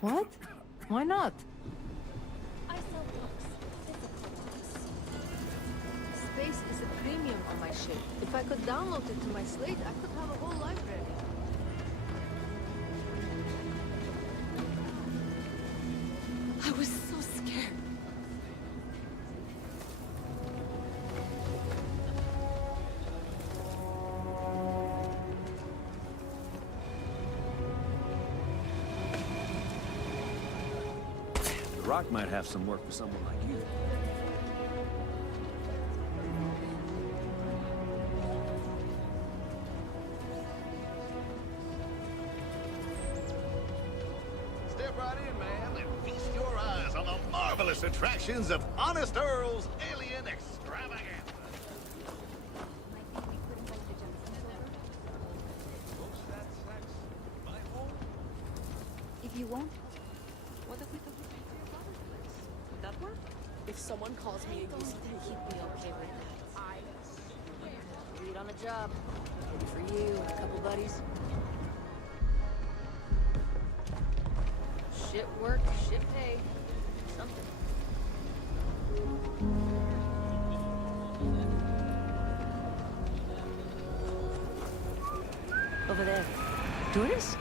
What? Why not? I sell books. Physical books. Space is a premium on my ship. If I could download it to my slate, I could have a whole library. I was so scared. Rock might have some work for someone like you. Step right in, man, and feast your eyes on the marvelous attractions of Honest Earl's Alien Extravaganza. If you won't, what if we took you to your brother's place? Would that work? If someone calls me a UC, He'd be okay with that. Read on the job. Maybe for you and a couple buddies. Shit work, shit pay. Something. Over there. Tourist?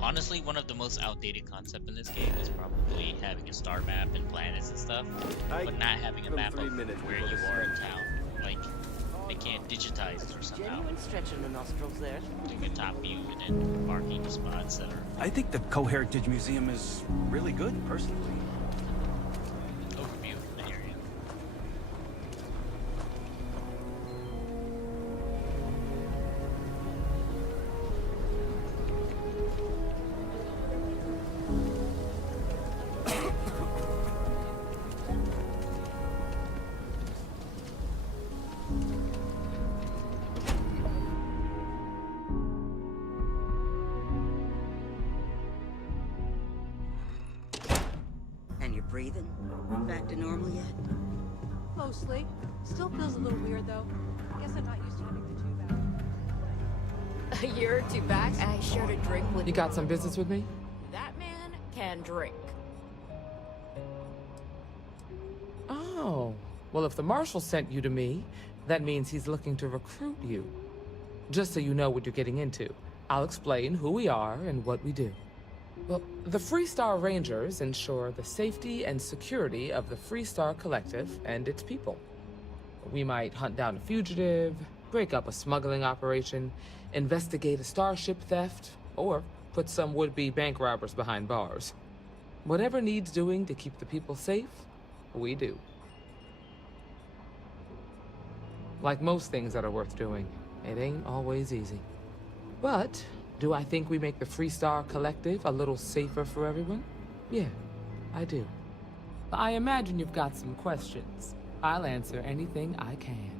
Honestly, one of the most outdated concepts in this game is probably having a star map and planets and stuff, but not having a map of where you are in town. Like, they can't digitize it or somehow. Genuine stretch in the nostrils there. Doing a top view and then marking the spots that are... I think the Co-Heritage Museum is really good, personally. Overview of the area. And you're breathing? Back to normal yet? Mostly. Still feels a little weird, though. I guess I'm not used to having the tube out. A year or two back, I shared a drink with... You got some business with me? That man can drink. Oh. Well, if the Marshal sent you to me, that means he's looking to recruit you. Just so you know what you're getting into, I'll explain who we are and what we do. Well, the Freestar Rangers ensure the safety and security of the Freestar Collective and its people. We might hunt down a fugitive, break up a smuggling operation, investigate a starship theft, or put some would-be bank robbers behind bars. Whatever needs doing to keep the people safe, we do. Like most things that are worth doing, it ain't always easy. But do I think we make the Freestar Collective a little safer for everyone? Yeah, I do. I imagine you've got some questions. I'll answer anything I can.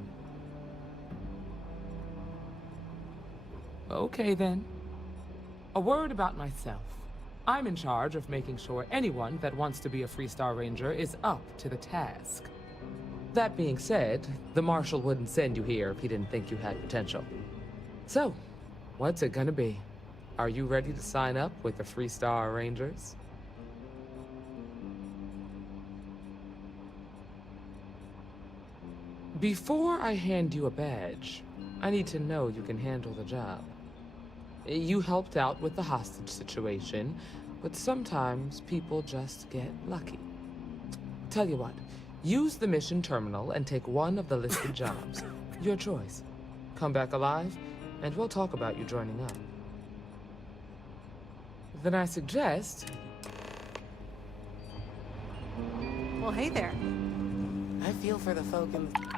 Okay then. A word about myself. I'm in charge of making sure anyone that wants to be a Freestar Ranger is up to the task. That being said, the Marshal wouldn't send you here if he didn't think you had potential. So, what's it gonna be? Are you ready to sign up with the Freestar Rangers? Before I hand you a badge, I need to know you can handle the job. You helped out with the hostage situation, but sometimes people just get lucky. Tell you what, use the mission terminal and take one of the listed jobs. Your choice. Come back alive, and we'll talk about you joining up. Then I suggest... Well, hey there. I feel for the folk in the...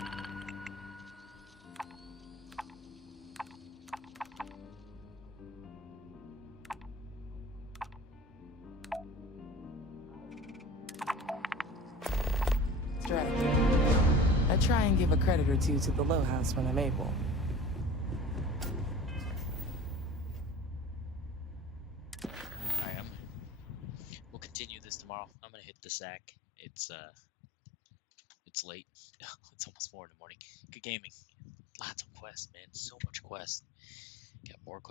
I try and give a credit or two to the Low House when I'm able. We'll continue this tomorrow. I'm gonna hit the sack. It's late. It's almost 4 in the morning. Good gaming. Lots of quests, man. So much quests. Got more quests.